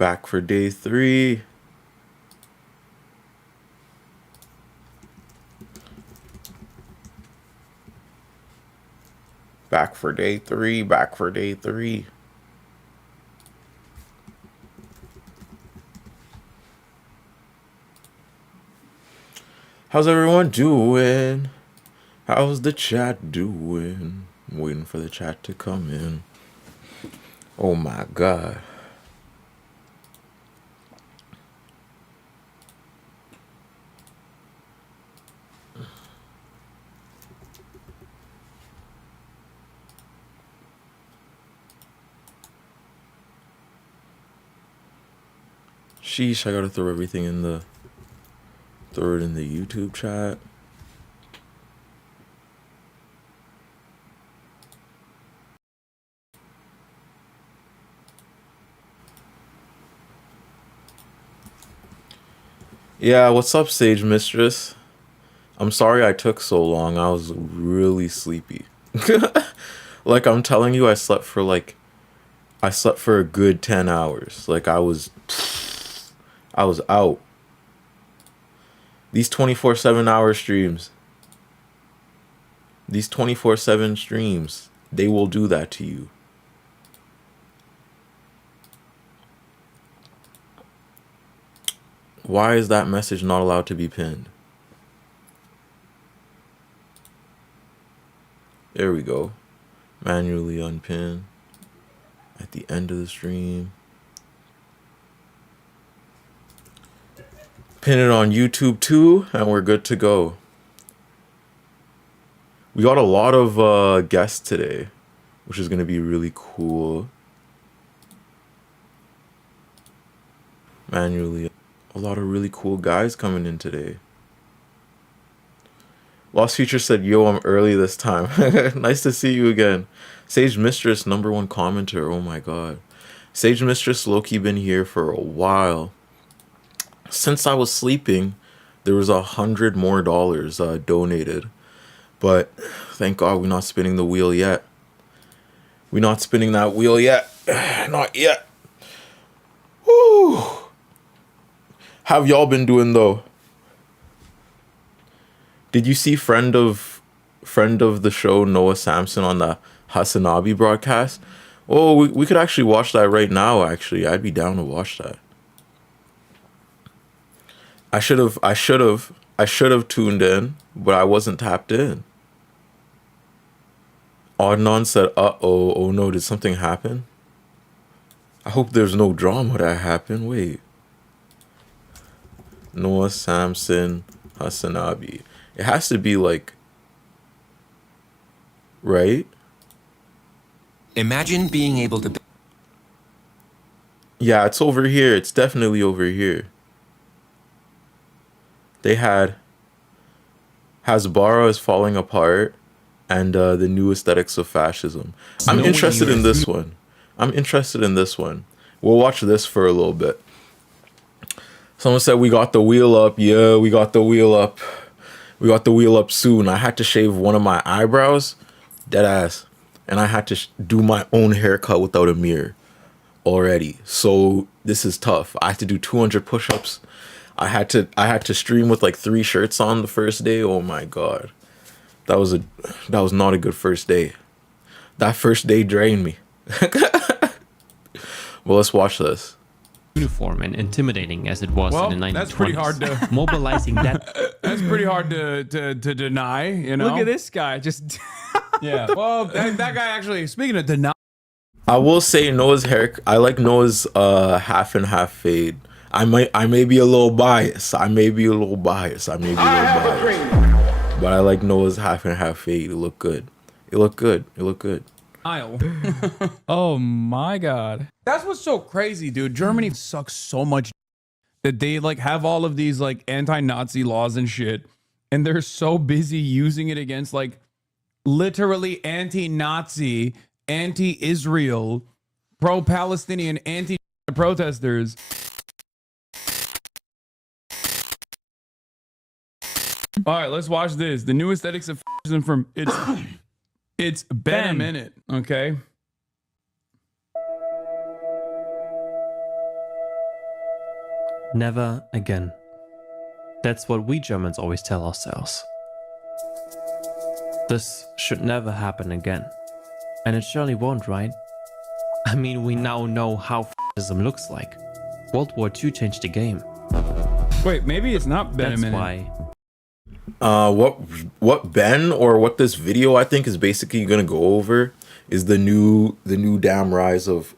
Back for day 3. Back for day 3. Back for day 3. How's everyone doing? How's the chat doing? I'm waiting for the chat to come in. Oh my god. Sheesh, I gotta throw everything in the... Throw it in the YouTube chat. Yeah, what's up, Sage Mistress? I'm sorry I took so long. I was really sleepy. Like, I'm telling you, I slept for a good 10 hours. Like, I was out. These 24/7 hour streams. These 24/7 streams, they will do that to you. Why is that message not allowed to be pinned? There we go. Manually unpin at the end of the stream. Pin it on YouTube too, and we're good to go. We got a lot of guests today, which is going to be really cool. Manually. A lot of really cool guys coming in today. Lost Future said, yo, I'm early this time. Nice to see you again. Sage Mistress, #1 commenter. Oh my god. Sage Mistress low-key been here for a while. Since I was sleeping, there was $100 more donated. But thank God we're not spinning the wheel yet. We're not spinning that wheel yet. Not yet. Woo. How have y'all been doing though? Did you see friend of the show Noah Samson on the Hasanabi broadcast? Oh, we could actually watch that right now. Actually, I'd be down to watch that. I should have tuned in, but I wasn't tapped in. Adnan said, "Uh-oh, oh no, did something happen? I hope there's no drama that happened." Wait. Noah Samson Hasanabi. It has to be like, right? Imagine being able to... Yeah, it's over here. It's definitely over here. They had Hasbara is falling apart and the new aesthetics of fascism. I'm interested in this one. We'll watch this for a little bit. Someone said we got the wheel up. Yeah, we got the wheel up. We got the wheel up soon. I had to shave one of my eyebrows, dead ass, and I had to do my own haircut without a mirror already. So this is tough. I had to do 200 push-ups. I had to stream with like 3 shirts on the first day. Oh my god, that was not a good first day. That first day drained me. Well, let's watch this. Uniform and intimidating as it was in the 1920s. That's pretty hard to mobilizing that. That's pretty hard to deny. You know. Look at this guy. Just yeah. Well, that guy actually. Speaking of deny, I will say Noah's hair. I like Noah's half and half fade. I may be a little biased. But I like Noah's half and half fade. It looked good. aisle. oh my god. That's what's so crazy, dude. Germany sucks so much that they like have all of these like anti-Nazi laws and shit, and they're so busy using it against like literally anti-Nazi, anti-Israel, pro-Palestinian, anti-protesters. All right, let's watch this. The new aesthetics of fascism from it's been a minute, okay? Never again. That's what we Germans always tell ourselves. This should never happen again. And it surely won't, right? I mean, we now know how fascism looks like. World War II changed the game. Wait, maybe it's not been That's a minute. why. What Ben or what this video I think is basically gonna go over is the new damn rise of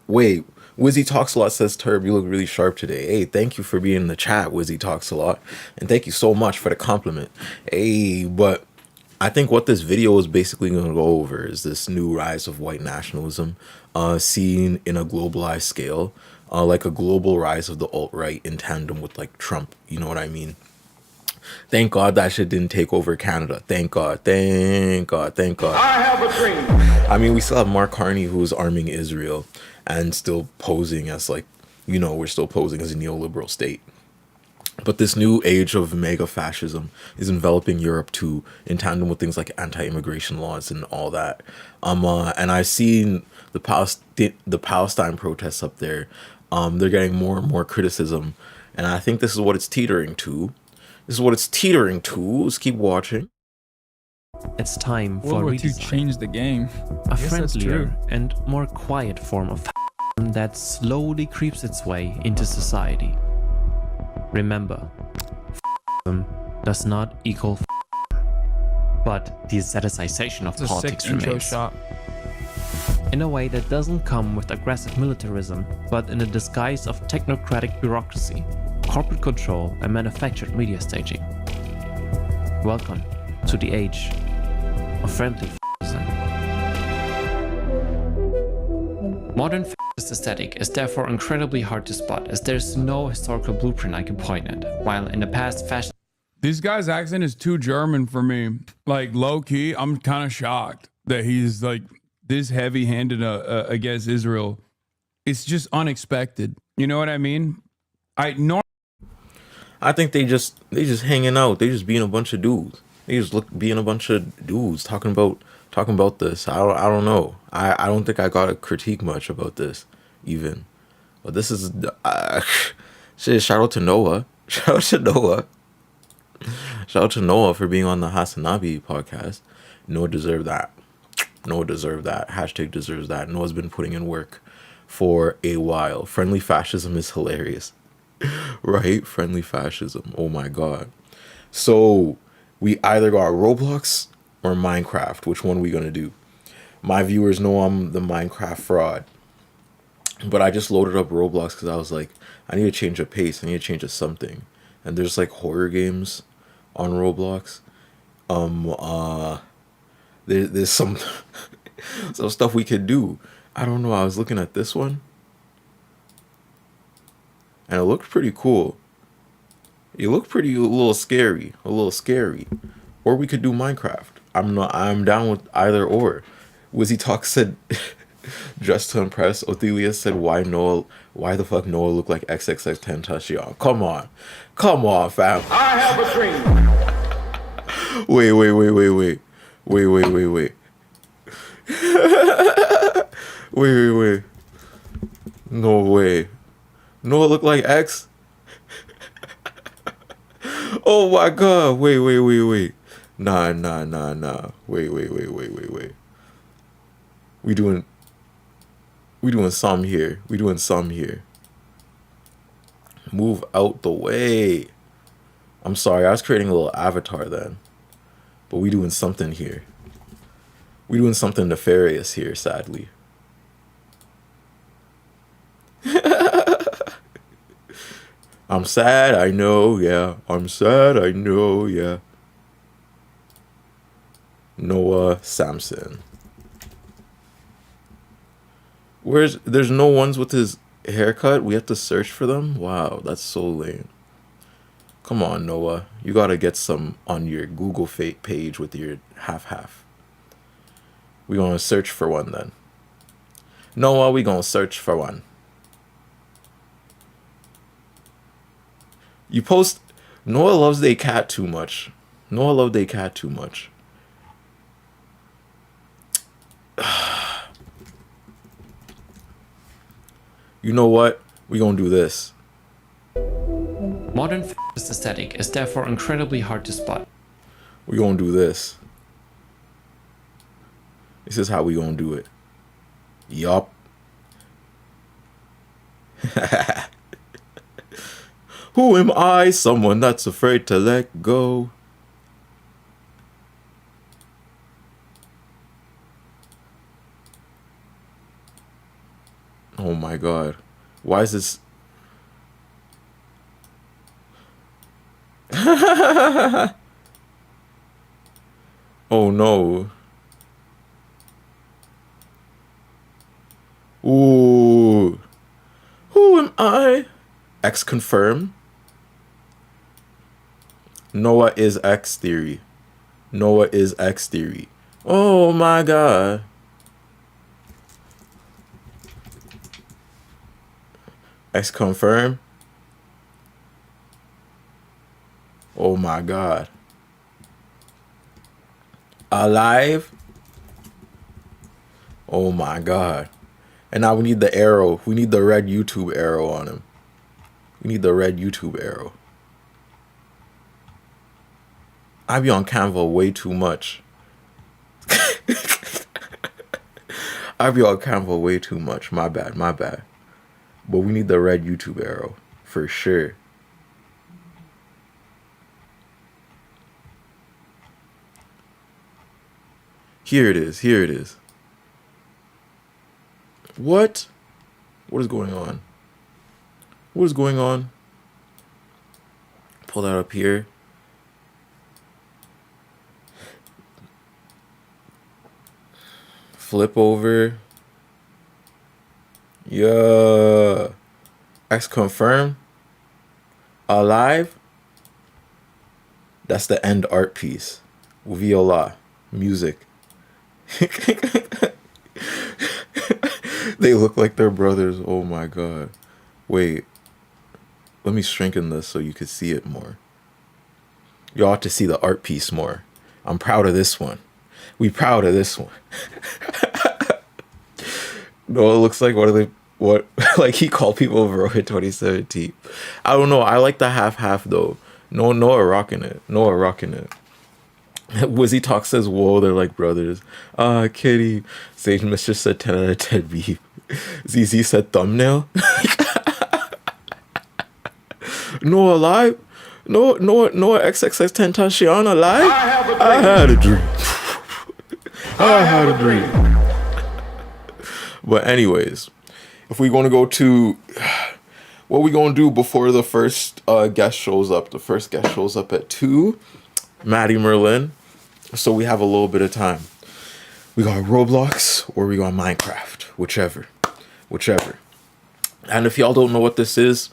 Wizzy Talks a Lot says, Turb, you look really sharp today. Hey, thank you for being in the chat, Wizzy Talks a Lot. And thank you so much for the compliment. Hey, but I think what this video is basically going to go over is this new rise of white nationalism seen in a globalized scale, like a global rise of the alt-right in tandem with like Trump. You know what I mean? Thank God that shit didn't take over Canada. Thank God. Thank God. Thank God. I have a dream. I mean, we still have Mark Carney who's arming Israel and still posing as like, you know, we're still posing as a neoliberal state. But this new age of mega fascism is enveloping Europe too, in tandem with things like anti-immigration laws and all that. And I've seen the Palestine protests up there. They're getting more and more criticism, and I think this is what it's teetering to. This is what it's teetering to. Let's keep watching. It's time World for War II redesign. changed the game. A Yes, that's true. friendlier and more quiet form of fascism that slowly creeps its way into society. Remember, fascism does not equal but the aestheticization of It's a politics sick intro remains. shot. In a way that doesn't come with aggressive militarism, but in a disguise of technocratic bureaucracy, corporate control, and manufactured media staging. Welcome to the age of friendly fascism. Modern fascist aesthetic is therefore incredibly hard to spot, as there's no historical blueprint I can point at, while in the past fascism This guy's accent is too German for me. Like, low key, I'm kind of shocked that he's like this heavy handed against Israel. It's just unexpected. You know what I mean? I think they just hanging out. They just being a bunch of dudes. They just being a bunch of dudes talking about this. I don't know. I don't think I got to critique much about this even. But this is shit. Shout out to Noah. Shout out to Noah. Shout out to Noah for being on the Hasanabi podcast. Noah deserved that. Noah deserved that. Hashtag deserves that. Noah's been putting in work for a while. Friendly fascism is hilarious. Right? Friendly fascism. Oh my god. So we either got Roblox or Minecraft. Which one are we gonna do? My viewers know I'm the Minecraft fraud. But I just loaded up Roblox because I was like, I need to change a pace. I need to change a something. And there's like horror games on Roblox. There's some some stuff we could do. I don't know. I was looking at this one, and it looked pretty cool. It looked a little scary, Or we could do Minecraft. I'm down with either or. Wizzy Talk said, just to impress. Othelia said, why the fuck Noah look like XXX Tentacion? Come on, fam. I have a dream. Wait. Wait. No way. Noah look like X? Oh my god. Wait. Nah. Wait. We doing some here. Move out the way. I'm sorry, I was creating a little avatar then. But we doing something here. We doing something nefarious here, sadly. I'm sad, I know, yeah. Noah Samson. There's no ones with his haircut? We have to search for them? Wow, that's so lame. Come on, Noah. You gotta get some on your Google page with your half. We gonna search for one then. Noah, we gonna search for one. You post... Noah loves they cat too much. You know what? We gonna do this. Modern fascist aesthetic is therefore incredibly hard to spot. We gonna do this. This is how we gonna do it. Yup. Who am I? Someone that's afraid to let go. Oh my god. Why is this? Oh no. Ooh. Who am I? X confirm. Noah is X theory. Noah is X theory. Oh my god. X confirm. Oh my god. Alive. Oh my god. And now we need the arrow. We need the red YouTube arrow on him. We need the red YouTube arrow. I be on Canva way too much. I be on Canva way too much. My bad, my bad. But we need the red YouTube arrow for sure. Here it is. Here it is. What? What is going on? What is going on? Pull that up here. Flip over. Yeah. X confirm. Alive. That's the end art piece. Viola. Music. They look like they're brothers. Oh my god. Wait. Let me strengthen this so you can see it more. You ought to see the art piece more. I'm proud of this one. We proud of this one. No, it looks like what like he called people bro in 2017. I don't know. I like the half though. No, Noah rocking it. Noah rocking it. Wizzy Talk says, whoa, they're like brothers. Kitty. Sage Mistress said 10 out of 10 beef. ZZ said thumbnail. Noah alive? Noah XXX Tentacion alive? I had a dream. I had a dream. But anyways, if we're going to go to what we going to do before the first guest shows up. The first guest shows up at 2. Matty Merlin. So we have a little bit of time. We got Roblox or we got Minecraft, whichever. And if y'all don't know what this is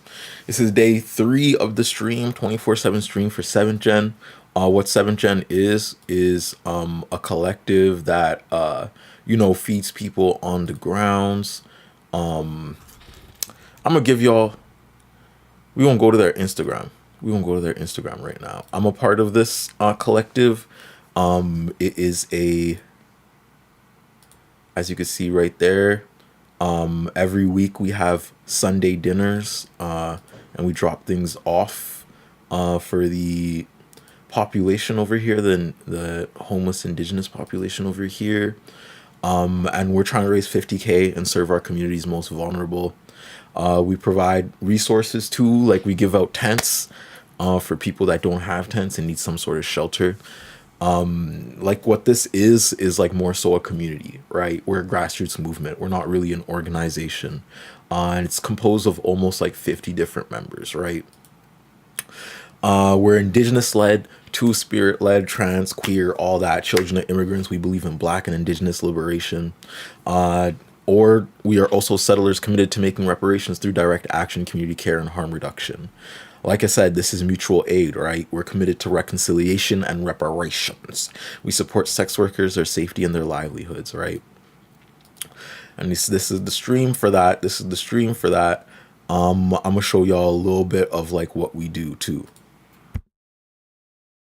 day 3 of the stream, 24/7 stream for 7th Gen. What 7th Gen is a collective that feeds people on the grounds. I'm gonna give y'all. We gonna go to their Instagram. Right now. I'm a part of this collective. It is as you can see right there. Every week we have Sunday dinners, and we drop things off for the population over here, the homeless indigenous population over here. And we're trying to raise 50K and serve our community's most vulnerable. We provide resources too, like we give out tents for people that don't have tents and need some sort of shelter. Like what this is like more so a community, right? We're a grassroots movement. We're not really an organization. And it's composed of almost like 50 different members, right? We're indigenous led, two-spirit led, trans, queer, all that, children of immigrants. We believe in Black and indigenous liberation. Or we are also settlers committed to making reparations through direct action, community care, and harm reduction. Like I said, this is mutual aid, right? We're committed to reconciliation and reparations. We support sex workers, their safety, and their livelihoods, right? And this is the stream for that. I'm gonna show y'all a little bit of like what we do too.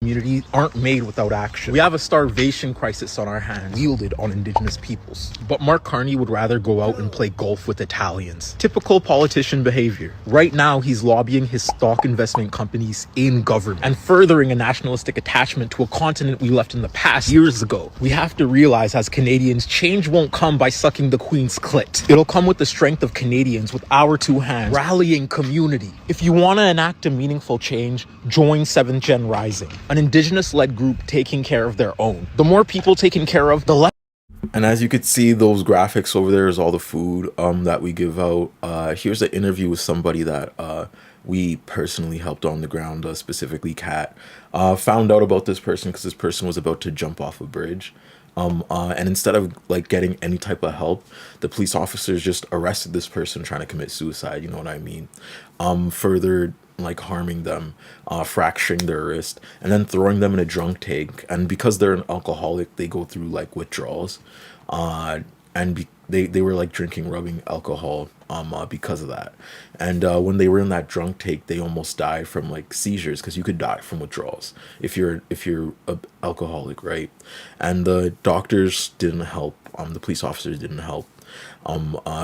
community aren't made without action. We have a starvation crisis on our hands, wielded on indigenous peoples. But Mark Carney would rather go out and play golf with Italians. Typical politician behavior. Right now, he's lobbying his stock investment companies in government and furthering a nationalistic attachment to a continent we left in the past years ago. We have to realize as Canadians, change won't come by sucking the Queen's clit. It'll come with the strength of Canadians with our two hands, rallying community. If you want to enact a meaningful change, join 7th Gen Rising, an indigenous-led group taking care of their own. The more people taken care of, the less. And as you could see, those graphics over there is all the food that we give out. Here's an interview with somebody that we personally helped on the ground, specifically Kat. Found out about this person because this person was about to jump off a bridge. And instead of like getting any type of help, the police officers just arrested this person trying to commit suicide. You know what I mean? Further like harming them, fracturing their wrist, and then throwing them in a drunk tank. And because they're an alcoholic, they go through like withdrawals. They were like drinking, rubbing alcohol because of that. And when they were in that drunk tank, they almost died from like seizures, because you could die from withdrawals if you're a alcoholic, right? And the doctors didn't help. The police officers didn't help.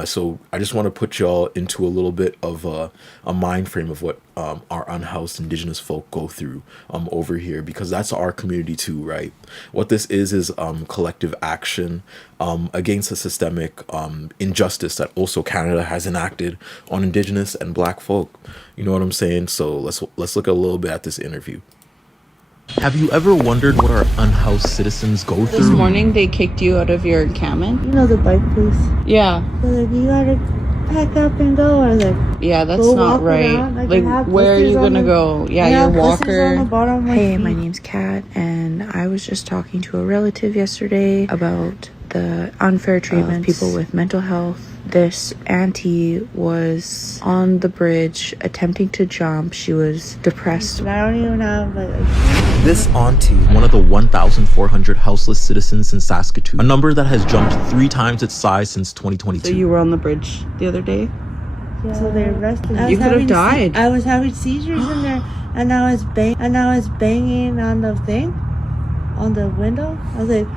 So I just want to put y'all into a little bit of a mind frame of what our unhoused indigenous folk go through over here, because that's our community too, right? What this is collective action against a systemic injustice that also Canada has enacted on indigenous and black folk. You know what I'm saying? So let's look a little bit at this interview. Have you ever wondered what our unhoused citizens go through? This morning they kicked you out of your encampment? You know the bike place? Yeah. They're like, you gotta pack up and go. I was like, yeah, that's go not walk right. around. Like where are you gonna go? Yeah, your walker. Hey, my name's Kat, and I was just talking to a relative yesterday about the unfair treatment of people with mental health. This auntie was on the bridge attempting to jump. She was depressed. I don't even have This auntie, one of the 1,400 houseless citizens in Saskatoon, a number that has jumped 3 times its size since 2022. So you were on the bridge the other day? Yeah. So they arrested me. You could have died. I was having seizures in there, and I was banging on the thing, on the window. I was like,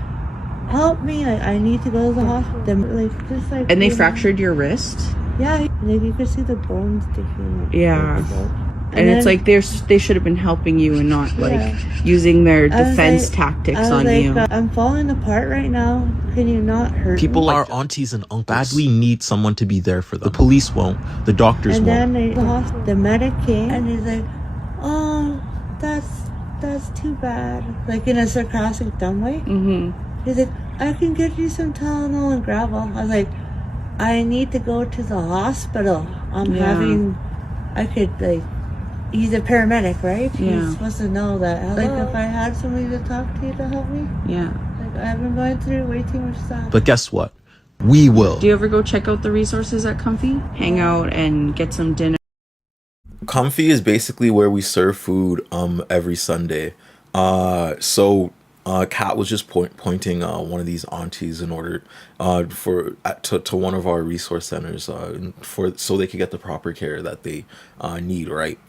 help me, I need to go to the hospital. And they fractured your wrist? Yeah, like you could see the bones sticking. Yeah. And it's like they should have been helping you and not like using their defense tactics on you. I'm falling apart right now. Can you not hurt People me? like our aunties and uncles badly need someone to be there for them. The police won't. The doctors won't. And then the medic came and he's like, oh, that's too bad. Like in a sarcastic, dumb way. Mm-hmm. He's like, I can get you some Tylenol and gravel. I was like, I need to go to the hospital. I could like, he's a paramedic, right? Yeah. He's supposed to know that. Like if I had somebody to talk to help me. Yeah. Like I've been going through way too much stuff. But guess what? We will. Do you ever go check out the resources at Comfy? Hang out and get some dinner? Comfy is basically where we serve food every Sunday. So Kat was just pointing one of these aunties in order to one of our resource centers so they could get the proper care that they need, right?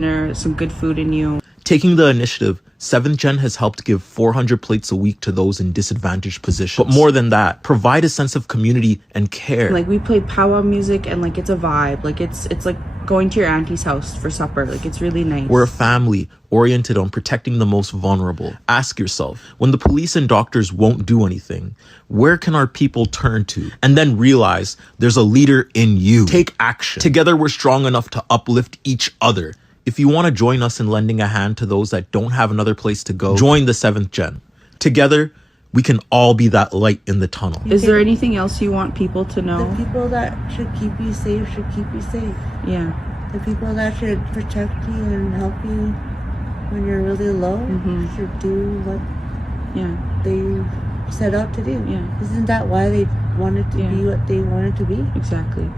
Some good food in you. Taking the initiative, 7th Gen has helped give 400 plates a week to those in disadvantaged positions. But more than that, provide a sense of community and care. Like we play powwow music and like it's a vibe. Like it's like going to your auntie's house for supper. Like it's really nice. We're a family oriented on protecting the most vulnerable. Ask yourself, when the police and doctors won't do anything, where can our people turn to? And then realize there's a leader in you. Take action. Together we're strong enough to uplift each other. If you want to join us in lending a hand to those that don't have another place to go, join the 7th Gen. Together, we can all be that light in the tunnel. Is there anything else you want people to know? The people that should keep you safe should keep you safe. Yeah. The people that should protect you and help you when you're really low should do what they set out to do. Yeah. Isn't that why they wanted to be what they wanted to be? Exactly.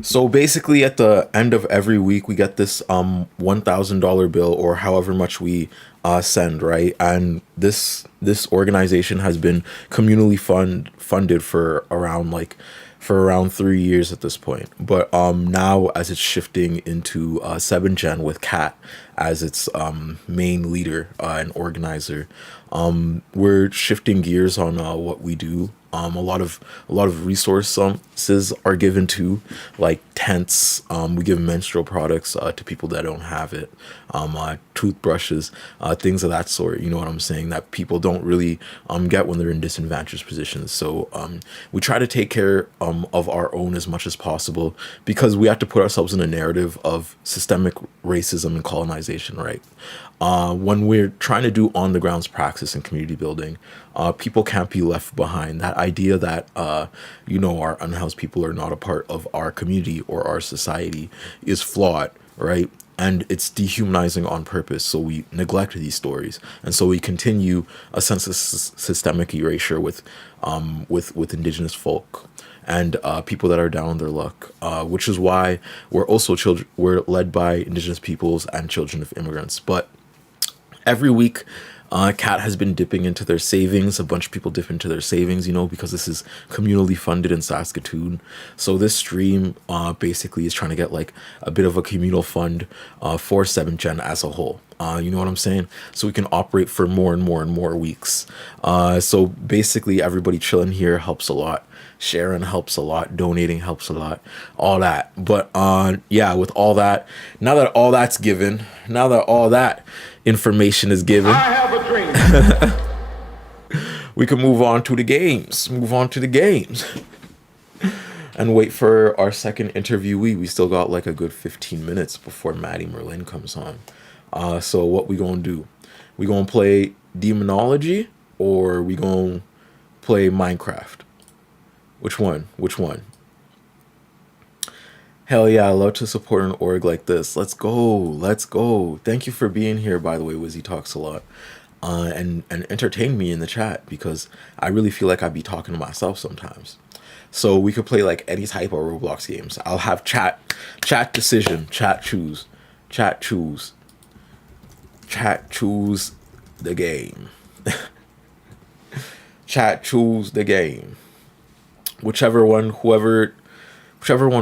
So basically at the end of every week, we get this $1,000 bill or however much we send, right? And this organization has been communally funded for around like for around 3 years at this point. But now as it's shifting into 7th gen with Kat as its main leader and organizer, we're shifting gears on what we do. A lot of resources are given to, like tents. We give menstrual products to people that don't have it, toothbrushes, things of that sort. You know what I'm saying? That people don't really get when they're in disadvantaged positions. So we try to take care of our own as much as possible, because we have to put ourselves in a narrative of systemic racism and colonization, right? When we're trying to do on the grounds praxis and community building, people can't be left behind. That idea that our unhoused people are not a part of our community or our society is flawed, right? And it's dehumanizing on purpose. So we neglect these stories, and so we continue a sense of systemic erasure with indigenous folk and people that are down on their luck, which is why we're led by indigenous peoples and children of immigrants. But every week, Cat has been dipping into their savings. A bunch of people dip into their savings, because this is communally funded in Saskatoon. So this stream basically is trying to get like a bit of a communal fund for 7th Gen as a whole. You know what I'm saying? So we can operate for more and more and more weeks. So basically everybody chilling here helps a lot. Sharing helps a lot. Donating helps a lot. All that. But with all that, now that all that's given, now that all that information is given, I have a dream. We can move on to the games. And wait for our second interviewee. We still got like a good 15 minutes before Matty Merlin comes on. So what we gonna do? We gonna play Demonology, or we gonna play Minecraft? Which one? Hell yeah, I love to support an org like this. Let's go. Thank you for being here, by the way. Wizzy talks a lot. And entertain me in the chat, because I really feel like I'd be talking to myself sometimes. So we could play like any type of Roblox games. I'll have chat decision, chat choose the game. Chat choose the game. Whichever one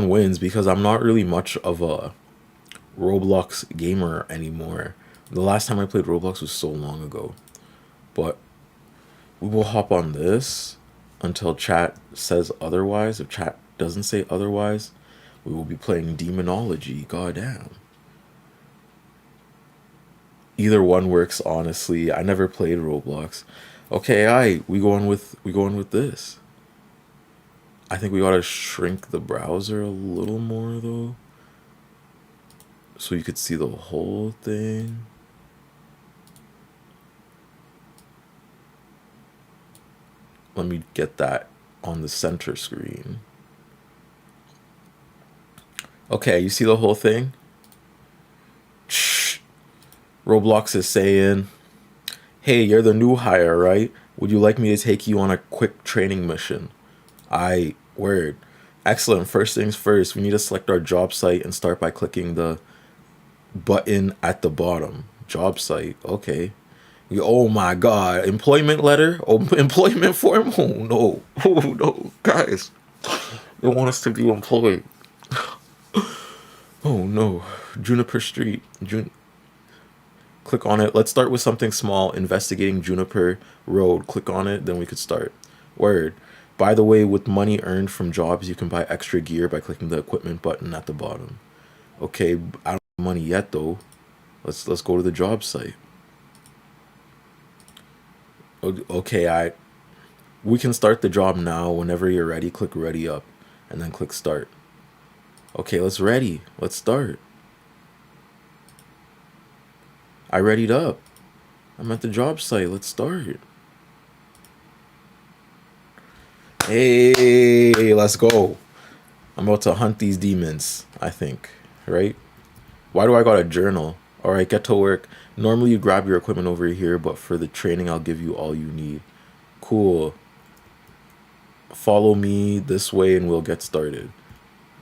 wins, because I'm not really much of a Roblox gamer anymore. The last time I played Roblox was so long ago. But we will hop on this until chat says otherwise. If chat doesn't say otherwise, we will be playing Demonology. Goddamn. Either one works, honestly. I never played Roblox. Okay, we going with this. I think we gotta shrink the browser a little more though, so you could see the whole thing. Let me get that on the center screen. Okay, you see the whole thing? Shh. Roblox is saying, hey, you're the new hire, right? Would you like me to take you on a quick training mission? Word. Excellent. First things first, we need to select our job site and start by clicking the button at the bottom. Job site. Okay. Oh my God. Employment letter? Oh, employment form? Oh no. Oh no. Guys. They want us to be employed. Oh no. Juniper Street. Click on it. Let's start with something small. Investigating Juniper Road. Click on it, then we could start. Word. By the way, with money earned from jobs, you can buy extra gear by clicking the equipment button at the bottom. Okay, I don't have money yet though. Let's go to the job site. Okay, we can start the job now. Whenever you're ready, click ready up and then click start. Okay, let's start. I readied up. I'm at the job site. Let's start. Hey, let's go. I'm about to hunt these demons, I think, right? Why do I got a journal? All right, get to work. Normally you grab your equipment over here, but for the training, I'll give you all you need. Cool. Follow me this way and we'll get started.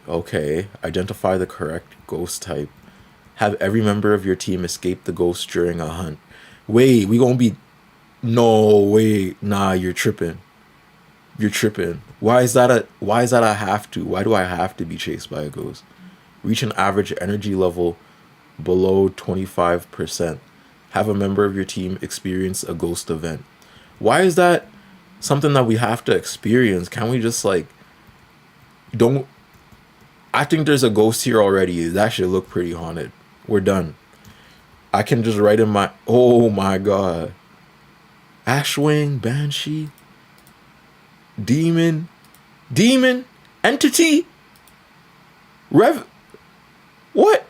Okay, identify the correct ghost type. Have every member of your team escape the ghost during a hunt. Wait, we gonna be... No, wait. Nah, you're tripping. You're tripping. Why is that a have to? Why do I have to be chased by a ghost? Reach an average energy level below 25%. Have a member of your team experience a ghost event. Why is that something that we have to experience? Can we just like don't I think there's a ghost here already. That should look pretty haunted. We're done. I can just write in my oh my god. Ashwing, Banshee, Demon, Entity, Rev. What?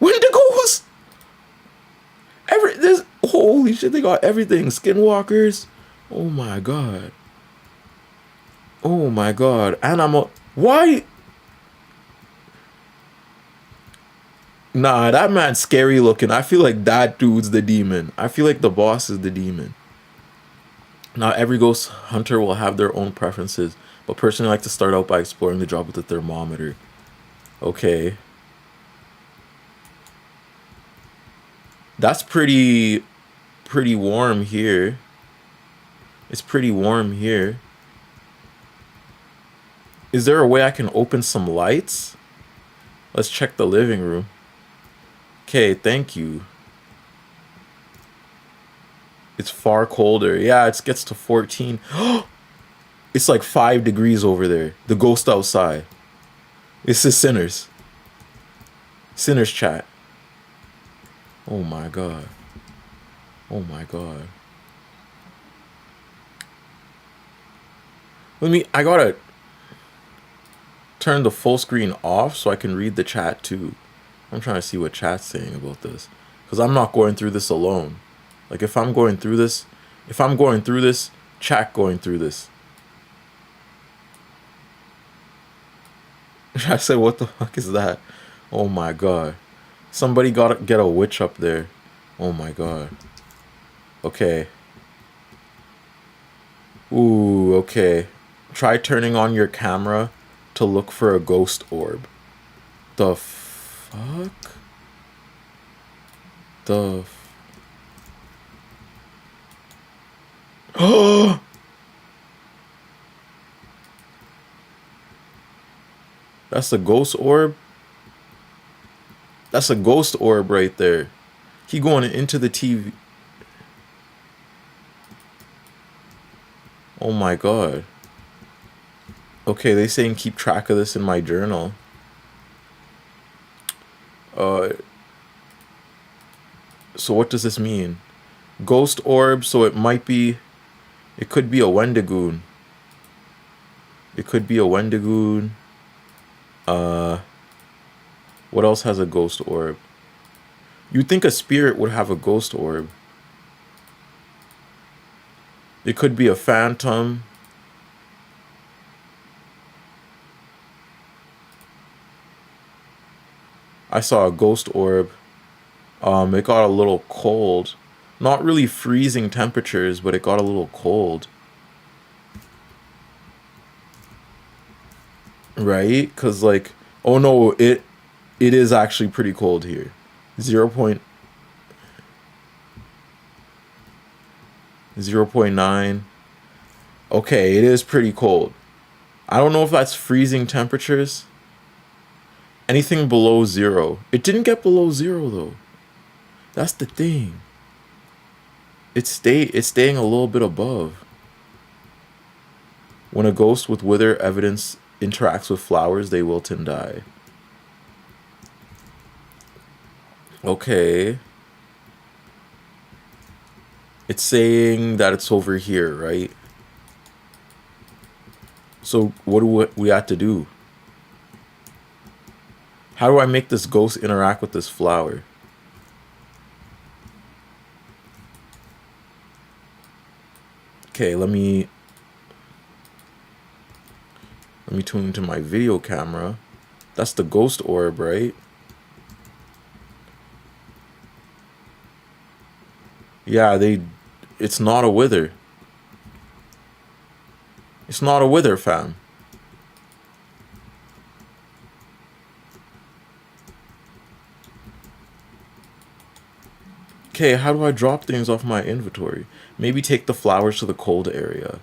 Wendigos? This holy shit, they got everything. Skinwalkers. Oh my god. Oh my god. And why? Nah, that man's scary looking. I feel like that dude's the demon. I feel like the boss is the demon. Now, every ghost hunter will have their own preferences, but personally I like to start out by exploring the job with the thermometer. Okay. That's pretty warm here. It's pretty warm here. Is there a way I can open some lights? Let's check the living room. Okay, thank you. It's far colder. Yeah, it gets to 14. It's like 5 degrees over there. The ghost outside. It's the sinners. Sinners chat. Oh my god. Oh my god. I gotta turn the full screen off so I can read the chat too. I'm trying to see what chat's saying about this. Because I'm not going through this alone. Like if I'm going through this, chat going through this. I said, what the fuck is that? Oh my god. Somebody gotta get a witch up there. Oh my god. Okay. Ooh, okay. Try turning on your camera to look for a ghost orb. The fuck? Oh! That's a ghost orb? That's a ghost orb right there. He going into the TV. Oh my god. Okay, they saying keep track of this in my journal. So what does this mean? Ghost orb, so it could be a Wendigoon. It could be a Wendigoon. What else has a ghost orb? You'd think a spirit would have a ghost orb. It could be a phantom. I saw a ghost orb. It got a little cold. Not really freezing temperatures, but it got a little cold. Right? Because like, oh no, it is actually pretty cold here. 0.9. Okay, it is pretty cold. I don't know if that's freezing temperatures. Anything below 0. It didn't get below 0 though. That's the thing. It's staying a little bit above. When a ghost with wither evidence interacts with flowers, they wilt and die. Okay. It's saying that it's over here, right? So what do we have to do? How do I make this ghost interact with this flower? Okay, let me tune into my video camera. That's the ghost orb, right? Yeah, it's not a wither. It's not a wither, fam. Okay, how do I drop things off my inventory? Maybe take the flowers to the cold area.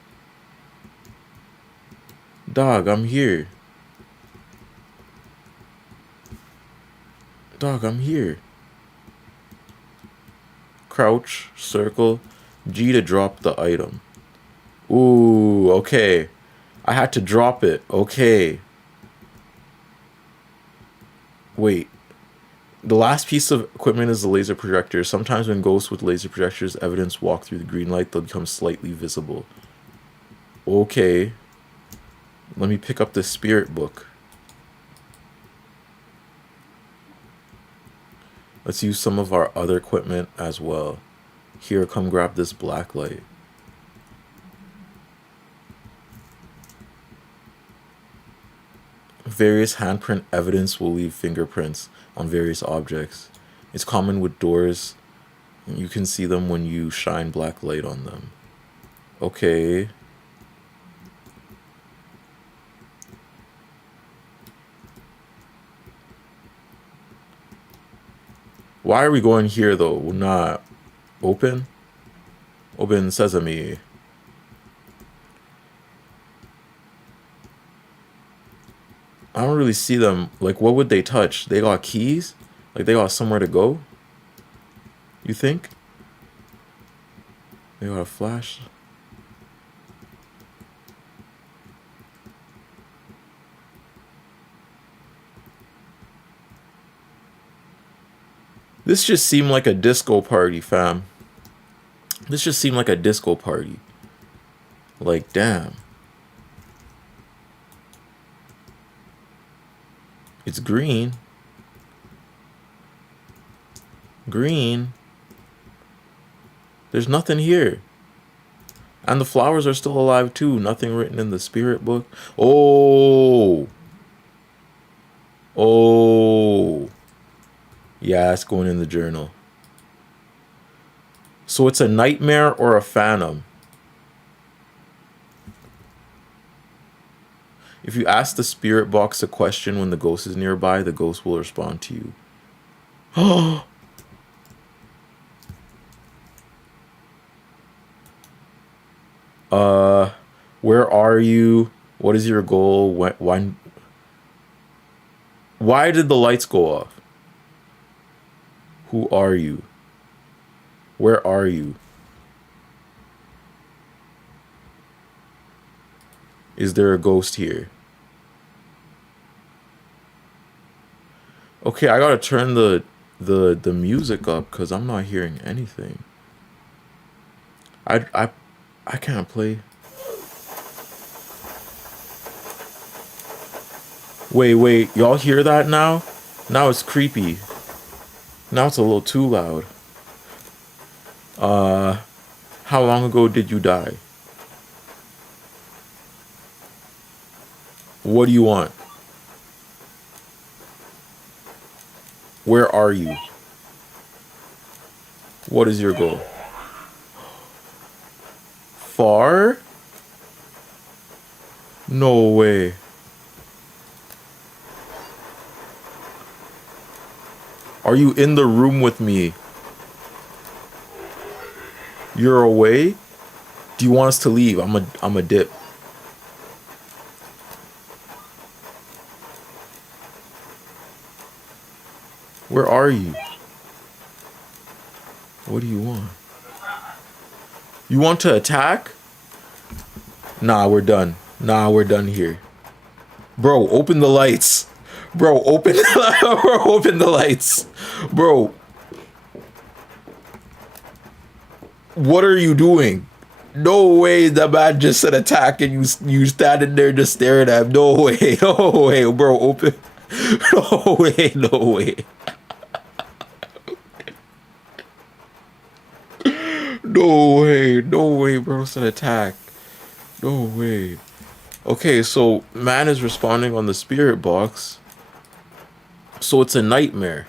Dog, I'm here. Dog, I'm here. Crouch, circle, G to drop the item. Ooh, okay. I had to drop it. Okay. Wait. The last piece of equipment is the laser projector. Sometimes when ghosts with laser projectors evidence walk through the green light, they'll become slightly visible. Okay. Let me pick up the spirit book. Let's use some of our other equipment as well. Here, come grab this black light. Various handprint evidence will leave fingerprints on various objects. It's common with doors. You can see them when you shine black light on them. Okay. Why are we going here though? We're not open? Open sesame. I don't really see them. Like, what would they touch? They got keys? Like, they got somewhere to go? You think? They got a flash? This just seemed like a disco party, fam. This just seemed like a disco party. Like, damn. It's green. Green. There's nothing here. And the flowers are still alive too. Nothing written in the spirit book. Oh. Oh. Yeah, it's going in the journal. So it's a nightmare or a phantom. If you ask the spirit box a question when the ghost is nearby, the ghost will respond to you. Where are you? What is your goal? Why did the lights go off? Who are you? Where are you? Is there a ghost here? Okay, I gotta turn the music up because I'm not hearing anything. I can't play. Wait, y'all hear that now? Now it's creepy. Now it's a little too loud. How long ago did you die? What do you want? Where are you? What is your goal? Far? No way. Are you in the room with me? You're away? Do you want us to leave? I'm a dip. Where are you? What do you want? You want to attack? Nah, we're done. Nah, we're done here. Bro, open the lights. Bro, open the lights. Bro. What are you doing? No way the man just said attack and you standing there just staring at him. No way. No way, bro. Open. No way. No way. No way, bro. It's an attack. No way. Okay, so man is responding on the spirit box. So it's a nightmare.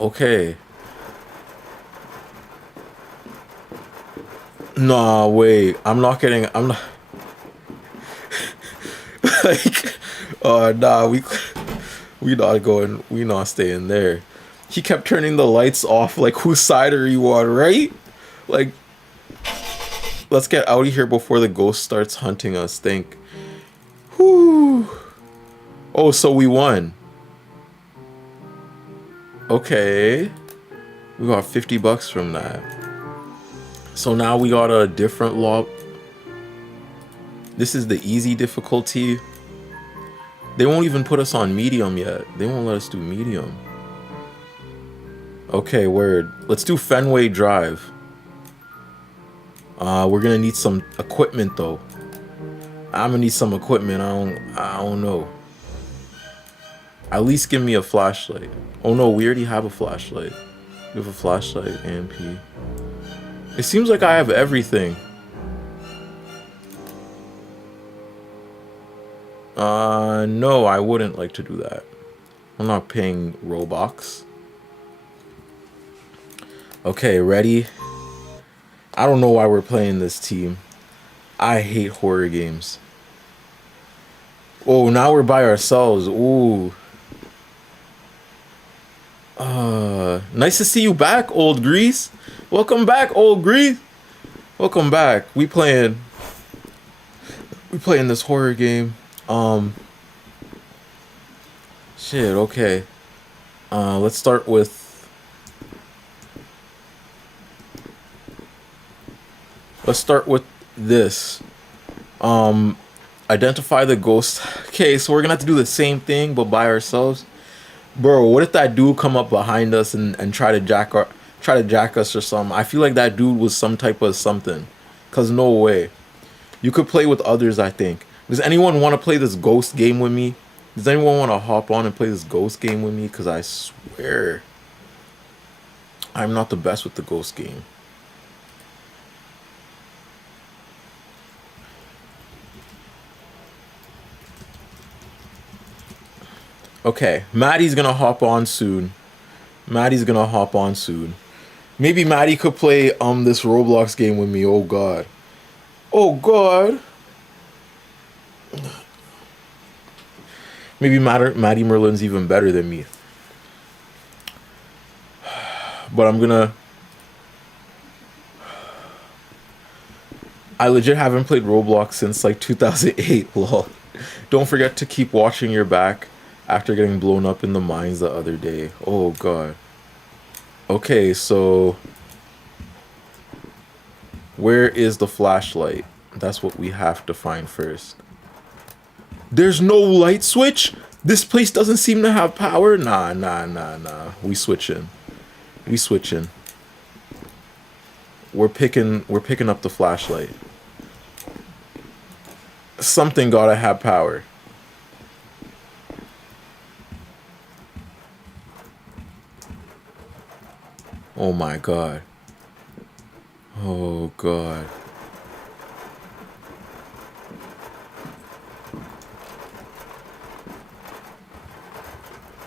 Okay. Nah, wait. I'm not. Like, nah, we not going. We not staying there. He kept turning the lights off. Like, whose side are you on, right? Like, let's get out of here before the ghost starts hunting us. Think. Whew. Oh, so we won. Okay. We got $50 from that. So now we got a different law. This is the easy difficulty. They won't even put us on medium yet. They won't let us do medium. Okay, word. Let's do Fenway Drive. We're gonna need some equipment though. I'm gonna need some equipment. I don't know. At least give me a flashlight. Oh no, we already have a flashlight. We have a flashlight, AMP. It seems like I have everything. No, I wouldn't like to do that. I'm not paying Robux. Okay, ready? I don't know why we're playing this team. I hate horror games. Oh, now we're by ourselves. Ooh. Nice to see you back, old Grease. Welcome back, old Grease. Welcome back. We playing this horror game. Shit, okay. Let's start with this. Identify the ghost. Okay, so we're gonna have to do the same thing but by ourselves. Bro, what if that dude come up behind us and try to jack us or something? I feel like that dude was some type of something. Cause no way. You could play with others, I think. Does anyone want to play this ghost game with me? Does anyone want to hop on and play this ghost game with me? Cause I swear I'm not the best with the ghost game. Okay, Matty's gonna hop on soon. Maybe Matty could play this Roblox game with me. Oh god. Oh god. Maybe Matty Merlin's even better than me. But I legit haven't played Roblox since like 2008. Lol. Don't forget to keep watching your back. After getting blown up in the mines the other day. Oh god. Okay, so where is the flashlight? That's what we have to find first. There's no light switch? This place doesn't seem to have power? Nah. We switching. We're picking up the flashlight. Something gotta have power. Oh my god. Oh god.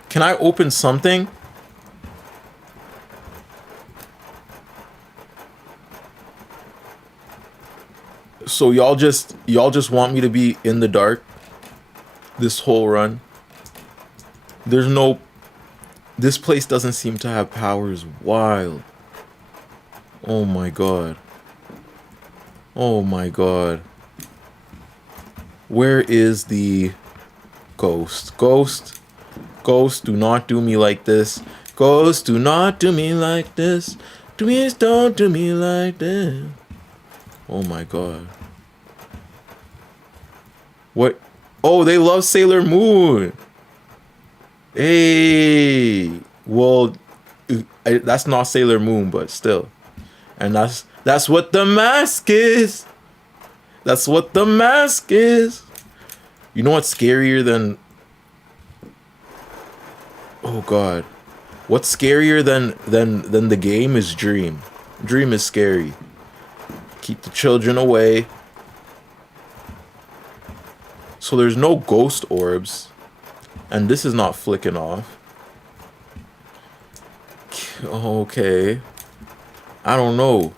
Can I open something? So y'all just want me to be in the dark this whole run? This place doesn't seem to have powers. Wild. Oh my god. Oh my god. Where is the ghost? Ghost, do not do me like this. Ghost, do not do me like this. Please don't do me like this. Oh my god. What? Oh, they love Sailor Moon. Hey, well, that's not Sailor Moon, but still, and that's what the mask is. That's what the mask is. You know what's scarier than? Oh God, what's scarier than the game is Dream. Dream is scary. Keep the children away. So there's no ghost orbs. And this is not flicking off. Okay. I don't know.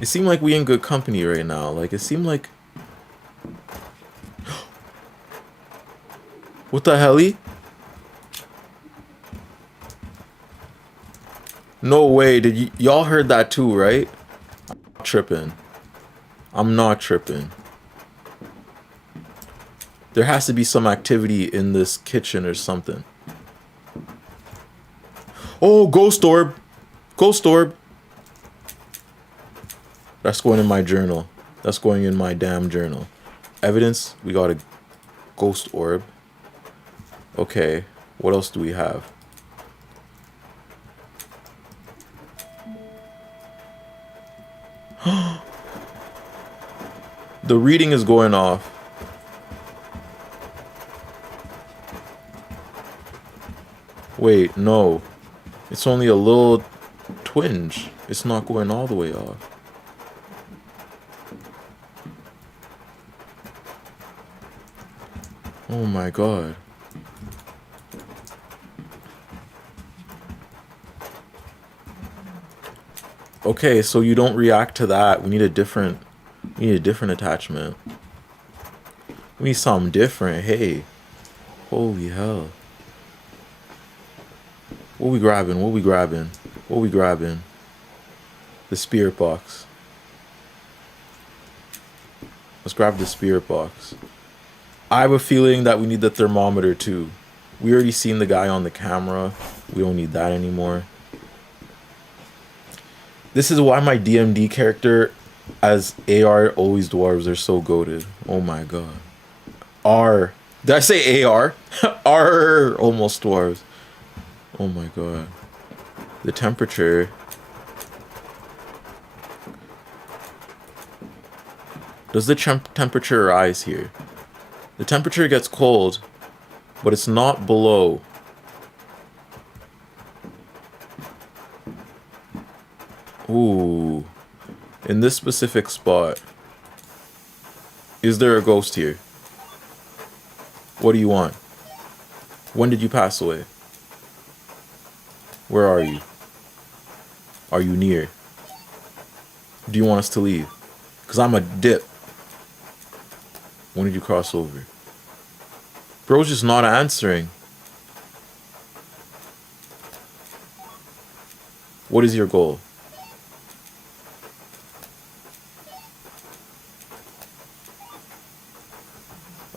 It seemed like we in good company right now. Like, it seemed like... What the hell-y? No way. Did y'all heard that too, right? I'm I'm not tripping. There has to be some activity in this kitchen or something. Oh, ghost orb. Ghost orb. That's going in my journal. That's going in my damn journal. Evidence, we got a ghost orb. Okay, what else do we have? The reading is going off. Wait, no. It's only a little twinge. It's not going all the way off. Oh my god. Okay, so you don't react to that. We need a different attachment. We need something different. Hey. Holy hell. What we grabbing? What we grabbing? What we grabbing? The spirit box. Let's grab the spirit box. I have a feeling that we need the thermometer too. We already seen the guy on the camera. We don't need that anymore. This is why my DMD character as AR always dwarves are so goated. Oh my god. R. Did I say AR? R almost dwarves. Oh my god. The temperature. Does the temperature rise here? The temperature gets cold, but it's not below. Ooh. In this specific spot. Is there a ghost here? What do you want? When did you pass away? Where are you? Are you near? Do you want us to leave? Because I'm a dip. When did you cross over? Bro's just not answering. What is your goal?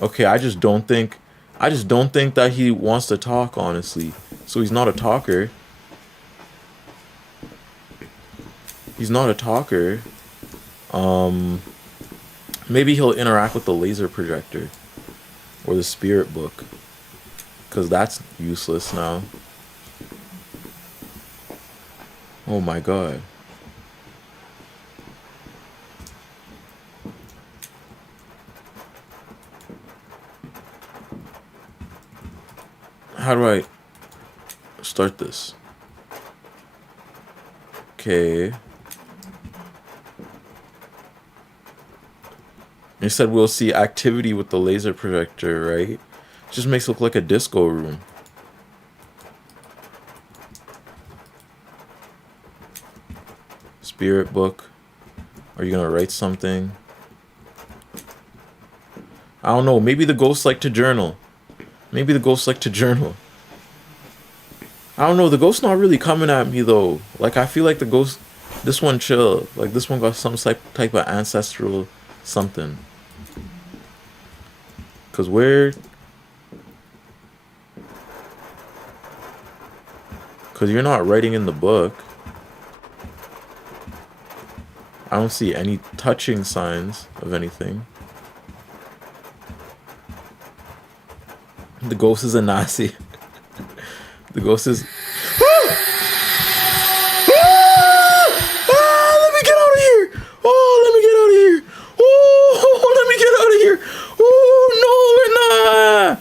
Okay, I just don't think that he wants to talk, honestly. So he's not a talker. He's not a talker. Maybe he'll interact with the laser projector or the spirit book, because that's useless now. Oh my god. How do I start this? Okay. You said we'll see activity with the laser projector, right? Just makes it look like a disco room. Spirit book. Are you gonna write something? I don't know. Maybe the ghosts like to journal. Maybe the ghosts like to journal. I don't know. The ghost's not really coming at me though. Like, I feel like the ghost, this one chill. Like, this one got some type of ancestral something. Cause cause you're not writing in the book. I don't see any touching signs of anything. The ghost is a Nazi. The ghost is... let me get out of here! Oh, let me get out of here! Oh, let me get out of here! Oh, no, we're not!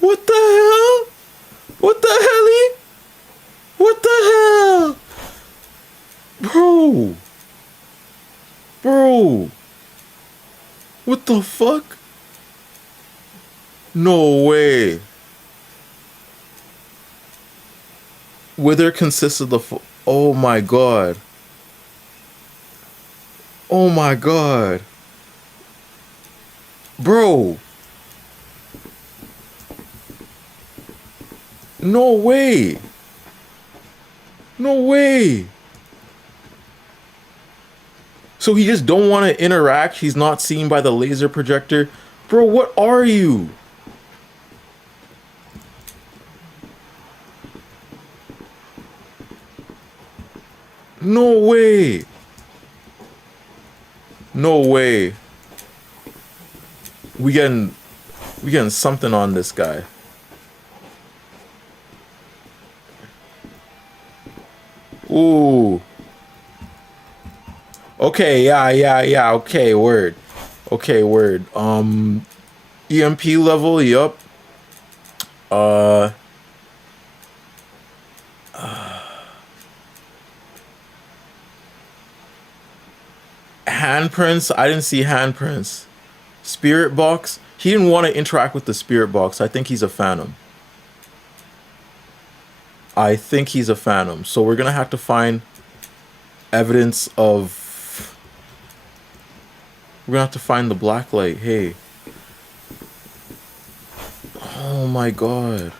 What the hell? What the hell? What the hell? Bro! Bro! What the fuck? No way. Wither consists of the... Oh my god. Oh my god. Bro. No way. No way. So he just don't want to interact. He's not seen by the laser projector. Bro, what are you? No way. No way. We getting something on this guy. Ooh. Okay, yeah. Okay, word. Okay, word. EMP level, yup. Handprints, I didn't see handprints. Spirit box, he didn't want to interact with the spirit box. I think he's a phantom. So we're gonna have to find evidence of... We're gonna have to find the black light. Hey. Oh my god.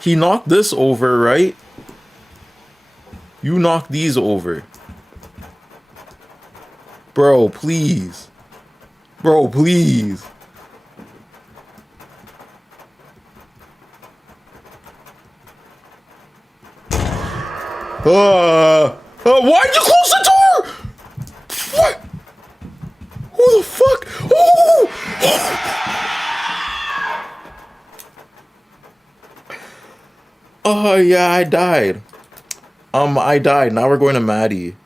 He knocked this over, right? You knocked these over. Bro, please. Bro, please. Why'd you close the door? What? Who the fuck? Oh! Oh, yeah, I died. I died. Now we're going to Matty.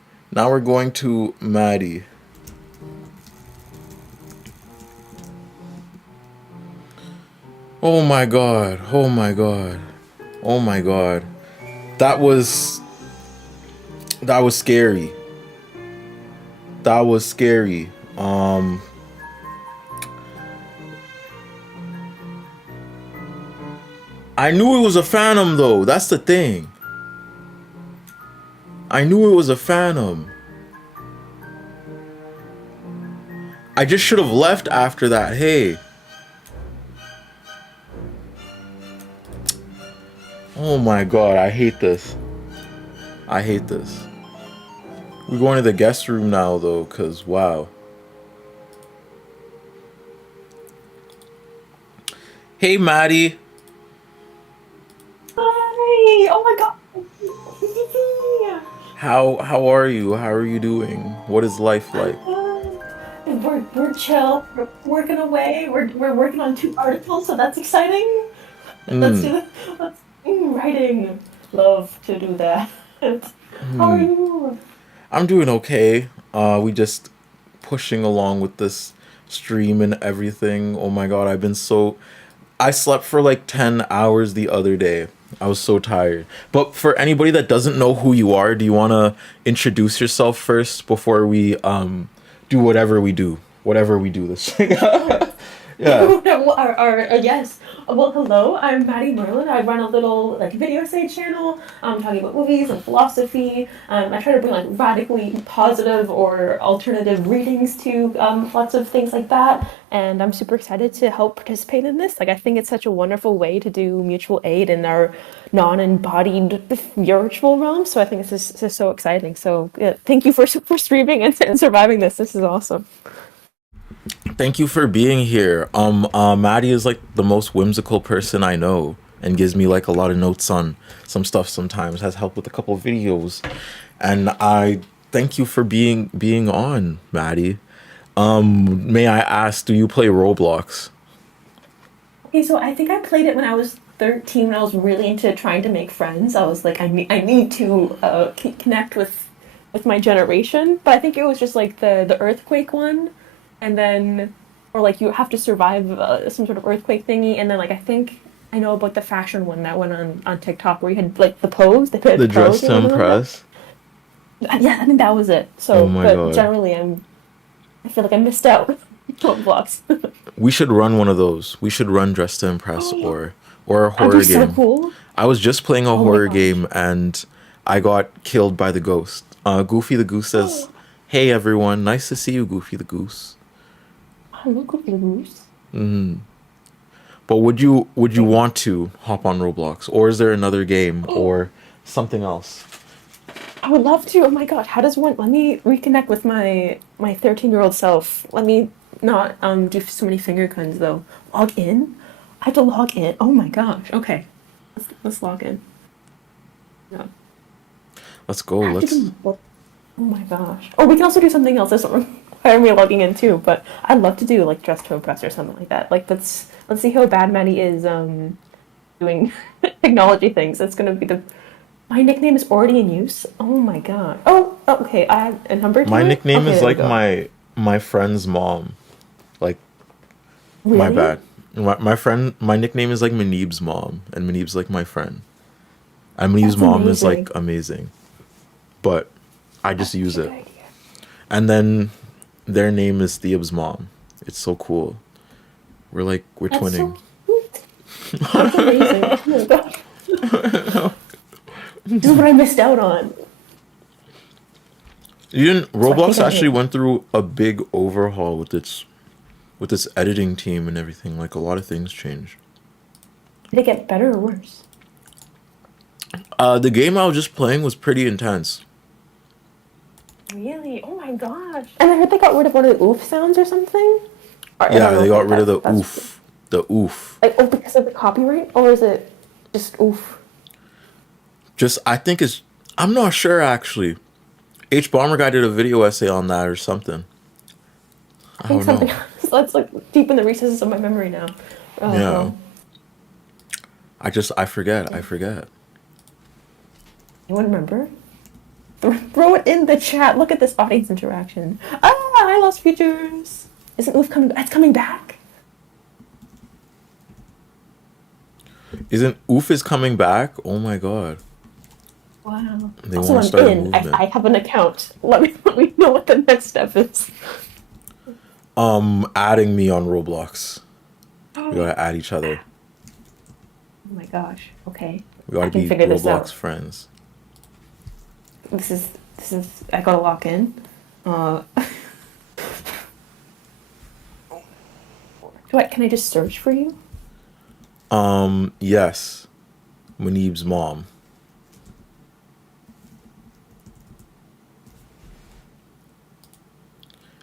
Oh my god. That was scary. I knew it was a phantom though. That's the thing. I knew it was a phantom. I just should have left after that. Hey. Oh my god, I hate this. We're going to the guest room now though, cause wow. Hey Matty. Hi! Oh my god! How are you? How are you doing? What is life like? We're chill. We're working away. We're working on 2 articles, so that's exciting. Let's do writing. Love to do that. How are you? I'm doing okay. We just pushing along with this stream and everything. Oh my god, I slept for like 10 hours the other day. I was so tired. But for anybody that doesn't know who you are, do you want to introduce yourself first before we do whatever we do? Whatever we do this. Yeah. Yes. Well, hello. I'm Matty Merlin. I run a little video essay channel. Talking about movies and philosophy. I try to bring radically positive or alternative readings to lots of things like that. And I'm super excited to help participate in this. I think it's such a wonderful way to do mutual aid in our non-embodied spiritual realm. So I think this is so exciting. So thank you for streaming and surviving this. This is awesome. Thank you for being here. Maddie is the most whimsical person I know and gives me a lot of notes on some stuff sometimes, has helped with a couple of videos. And I thank you for being on, Maddie. May I ask, do you play Roblox? Okay, so I think I played it when I was 13, when I was really into trying to make friends. I was I need to connect with my generation. But I think it was just the earthquake one. And then, or you have to survive some sort of earthquake thingy. And then I think I know about the fashion one that went on TikTok where you had the pose. The dress to impress. Yeah, I think that was it. So, God. Generally, I feel I missed out. Roblox. We should run one of those. We should run Dress to Impress or a horror game. So cool. I was just playing a horror game and I got killed by the ghost. Goofy the Goose says, "Hey everyone, nice to see you, Goofy the Goose." Hello, Goofy the Goose. But would you want to hop on Roblox, or is there another game or something else? I would love to. Oh my god, how does one? Let me reconnect with my 13-year-old self. Let me not do so many finger guns though. Log in. I have to log in. Oh my gosh. Okay, let's log in. Yeah. Let's go. I have to Let's. do- Oh my gosh. Oh, we can also do something else. That's require me logging in too. But I'd love to do like Dress to Impress or something like that. Like let's see how bad Maddie is doing technology things. That's gonna be the. My nickname is already in use. Oh my god. Oh, okay. I have a number. To My it? nickname Okay, is there we like go. my friend's mom. Like, Really? my bad. My friend. My nickname is like Manib's mom, and Manib's like my friend. And Manib's That's mom is amazing. like amazing, but I just use Good it. idea. And then their name is Theob's mom. It's so cool. We're That's twinning. so sweet. That's amazing. Oh my gosh. This is what I missed out on. You didn't. So I think Roblox I actually did. went through a big overhaul with its editing team and everything. Like a lot of things changed. Did it get better or worse? The game I was just playing was pretty intense. Really? Oh my gosh. And I heard they got rid of one of the oof sounds or something. Or, I Yeah, don't know they if got rid of the that's oof. The oof. like oh because of the copyright, or is it just oof? Just I think it's. I'm not sure actually. H Bomber Guy did a video essay on that or something. I I think don't something know. else. That's like deep in the recesses of my memory now. Oh, Yeah. well. I forget. I forget. Anyone remember? Throw it in the chat. Look at this audience interaction. Ah, I lost features. Isn't oof coming? It's coming back. Isn't oof is coming back? Oh my god. Wow. They Also, want to I'm start a in. movement. I have an account. Let me know what the next step is. Adding me on Roblox. We gotta add each other. Oh my gosh. Okay. We gotta I can be figure this Roblox out. friends. This is I gotta lock in. Can I just search for you? Yes. Munib's mom.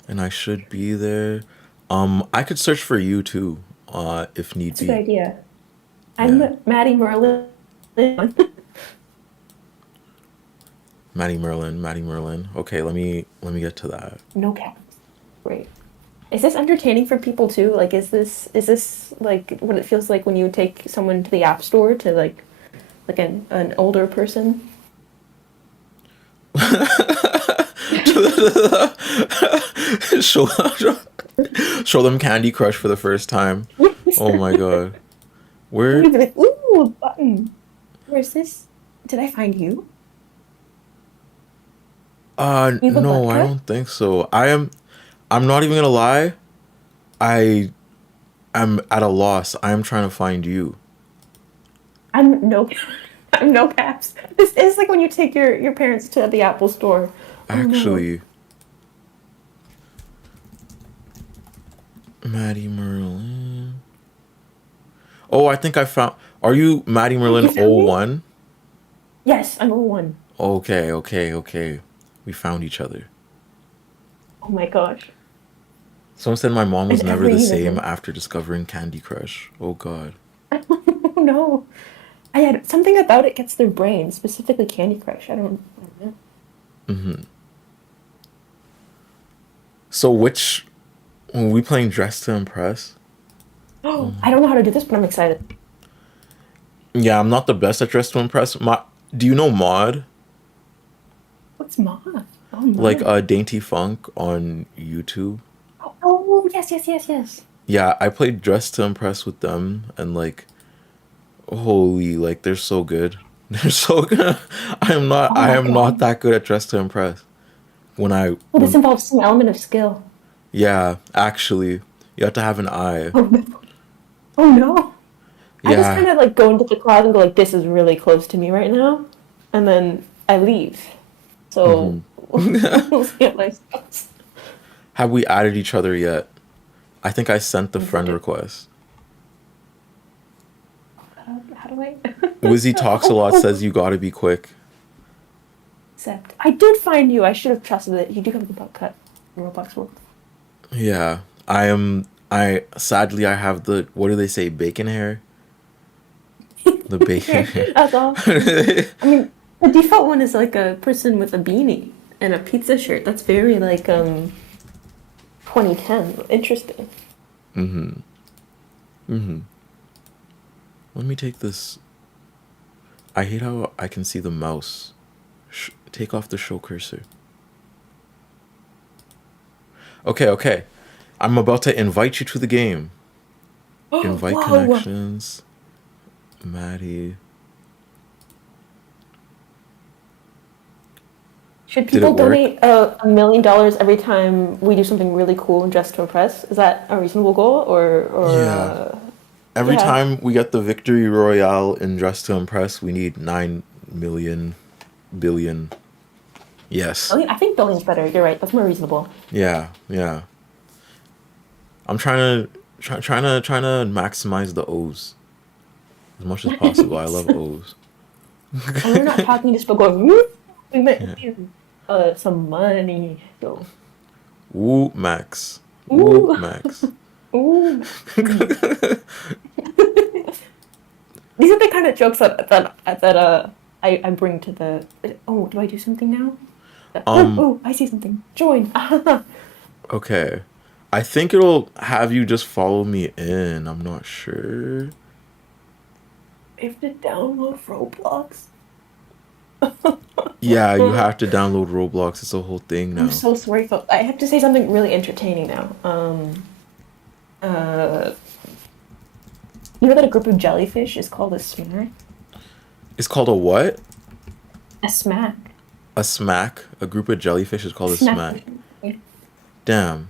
And I should be there. I could search for you too, if need That's a good be. idea. I'm Yeah. Matty Merlin. Matty Merlin. Okay, let me get to that. No caps. Great. Is this entertaining for people too? Like, is this like what it feels like when you take someone to the app store to like an older person? show, show them Candy Crush for the first time. Oh my god. Where? You'd be like, ooh, a button. Where's this? Did I find you? You have a No, I button? don't think so. I'm not even gonna lie. I am at a loss. I am trying to find you. I'm no, I'm no caps. This is like when you take your parents to the Apple store. Oh, no. Actually, Matty Merlin. Oh, I think I found. Are you Matty Merlin You found me? 01? Yes, I'm 01. Okay. We found each other. Oh my gosh. Someone said my mom was Is never the every same even- after discovering Candy Crush. Oh god. Oh no. I had something about it gets their brain, specifically Candy Crush. I don't know. So when we playing Dress to Impress? Oh, I don't know how to do this, but I'm excited. Yeah, I'm not the best at Dress to Impress. Do you know Mod? What's Moth? Oh, Moth. Like Dainty Funk on YouTube? Oh, yes. Yeah, I played Dress to Impress with them, and like, holy, like they're so good. They're so good. I am not. Oh I my am God. not that good at Dress to Impress. Well, this involves some element of skill. Yeah, actually, you have to have an eye. Oh no. Oh no. I just Yeah. kind of like go into the closet and go like, this is really close to me right now, and then I leave. So we'll see how nice goes. Have we added each other yet? I think I sent the friend request. Wizzy talks a lot, says you gotta be quick. Except, I did find you. I should have trusted it. You do have the butt cut. Roblox world. Yeah, sadly I have the, what do they say, bacon hair? The bacon hair. That's all. I mean, the default one is like a person with a beanie and a pizza shirt. That's very like 2010. Interesting. Let me take this. I hate how I can see the mouse. Take off the show cursor. Okay. I'm about to invite you to the game. Invite Whoa. connections. Matty. Should Did people it work? donate $1 million every time we do something really cool and just to impress? Is that a reasonable goal, or Yeah. Every yeah. time we get the victory royale in Dress to Impress, we need 9 million billion. Yes. I think billion's better. You're right. That's more reasonable. Yeah. I'm trying to maximize the O's as much as possible. I love O's. And we're not talking just about going. Woo! We meant some money. So. Woo Max. Ooh. Woo Max. Ooh. These are the kind of jokes that I bring to the. Oh, do I do something now? Oh, I see something. Join. Okay. I think it'll have you just follow me in. I'm not sure. I have to download Roblox. Yeah, you have to download Roblox. It's a whole thing now. I'm so sorry, folks. I have to say something really entertaining now. You know that a group of jellyfish is called a smack? It's called a what? A smack. A smack? A group of jellyfish is called a smack. Yeah. Damn.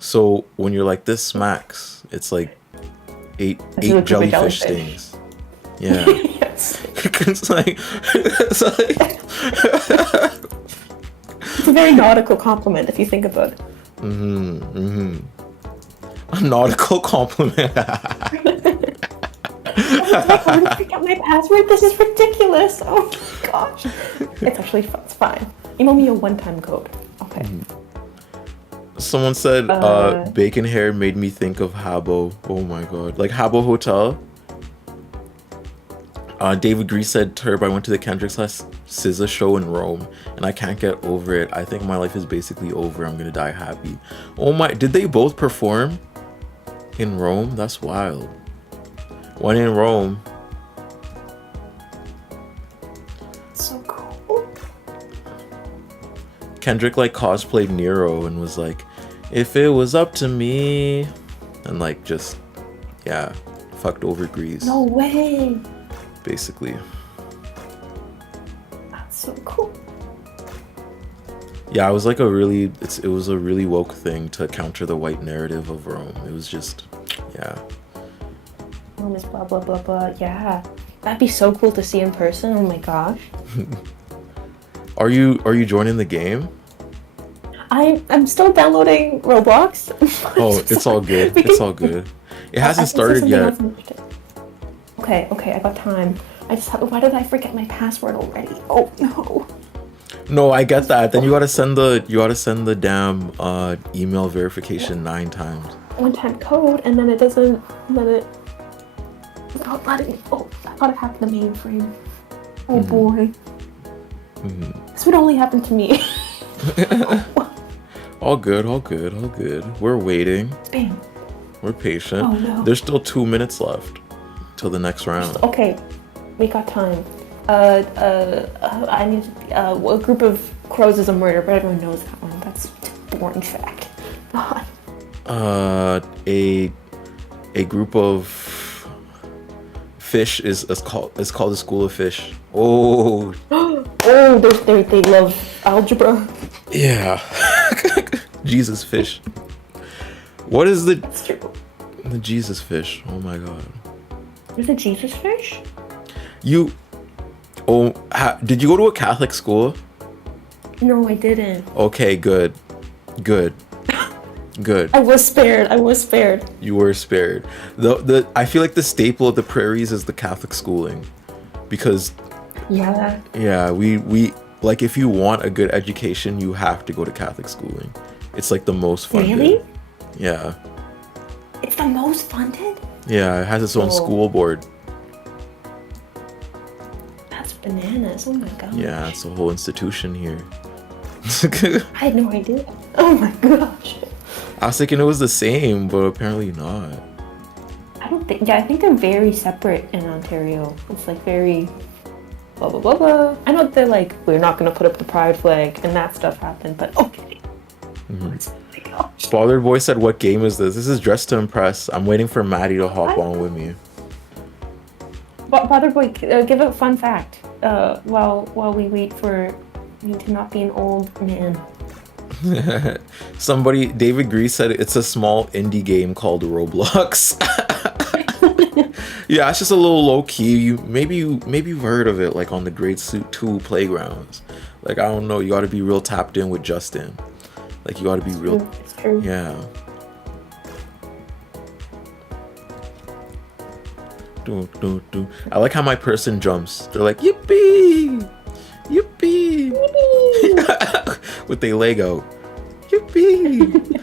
So when you're like, this smacks, it's like eight This is a group of jellyfish jellyfish. stings. Yeah. Yes. it's like It's a very nautical compliment if you think about it. a nautical compliment. I can't forget my password. This is ridiculous. Oh my gosh. It's fine. Email me a one-time code. Okay. Someone said bacon hair made me think of Habbo. Oh my god. Like Habbo Hotel. David Grease said, Turb, I went to the Kendrick's last SZA show in Rome and I can't get over it. I think my life is basically over. I'm gonna die happy. Oh my, did they both perform in Rome? That's wild. One in Rome. So cool. Kendrick like cosplayed Nero and was like, if it was up to me, and like just, yeah, fucked over Grease. No way. Basically. That's so cool. Yeah, it was like it was a really woke thing to counter the white narrative of Rome. It was just, yeah. Rome is blah blah blah blah. Yeah. That'd be so cool to see in person. Oh my gosh. Are you joining the game? I'm still downloading Roblox. Oh, it's all good. It's all good. It hasn't started yet. Okay, I got time. Why did I forget my password already? Oh no. No, I get that. Then you gotta send the damn email verification 9 times. One-time code, and then it doesn't let it. Oh, I thought it happened to mainframe. Oh boy. This would only happen to me. All good. We're waiting. Bam. We're patient. Oh, no. There's still 2 minutes left till the next round. Okay, we got time. I need a group of crows is a murder, but everyone knows that one. That's a boring fact. God. A group of fish is called a school of fish. Oh. Oh, they love algebra. Yeah. Jesus fish. What is the That's true. Jesus fish? Oh my god. There's a Jesus fish? Did you go to a Catholic school? No, I didn't. Okay, good. Good. I was spared. I was spared. You were spared. The I feel like the staple of the prairies is the Catholic schooling, because Yeah. we like, if you want a good education, you have to go to Catholic schooling. It's like the most funded. Really? Yeah. It's the most funded? Yeah, it has its own Oh. school board. That's bananas. Oh my god. Yeah, it's a whole institution here. I had no idea. Oh my gosh. I was thinking it was the same, but apparently not. I think they're very separate in Ontario. It's like very blah blah blah blah. I know they're like, we're not gonna put up the pride flag and that stuff happened, but okay. Oh my gosh. Bothered Boy said, "What game is this? This is Dress to Impress. I'm waiting for Maddie to hop on with me." Bother Boy, give a fun fact. While we wait for you to not be an old man. Somebody, David Grease said it's a small indie game called Roblox. Yeah, it's just a little low key. Maybe you've heard of it, like on the grade 2 playgrounds. Like, I don't know, you got to be real tapped in with Justin. Like, you got to be real. It's true. Yeah. Do. I like how my person jumps. They're like, yippee, yippee, with their leg out. Yippee.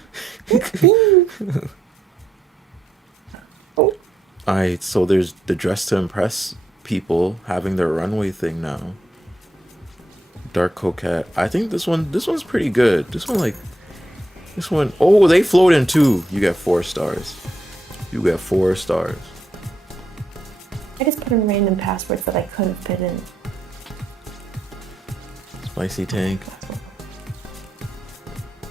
Alright, so there's the Dress to Impress people having their runway thing now. Dark Coquette. I think this one's pretty good. This one, oh, they float in too. You get 4 stars. You get 4 stars. I just put in random passwords that I couldn't fit in. Spicy Tank.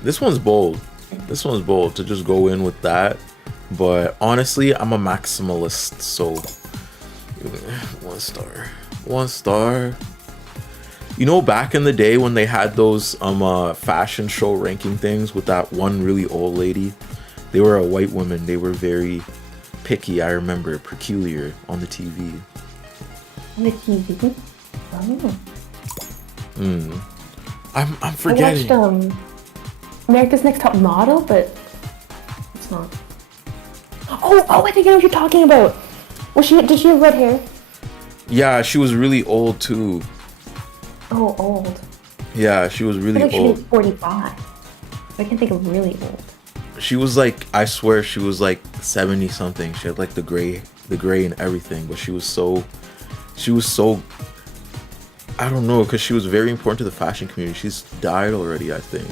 This one's bold. This one's bold to just go in with that. But honestly, I'm a maximalist, so 1 star. 1 star. You know, back in the day when they had those fashion show ranking things with that one really old lady, they were a white woman. They were very picky, I remember, peculiar on the TV. On the TV? Oh. I'm forgetting. I watched America's Next Top Model, but it's not. Oh, I think I know what you're talking about. Did she have red hair? Yeah, she was really old too. Oh, old. Yeah, she was really I feel like old. she was 45. I can think of really old. She was like, I swear she was like 70 something. She had like the gray and everything, but she was so, I don't know, because she was very important to the fashion community. She's died already, I think.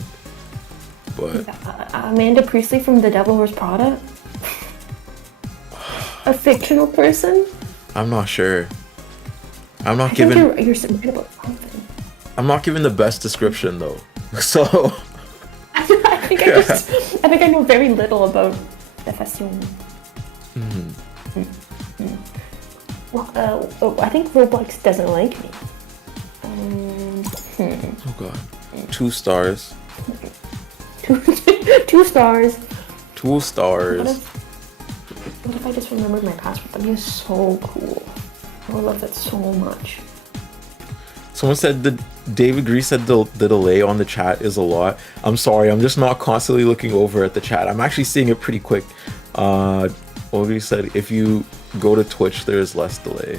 But Amanda Priestley from The Devil Wears Prada? A fictional person? I'm not sure. I'm not I giving. think you're right about something. I'm not giving the best description though. So I think I know very little about the fashion. Well, I think Roblox doesn't like me. oh god, 2 stars. 2 stars. 2 stars. What if I just remembered my password? That'd be so cool. I would love that so much. Someone said that David Grease said the delay on the chat is a lot. I'm sorry, I'm just not constantly looking over at the chat. I'm actually seeing it pretty quick. Ovi said if you go to Twitch, there's less delay.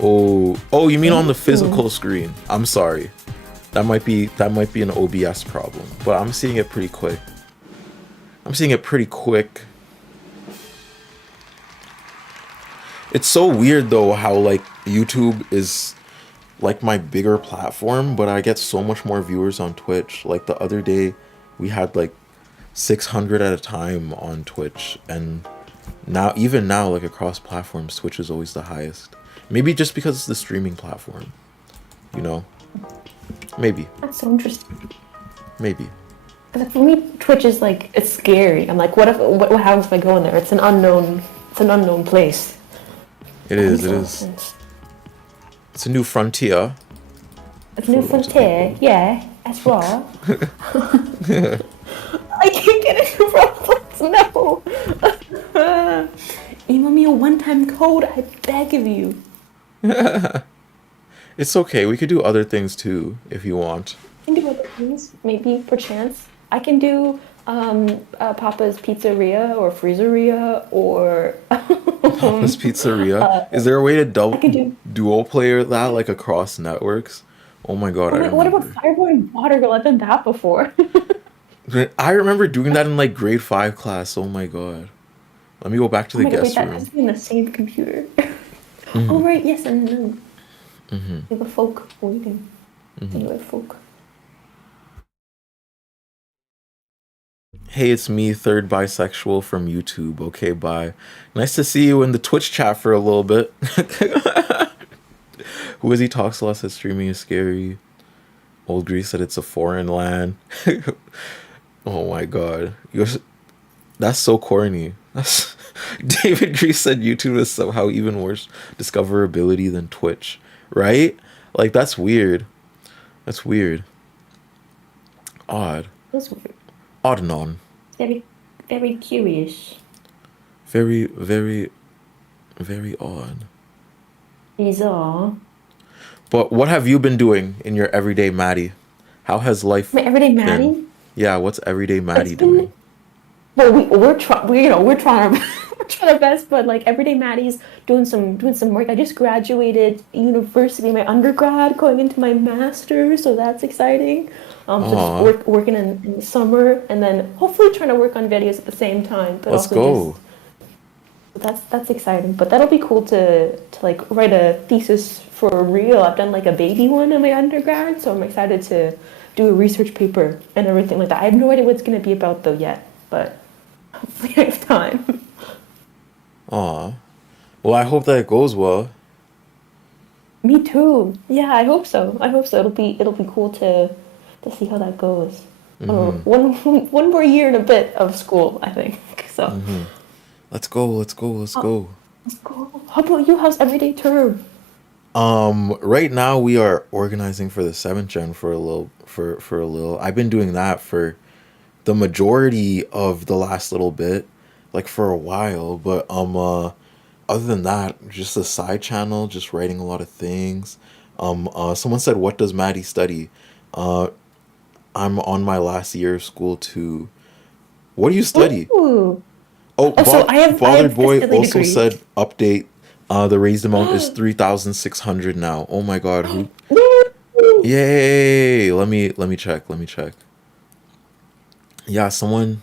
Oh, you mean on the physical screen? I'm sorry. That might be an OBS problem, but I'm seeing it pretty quick. It's so weird though how like YouTube is like my bigger platform, but I get so much more viewers on Twitch. Like the other day we had like 600 at a time on Twitch, and even now like across platforms, Twitch is always the highest. Maybe just because it's the streaming platform, you know? Maybe. That's so interesting. Maybe. But for me, Twitch is like, it's scary. I'm like, what happens if I go in there? It's an unknown place. It is. It's a new frontier. It's a new frontier, yeah, that's right. I can't get into Roblox, no! Email me a one-time code, I beg of you. It's okay, we could do other things too, if you want. Think about things, maybe, perchance. I can do Papa's Pizzeria or Freezeria or Papa's Pizzeria. Is there a way to I can do. dual player that like across networks? Oh my god, Oh I wait, what about remember. Fireboy Water Girl? I've done that before. I remember doing that in like grade 5 class. Oh my god. Let me go back to Oh the my god, wait, guest that has room. to be in the same computer. Oh Hmm. right, yes, and then Hmm. we have a folk waiting. Hmm. Anyway, folk. Hey, it's me, third bisexual from YouTube. Okay, bye. Nice to see you in the Twitch chat for a little bit. Who is he talks a lot said streaming is scary. Old Greece said it's a foreign land. Oh my god. That's so corny. That's David Grease said YouTube is somehow even worse discoverability than Twitch. Right? Like that's weird. That's weird. Odd. That's weird. Odd and on. Very, very curious. Very, very, very odd. Bizarre. But what have you been doing in your everyday Maddie? How has life My everyday been? Maddie. Yeah, what's everyday It's Maddie been doing? well, we're trying. We're trying our we're trying our best, but like everyday Maddie's doing some work. I just graduated university, my undergrad, going into my master's, so that's exciting. So just Aw, working in the summer, and then hopefully trying to work on videos at the same time, but let's also just go. that's exciting. But that'll be cool to like write a thesis for real. I've done like a baby one in my undergrad, so I'm excited to do a research paper and everything like that. I have no idea what it's going to be about though yet, but hopefully I have time. Aw. Well, I hope that it goes well. Me too. Yeah, I hope so. I hope so. It'll be cool to see how that goes. Mm-hmm. One more year and a bit of school, I think. So, Mm-hmm. Let's go, let's go, let's oh, go. let's go. How about you? How's everyday term? Right now we are organizing for the 7th gen for a little. I've been doing that for the majority of the last little bit, like for a while, but other than that, just a side channel, just writing a lot of things. Someone said, "What does Maddie study?" Uh, I'm on my last year of school too. What do you study? Ooh. Oh, Oh, so I Bothered have Boy fiscally also degrees. said update. The raised amount is 3,600 now. Oh my god, who? Woo! Yay! Let me check. Let me check. Yeah, someone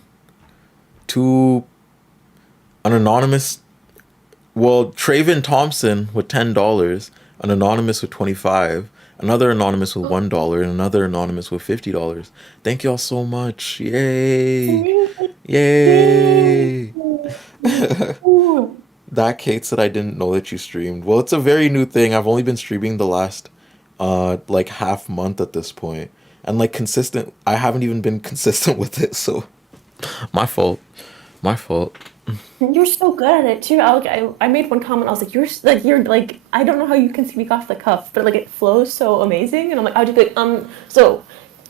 to an anonymous. Well, Traven Thompson with $10, an anonymous with 25, another anonymous with $1, and another anonymous with $50. Thank y'all so much! Yay! Yay! Yay! Ooh. That Kate said I didn't know that you streamed. Well, it's a very new thing. I've only been streaming the last like half month at this point. And like consistent I haven't even been consistent with it, so my fault. My fault. You're so good at it too. I made one comment. I was like, you're like I don't know how you can speak off the cuff, but like it flows so amazing. And I'm like, I'll just be like, so,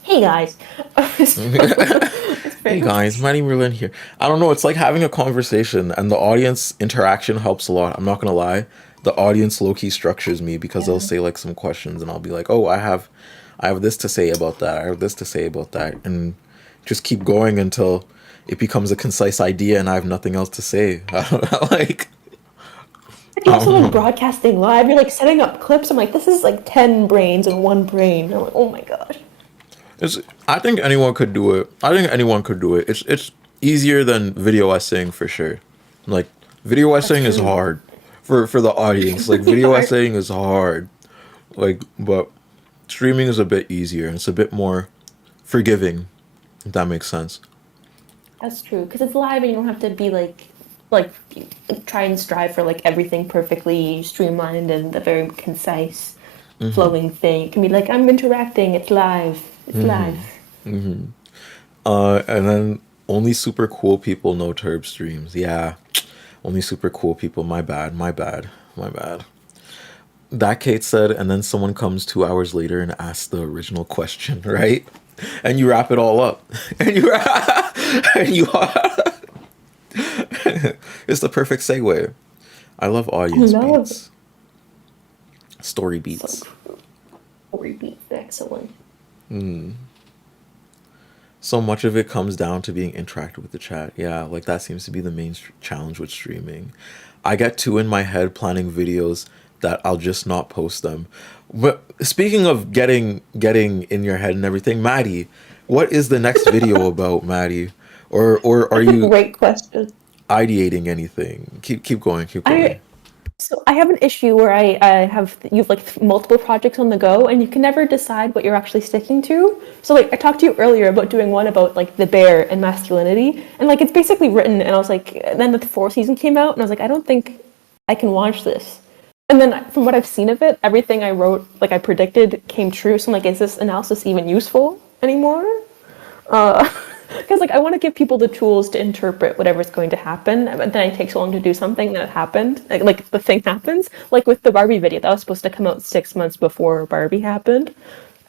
hey guys. It's Hey very guys, Matty Merlin here. I don't know, it's like having a conversation and the audience interaction helps a lot. I'm not gonna lie. The audience low key structures me because they'll yeah. say like some questions and I'll be like, oh, I have this to say about that. I have this to say about that, and just keep going until it becomes a concise idea and I have nothing else to say. I don't know, like But I you're also don't like know. broadcasting live. You're like setting up clips. I'm like, this is like 10 brains in one brain. I'm like, oh my god. It's I think anyone could do it. I think anyone could do it. It's easier than video essaying for sure. Like video That's essaying is true. hard for the audience. It's Like really video hard. essaying is hard. Like but streaming is a bit easier and it's a bit more forgiving, if that makes sense. That's true. Because it's live and you don't have to be like try and strive for like everything perfectly streamlined and the very concise Mhm. flowing thing. It can be like, I'm interacting. It's live. It's live. Mhm. Mhm. And then only super cool people know Turb streams. Yeah. Only super cool people. My bad. My bad. My bad. That Kate said, and then someone comes 2 hours later and asks the original question, right? And you wrap it all up. And you and you it's the perfect segue. I love I audience love it. beats, story So beats. true. Repeat. Excellent. Mm. So much of it comes down to being interactive with the chat. Yeah, like that seems to be the main challenge with streaming. I get too in my head planning videos that I'll just not post them. But speaking of getting in your head and everything, Maddie, what is the next video about, Maddie? Or are That's a you great question. ideating anything? Keep going, keep going. So I have an issue where I have you have like multiple projects on the go, and you can never decide what you're actually sticking to. So like I talked to you earlier about doing one about like the bear and masculinity, and like it's basically written. And I was like, then the fourth season came out, and I was like, I don't think I can watch this. And then from what I've seen of it, everything I wrote, like I predicted, came true. So I'm like, is this analysis even useful anymore? Because like I want to give people the tools to interpret whatever's going to happen, but then it takes so long to do something that happened. Like the thing happens, like with the Barbie video that was supposed to come out 6 months before Barbie happened,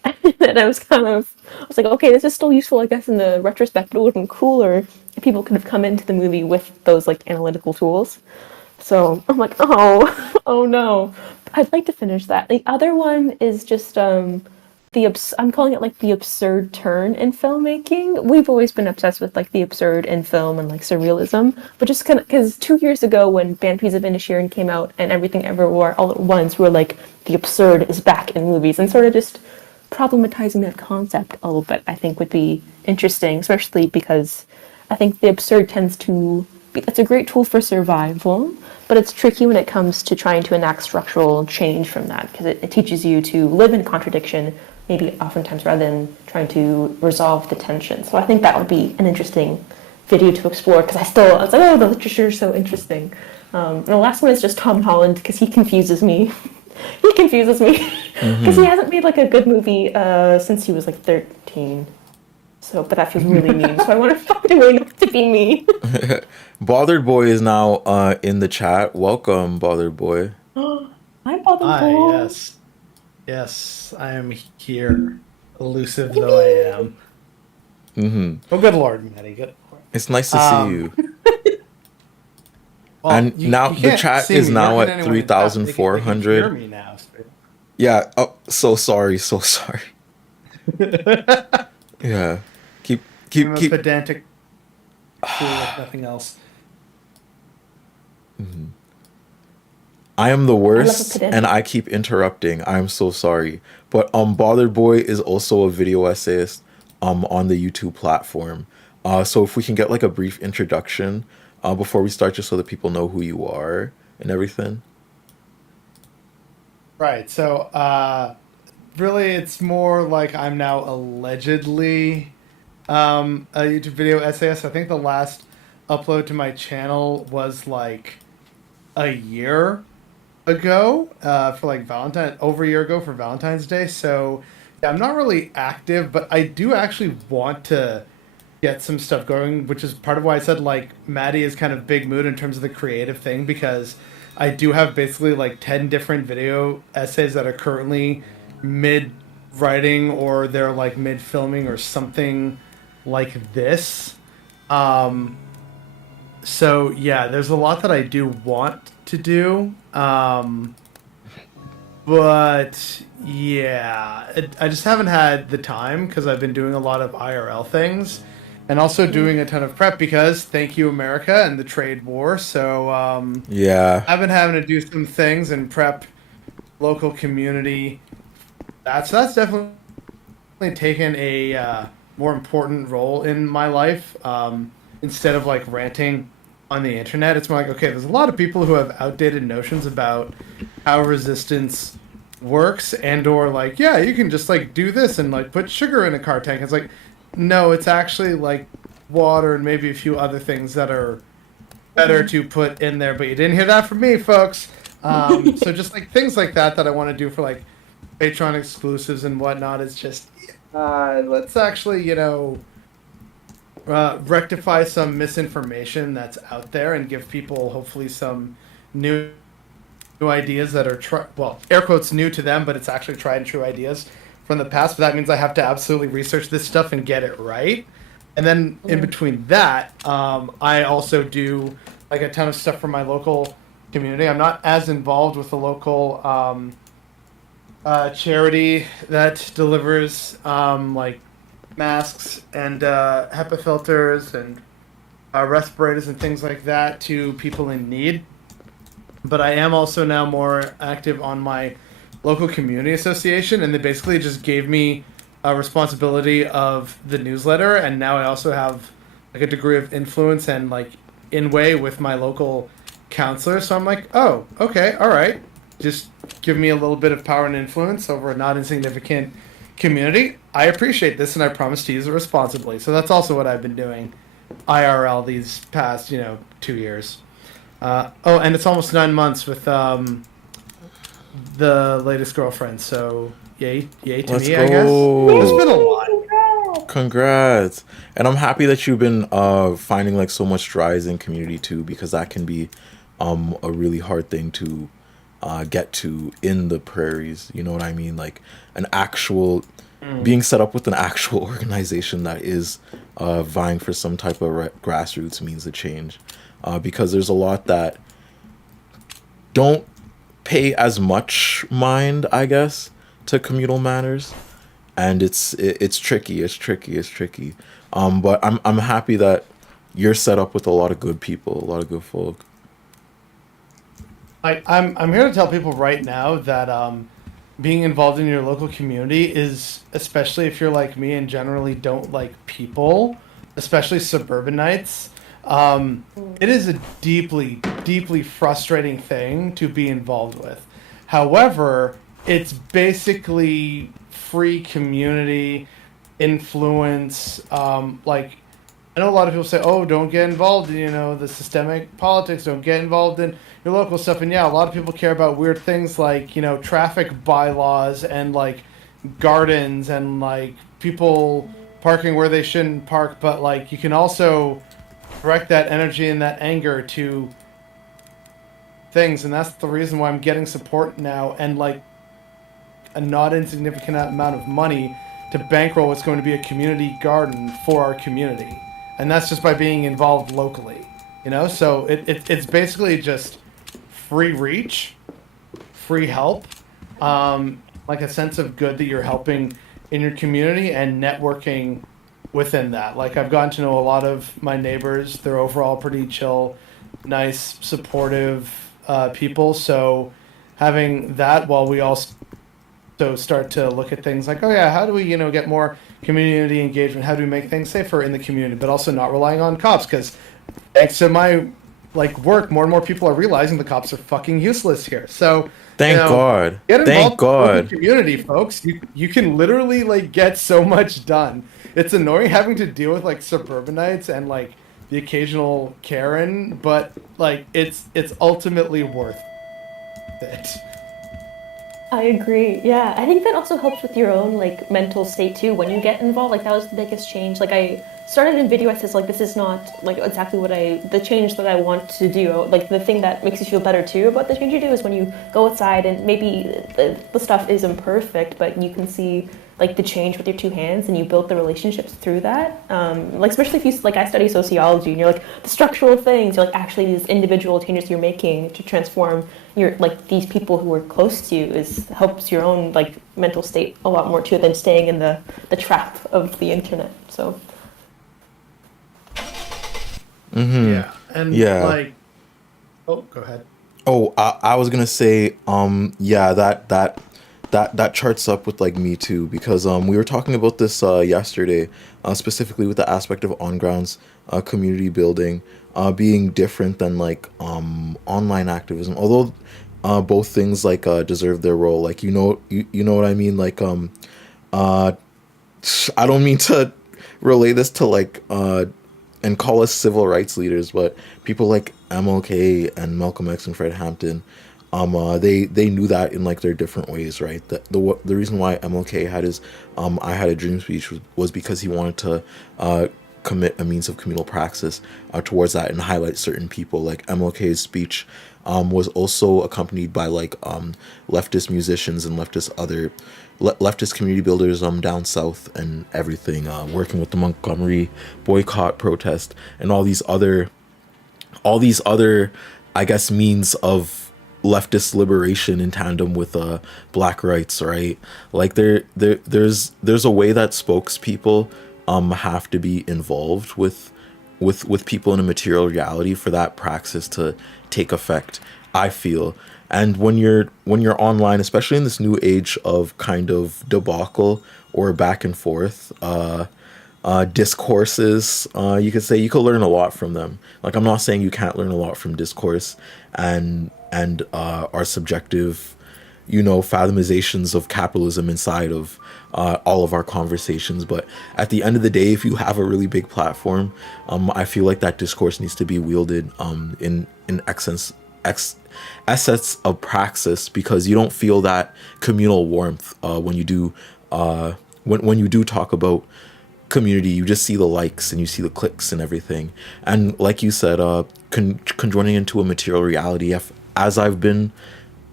and I was like, okay, this is still useful, I guess, in the retrospect, but it would have been cooler if people could have come into the movie with those like analytical tools. So I'm like, oh no. I'd like to finish that. The other one is just I'm calling it like the absurd turn in filmmaking. We've always been obsessed with like the absurd in film and like surrealism, but just kind of because 2 years ago when Banshees of Inisherin came out and Everything Everywhere All at Once, we were like the absurd is back in movies, and sort of just problematizing that concept a little bit I think would be interesting, especially because I think the absurd tends to be, it's a great tool for survival, but it's tricky when it comes to trying to enact structural change from that, because it teaches you to live in contradiction, maybe oftentimes, rather than trying to resolve the tension. So I think that would be an interesting video to explore, because I was like, oh, the literature is so interesting. And the last one is just Tom Holland, because he confuses me. He confuses me, because he hasn't made like a good movie since he was like 13. So, but that feels really mean. So I want to find a way not to be me. Bothered Boy is now in the chat. Welcome, Bothered Boy. Hi, Bothered Hi, Boy. yes. Yes, I am here, elusive though I am. Oh, good Lord, Matty, good Lord. It's nice to see you. Well, And now the can't chat see is me, now nor can at anyone in chat. They can 3,400. hear me now. Yeah. Oh, so sorry. So sorry. Yeah. Keep I'm a pedantic fool with nothing else. I am the I love a worst, pedantic. and I keep interrupting. I'm so sorry. But Bothered Boy is also a video essayist on the YouTube platform. So if we can get like a brief introduction before we start, just so that people know who you are and everything. Right, so really it's more like I'm now allegedly a YouTube video essayist. I think the last upload to my channel was like a year ago for like over a year ago for Valentine's Day. So yeah, I'm not really active, but I do actually want to get some stuff going, which is part of why I said like Maddie is kind of big mood in terms of the creative thing, because I do have basically like 10 different video essays that are currently mid writing, or they're like mid filming or something like this. So yeah, there's a lot that I do want to do. But yeah, I just haven't had the time because I've been doing a lot of IRL things and also doing a ton of prep because thank you America and the trade war. So Yeah. I've been having to do some things and prep local community. That's definitely taken a more important role in my life. Instead of like ranting on the internet, it's more like, okay, there's a lot of people who have outdated notions about how resistance works, and or like, yeah, you can just like do this and like put sugar in a car tank. It's like, no, it's actually like water and maybe a few other things that are better to put in there, but you didn't hear that from me, folks. So just like things like that I want to do for like Patreon exclusives and whatnot is just let's actually, rectify some misinformation that's out there and give people hopefully some new ideas that are air quotes new to them, but it's actually tried and true ideas from the past. But that means I have to absolutely research this stuff and get it right. And then in between that, I also do like a ton of stuff for my local community. I'm not as involved with the local charity that delivers like masks and HEPA filters and respirators and things like that to people in need. But I am also now more active on my local community association, and they basically just gave me a responsibility of the newsletter, and now I also have like a degree of influence and like in way with my local counselor. So I'm like, oh, okay, all right, just give me a little bit of power and influence over a not insignificant community. I appreciate this, and I promise to use it responsibly. So that's also what I've been doing IRL these past 2 years. Oh, and it's almost 9 months with the latest girlfriend. So yay to Let's me, I guess. go. It's been a lot. Congrats. And I'm happy that you've been finding like so much strides in community too, because that can be a really hard thing to get to in the prairies. You know what I mean? Like an actual being set up with an actual organization that is vying for some type of grassroots means a change. Because there's a lot that don't pay as much mind, I guess, to communal matters, and it's tricky. But I'm happy that you're set up with a lot of good people, a lot of good folk. I'm here to tell people right now that being involved in your local community is, especially if you're like me and generally don't like people, especially suburbanites. It is a deeply, deeply frustrating thing to be involved with. However, it's basically free community influence. Like, I know a lot of people say, "Oh, don't get involved in the systemic politics. Don't get involved in your local stuff." And yeah, a lot of people care about weird things like traffic bylaws and like gardens and like people parking where they shouldn't park. But like, you can also direct that energy and that anger to things, and that's the reason why I'm getting support now and like a not insignificant amount of money to bankroll what's going to be a community garden for our community, and that's just by being involved locally. So it's basically just free reach, free help, like a sense of good that you're helping in your community and networking within that. Like, I've gotten to know a lot of my neighbors. They're overall pretty chill, nice, supportive people. So having that while we also start to look at things like, oh yeah, how do we, get more community engagement? How do we make things safer in the community, but also not relying on cops? Because thanks to my work, more and more people are realizing the cops are fucking useless here. So Thank God. Get involved Thank God. in the community, folks. You can literally get so much done. It's annoying having to deal with suburbanites and the occasional Karen, but it's ultimately worth it. I agree. Yeah, I think that also helps with your own mental state too. When you get involved, that was the biggest change. I started in video essays, this is not exactly the change that I want to do. The thing that makes you feel better too about the change you do is when you go outside and maybe the stuff isn't perfect, but you can see the change with your two hands and you build the relationships through that. Especially if you, I study sociology and you're the structural things, you're actually these individual changes you're making to transform your, these people who are close to you helps your own mental state a lot more too than staying in the trap of the internet. So. Mm-hmm. Yeah. And oh, go ahead. Oh, I was gonna say, yeah, that charts up with me too, because we were talking about this yesterday, specifically with the aspect of on-grounds community building being different than online activism, although both things deserve their role. You know what I mean. I don't mean to relay this to and call us civil rights leaders, but people like MLK and Malcolm X and Fred Hampton, they knew that in their different ways, right? The reason why MLK had his I Had a Dream speech was because he wanted to commit a means of communal praxis towards that and highlight certain people. MLK's speech was also accompanied by leftist musicians and leftist community builders down south and everything, working with the Montgomery boycott protest and all these other I guess means of leftist liberation in tandem with black rights, right? Like there's a way that spokespeople have to be involved with people in a material reality for that praxis to take effect, I feel. And when you're online, especially in this new age of kind of debacle or back and forth discourses, you could say you could learn a lot from them. Like, I'm not saying you can't learn a lot from discourse and our subjective, fathomizations of capitalism inside of all of our conversations. But at the end of the day, if you have a really big platform, I feel like that discourse needs to be wielded in essence of praxis, because you don't feel that communal warmth when you do when you do talk about community. You just see the likes and you see the clicks and everything. And like you said, conjoining into a material reality, as I've been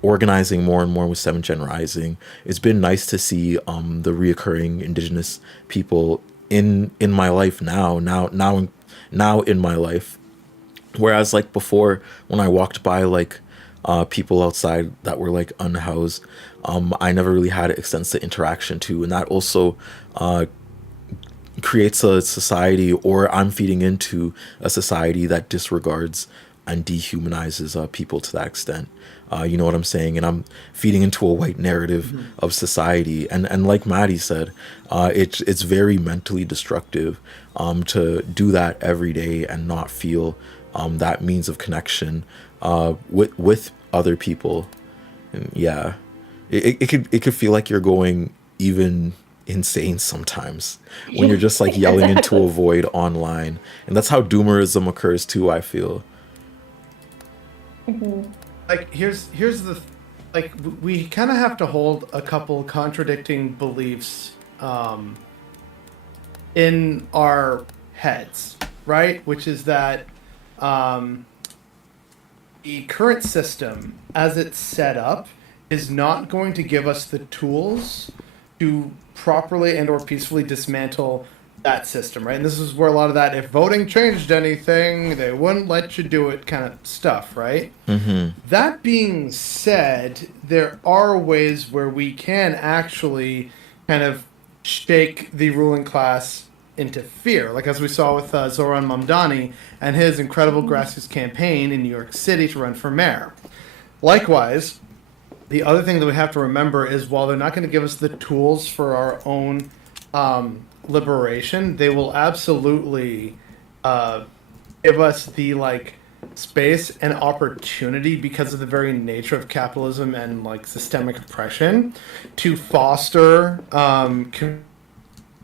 organizing more and more with 7th Gen Rising, it's been nice to see the reoccurring Indigenous people in my life now in my life. Whereas like before, when I walked by like people outside that were like unhoused, I never really had extensive interaction to, and that also creates a society, or I'm feeding into a society that disregards and dehumanizes people to that extent. You know what I'm saying? And I'm feeding into a white narrative of society. And like Matty said, it's very mentally destructive to do that every day and not feel that means of connection with other people. And yeah, it could feel like you're going even insane sometimes when you're just like yelling into a void online. And that's how doomerism occurs too, I feel. Like here's the like we kind of have to hold a couple contradicting beliefs in our heads, right? Which is that the current system as it's set up is not going to give us the tools to properly and or peacefully dismantle that system, right? And this is where a lot of that, if voting changed anything, they wouldn't let you do it kind of stuff, right? That being said, there are ways where we can actually kind of shake the ruling class into fear, like as we saw with Zoran Mamdani and his incredible grassroots campaign in New York City to run for mayor. Likewise, the other thing that we have to remember is while they're not going to give us the tools for our own liberation, they will absolutely give us the like space and opportunity, because of the very nature of capitalism and like systemic oppression, to foster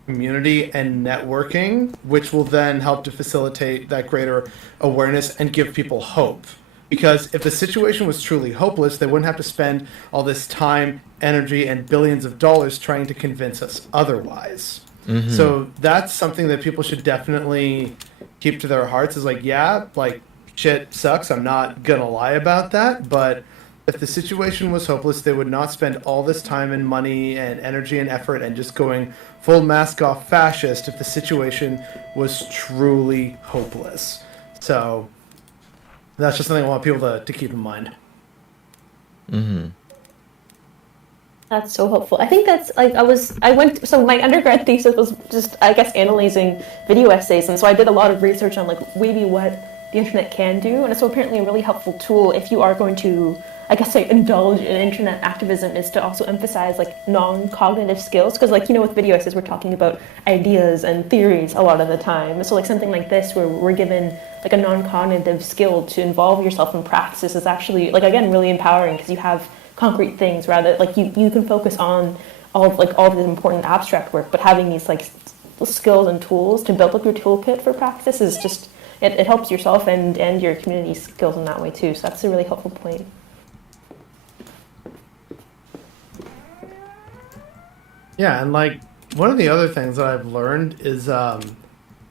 community and networking, which will then help to facilitate that greater awareness and give people hope. Because if the situation was truly hopeless, they wouldn't have to spend all this time, energy, and billions of dollars trying to convince us otherwise. So that's something that people should definitely keep to their hearts, is like, yeah, like shit sucks. I'm not going to lie about that. But if the situation was hopeless, they would not spend all this time and money and energy and effort and just going full mask off fascist if the situation was truly hopeless. So that's just something I want people to keep in mind. That's so helpful. I think that's like so my undergrad thesis was just, I guess, analyzing video essays, and so I did a lot of research on like maybe what the internet can do, and it's apparently a really helpful tool if you are going to, I guess, like indulge in internet activism, is to also emphasize like non-cognitive skills, because like, with video essays we're talking about ideas and theories a lot of the time, so like something like this where we're given like a non-cognitive skill to involve yourself in practice is actually, like, again, really empowering, because you have concrete things, rather like you can focus on all the important abstract work, but having these like skills and tools to build up your toolkit for practice is just, it helps yourself and your community skills in that way too. So that's a really helpful point. Yeah, and like one of the other things that I've learned is not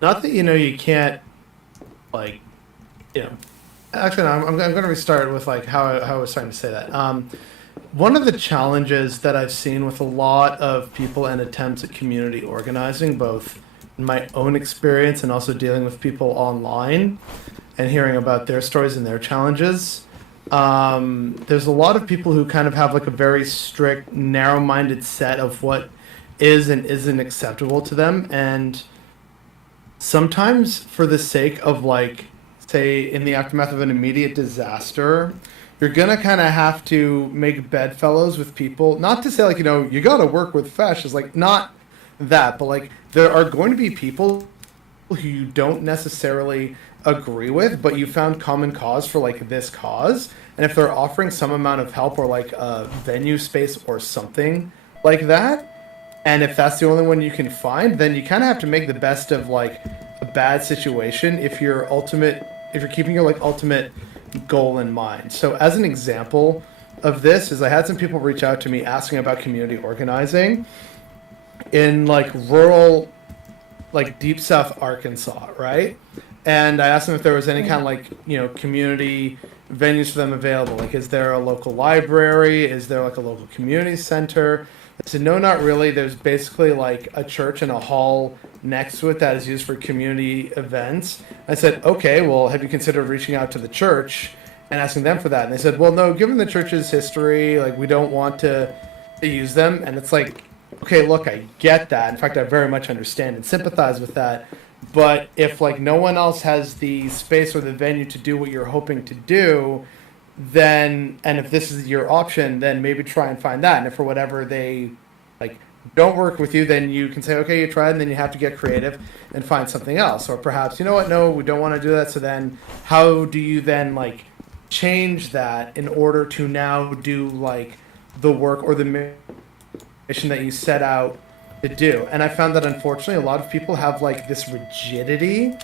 that you can't actually no, I'm going to restart with like how I was trying to say that. One of the challenges that I've seen with a lot of people and attempts at community organizing, both in my own experience and also dealing with people online and hearing about their stories and their challenges, there's a lot of people who kind of have like a very strict, narrow-minded set of what is and isn't acceptable to them, and sometimes for the sake of like, say, in the aftermath of an immediate disaster, you're gonna kind of have to make bedfellows with people. Not to say like, you gotta work with fascists, like not that, but like there are going to be people who you don't necessarily agree with, but you found common cause for like this cause. And if they're offering some amount of help or like a venue space or something like that, and if that's the only one you can find, then you kind of have to make the best of like a bad situation if you're keeping your like ultimate goal in mind. So as an example of this is I had some people reach out to me asking about community organizing in like rural, like deep South Arkansas, right? And I asked them if there was any kind of like, community venues for them available. Like, is there a local library? Is there like a local community center? I said, no, not really. There's basically like a church and a hall next to it that is used for community events. I said, okay, well, have you considered reaching out to the church and asking them for that? And they said, well, no, given the church's history, like we don't want to use them. And it's like, okay, look, I get that. In fact, I very much understand and sympathize with that. But if like no one else has the space or the venue to do what you're hoping to do, then, and if this is your option, then maybe try and find that. And if for whatever they like don't work with you, then you can say, okay, you tried, and then you have to get creative and find something else. Or perhaps, you know what, no, we don't want to do that. So then how do you then like change that in order to now do like the work or the mission that you set out to do? And I found that unfortunately a lot of people have like this rigidity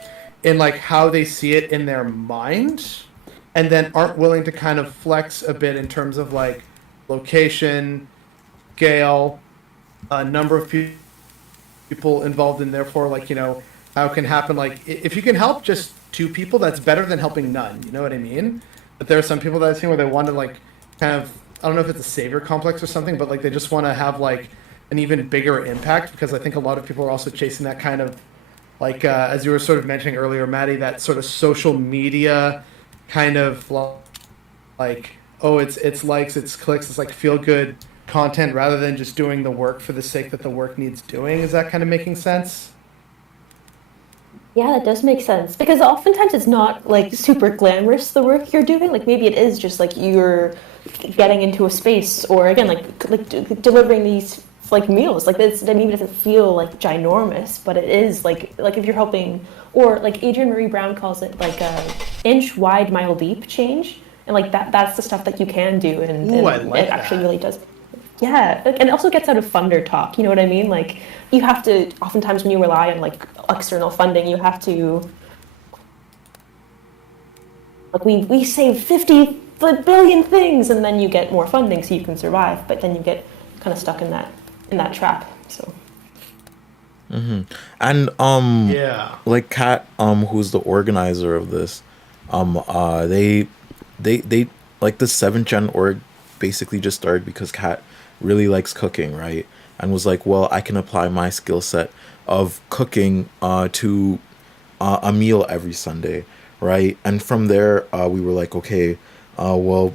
in like how they see it in their mind, and then aren't willing to kind of flex a bit in terms of like location, scale, number of people involved, and therefore like, how it can happen. Like if you can help just 2 people, that's better than helping none. You know what I mean? But there are some people that I've seen where they want to like kind of, I don't know if it's a savior complex or something, but like they just want to have like an even bigger impact, because I think a lot of people are also chasing that kind of like, as you were sort of mentioning earlier, Matty, that sort of social media kind of like, oh, it's likes, it's clicks, it's like feel good content rather than just doing the work for the sake that the work needs doing. Is that kind of making sense? Yeah, that does make sense, because oftentimes it's not like super glamorous, the work you're doing. Like maybe it is just like you're getting into a space, or again like delivering these like meals. Like this, that maybe doesn't feel like ginormous, but it is like if you're helping, or like Adrienne Marie Brown calls it like a inch wide, mile deep change, and like that's the stuff that you can do, and, Ooh, and I like it actually that. really does. Yeah, and it also gets out of funder talk, you know what I mean? Like, you have to, oftentimes when you rely on, like, external funding, you have to, like, we save 50 billion things, and then you get more funding so you can survive, but then you get kind of stuck in that trap, so. And Yeah. like Kat, who's the organizer of this, they like the 7th Gen org basically just started because Kat really likes cooking, right? And was like, well, I can apply my skill set of cooking to a meal every Sunday, right? And from there, we were like, okay, well,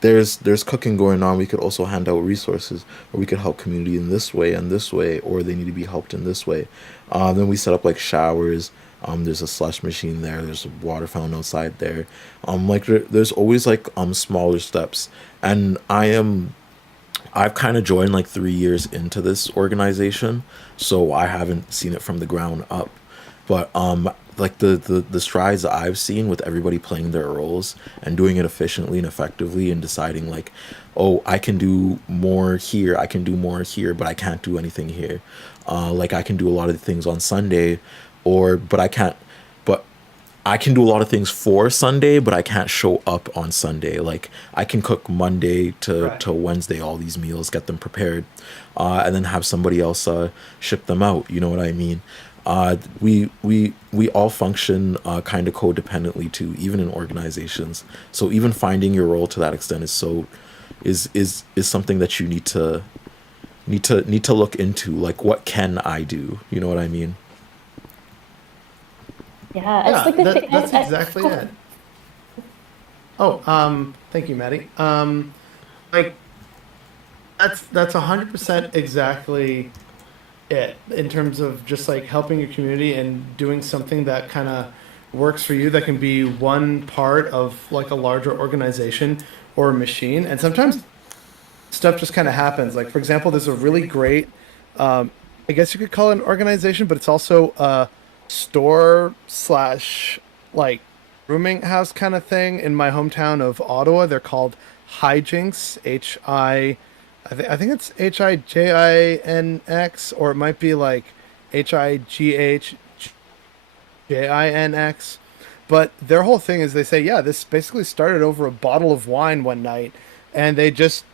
there's cooking going on. We could also hand out resources, or we could help community in this way and this way, or they need to be helped in this way. Then we set up like showers. There's a slush machine there. There's a water fountain outside there. Like there's always like smaller steps. And I've kind of joined like 3 years into this organization, so I haven't seen it from the ground up. But like the strides that I've seen with everybody playing their roles and doing it efficiently and effectively, and deciding like, oh, I can do more here, I can do more here, but I can't do anything here. Like I can do a lot of things on Sunday, but I can do a lot of things for Sunday, but I can't show up on Sunday. Like I can cook Monday to Wednesday, all these meals, get them prepared, and then have somebody else ship them out. You know what I mean? We all function kind of codependently too, even in organizations. So even finding your role to that extent is something that you need to look into. Like, what can I do? You know what I mean? Yeah, it's like that's exactly it. Thank you, Maddie. Like that's 100% exactly it in terms of just like helping your community and doing something that kind of works for you that can be one part of like a larger organization or a machine. And sometimes stuff just kind of happens. Like for example, there's a really great, I guess you could call it an organization, but it's also a store slash like rooming house kind of thing in my hometown of Ottawa. They're called Hijinks, I think it's Hijinx, or it might be like Highjinx. But their whole thing is they say, yeah, this basically started over a bottle of wine one night, and they just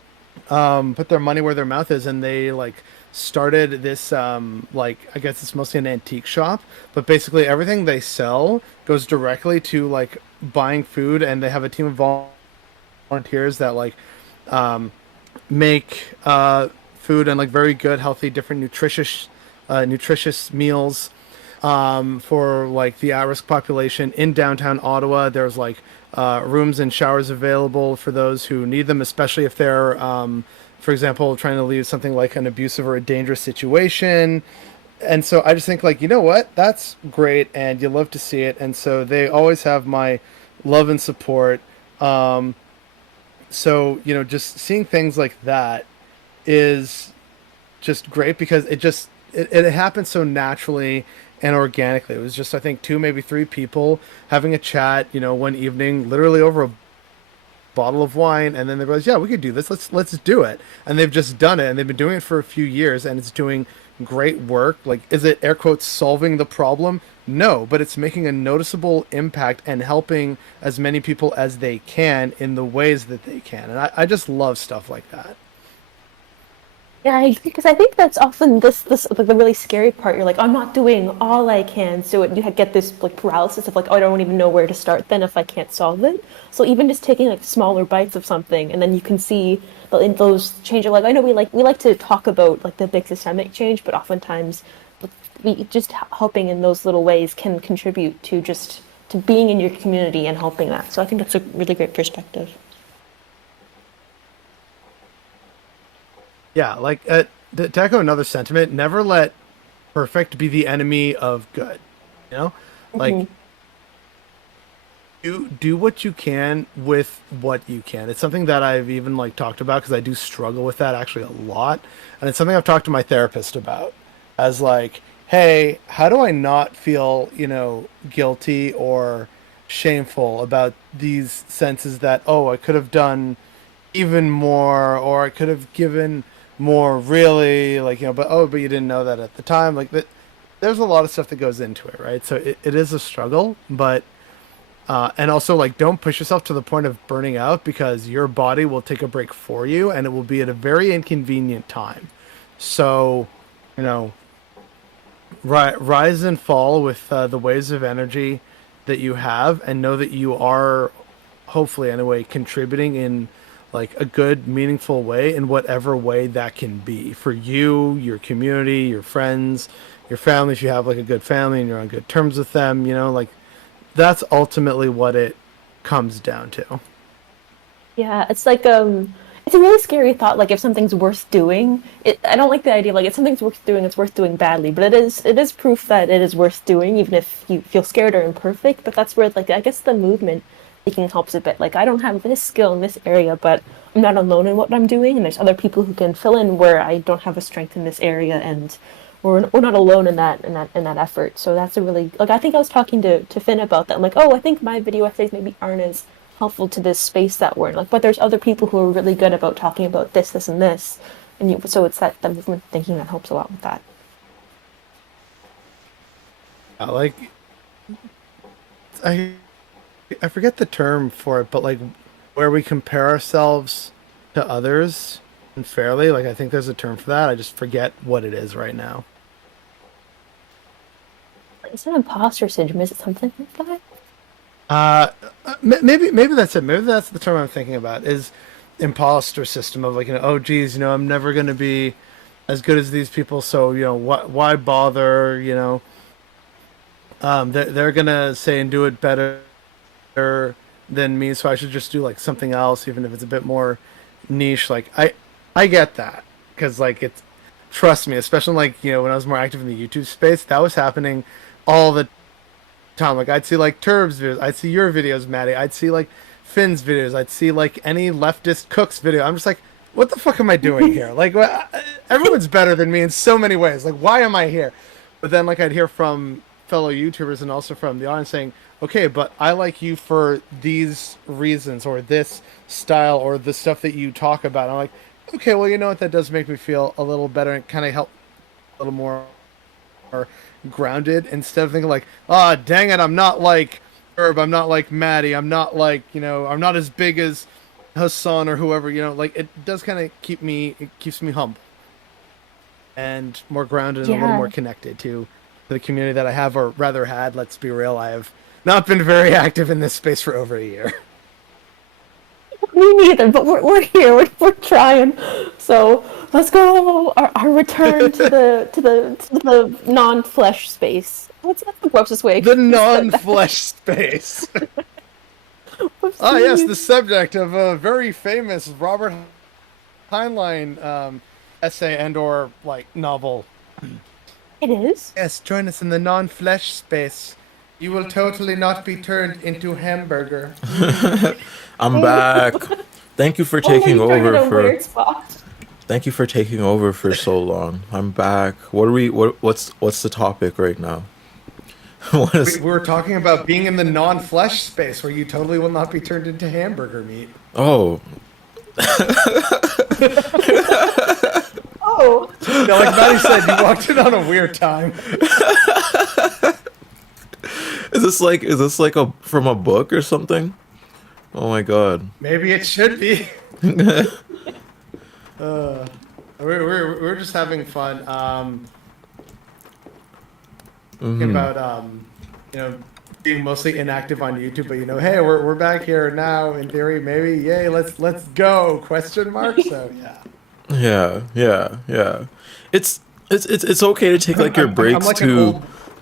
put their money where their mouth is, and they like started this like I guess it's mostly an antique shop, but basically everything they sell goes directly to like buying food, and they have a team of volunteers that like make food and like very good, healthy, different nutritious meals for like the at-risk population in downtown Ottawa. There's like rooms and showers available for those who need them, especially if they're, for example, trying to leave something like an abusive or a dangerous situation. And so I just think like, you know what, that's great, and you love to see it. And so they always have my love and support. So, you know, just seeing things like that is just great because it happened so naturally and organically. It was just, I think, 2, maybe 3 people having a chat, you know, one evening, literally over a bottle of wine, and then they realized, yeah, we could do this. Let's do it. And they've just done it, and they've been doing it for a few years, and it's doing great work. Like, is it air quotes solving the problem? No, but it's making a noticeable impact and helping as many people as they can in the ways that they can. And I just love stuff like that. Yeah, because I think that's often this like the really scary part. You're like, I'm not doing all I can, so you get this like paralysis of like, oh, I don't even know where to start then if I can't solve it. So even just taking like smaller bites of something, and then you can see those change. Like I know we like to talk about like the big systemic change, but oftentimes we just helping in those little ways can contribute to just to being in your community and helping that. So I think that's a really great perspective. Yeah, like to echo another sentiment, never let perfect be the enemy of good. You know, like you do what you can with what you can. It's something that I've even like talked about because I do struggle with that actually a lot, and it's something I've talked to my therapist about as like, hey, how do I not feel, you know, guilty or shameful about these senses that, oh, I could have done even more, or I could have given more, really, like, you know, but you didn't know that at the time. Like that, there's a lot of stuff that goes into it, right? So it is a struggle, but and also like don't push yourself to the point of burning out, because your body will take a break for you, and it will be at a very inconvenient time. So, you know, rise and fall with the waves of energy that you have, and know that you are, hopefully anyway, contributing in like a good, meaningful way, in whatever way that can be for you, your community, your friends, your family. If you have like a good family and you're on good terms with them, you know, like that's ultimately what it comes down to. Yeah, it's like it's a really scary thought. Like if something's worth doing, I don't like the idea of like if something's worth doing, it's worth doing badly. But it is proof that it is worth doing, even if you feel scared or imperfect. But that's where like I guess the movement thinking helps a bit. Like I don't have this skill in this area, but I'm not alone in what I'm doing, and there's other people who can fill in where I don't have a strength in this area, and we're not alone in that effort. So that's a really like I think I was talking to Finn about that. I'm like, oh, I think my video essays maybe aren't as helpful to this space that we're in. Like, but there's other people who are really good about talking about this, and this, and so it's that the movement thinking that helps a lot with that. Like I forget the term for it, but like where we compare ourselves to others unfairly, like I think there's a term for that. I just forget what it is right now. Is it imposter syndrome? Is it something like that? Maybe that's it. Maybe that's the term I'm thinking about, is imposter system of like, you know, oh geez, you know, I'm never going to be as good as these people, so, you know, why bother, you know, they're going to say and do it better than me, so I should just do like something else, even if it's a bit more niche. Like I get that, because like it's, trust me, especially like, you know, when I was more active in the YouTube space, that was happening all the time. Like I'd see like Turb's videos, I'd see your videos, Maddie, I'd see like Finn's videos, I'd see like any leftist cook's video. I'm just like, what the fuck am I doing here? Like, everyone's better than me in so many ways. Like, why am I here? But then, like, I'd hear from fellow YouTubers and also from the audience saying, okay, but I like you for these reasons, or this style, or the stuff that you talk about. And I'm like, okay, well, you know what? That does make me feel a little better and kind of help a little more grounded, instead of thinking like, ah, oh, dang it, I'm not like Herb, I'm not like Maddie, I'm not like, you know, I'm not as big as Hassan or whoever, you know. Like, it does kind of keeps me humble and more grounded and a little more connected to the community that I have, or rather had. Let's be real, I have not been very active in this space for over a year. Me neither, but we're here. We're trying. So let's go. Our return to the non-flesh space. That's the grossest way. The non-flesh space. Ah, yes, the subject of a very famous Robert Heinlein essay and/or like novel. It is. Yes, join us in the non-flesh space. You will totally not be turned into hamburger. I'm back. Thank you for taking over for. Thank you for taking over for so long. I'm back. What's the topic right now? We were talking about being in the non-flesh space where you totally will not be turned into hamburger meat. Oh. Oh. No, like Matty said, you walked in on a weird time. Is this like from a book or something? Oh my god. Maybe it should be. We're just having fun. About you know, being mostly inactive on YouTube, but you know, hey, we're back here now. In theory, maybe, yay, let's go? Question mark. So yeah. Yeah. It's okay to take like your breaks like too,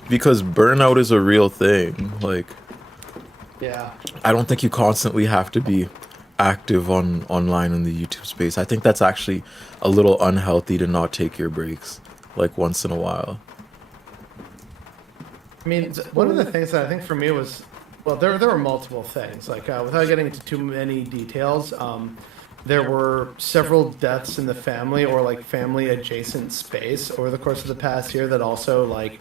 because burnout is a real thing. Like, yeah, I don't think you constantly have to be active online in the YouTube space. I think that's actually a little unhealthy to not take your breaks like once in a while. I mean, one of the things that I think for me was, well, there were multiple things. Like, without getting into too many details, there were several deaths in the family or like family adjacent space over the course of the past year that also like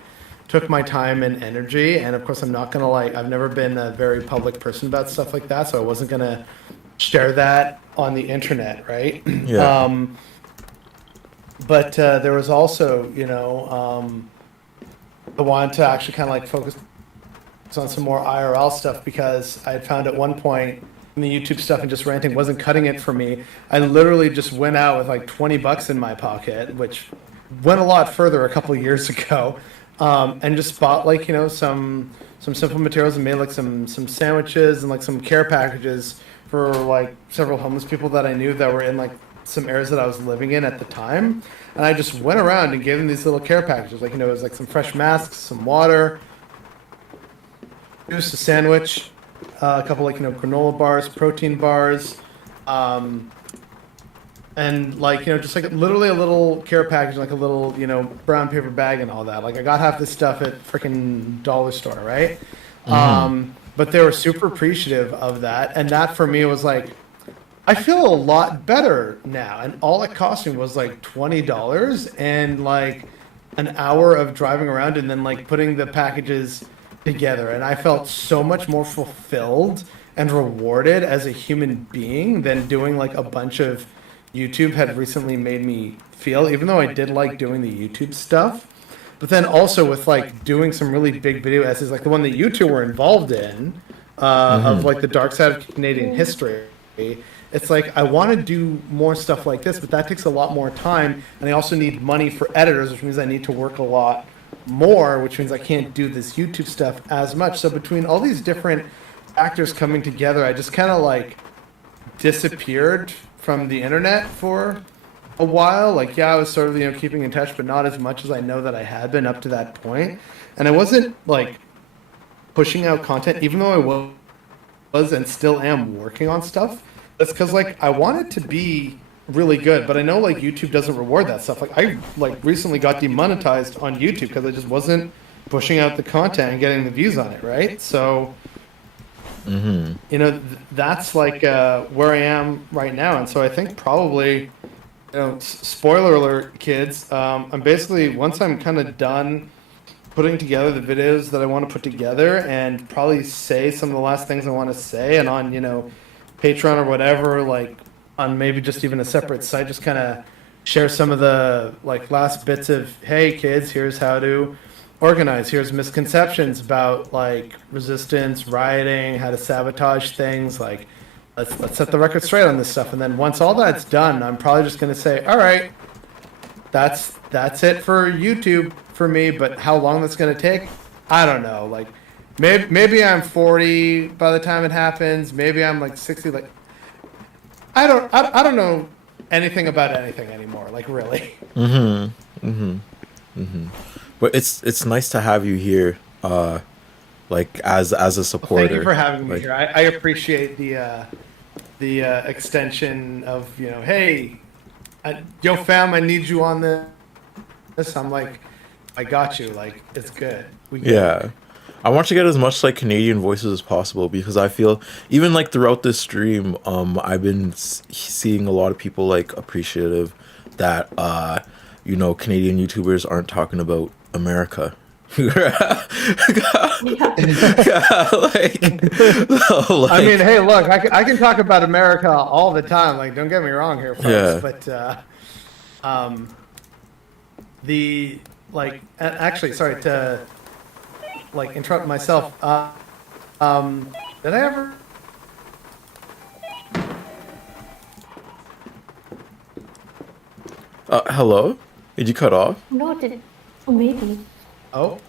took my time and energy. And of course, I'm not gonna I've never been a very public person about stuff like that, so I wasn't gonna share that on the internet, right? Yeah. But there was also, you know, I wanted to actually kind of like focus on some more IRL stuff, because I had found at one point in the YouTube stuff and just ranting wasn't cutting it for me. I literally just went out with like $20 in my pocket, which went a lot further a couple of years ago, and just bought like, you know, some simple materials and made like some sandwiches and like some care packages for like several homeless people that I knew that were in like some areas that I was living in at the time. And I just went around and gave them these little care packages. Like, you know, it was like some fresh masks, some water, juice, a sandwich, a couple like, you know, granola bars, protein bars, and like, you know, just like literally a little care package, like a little, you know, brown paper bag and all that. Like, I got half this stuff at freaking dollar store, right? But they were super appreciative of that. And that for me was like, I feel a lot better now. And all it cost me was like $20 and like an hour of driving around and then like putting the packages together. And I felt so much more fulfilled and rewarded as a human being than doing like a bunch of YouTube had recently made me feel, even though I did like doing the YouTube stuff. But then also with like doing some really big video essays, like the one that you two were involved in, of like the dark side of Canadian history. It's like, I want to do more stuff like this, but that takes a lot more time. And I also need money for editors, which means I need to work a lot more, which means I can't do this YouTube stuff as much. So between all these different factors coming together, I just kind of like disappeared from the internet for a while. Like, yeah, I was sort of, you know, keeping in touch, but not as much as I know that I had been up to that point. And I wasn't like pushing out content, even though I was and still am working on stuff. That's because like I want it to be really good, but I know like YouTube doesn't reward that stuff. Like I like recently got demonetized on YouTube because I just wasn't pushing out the content and getting the views on it, right? So you know, that's like where I am right now, and so I think probably, you know, spoiler alert, kids. I'm basically, once I'm kind of done putting together the videos that I want to put together, and probably say some of the last things I want to say, and on, you know, Patreon or whatever, like on maybe just even a separate site, just kind of share some of the like last bits of, hey kids, here's how to organize, here's misconceptions about like resistance, rioting, how to sabotage things, like let's set the record straight on this stuff. And then once all that's done, I'm probably just going to say, all right, that's it for YouTube for me. But how long that's going to take, I don't know. Like maybe I'm 40 by the time it happens, maybe I'm like 60. Like I don't know anything about anything anymore, like really. But it's nice to have you here, like as a supporter. Thank you for having me like, here. I appreciate the extension of, you know, hey, yo fam, I need you on this. I'm like, I got you. Like it's good. Yeah. I want to get as much like Canadian voices as possible, because I feel even like throughout this stream, I've been seeing a lot of people like appreciative that you know, Canadian YouTubers aren't talking about America. I mean, hey, look, I can talk about America all the time. Like, don't get me wrong here, folks. Yeah. But the like, actually, sorry to like interrupt myself. Did I ever? Hello? Did you cut off? No, it didn't. Oh, maybe. Oh.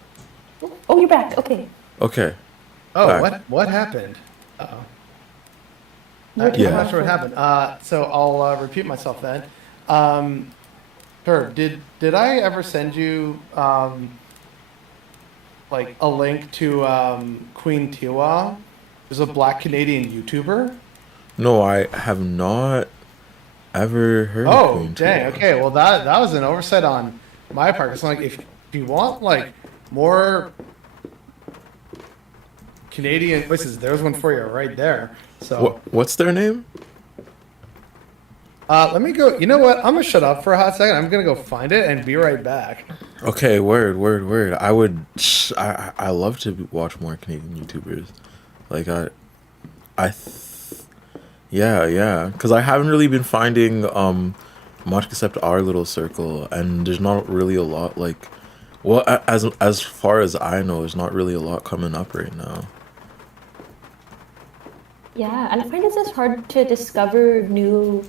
Oh, you're back. Okay. Okay. Oh, Back. what happened? Uh-oh. You're I'm not sure what happened. So I'll repeat myself then. Herb, did I ever send you like a link to Queen Tiwa? There's a Black Canadian YouTuber. No, I have not ever heard of Oh, Queen dang. Tiwa. Okay, well that was an oversight on my part. It's like if you want like more Canadian voices, there's one for you right there. So What's their name? let me go. You know what? I'm gonna shut up for a hot second. I'm gonna go find it and be right back. Okay, word. I love to watch more Canadian YouTubers. Like yeah, because I haven't really been finding much except our little circle, and there's not really a lot like, well, as far as I know, there's not really a lot coming up right now. Yeah, and I find it's just hard to discover new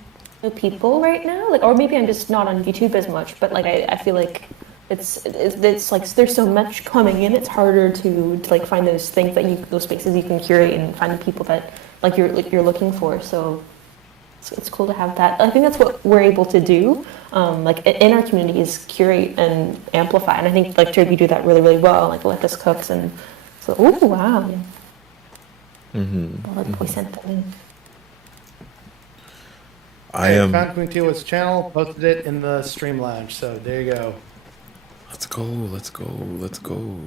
people right now. Like, or maybe I'm just not on YouTube as much. But like, I feel like it's like there's so much coming in. It's harder to like find those things that those spaces you can curate and find the people that you're looking for. So it's cool to have that. I think that's what we're able to do. Like in our community is curate and amplify. And I think like Jared, you do that really, really well. Like Let This Cooks and so. Oh wow. Well, we sent that in. I am. Found Queen Tiwa's channel, posted it in the stream lounge. So there you go. Let's go.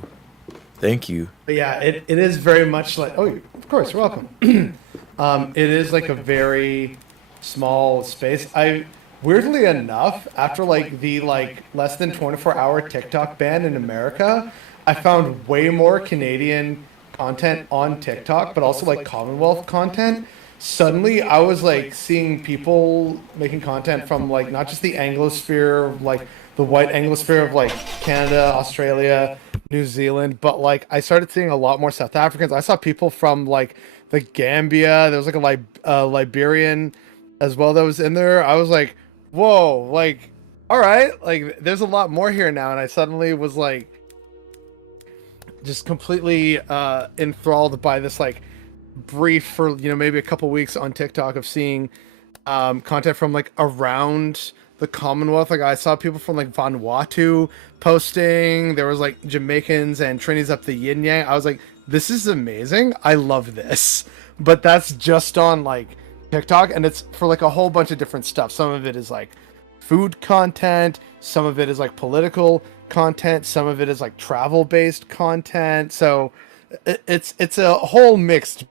Thank you. But yeah, it is very much like, oh, of course, you're welcome. It is like a very small space. I weirdly enough, after like the like less than 24-hour TikTok ban in America, I found way more Canadian content on TikTok, but also like Commonwealth content. Suddenly I was like seeing people making content from like not just the Anglosphere, like the white Anglosphere of like Canada, Australia, New Zealand, but like I started seeing a lot more South Africans. I saw people from like the Gambia. There was like a Liberian as well that was in there. I was like, whoa, like, all right, like there's a lot more here now. And I suddenly was like just completely enthralled by this like brief for, you know, maybe a couple weeks on TikTok of seeing content from like around the Commonwealth. Like I saw people from like Vanuatu posting. There was like Jamaicans and Trinis up the yin yang. I was like, this is amazing. I love this. But that's just on like TikTok, and it's for like a whole bunch of different stuff. Some of it is like food content, some of it is like political content, some of it is like travel based content. So it's a whole mixed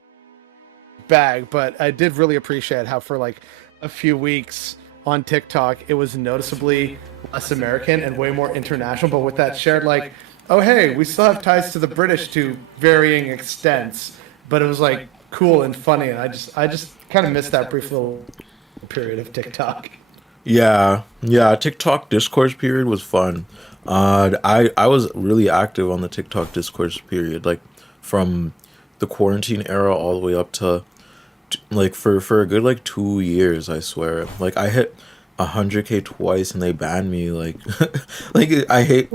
bag, but I did really appreciate how for like a few weeks on TikTok it was noticeably less American and way more international, but with that shared like, oh hey, we still have ties to the British to varying extents, but it was like cool and funny, and I just kind of missed that brief little period of TikTok. Yeah, TikTok discourse period was fun. I was really active on the TikTok discourse period, like from the quarantine era all the way up to like for a good like 2 years, I swear. Like I hit 100K twice and they banned me. Like like I hate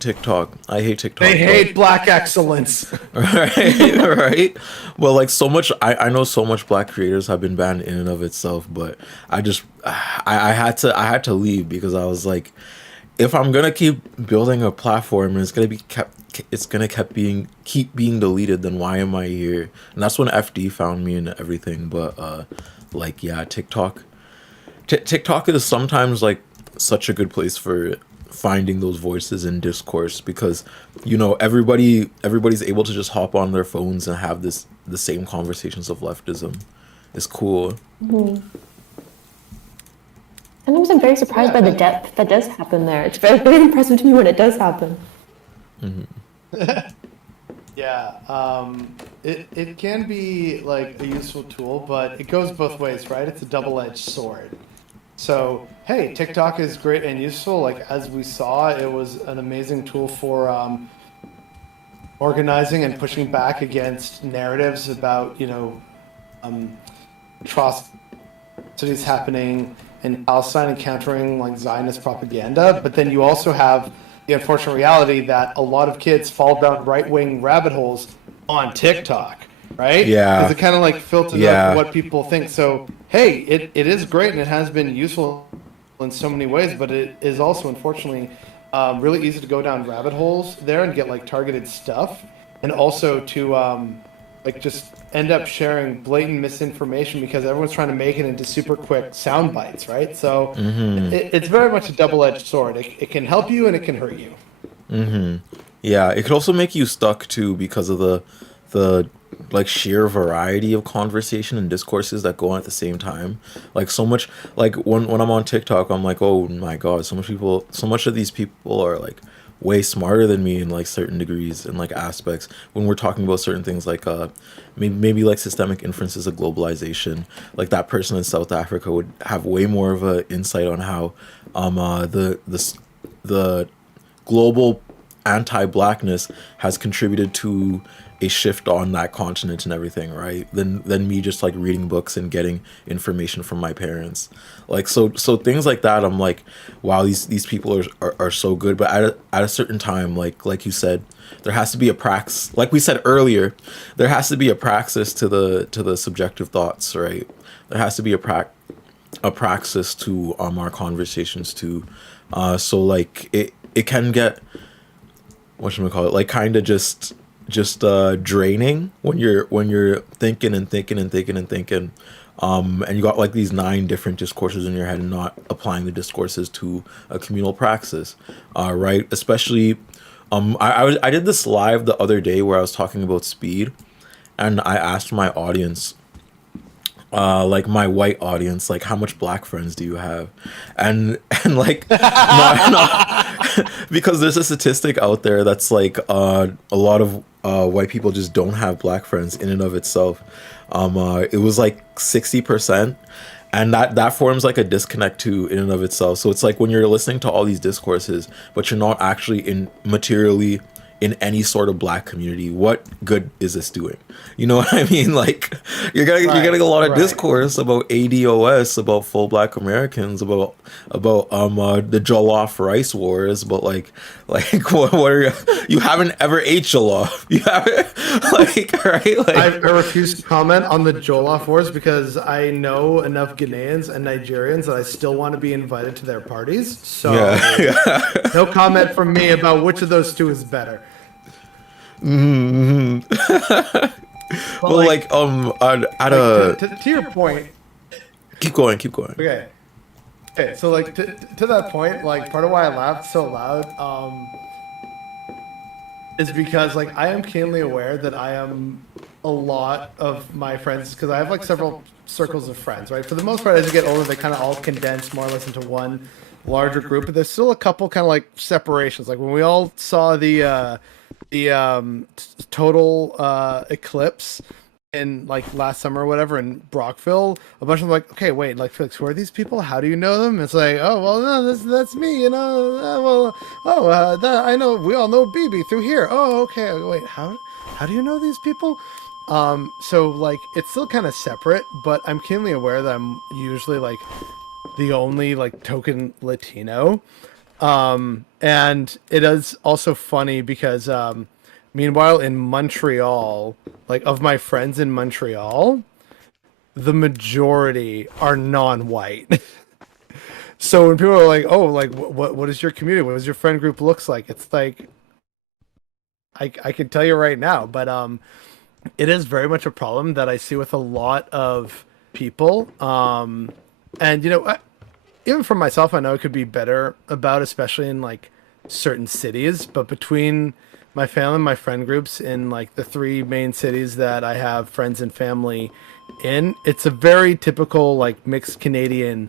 TikTok. I hate TikTok. They hate black excellence. Right. Well, like so much I know so much black creators have been banned in and of itself, but I had to leave because I was like, if I'm gonna keep building a platform and it's gonna keep being deleted, then why am I here? And that's when FD found me and everything. But like yeah, TikTok is sometimes like such a good place for finding those voices in discourse, because everybody's able to just hop on their phones and have the same conversations of leftism. It's cool. Sometimes I'm very surprised by the depth that does happen there. It's very, very impressive to me when it does happen. Yeah, it can be like a useful tool, but it goes both ways, right? It's a double-edged sword. So, hey, TikTok is great and useful. Like, as we saw, it was an amazing tool for organizing and pushing back against narratives about, atrocities happening in Palestine and countering, like, Zionist propaganda. But then you also have the unfortunate reality that a lot of kids fall down right-wing rabbit holes on TikTok. Right? Yeah. Because it kind of like filters up what people think. So, hey, it is great and it has been useful in so many ways, but it is also, unfortunately, really easy to go down rabbit holes there and get like targeted stuff, and also to like just end up sharing blatant misinformation because everyone's trying to make it into super quick sound bites, right? So it's very much a double-edged sword. It can help you and it can hurt you. Yeah, it could also make you stuck too because of the like sheer variety of conversation and discourses that go on at the same time. Like so much, like when I'm on TikTok, I'm like, oh my god, so much of these people are like way smarter than me in like certain degrees and like aspects when we're talking about certain things, like maybe like systemic inferences of globalization. Like that person in South Africa would have way more of a insight on how the global anti-blackness has contributed to a shift on that continent and everything, right? Than me just like reading books and getting information from my parents. Like so things like that, I'm like, wow, these people are so good. But at a certain time, like you said, there has to be a praxis. Like we said earlier, there has to be a praxis to the subjective thoughts, right? There has to be a praxis to our conversations too. So like it can get, whatchamacallit, like kind of just draining when you're thinking and you got like these 9 different discourses in your head and not applying the discourses to a communal praxis, right? Especially I did this live the other day where I was talking about speed, and I asked my audience, like my white audience, like how much black friends do you have? And like no, because there's a statistic out there that's like a lot of white people just don't have black friends in and of itself. It was like 60%, and that forms like a disconnect too in and of itself. So it's like when you're listening to all these discourses but you're not actually materially in any sort of black community, what good is this doing? You know what I mean? Like you're getting a lot of discourse about ADOS, about full black Americans, about the Jollof rice wars, but like what are you haven't ever ate Jollof. You haven't like right? Like I refuse to comment on the Jollof wars because I know enough Ghanaians and Nigerians that I still want to be invited to their parties. So no comment from me about which of those two is better. Well, like at a to your point. keep going. Okay. Okay, so like to that point, like part of why I laughed so loud, is because like I am keenly aware that I am a lot of my friends, because I have like several circles of friends, right? For the most part, as you get older, they kind of all condense more or less into one larger group, but there's still a couple kind of like separations. Like when we all saw total eclipse in like last summer or whatever in Brockville, a bunch of them like, okay, wait, like Felix, who are these people? How do you know them? It's like, oh well, no, that's me, you know. I know, we all know BB through here. Oh, okay, wait, how do you know these people? So like it's still kind of separate, but I'm keenly aware that I'm usually like the only like token Latino. And it is also funny because meanwhile in Montreal, like of my friends in Montreal, the majority are non-white. So when people are like, oh, like what is your community? What does your friend group looks like? It's like I can tell you right now, but it is very much a problem that I see with a lot of people. And you know, even for myself, I know it could be better about, especially in like certain cities, but between my family and my friend groups in like the three main cities that I have friends and family in, it's a very typical like mixed Canadian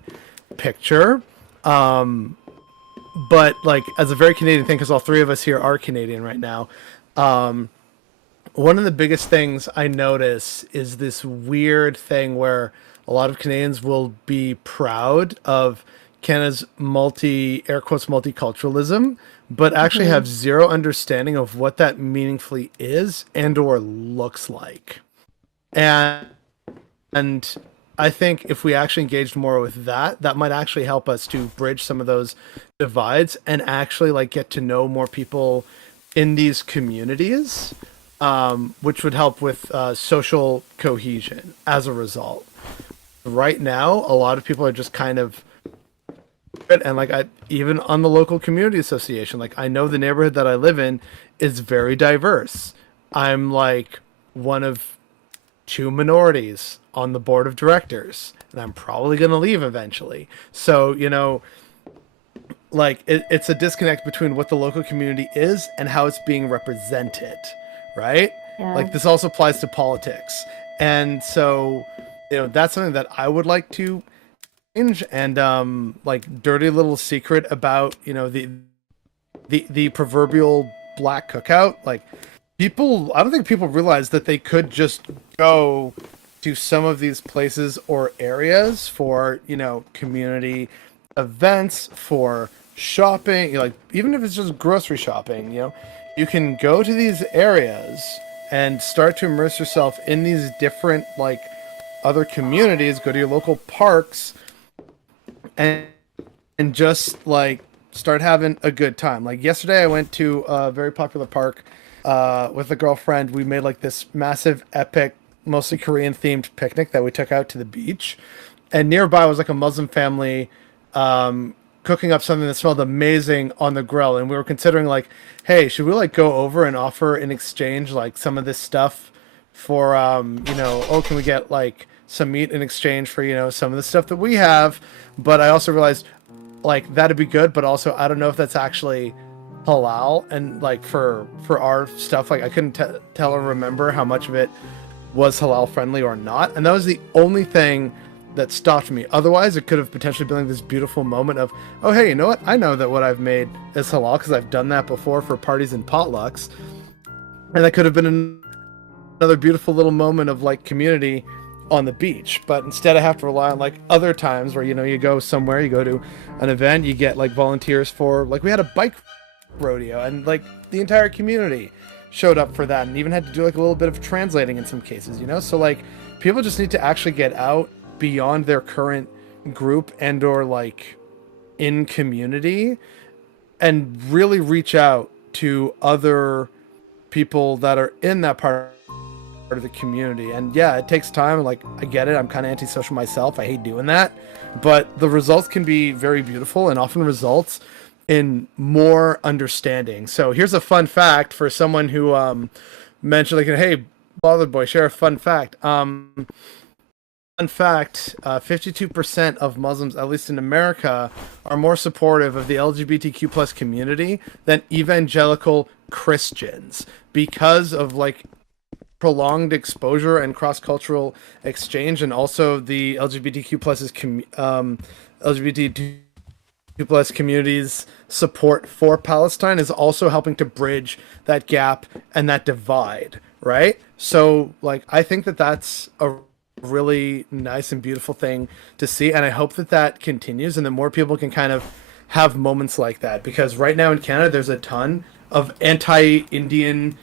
picture. But like as a very Canadian thing, because all three of us here are Canadian right now, one of the biggest things I notice is this weird thing where a lot of Canadians will be proud of Canada's air quotes multiculturalism, but actually have zero understanding of what that meaningfully is and or looks like. And I think if we actually engaged more with that, that might actually help us to bridge some of those divides and actually like get to know more people in these communities, which would help with social cohesion as a result. Right now, a lot of people are just kind of, and like even on the local community association, like I know the neighborhood that I live in is very diverse. I'm like one of two minorities on the board of directors, and I'm probably going to leave eventually. So, you know, like it's a disconnect between what the local community is and how it's being represented, right? Yeah. Like this also applies to politics. And so, you know, that's something that I would like to change. And like dirty little secret about, you know, the proverbial black cookout, like I don't think people realize that they could just go to some of these places or areas for, you know, community events, for shopping, like even if it's just grocery shopping, you know, you can go to these areas and start to immerse yourself in these different like other communities, go to your local parks and just like start having a good time. Like yesterday I went to a very popular park with a girlfriend. We made like this massive epic, mostly Korean themed picnic that we took out to the beach, and nearby was like a Muslim family cooking up something that smelled amazing on the grill, and we were considering like, hey, should we like go over and offer in exchange like some of this stuff for you know, oh, can we get like some meat in exchange for, you know, some of the stuff that we have? But I also realized like that'd be good, but also I don't know if that's actually halal, and like for our stuff, like I couldn't tell or remember how much of it was halal friendly or not, and that was the only thing that stopped me. Otherwise it could have potentially been like this beautiful moment of, oh hey, you know what, I know that what I've made is halal because I've done that before for parties and potlucks, and that could have been another beautiful little moment of like community on the beach. But instead I have to rely on like other times where, you know, you go somewhere, you go to an event, you get like volunteers for, like we had a bike rodeo and like the entire community showed up for that and even had to do like a little bit of translating in some cases, you know? So like people just need to actually get out beyond their current group and or like in community and really reach out to other people that are in that part of the community. And yeah, it takes time. Like I get it, I'm kind of antisocial myself, I hate doing that, but the results can be very beautiful, and often results in more understanding. So here's a fun fact for someone who mentioned, like, hey, Bothered Boy, share a fun fact. Fun fact, 52% of Muslims, at least in America, are more supportive of the LGBTQ plus community than evangelical Christians because of like prolonged exposure and cross-cultural exchange, and also the LGBTQ plus communities support for Palestine is also helping to bridge that gap and that divide, right? So like I think that that's a really nice and beautiful thing to see, and I hope that that continues and that more people can kind of have moments like that, because right now in Canada there's a ton of anti-Indian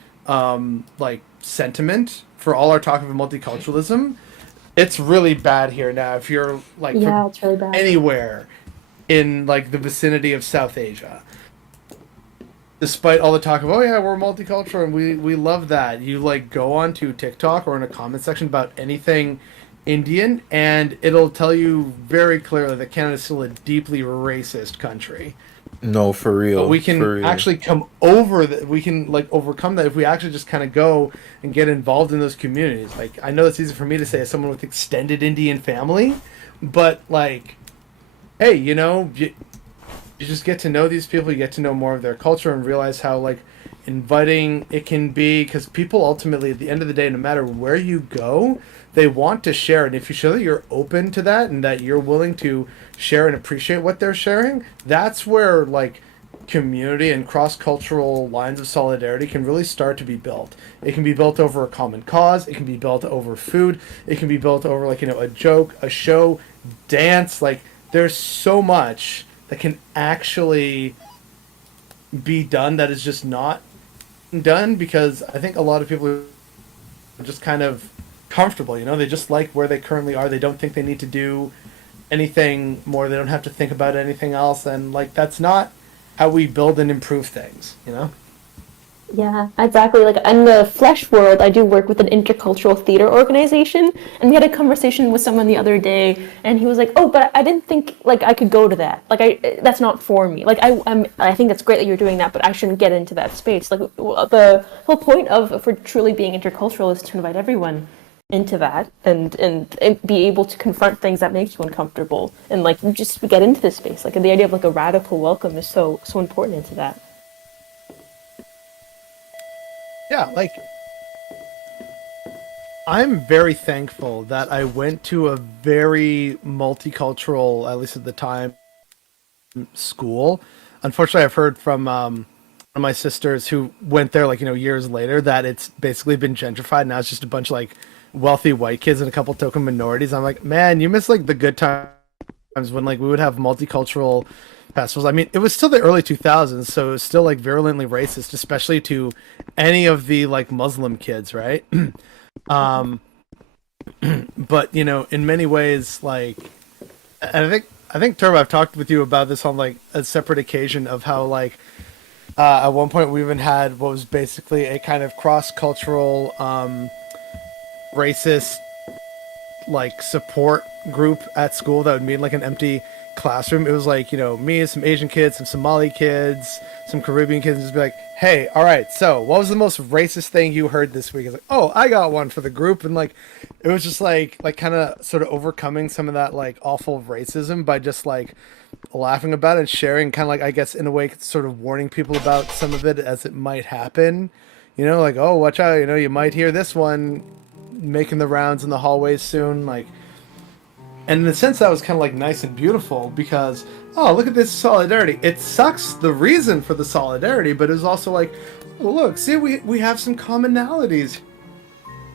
like sentiment for all our talk of multiculturalism. It's really bad here now. If you're like it's really bad. Anywhere in like the vicinity of South Asia, despite all the talk of, oh yeah, we're multicultural and we love that, you like go onto TikTok or in a comment section about anything Indian and it'll tell you very clearly that Canada is still a deeply racist country. No, for real. But we can actually come over that. We can like overcome that if we actually just kind of go and get involved in those communities. Like I know it's easy for me to say as someone with extended Indian family, but like, hey, you know, you just get to know these people, you get to know more of their culture and realize how like inviting it can be, because people ultimately at the end of the day, no matter where you go, they want to share. And if you show that you're open to that and that you're willing to share and appreciate what they're sharing, that's where like community and cross-cultural lines of solidarity can really start to be built. It can be built over a common cause, it can be built over food, it can be built over like, you know, a joke, a show, dance. Like there's so much that can actually be done that is just not done, because I think a lot of people are just kind of comfortable, you know, they just like where they currently are. They don't think they need to do anything more. They don't have to think about anything else, and like that's not how we build and improve things, you know. Yeah, exactly. Like in the flesh world, I do work with an intercultural theater organization, and we had a conversation with someone the other day, and he was like, "Oh, but I didn't think like I could go to that. Like that's not for me. Like I think that's great that you're doing that, but I shouldn't get into that space. Like the whole point of for truly being intercultural is to invite everyone into that and be able to confront things that make you uncomfortable and like just get into this space. Like the idea of like a radical welcome is so important into that." Yeah, like I'm very thankful that I went to a very multicultural, at least at the time, school. Unfortunately, I've heard from one of my sisters who went there like, you know, years later, that it's basically been gentrified. Now it's just a bunch of like wealthy white kids and a couple token minorities. I'm like, man, you miss like the good times when like we would have multicultural festivals. I mean, it was still the early 2000s, so it was still like virulently racist, especially to any of the like Muslim kids, right? But you know, in many ways, like, and I think Turbo, I've talked with you about this on like a separate occasion of how like at one point we even had what was basically a kind of cross-cultural racist like support group at school that would meet in like an empty classroom. It was like, you know, me, some Asian kids, some Somali kids, some Caribbean kids, and just be like, hey, all right, so what was the most racist thing you heard this week? It's like, oh, I got one for the group. And like it was just like kind of sort of overcoming some of that like awful racism by just like laughing about it and sharing, kind of like, I guess in a way sort of warning people about some of it as it might happen, you know, like, oh, watch out, you know, you might hear this one making the rounds in the hallways soon. Like, and in a sense that was kind of like nice and beautiful, because oh, look at this solidarity. It sucks the reason for the solidarity, but it was also like, oh, look, see, we have some commonalities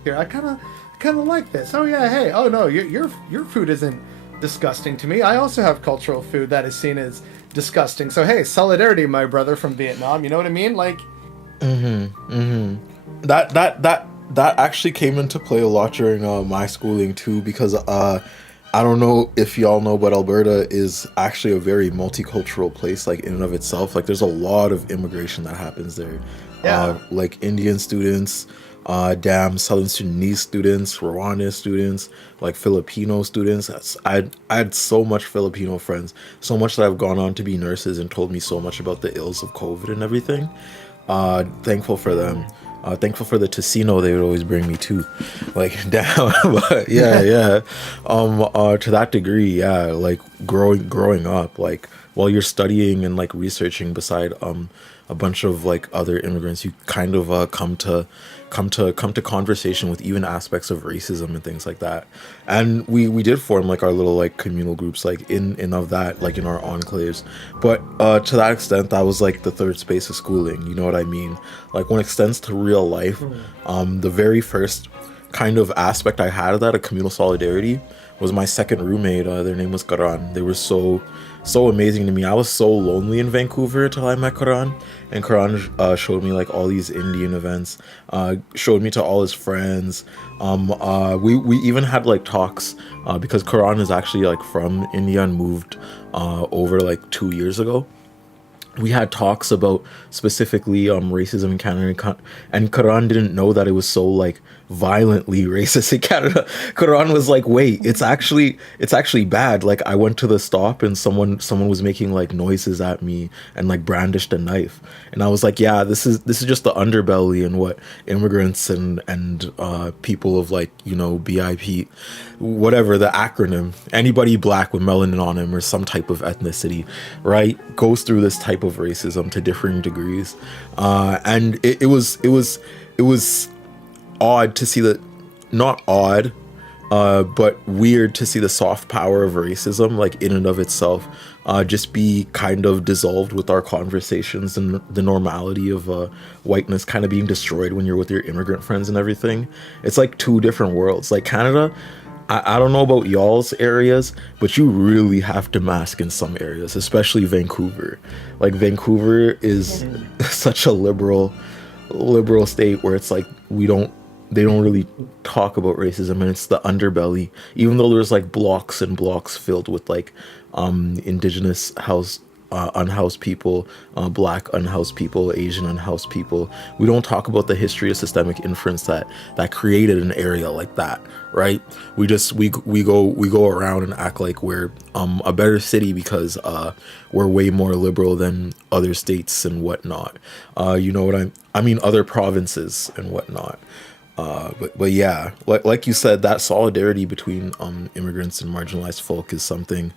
here. I kind of like this. Oh yeah, hey, oh no, your food isn't disgusting to me. I also have cultural food that is seen as disgusting. So hey, solidarity, my brother from Vietnam. You know what I mean? Like, that actually came into play a lot during my schooling too, because I don't know if y'all know, but Alberta is actually a very multicultural place, like in and of itself. Like there's a lot of immigration that happens there. Yeah. Like Indian students, damn Southern Sudanese students, Rwandan students, like Filipino students. I had so much Filipino friends, so much that have gone on to be nurses and told me so much about the ills of COVID and everything. Thankful for them. Thankful for the Tocino they would always bring me to, like damn. But yeah. To that degree, yeah. Like growing up, like while you're studying and like researching beside a bunch of like other immigrants, you kind of come to conversation with even aspects of racism and things like that. And we did form like our little like communal groups like in of that, like in our enclaves. But to that extent, that was like the third space of schooling, you know what I mean? Like when it extends to real life, the very first kind of aspect I had of that, a communal solidarity, was my second roommate. Their name was Karan. They were so amazing to me. I was so lonely in Vancouver till I met Karan, and Karan showed me like all these Indian events, showed me to all his friends. We even had like talks because Karan is actually like from India and moved over like 2 years ago. We had talks about specifically racism in Canada, and Karan didn't know that it was so like violently racist in Canada. Karan was like, wait, it's actually bad. Like I went to the stop and someone was making like noises at me and like brandished a knife, and I was like, yeah, this is just the underbelly and what immigrants and people of like, you know, BIP, whatever the acronym, anybody black with melanin on him or some type of ethnicity, right, goes through this type of racism to differing degrees. And it was odd to see that, not odd, but weird to see the soft power of racism, like in and of itself, just be kind of dissolved with our conversations, and the normality of whiteness kind of being destroyed when you're with your immigrant friends and everything. It's like two different worlds. Like Canada, I don't know about y'all's areas, but you really have to mask in some areas, especially Vancouver. Like Vancouver is such a liberal state where it's like they don't really talk about racism, and it's the underbelly. Even though there's like blocks and blocks filled with like indigenous unhoused people, black unhoused people, Asian unhoused people, we don't talk about the history of systemic inference that created an area like that, right? We go around and act like we're a better city because we're way more liberal than other states and whatnot. You know what I mean, other provinces and whatnot. But yeah, like you said, that solidarity between immigrants and marginalized folk is something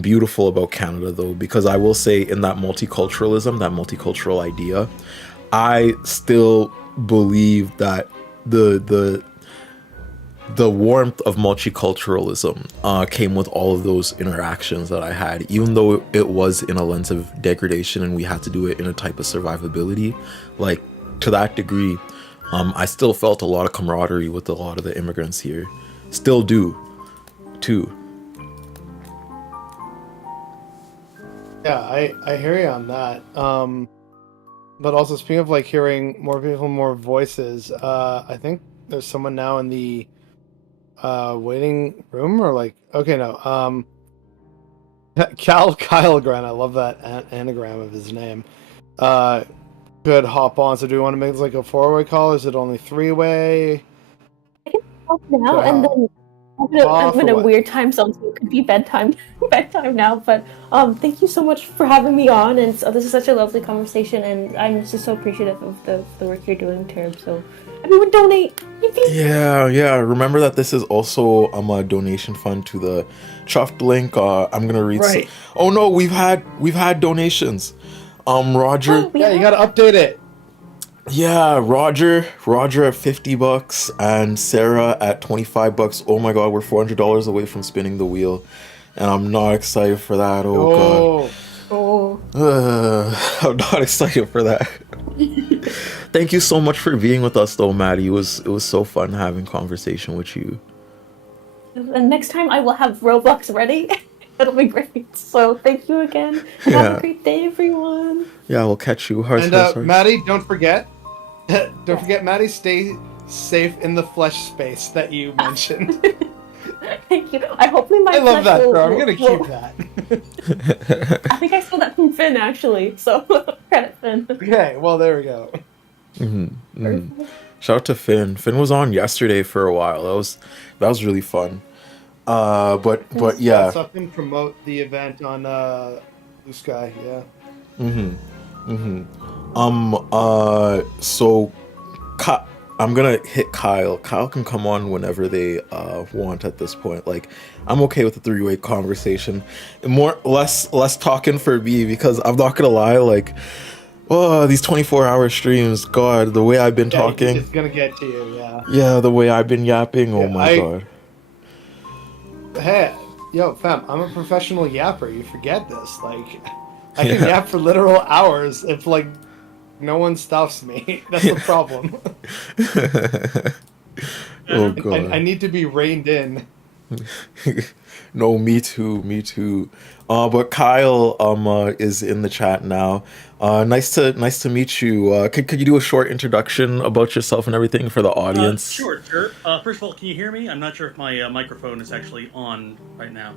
beautiful about Canada, though, because I will say in that multiculturalism, that multicultural idea, I still believe that the warmth of multiculturalism came with all of those interactions that I had, even though it was in a lens of degradation and we had to do it in a type of survivability. Like to that degree, I still felt a lot of camaraderie with a lot of the immigrants here. Still do, too. Yeah, I hear you on that. But also, speaking of like hearing more people, more voices, I think there's someone now in the waiting room, or like, okay, no, Kyle Grant, I love that anagram of his name. Could hop on. So do we want to make this like a 4-way call, or is it only 3-way? I can talk now, and then I'm in a weird time zone, so it could be bedtime now. But thank you so much for having me on, and this is such a lovely conversation, and I'm just so appreciative of the work you're doing, Terb. So everyone donate. Yeah. Remember that this is also a donation fund to the Chuffed link. I'm gonna read. Right. Oh no, we've had donations. Roger. Yeah, you gotta update it. Yeah, Roger at $50 and Sarah at $25. Oh my God, we're $400 away from spinning the wheel, and I'm not excited for that. Oh God. I'm not excited for that. Thank you so much for being with us, though, Matty. It was so fun having conversation with you. And next time I will have Roblox ready. It'll be great. So thank you again. And have a great day, everyone. Yeah, we'll catch you. Maddie, don't forget, Maddie, stay safe in the flesh space that you mentioned. Thank you. I love that, bro. I'm gonna keep that. I think I stole that from Finn, actually. So credit Finn. Okay, well there we go. Shout out to Finn. Finn was on yesterday for a while. That was really fun. But yeah. So I can promote the event on Blue Sky. Yeah. So I'm gonna hit Kyle. Kyle can come on whenever they want at this point. Like, I'm okay with the three-way conversation. Less talking for me, because I'm not gonna lie, like, oh, these 24-hour streams, God, the way I've been talking. It's gonna get to you, yeah. Yeah, the way I've been yapping, oh my God. Hey, yo, fam, I'm a professional yapper. You forget this. Like, I can yap for literal hours if, like, no one stops me. That's the problem. Oh God. I need to be reined in. No, me too. But Kyle is in the chat now. Nice to meet you. Could you do a short introduction about yourself and everything for the audience? Sure. First of all, can you hear me? I'm not sure if my microphone is actually on right now.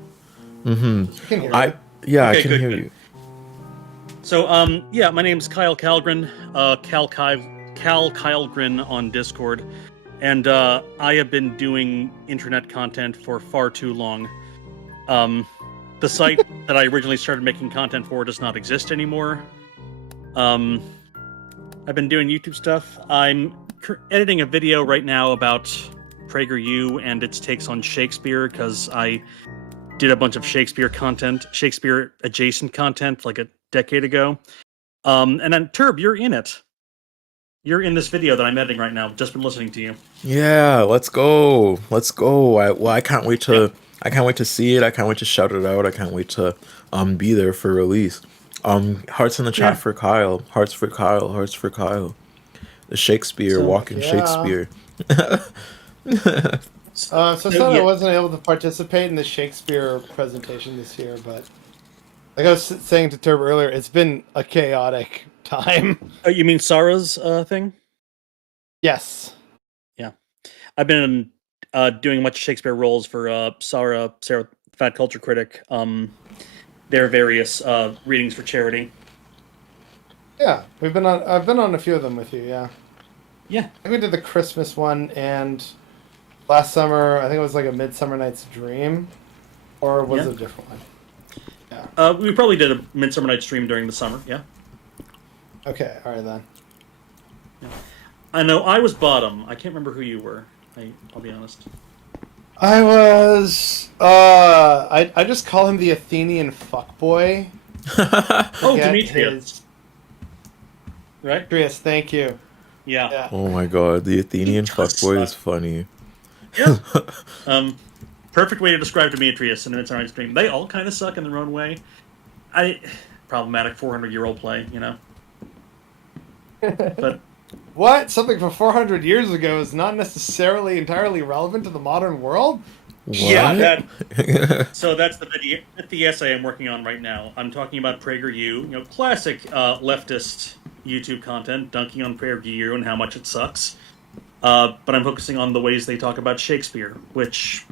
I can hear you. So, my name's Kyle Kalgren, Cal Kylegren on Discord, and I have been doing internet content for far too long. The site that I originally started making content for does not exist anymore. I've been doing YouTube stuff. I'm editing a video right now about PragerU and its takes on Shakespeare, because I did a bunch of Shakespeare adjacent content like a decade ago. And then Turb, you're in it. You're in this video that I'm editing right now. Just been listening to you. Yeah, let's go. I can't wait to see it. I can't wait to shout it out. I can't wait to be there for release. Hearts in the chat for Kyle. Hearts for Kyle. The Shakespeare, walking Shakespeare. So sorry I wasn't able to participate in the Shakespeare presentation this year, but like I was saying to Turb earlier, it's been a chaotic time. Oh, you mean Sarah's thing? Yes. Yeah. I've been doing much Shakespeare roles for Sarah, Fat Culture Critic, their various readings for charity. Yeah, I've been on a few of them with you, yeah. Yeah. I think we did the Christmas one, and last summer, I think it was like a Midsummer Night's Dream, or was it a different one? Yeah. We probably did a Midsummer Night's Dream during the summer, yeah. Okay, alright then. Yeah. I know I was bottom. I can't remember who you were. I'll be honest. I was I just call him the Athenian fuckboy. Oh, Demetrius. Right? Demetrius, thank you. Yeah. Oh my God, the Athenian fuckboy is funny. Yeah. Perfect way to describe Demetrius and Midsummer Night's Dream. They all kind of suck in their own way. Problematic 400-year-old play, you know. But what? Something from 400 years ago is not necessarily entirely relevant to the modern world? What? Yeah, so that's the essay I'm working on right now. I'm talking about PragerU, classic leftist YouTube content, dunking on PragerU and how much it sucks. But I'm focusing on the ways they talk about Shakespeare, which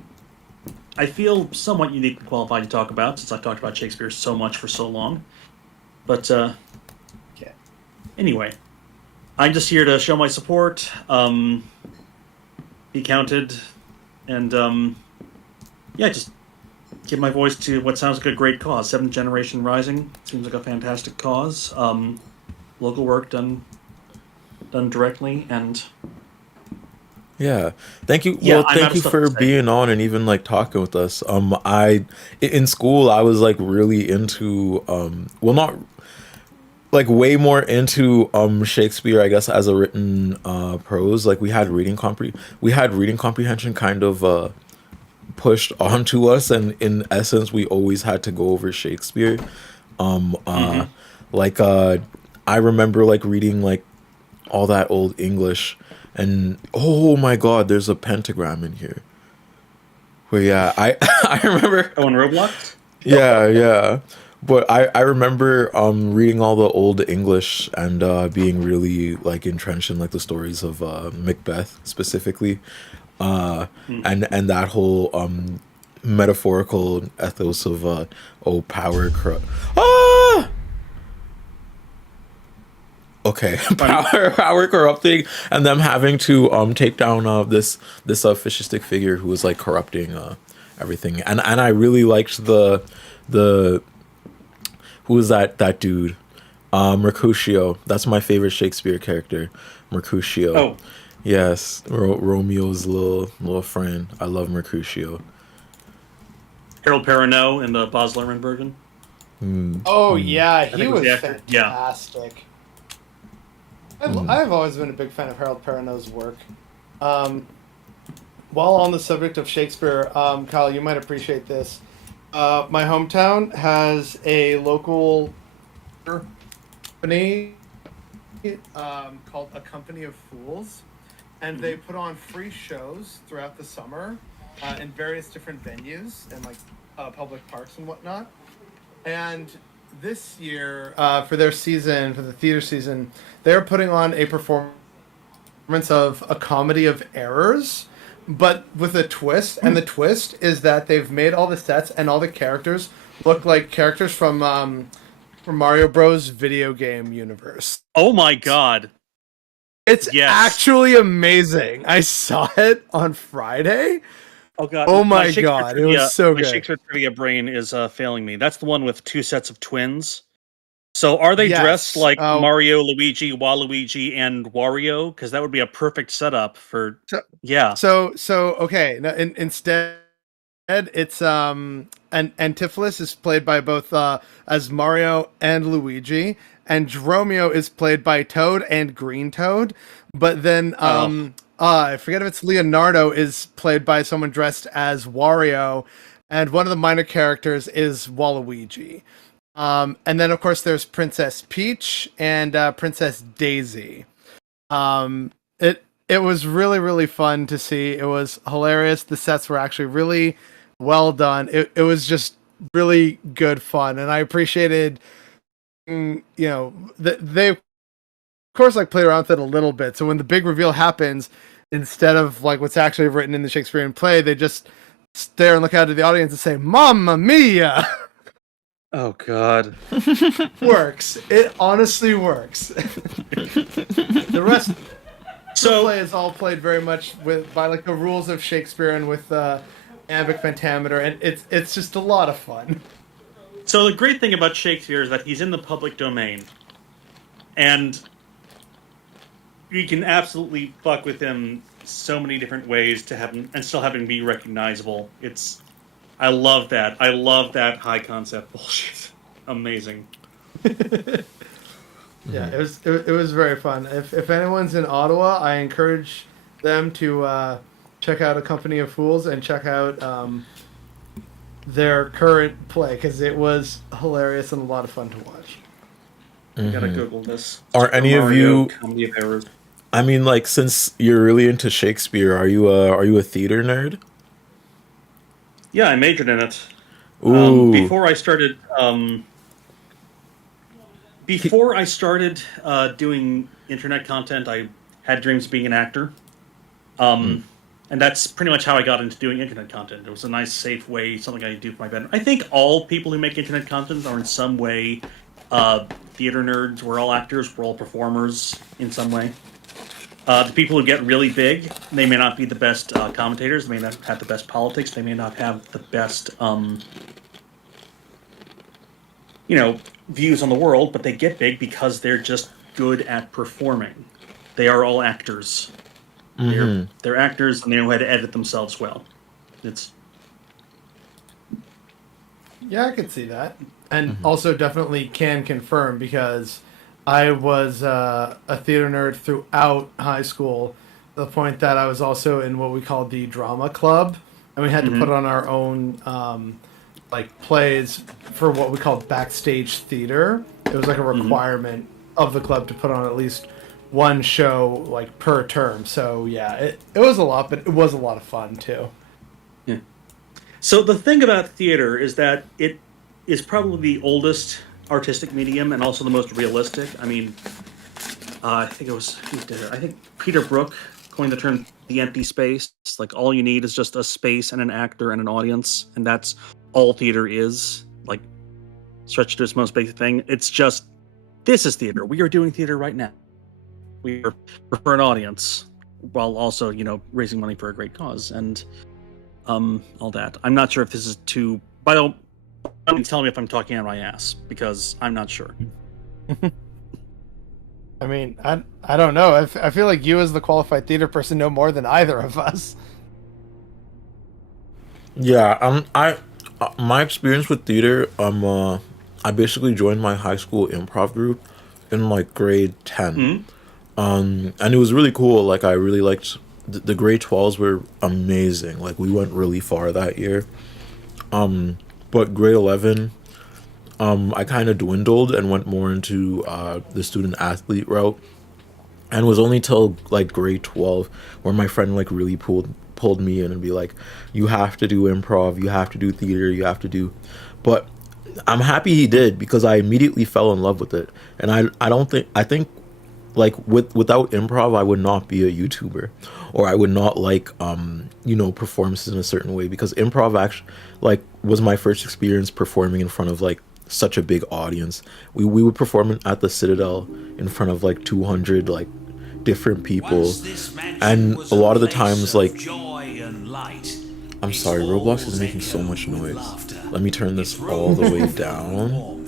I feel somewhat uniquely qualified to talk about, since I've talked about Shakespeare so much for so long. But anyway, I'm just here to show my support, be counted, and just give my voice to what sounds like a great cause. 7th Generation Rising seems like a fantastic cause. Local work done directly, and yeah, thank you. Well, thank you for being on and even like talking with us. In school I was like really into not like way more into Shakespeare, I guess, as a written prose. Like we had reading comprehension kind of pushed onto us, and in essence we always had to go over Shakespeare. Like I remember like reading like all that old English, and oh my God, there's a pentagram in here. Well, yeah, I remember. Oh, in Roblox? Yeah. But I remember reading all the old English and being really like entrenched in like the stories of Macbeth specifically, and that whole metaphorical ethos of power corrupt. Okay, power corrupting, and them having to take down this fascistic figure who was like corrupting everything. And I really liked the who was that dude, Mercutio. That's my favorite Shakespeare character, Mercutio. Oh, Yes, Romeo's little friend. I love Mercutio. Harold Perrineau in the Baz Luhrmann version. Oh yeah, think he it was was the actor. Yeah. fantastic. I've always been a big fan of Harold Perrineau's work. While on the subject of Shakespeare, Kyle, you might appreciate this. My hometown has a local company called A Company of Fools, and they put on free shows throughout the summer in various different venues and like public parks and whatnot. And this year, for their season, for the theater season, they're putting on a performance of A Comedy of Errors, but with a twist. And the twist is that they've made all the sets and all the characters look like characters from Mario Bros. Video game universe. Oh my god. It's actually amazing. I saw it on Friday. Oh god. Oh my Shakespeare god, it trivia, was so my good. Shakespeare trivia brain is failing me. That's the one with two sets of twins. So are they Yes. dressed like Mario, Luigi, Waluigi, and Wario? Because that would be a perfect setup for So okay. No, instead, it's and Antipholus is played by both as Mario and Luigi, and Dromio is played by Toad and Green Toad. But then I forget if it's Leonardo is played by someone dressed as Wario, and one of the minor characters is Waluigi. And then of course there's Princess Peach and Princess Daisy. It was really, really fun to see. It was hilarious. The sets were actually really well done. It was just really good fun, and I appreciated, they of course like played around with it a little bit. So when the big reveal happens, instead of like what's actually written in the Shakespearean play, they just stare and look out at the audience and say, "Mamma mia!" Oh god. Works. It honestly works. The rest. So the play is all played very much by like the rules of Shakespeare and with iambic pentameter, and it's just a lot of fun. So the great thing about Shakespeare is that he's in the public domain, and you can absolutely fuck with him so many different ways to have him and still have him be recognizable. I love that. I love that high concept bullshit. Amazing. Yeah, it was very fun. If anyone's in Ottawa, I encourage them to check out A Company of Fools and check out their current play, because it was hilarious and a lot of fun to watch. I gotta Google this. Are any of you? Comedy of Errors. I mean, like, since you're really into Shakespeare, are you a theater nerd? Yeah, I majored in it. Ooh. Before I started doing internet content, I had dreams of being an actor. And that's pretty much how I got into doing internet content. It was a nice, safe way, something I could do for my bedroom. I think all people who make internet content are in some way theater nerds. We're all actors. We're all performers in some way. The people who get really big, they may not be the best commentators. They may not have the best politics. They may not have the best, views on the world, but they get big because they're just good at performing. They are all actors. They're actors, and they know how to edit themselves well. Yeah, I could see that, and also definitely can confirm, because I was a theater nerd throughout high school, to the point that I was also in what we called the drama club, and we had to put on our own plays for what we called backstage theater. It was like a requirement of the club to put on at least one show like per term. So yeah, it was a lot, but it was a lot of fun too. Yeah. So the thing about theater is that it is probably the oldest artistic medium and also the most realistic. I mean, I think Peter Brook coined the term the empty space. Like, all you need is just a space and an actor and an audience, and that's all theater is. Like, stretched to its most basic thing. It's just This is theater. We are doing theater right now. We are for an audience while also, raising money for a great cause and all that. I'm not sure if this is too. By the way, tell me if I'm talking out my ass because I'm not sure. I mean, I don't know. I feel like you, as the qualified theater person, know more than either of us. Yeah, my experience with theater, I basically joined my high school improv group in like grade 10. And it was really cool. Like I really liked the grade 12s were amazing. Like we went really far that year. But grade 11, I kind of dwindled and went more into the student athlete route. And it was only till like grade 12 where my friend like really pulled me in and be like, you have to do improv, you have to do theater, you have to do. But I'm happy he did because I immediately fell in love with it. And I think like without improv I would not be a YouTuber, or I would not like performances in a certain way, because improv actually like was my first experience performing in front of like such a big audience. We would perform at the Citadel in front of like 200 like different people, and a lot of the times like I'm sorry, Roblox is making so much noise. Let me turn this all the way down.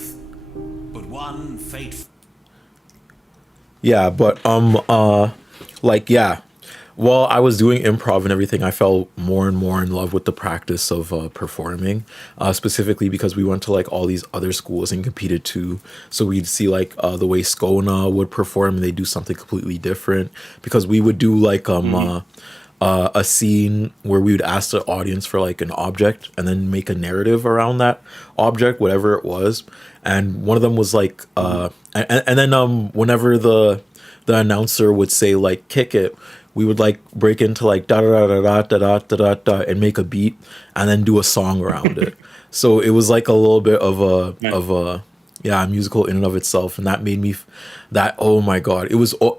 Yeah, but while I was doing improv and everything, I fell more and more in love with the practice of performing, specifically because we went to like all these other schools and competed too. So we'd see like the way Skona would perform, and they do something completely different, because we would do like a scene where we would ask the audience for like an object and then make a narrative around that object, whatever it was. And one of them was like and then whenever the announcer would say like kick it, we would like break into like da da da da da da da da da and make a beat and then do a song around it. So it was like a little bit of a musical in and of itself, and that made me oh my god,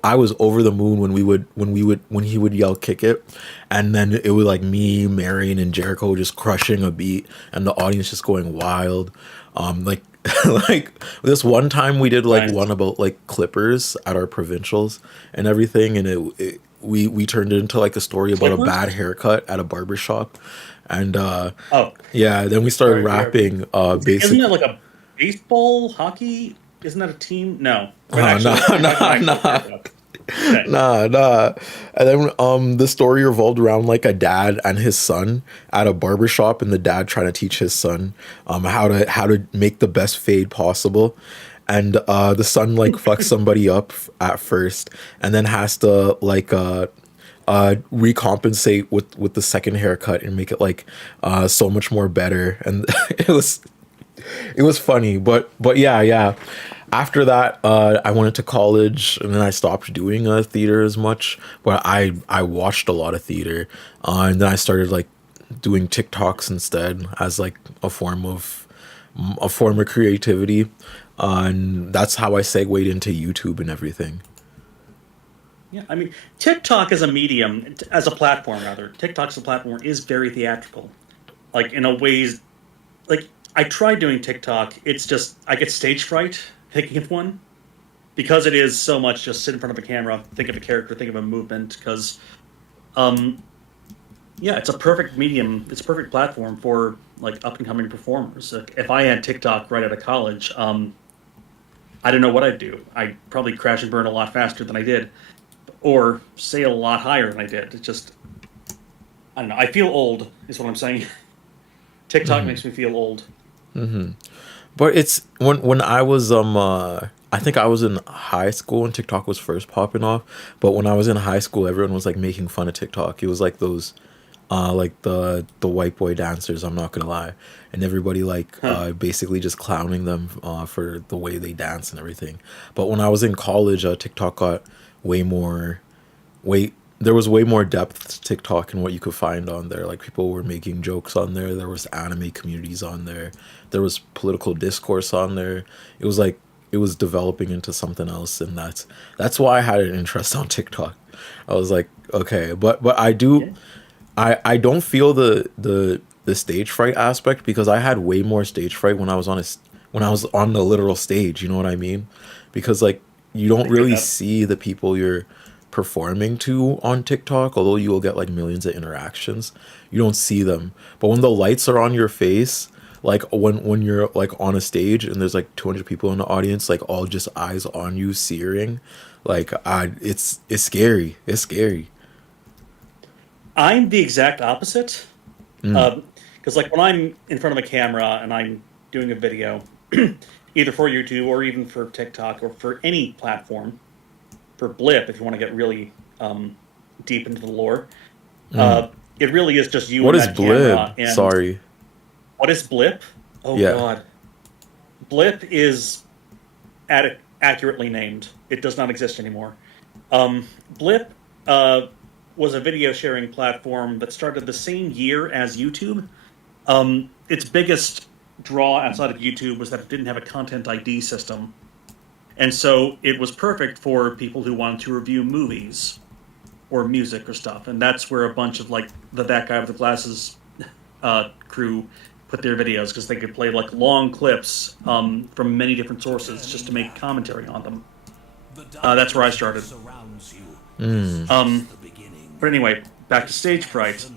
I was over the moon when he would yell kick it, and then it was like me, Marion, and Jericho just crushing a beat and the audience just going wild. Like like this one time we did like one about like clippers at our provincials and everything, and we turned it into like a story about a bad haircut at a barber shop, and then we started rapping basically. Isn't that like a baseball, hockey? Isn't that a team? No. Nah. And then the story revolved around like a dad and his son at a barber shop, and the dad trying to teach his son how to make the best fade possible. And the son like fucks somebody up at first, and then has to like recompensate with the second haircut and make it like so much more better. And it was funny, but yeah. After that, I went into college, and then I stopped doing theater as much. But I watched a lot of theater, and then I started like doing TikToks instead as like a form of creativity, and that's how I segued into YouTube and everything. Yeah, I mean, TikTok as a medium, as a platform rather, TikTok as a platform is very theatrical, like in a ways. Like I tried doing TikTok, it's just I get stage fright thinking of one, because it is so much just sit in front of a camera, think of a character, think of a movement, because it's a perfect medium, it's a perfect platform for like up and coming performers. Like, if I had TikTok right out of college, I don't know what I'd do. I'd probably crash and burn a lot faster than I did, or sail a lot higher than I did. It just, I don't know, I feel old is what I'm saying. TikTok makes me feel old. But it's when I was I think I was in high school and TikTok was first popping off. But when I was in high school, everyone was like making fun of TikTok. It was like those like the white boy dancers, I'm not gonna lie, and everybody like basically just clowning them for the way they dance and everything. But when I was in college, TikTok got there was way more depth to TikTok and what you could find on there. Like people were making jokes on there. There was anime communities on there. There was political discourse on there. It was like it was developing into something else, and that's why I had an interest on TikTok. I was like, okay, but I do, I don't feel the stage fright aspect, because I had way more stage fright when I was on the literal stage. You know what I mean? because like you don't really that. see the people you're performing to on TikTok, although you will get like millions of interactions. You don't see them. But when the lights are on your face, like when you're like on a stage and there's like 200 people in the audience, like all just eyes on you, searing, like it's scary. It's scary. I'm the exact opposite. Because like when I'm in front of a camera and I'm doing a video, either for YouTube or even for TikTok or for any platform, for Blip, if you want to get really deep into the lore, it really is just you What and is that camera. Blib? And Sorry. what is Blip? Oh Yeah. God, Blip is accurately named. It does not exist anymore. Blip was a video sharing platform that started the same year as YouTube. Its biggest draw outside of YouTube was that it didn't have a content ID system. And so it was perfect for people who wanted to review movies or music or stuff. And that's where a bunch of like that guy with the glasses crew put their videos, because they could play like long clips from many different sources just to make commentary on them. That's where I started. But anyway, back to stage fright.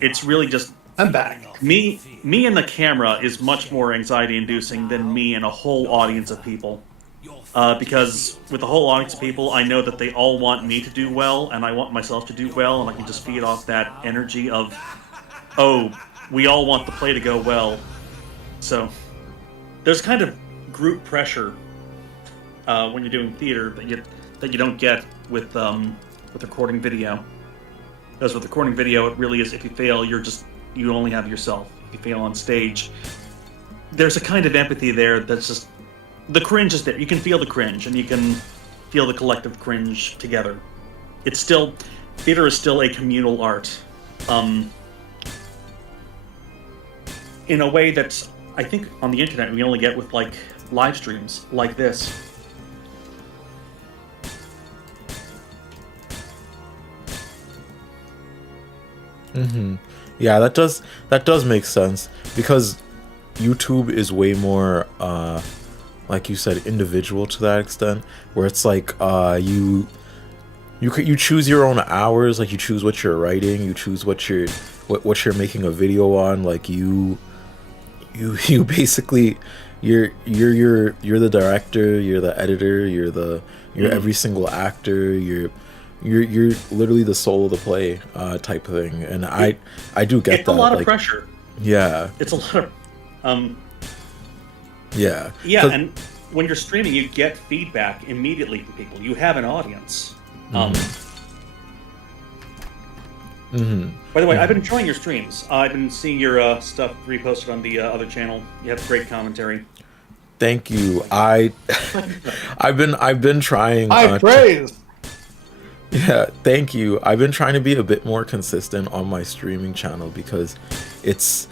It's really just I'm back. me and the camera is much more anxiety inducing than me and a whole audience of people. Because with a whole audience of people, I know that they all want me to do well, and I want myself to do well, and I can just feed off that energy of, oh, we all want the play to go well. So there's kind of group pressure when you're doing theater that you don't get with recording video. Because with recording video, it really is, if you fail, you only have yourself. If you fail on stage, there's a kind of empathy there that's just, the cringe is there. You can feel the cringe, and you can feel the collective cringe together. It's still, theater is still a communal art. In a way that I think on the internet we only get with like live streams like this. Yeah, that does make sense, because YouTube is way more like you said, individual to that extent, where it's like you choose your own hours, like you choose what you're writing, you choose what you're making a video on, like you basically you're the director, you're the editor, you're every single actor, you're literally the soul of the play type thing. And I do get that. It's a lot of like, pressure. Yeah. It's a lot of yeah. Yeah, and when you're streaming, you get feedback immediately from people. You have an audience. By the way, I've been enjoying your streams. I've been seeing your stuff reposted on the other channel. You have great commentary. Thank you. I've been trying. I praise. Yeah, thank you. I've been trying to be a bit more consistent on my streaming channel, because it's,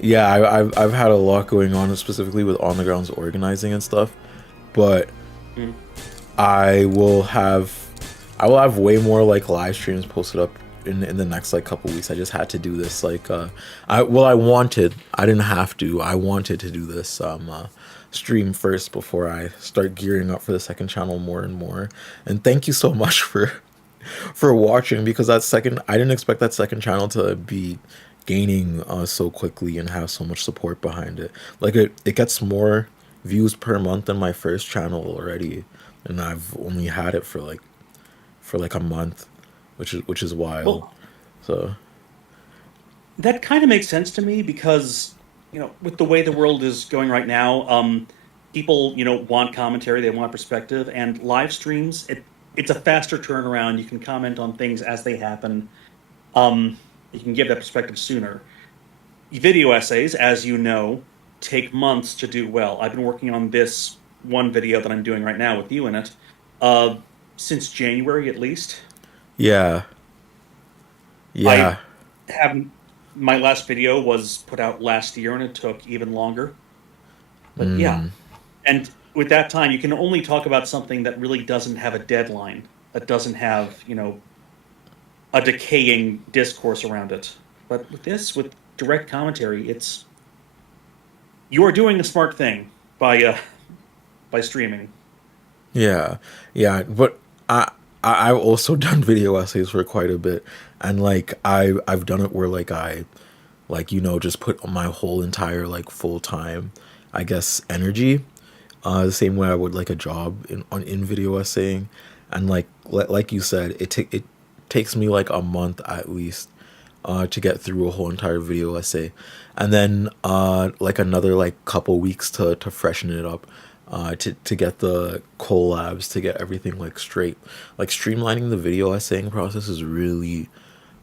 yeah, I've had a lot going on, specifically with On the Ground's organizing and stuff, but I will have way more like live streams posted up in the next like couple weeks. I just had to do this, like I didn't have to, I wanted to do this stream first before I start gearing up for the second channel more and more. And thank you so much for watching, because I didn't expect that second channel to be gaining so quickly and have so much support behind it. Like it gets more views per month than my first channel already, and I've only had it for like a month, which is wild. Well, so that kind of makes sense to me, because with the way the world is going right now, people want commentary, they want perspective, and live streams, it's a faster turnaround. You can comment on things as they happen. You can give that perspective sooner. Video essays, as you know, take months to do well. I've been working on this one video that I'm doing right now with you in it since January at least. yeah. I haven't. My last video was put out last year, and it took even longer. But yeah, and with that time, you can only talk about something that really doesn't have a deadline, that doesn't have a decaying discourse around it. But with direct commentary, you are doing a smart thing by streaming. Yeah, yeah, but I've also done video essays for quite a bit, and like I've done it where like I like just put my whole entire like full time, I guess, energy, the same way I would like a job in video essaying, and like you said, it takes me like a month at least to get through a whole entire video essay, and then like another like couple weeks to freshen it up, to get the collabs, to get everything like straight. Like streamlining the video essaying process is really,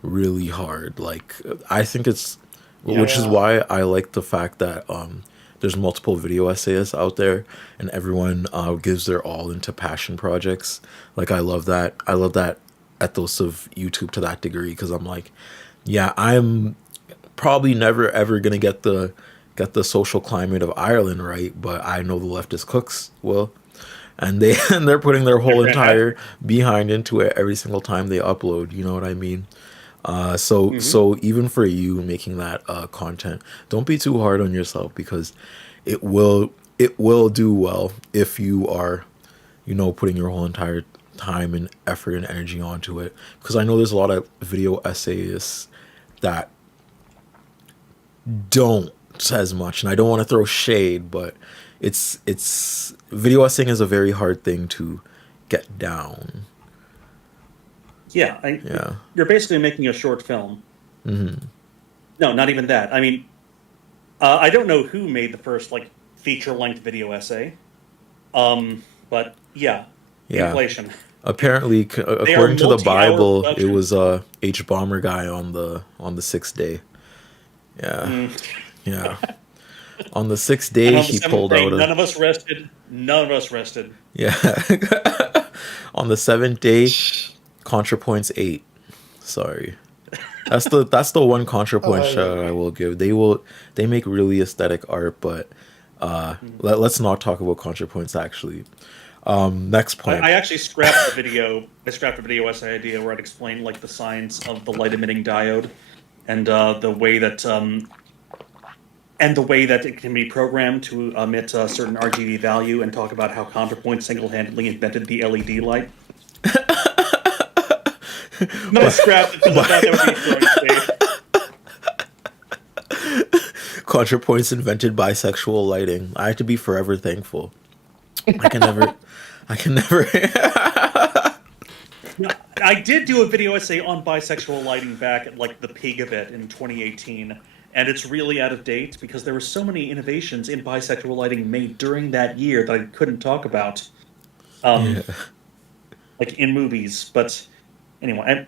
really hard. Like I think it's, which is Yeah. why I like the fact that there's multiple video essayists out there, and everyone gives their all into passion projects. Like I love that. I love that ethos of YouTube to that degree, because I'm like, yeah, I'm probably never ever gonna get the social climate of Ireland right, but I know the leftist cooks will, and they and they're putting their whole entire behind into it every single time they upload. You know what I mean? So even for you making that content, don't be too hard on yourself, because it will do well if you are, putting your whole entire time and effort and energy onto it. Because I know there's a lot of video essayists that don't as much, and I don't want to throw shade, but it's video essaying is a very hard thing to get down. Yeah, Yeah. you're basically making a short film. Mm-hmm. No, not even that. I mean, I don't know who made the first like feature-length video essay, but yeah, Yeah. inflation. Apparently, They are according to the multi-hour Bible, it productions. was H bomber guy on the sixth day. Yeah, yeah. On the sixth And day, on the he seventh pulled day, out none a of us rested. None of us rested. yeah. On the seventh day, ContraPoints 8. Sorry, that's the one ContraPoint shout out I will give. They make really aesthetic art, but let's not talk about ContraPoints actually. Next point. I actually scrapped the video. I scrapped a video essay idea where I'd explain like the science of the light emitting diode, and the way that it can be programmed to emit a certain RGB value, and talk about how ContraPoint single-handedly invented the LED light. No, I scrapped it because I thought that would be throwing shade. ContraPoints invented bisexual lighting. I have to be forever thankful. I can never. No, I did do a video essay on bisexual lighting back at like the peak of it in 2018, and it's really out of date because there were so many innovations in bisexual lighting made during that year that I couldn't talk about, Yeah. like in movies. But anyway,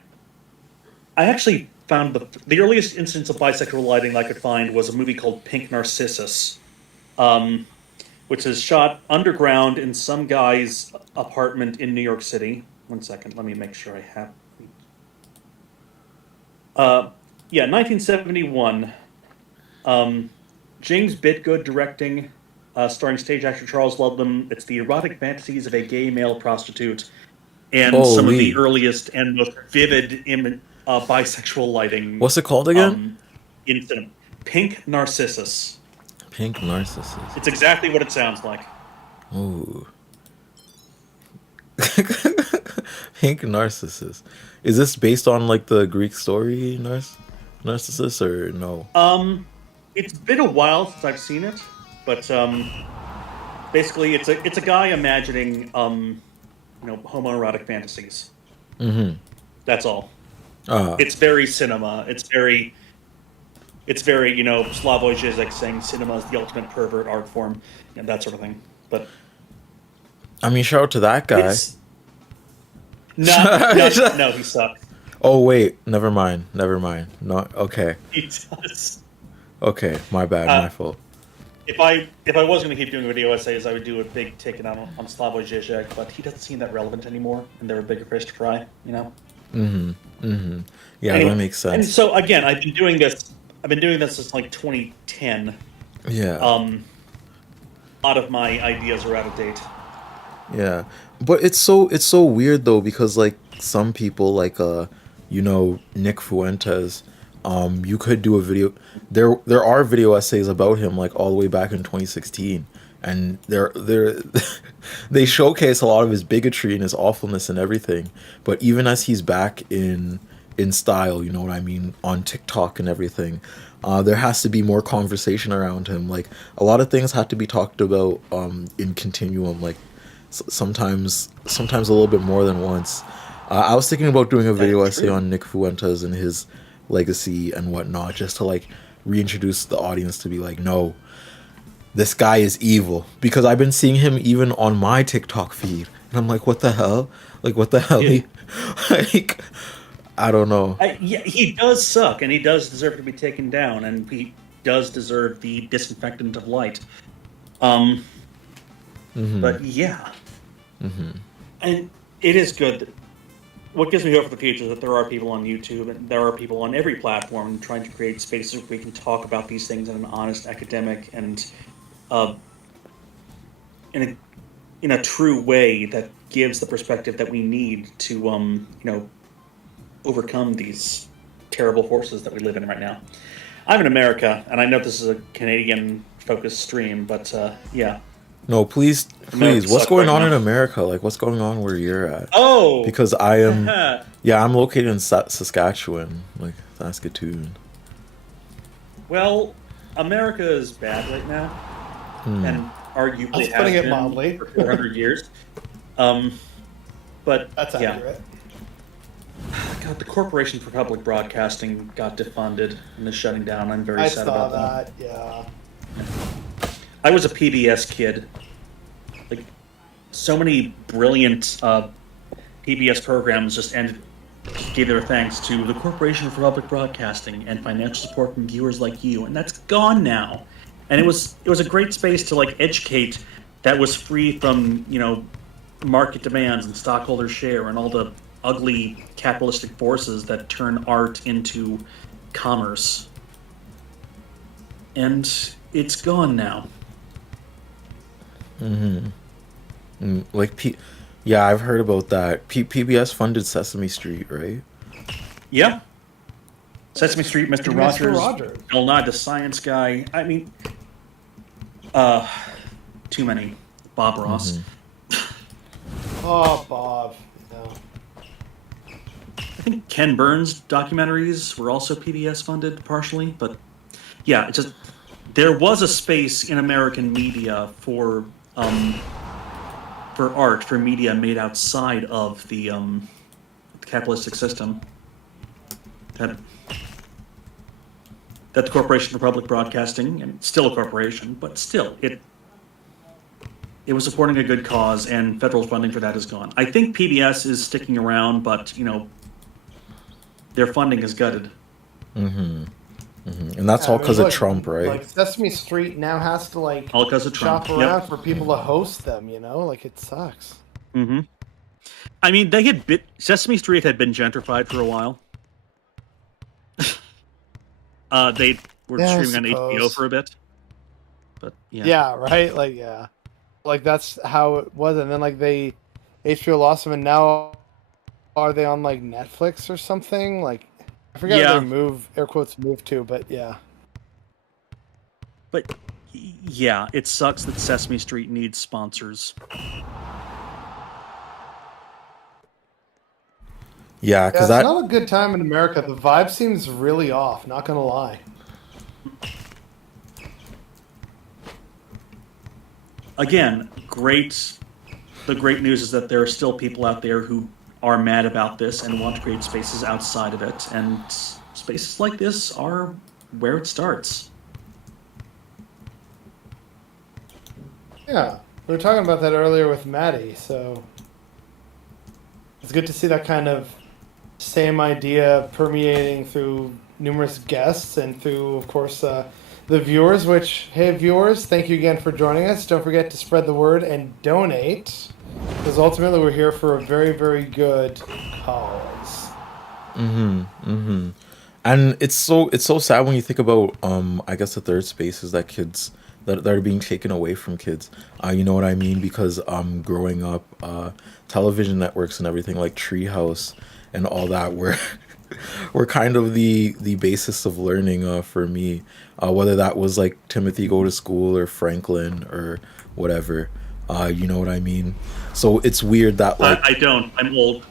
I actually found the earliest instance of bisexual lighting I could find was a movie called Pink Narcissus, which is shot underground in some guy's apartment in New York City. 1 second, let me make sure I have. Yeah, 1971. James Bidgood directing, starring stage actor Charles Ludlam. It's the erotic fantasies of a gay male prostitute, and some of the Holy. earliest and most vivid bisexual lighting. What's it called again? In cinema. Pink Narcissus. Pink Narcissus. It's exactly what it sounds like. Ooh. Pink Narcissus. Is this based on like the Greek story Narcissus, or no? It's been a while since I've seen it, but basically it's a guy imagining homoerotic fantasies. Mm-hmm. That's all. Ah. It's very cinema. It's very Slavoj Žižek saying cinema is the ultimate pervert art form, and that sort of thing. But I mean, shout out to that guy. it's no, he sucks. Oh wait, never mind. Not okay. He does. Okay, my bad, my fault. If I was going to keep doing video essays, I would do a big take on Slavoj Žižek, but he doesn't seem that relevant anymore, and there are bigger fish to fry, you know. Yeah, Anyway, that makes And sense. so again, I've been doing this since like 2010. Yeah. A lot of my ideas are out of date. Yeah, but it's so weird though, because like some people like Nick Fuentes, you could do a video. There are video essays about him like all the way back in 2016, and they're they showcase a lot of his bigotry and his awfulness and everything. But even as he's back in style, you know what I mean, on TikTok and everything, there has to be more conversation around him. Like a lot of things have to be talked about in continuum. Like sometimes a little bit more than once. I was thinking about doing a video essay on Nick Fuentes and his legacy and whatnot, just to like reintroduce the audience to be like, no, this guy is evil. Because I've been seeing him even on my TikTok feed, and I'm like, what the hell? Like, what the hell? Yeah. Like, I don't know. Yeah, he does suck, and he does deserve to be taken down, and he does deserve the disinfectant of light. But yeah, and it is good. What gives me hope for the future is that there are people on YouTube and there are people on every platform trying to create spaces where we can talk about these things in an honest, academic, and in a true way that gives the perspective that we need to overcome these terrible forces that we live in right now. I'm in America, and I know this is a Canadian-focused stream, but yeah. No, please. What's going on in America? Like, what's going on where you're at? Oh, because I am. Yeah, I'm located in Saskatchewan, like Saskatoon. Well, America is bad right now, and arguably putting has it been mildly for 400 years. But that's accurate. God, the Corporation for Public Broadcasting got defunded and is shutting down. I'm very sad about that. Yeah. I was a PBS kid. Like, so many brilliant PBS programs just gave their thanks to the Corporation for Public Broadcasting and financial support from viewers like you, and that's gone now. And it was a great space to like educate that was free from market demands and stockholder share and all the ugly capitalistic forces that turn art into commerce. And it's gone now. Yeah, I've heard about that. PBS funded Sesame Street, right? Yeah. Sesame Street, Mr. Rogers, Bill Nye the Science Guy. I mean, too many. Bob Ross. Oh, Bob. No. I think Ken Burns documentaries were also PBS funded partially, but yeah, it's just there was a space in American media for art, for media made outside of the capitalistic system. That the Corporation for Public Broadcasting, and still a corporation, but still it was supporting a good cause, and federal funding for that is gone. I think PBS is sticking around, but their funding is gutted. And that's all because of Trump, right? Like Sesame Street now has to like all because of Trump. Shop around for people to host them. Like it sucks. I mean, Sesame Street had been gentrified for a while. They were streaming on HBO for a bit, but yeah. Yeah, right. Like that's how it was, and then like HBO lost them, and now are they on like Netflix or something? Like I forget where they air quotes move to, but yeah. But yeah, it sucks that Sesame Street needs sponsors. Yeah, because it's not a good time in America. The vibe seems really off. Not gonna lie. Again, the great news is that there are still people out there who are mad about this and want to create spaces outside of it, and spaces like this are where it starts. Yeah, we were talking about that earlier with Matty, so it's good to see that kind of same idea permeating through numerous guests and through, of course, the viewers, which, hey, viewers, thank you again for joining us. Don't forget to spread the word and donate, because ultimately we're here for a very, very good cause. And it's so sad when you think about, I guess the third spaces that kids that are being taken away from kids. You know what I mean? Because growing up, television networks and everything like Treehouse and all that, where were kind of the basis of learning for me, whether that was like Timothy Go to School or Franklin or whatever. You know what I mean? So it's weird that like I don't. I'm old.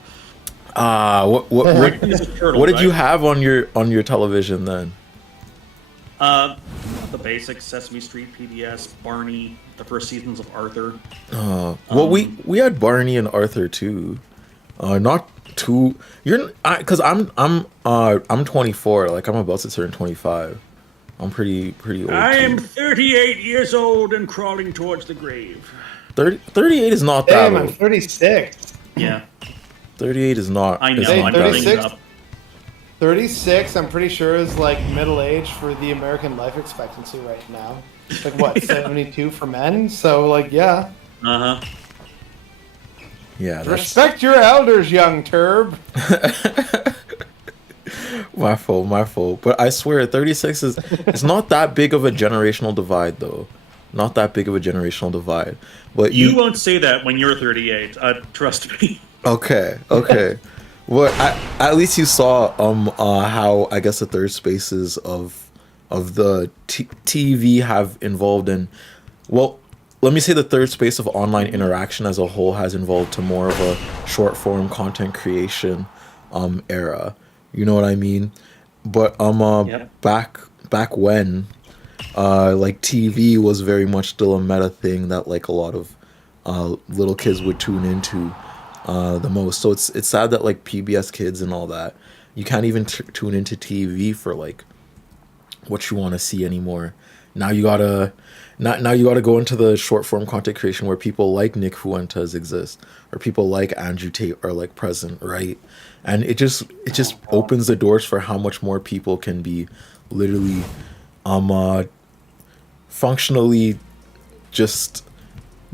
What did you have on your television then? The basic Sesame Street, PBS, Barney, the first seasons of Arthur. Well, we had Barney and Arthur too. Not too. Because I'm 24. Like I'm about to turn 25. I'm pretty old. I am too. 38 years old and crawling towards the grave. 38 is not that Damn, I'm old. 36. Yeah, 38 is not. I know. is Hey, not I'm that bringing old. it up. 36, I'm pretty sure is like middle age for the American life expectancy right now. Like what, 72 for men? So like, yeah. Uh huh. Yeah, that's Respect your elders, young turb. my fault. But I swear, 36 is it's not that big of a generational divide though. Not that big of a generational divide. But You won't say that when you're 38. Trust me. Okay. Well, at least you saw how I guess the third spaces of the TV have involved in. Well, let me say the third space of online interaction as a whole has evolved to more of a short form content creation era. You know what I mean? But Yep. back when like TV was very much still a meta thing that like a lot of little kids would tune into the most. So it's sad that like PBS Kids and all that, you can't even tune into TV for like what you want to see anymore. Now you gotta go into the short form content creation where people like Nick Fuentes exist, or people like Andrew Tate are like present, right? And it just opens the doors for how much more people can be literally functionally just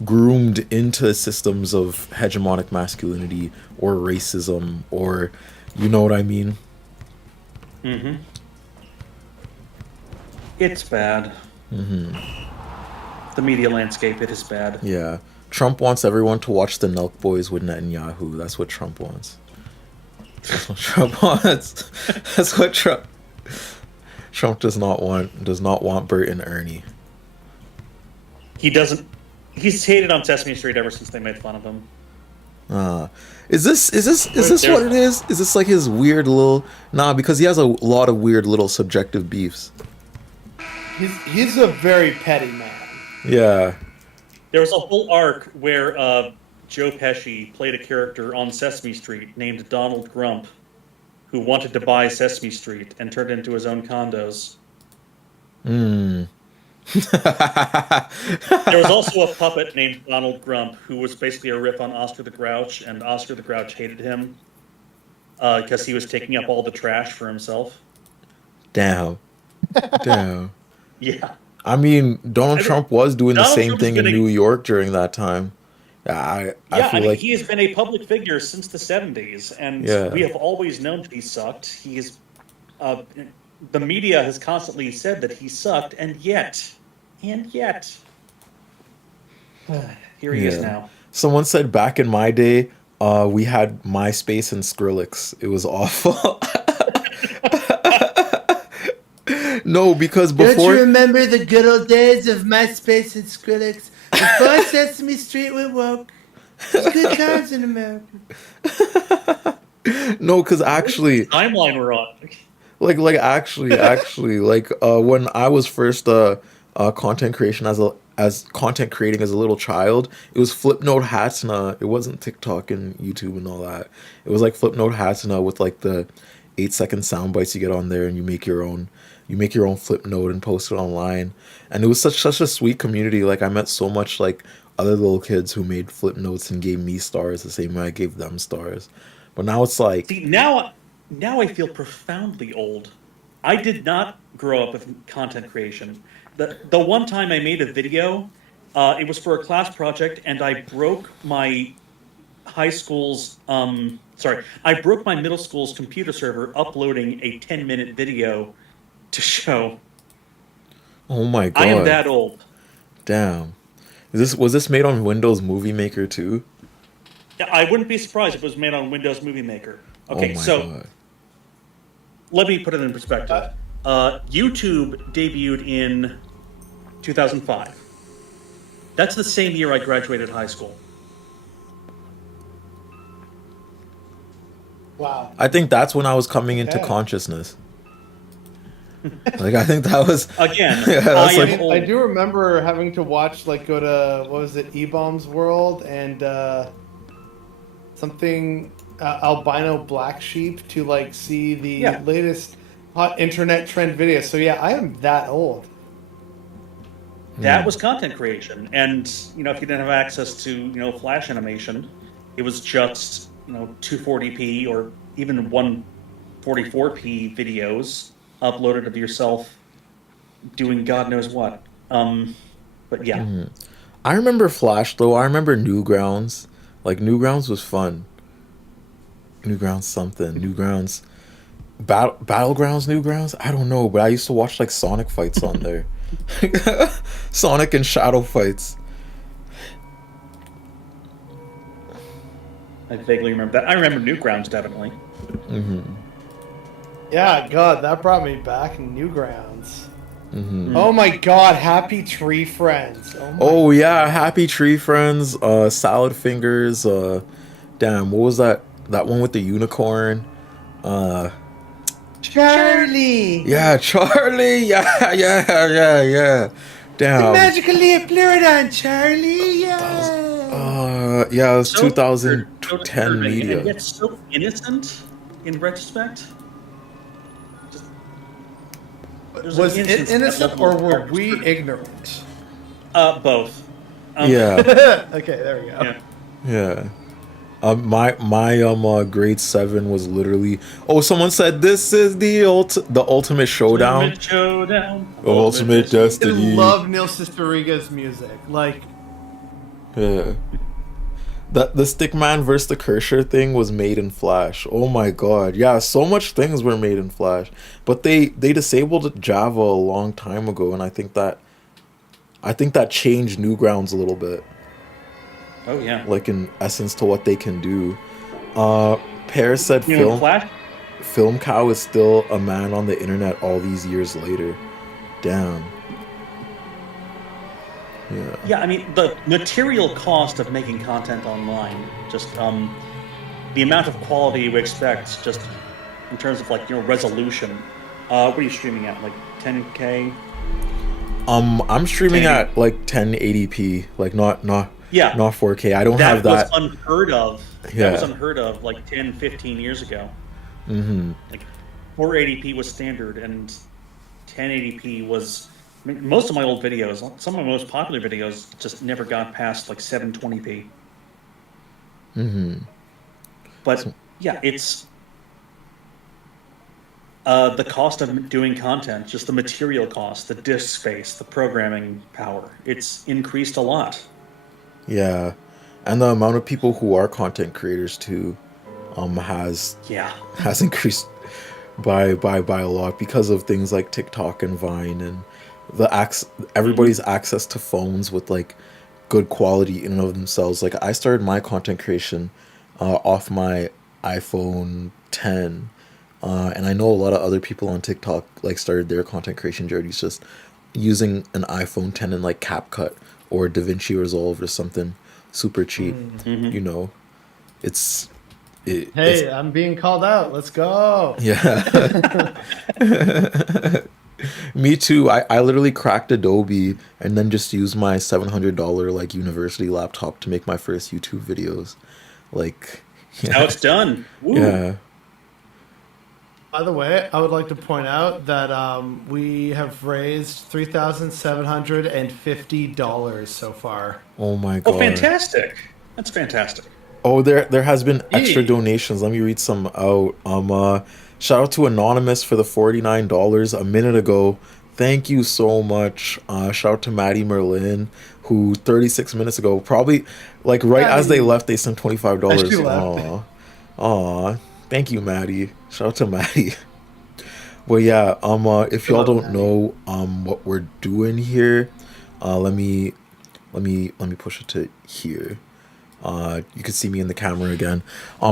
groomed into systems of hegemonic masculinity or racism, or you know what I mean? Mm-hmm. It's bad. Mm-hmm. The media landscape, it is bad. Yeah. Trump wants everyone to watch the Nelk Boys with Netanyahu. That's what Trump wants. That's what Trump wants. That's what Trump does not want Bert and Ernie. He doesn't. He's hated on Sesame Street ever since they made fun of him. Is this what it is? Is this like his weird little because he has a lot of weird little subjective beefs. He's a very petty man. Yeah. There was a whole arc where Joe Pesci played a character on Sesame Street named Donald Grump, who wanted to buy Sesame Street and turned it into his own condos. Hmm. There was also a puppet named Donald Grump who was basically a riff on Oscar the Grouch, and Oscar the Grouch hated him because he was taking up all the trash for himself. Damn. Yeah. I mean, Donald Trump was doing the Donald same Trump's thing in been a- New York during that time. I feel like he has been a public figure since the 70s, and Yeah. we have always known that he sucked. He is, the media has constantly said that he sucked, and yet, here he is now. Someone said back in my day, we had MySpace and Skrillex. It was awful. No, because before. Don't you remember the good old days of MySpace and Skrillex? Before Sesame Street went woke. It was good times in America. No, because actually, Timeline we're on. like actually, like when I was first content creation as content creating as a little child, it was Flipnote Hatsuna. It wasn't TikTok and YouTube and all that. It was like Flipnote Hatsuna with like the 8-second sound bites you get on there, and you make your own flip note and post it online. And it was such a sweet community. Like I met so much like other little kids who made flip notes and gave me stars the same way I gave them stars. But now it's like, See, now I feel profoundly old. I did not grow up with content creation. The one time I made a video, it was for a class project, and I broke my high school's I broke my middle school's computer server uploading a 10-minute video to show. oh my god, I am that old. damn. Was this made on Windows Movie Maker too? I wouldn't be surprised if it was made on Windows Movie Maker. Okay, oh my so god. let me put it in perspective. YouTube debuted in 2005. That's the same year I graduated high school. Wow. I think that's when I was coming into Okay. consciousness. Like, I think that was Again, Yeah, that's like- I do remember having to watch, like, go to, what was it, E-Bomb's World and something, albino black sheep to, like, see the latest hot internet trend videos. So, yeah, I am that old. That was content creation. And, you know, if you didn't have access to, you know, Flash animation, it was just, you know, 240p or even 144p videos uploaded of yourself doing God knows what. But yeah. I remember Flash though. I remember Newgrounds. Like, Newgrounds was fun. Newgrounds something. Newgrounds Battlegrounds, Newgrounds? I don't know, but I used to watch like Sonic fights on there. Sonic and Shadow fights. I vaguely remember that. I remember Newgrounds, definitely. Yeah, God, that brought me back. Newgrounds. Oh my God, Happy Tree Friends. Oh yeah, Happy Tree Friends, Salad Fingers, damn, what was that one with the unicorn? Charlie! Yeah, Charlie, yeah. Damn. Magically appeared on Charlie, yeah! Yeah, it was So 2010 disturbing, media. and yet so innocent in retrospect. There's Was an it instance innocent that or level were of we character. ignorant? Both. Yeah. Okay, there we go. Yeah. Yeah. My grade 7 was literally, oh, someone said this is the ultimate showdown. Ultimate showdown. Ultimate I destiny. love Neil Sisteriga's music. Like, Yeah. The Stickman versus the Kershaw thing was made in Flash. Oh my god. Yeah, so much things were made in Flash. But they disabled Java a long time ago, and I think that changed Newgrounds a little bit. Oh yeah. Like, in essence, to what they can do. Paris said You know, Flash. Film Cow is still a man on the internet all these years later. Damn. Yeah. Yeah, I mean the material cost of making content online, just the amount of quality we expect, just in terms of like, you know, resolution. What are you streaming at? Like 10K? I'm streaming 1080p. at like 1080p, like not Yeah. 4K. I don't have That that. was unheard of. Yeah. That was unheard of like 10, 15 years ago. Mm-hmm. Like 480p was standard, and 1080p was. I mean, most of my old videos, some of my most popular videos, just never got past like 720p. Mm-hmm. But yeah, it's the cost of doing content, just the material cost, the disk space, the programming power. It's increased a lot. Yeah, and the amount of people who are content creators too, has increased by a lot because of things like TikTok and Vine and everybody's access to phones with like good quality in and of themselves. Like, I started my content creation off my iPhone 10, and I know a lot of other people on TikTok like started their content creation journeys just using an iPhone 10 and like CapCut or DaVinci Resolve or something super cheap. You know, hey, I'm being called out. Let's go. Yeah. Me too. I literally cracked Adobe and then just used my $700 like university laptop to make my first YouTube videos. Like, How it's done. Woo. yeah. By the way, I would like to point out that we have raised $3,750 so far. Oh my god. Oh, fantastic! That's fantastic. Oh, there has been extra Yee. donations. Let me read some out. Shout out to Anonymous for the $49 a minute ago. Thank you so much. Shout out to Matty Merlin, who 36 minutes ago, probably like right as they left, they sent $25. As she left. Aw. Thank you, Matty. Shout out to Matty. But yeah, if y'all don't know what we're doing here, let me push it to here. You can see me in the camera again.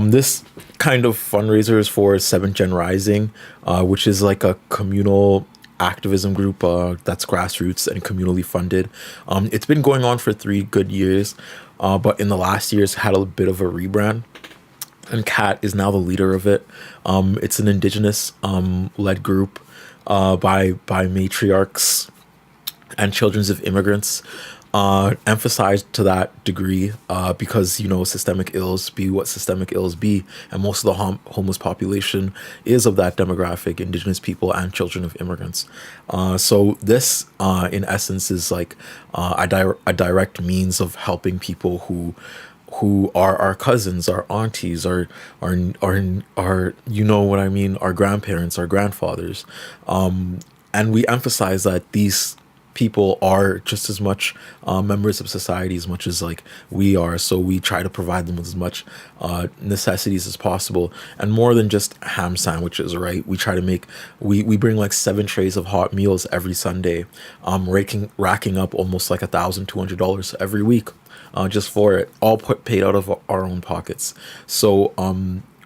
This kind of fundraiser is for 7th Gen Rising, which is like a communal activism group that's grassroots and communally funded. It's been going on for 3 good years, but in the last year it's had a bit of a rebrand, and Kat is now the leader of it. It's an indigenous led group by matriarchs and children of immigrants, emphasized to that degree because, you know, systemic ills be what systemic ills be, and most of the homeless population is of that demographic, indigenous people and children of immigrants. So this in essence is like a direct means of helping people who are our cousins, our aunties, our you know what I mean, our grandparents, our grandfathers. And we emphasize that these people are just as much members of society as much as like we are. So we try to provide them with as much necessities as possible, and more than just ham sandwiches, right? We try to make, we bring like 7 trays of hot meals every Sunday, racking up almost like $1,200 every week. Just for it, all paid out of our own pockets. So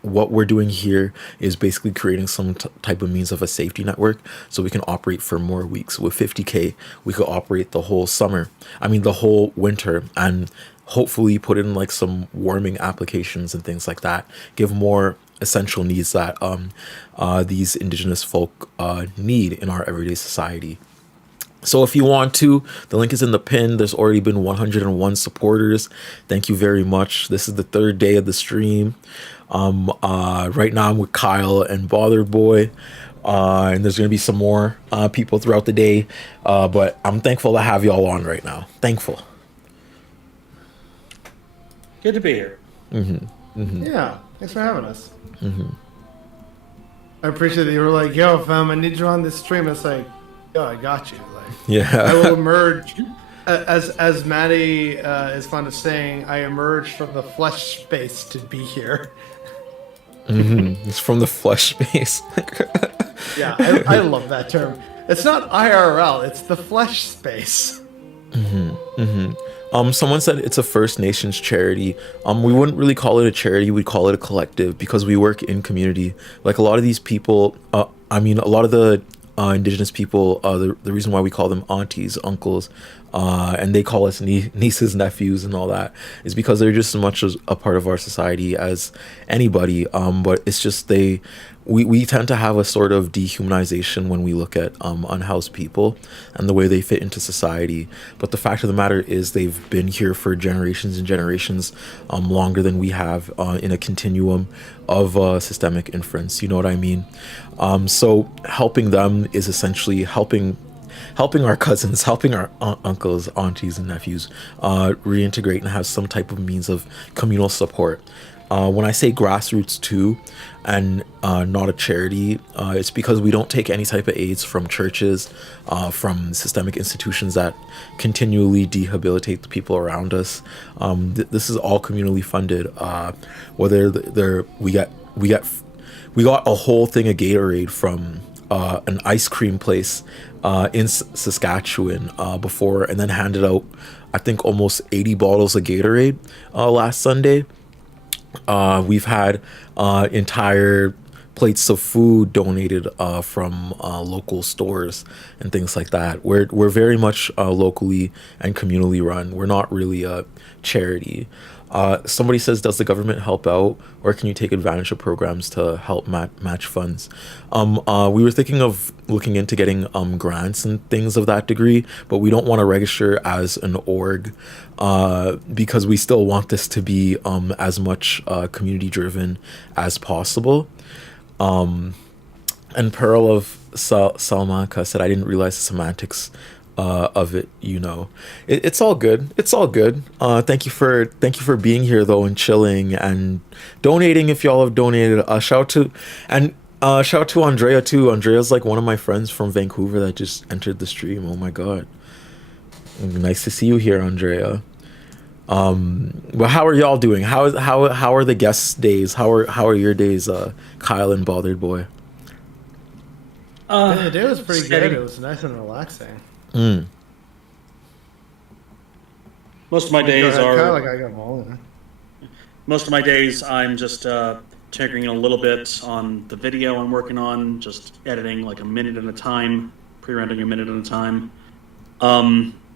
what we're doing here is basically creating some type of means of a safety network so we can operate for more weeks. With 50K, we could operate the whole summer. I mean, the whole winter, and hopefully put in like some warming applications and things like that. Give more essential needs that these indigenous folk need in our everyday society. So if you want to, the link is in the pin. There's already been 101 supporters. Thank you very much. This is the 3rd day of the stream. Right now I'm with Kyle and Bothered Boy. And there's going to be some more people throughout the day. But I'm thankful to have y'all on right now. Thankful. Good to be here. Yeah, thanks for having us. I appreciate that you were like, yo, fam, I need you on this stream. It's like, yo, I got you. Like, Yeah. I will emerge, as Matty is fond of saying, I emerged from the flesh space to be here. It's from the flesh space. Yeah, I love that term. It's not IRL, it's the flesh space. Someone said it's a First Nations charity. We wouldn't really call it a charity, we'd call it a collective, because we work in community. Like a lot of these people, a lot of the indigenous people, the reason why we call them aunties, uncles, and they call us nieces, nephews, and all that, is because they're just as much as a part of our society as anybody. But it's just we tend to have a sort of dehumanization when we look at unhoused people and the way they fit into society. But the fact of the matter is they've been here for generations and generations, longer than we have, in a continuum of systemic inference. You know what I mean? So helping them is essentially helping our cousins, helping our uncles, aunties, and nephews reintegrate and have some type of means of communal support. When I say grassroots too, and not a charity, it's because we don't take any type of aids from churches, from systemic institutions that continually dehabilitate the people around us. This is all communally funded. Whether we got a whole thing of Gatorade from an ice cream place in Saskatchewan before, and then handed out, I think, almost 80 bottles of Gatorade last Sunday. We've had entire plates of food donated from local stores and things like that. We're very much locally and communally run. We're not really a charity. Somebody says, does the government help out, or can you take advantage of programs to help match funds? We were thinking of looking into getting grants and things of that degree, but we don't want to register as an org because we still want this to be as much community driven as possible. And Pearl of Salmaka said, I didn't realize the semantics of it, you know. It's all good. It's all good. Thank you for being here though, and chilling and donating if y'all have donated. Shout out to Andrea too. Andrea's like one of my friends from Vancouver that just entered the stream. Oh my god. Nice to see you here, Andrea. Well, how are y'all doing? How are the guest days? How are your days, Kyle and Bothered Boy? The day was pretty good. It was nice and relaxing. Most of my days are. Kind of like I got Mullen. most of my days I'm just tinkering a little bit on the video I'm working on, just editing like a minute at a time, pre-rendering a minute at a time.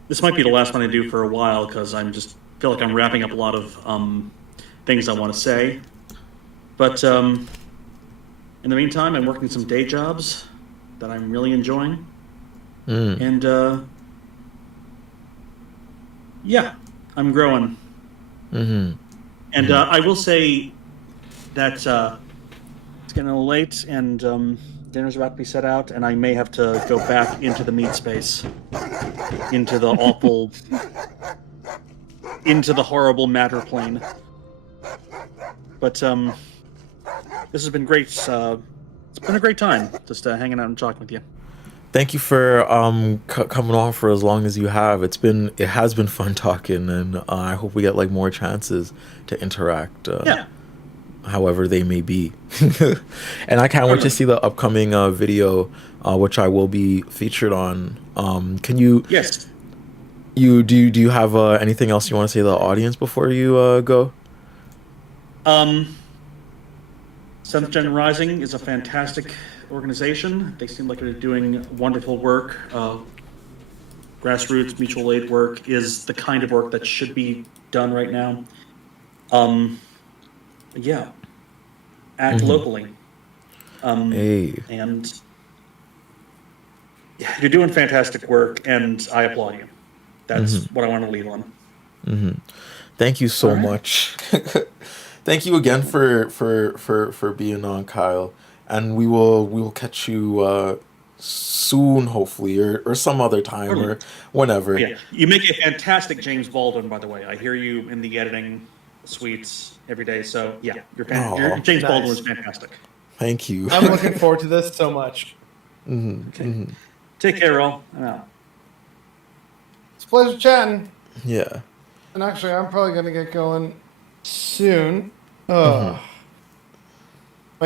This might be the last one I do for a while because I'm just feel like I'm wrapping up a lot of things I want to say. But in the meantime, I'm working some day jobs that I'm really enjoying. And yeah, I'm growing. And I will say that it's getting a little late, and dinner's about to be set out, and I may have to go back into the meat space, into the awful, into the horrible matter plane. But this has been great. It's been a great time just hanging out and talking with you. Thank you for coming on for as long as you have. It has been fun talking, and I hope we get like more chances to interact. Yeah. However they may be. And I can't wait to see the upcoming video, which I will be featured on. Can you? Yes. Do you have anything else you want to say to the audience before you go? Seventh Gen Rising is a fantastic organization. They seem like they're doing wonderful work. Grassroots mutual aid work is the kind of work that should be done right now. Yeah, act locally. Hey. And yeah, you're doing fantastic work, and I applaud you. That's what I want to leave on. Thank you so much. Thank you again for being on, Kyle. And we will catch you soon, hopefully, or some other time, or whenever. Yeah, you make a fantastic James Baldwin, by the way. I hear you in the editing suites every day. So yeah, your James Baldwin was fantastic. Thank you. I'm looking forward to this so much. Take care, all. It's a pleasure chatting. Yeah. And actually, I'm probably gonna get going soon. My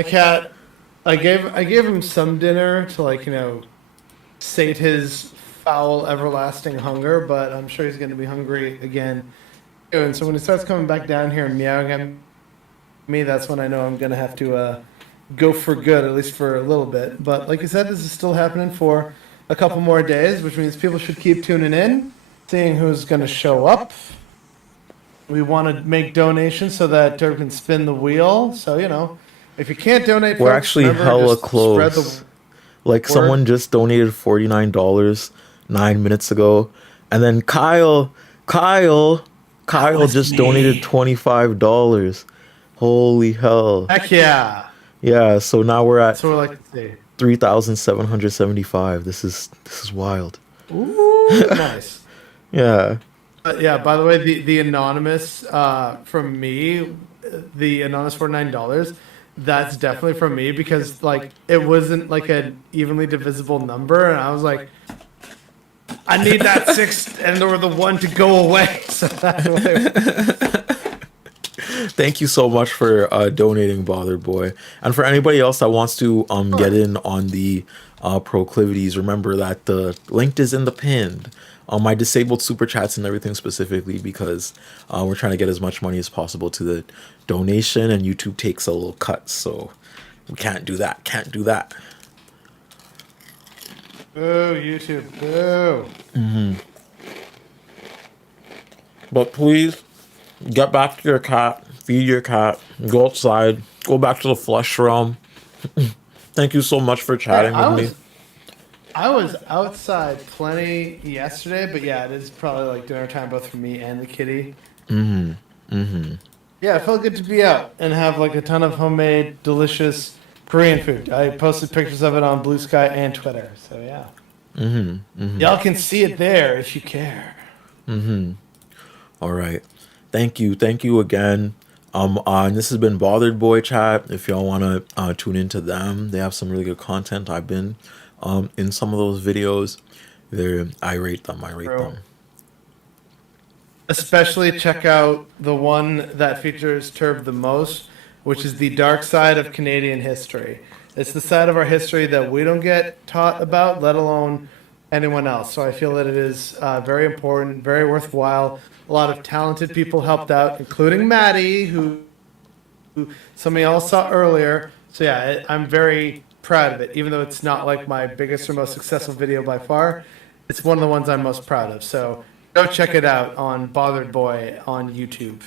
cat. I gave him some dinner to sate his foul everlasting hunger, but I'm sure he's gonna be hungry again. And so when he starts coming back down here and meowing at me, that's when I know I'm gonna have to go for good, at least for a little bit. But like you said, this is still happening for a couple more days, which means people should keep tuning in, seeing who's gonna show up. We want to make donations so that Derb can spin the wheel. So if you can't donate, We're folks, actually remember, hella just close. spread the Like word. someone just donated $49 9 minutes ago, and then Kyle just donated $25. Holy hell! Heck yeah! Yeah, so now we're at That's what I like to see. 3,775. This is wild. Ooh, nice. Yeah. Yeah. By the way, the anonymous from me, the anonymous $49. That's definitely from me because it wasn't like an evenly divisible number, and I was like, I need that 6 and or the 1 to go away. So that's why. Thank you so much for donating, Bothered Boy. And for anybody else that wants to get in on the proclivities, remember that the link is in the pinned. I disabled super chats and everything specifically because we're trying to get as much money as possible to the donation, and YouTube takes a little cut, so we can't do that. Boo, YouTube, boo. But please get back to your cat, feed your cat, go outside, go back to the flesh realm. Thank you so much for chatting with me. I was outside plenty yesterday, but yeah, it is probably dinner time both for me and the kitty. Yeah, it felt good to be out and have a ton of homemade, delicious Korean food. I posted pictures of it on Blue Sky and Twitter, so yeah. Y'all can see it there if you care. All right. Thank you again. And this has been Bothered Boy Chat. If y'all want to tune into them, they have some really good content. I've been in some of those videos. I rate them. Especially check out the one that features Turb the most, which is the dark side of Canadian history. It's the side of our history that we don't get taught about, let alone anyone else. So I feel that it is very important, very worthwhile. A lot of talented people helped out, including Matty, who something else saw earlier. So yeah, I'm very proud of it, even though it's not like my biggest or most successful video by far. It's one of the ones I'm most proud of. So go check it out on Bothered Boy on YouTube.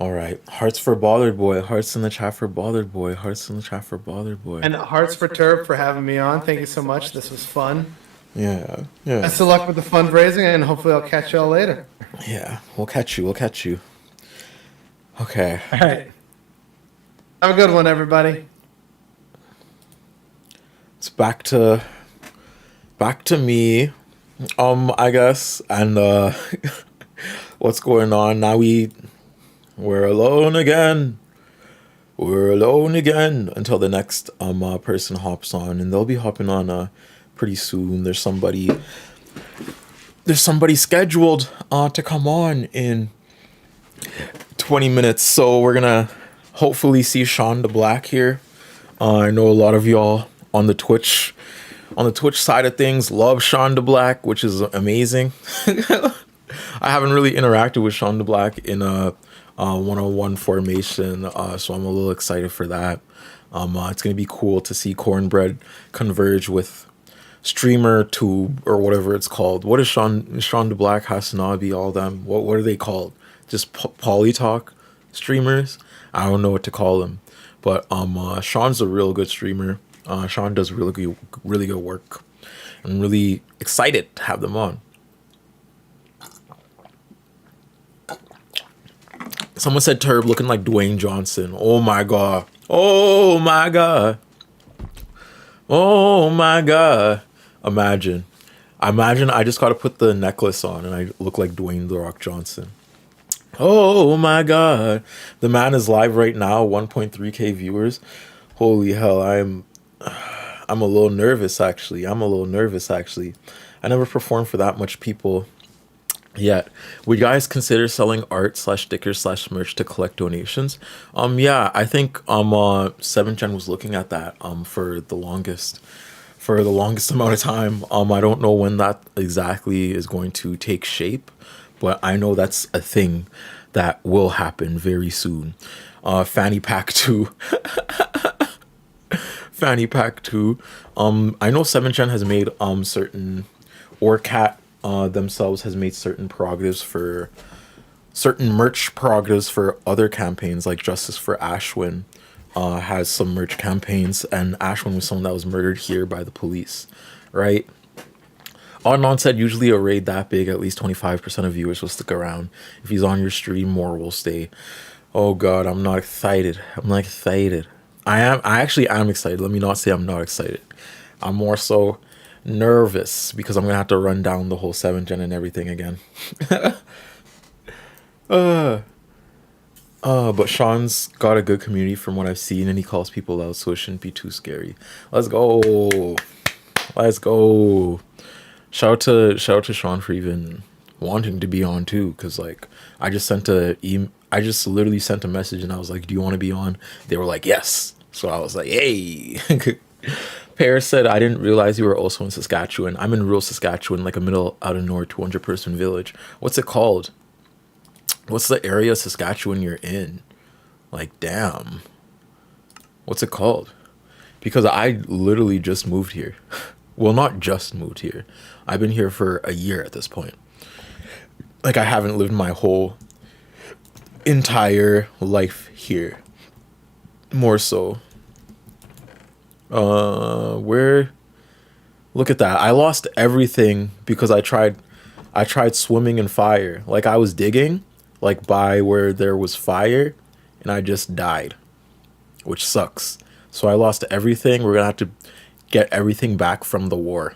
All right. Hearts for Bothered Boy. Hearts in the chat for Bothered Boy. Hearts in the chat for Bothered Boy. And hearts for Turb for having me on. Thank you so much. This was fun. Yeah. Yeah. Best of luck with the fundraising, and hopefully I'll catch y'all later. Yeah. We'll catch you. We'll catch you. Okay. All right. Have a good one, everybody. It's back to me. I guess. And what's going on? Now we're alone again. We're alone again until the next person hops on, and they'll be hopping on pretty soon. There's somebody scheduled to come on in 20 minutes, so we're gonna hopefully see Sean the Black here. I know a lot of y'all on the Twitch side of things love Sean the Black, which is amazing. I haven't really interacted with Sean the Black in a one-on-one formation, so I'm a little excited for that. It's gonna be cool to see Cornbread converge with Streamer Tube or whatever it's called. What is Sean the Black, Hasanabi, all them? What are they called? Just Polytalk streamers? I don't know what to call them, but Sean's a real good streamer. Sean does really good work. I'm really excited to have them on. Someone said Turb looking like Dwayne Johnson. Oh my god. Oh my god. Oh my god. Imagine I just gotta put the necklace on and I look like Dwayne The Rock Johnson. Oh my god. The man is live right now, 1.3k viewers. Holy hell, I'm a little nervous actually. I never performed for that much people yet. Would you guys consider selling art / stickers / merch to collect donations? Yeah, I think 7gen was looking at that for the longest amount of time. I don't know when that exactly is going to take shape, but I know that's a thing that will happen very soon. Fanny Pack 2. Fanny Pack 2. I know 7gen has made certain, or Cat themselves has made certain prerogatives for certain merch prerogatives for other campaigns, like Justice for Ashwin has some merch campaigns, and Ashwin was someone that was murdered here by the police, right? On said usually a raid that big, at least 25% of viewers will stick around. If he's on your stream, more will stay. Oh god, I'm not excited. I actually am excited. Let me not say I'm not excited. I'm more so nervous because I'm gonna have to run down the whole 7gen and everything again. But Sean's got a good community from what I've seen, and he calls people out, so it shouldn't be too scary. Let's go. Shout out to Sean for even wanting to be on too, because like I just literally sent a message and I was like, do you want to be on? They were like, yes. So I was like, hey. Paris said, I didn't realize you were also in Saskatchewan. I'm in rural Saskatchewan, like a middle out of nowhere 200-person village. What's it called? What's the area of Saskatchewan you're in? Like, damn. What's it called? Because I literally just moved here. Well, not just moved here. I've been here for a year at this point. Like, I haven't lived my whole entire life here. More so. Where? Look at that. I lost everything because I tried swimming in fire. Like, I was digging, like, by where there was fire, and I just died. Which sucks. So I lost everything. We're gonna have to get everything back from the war.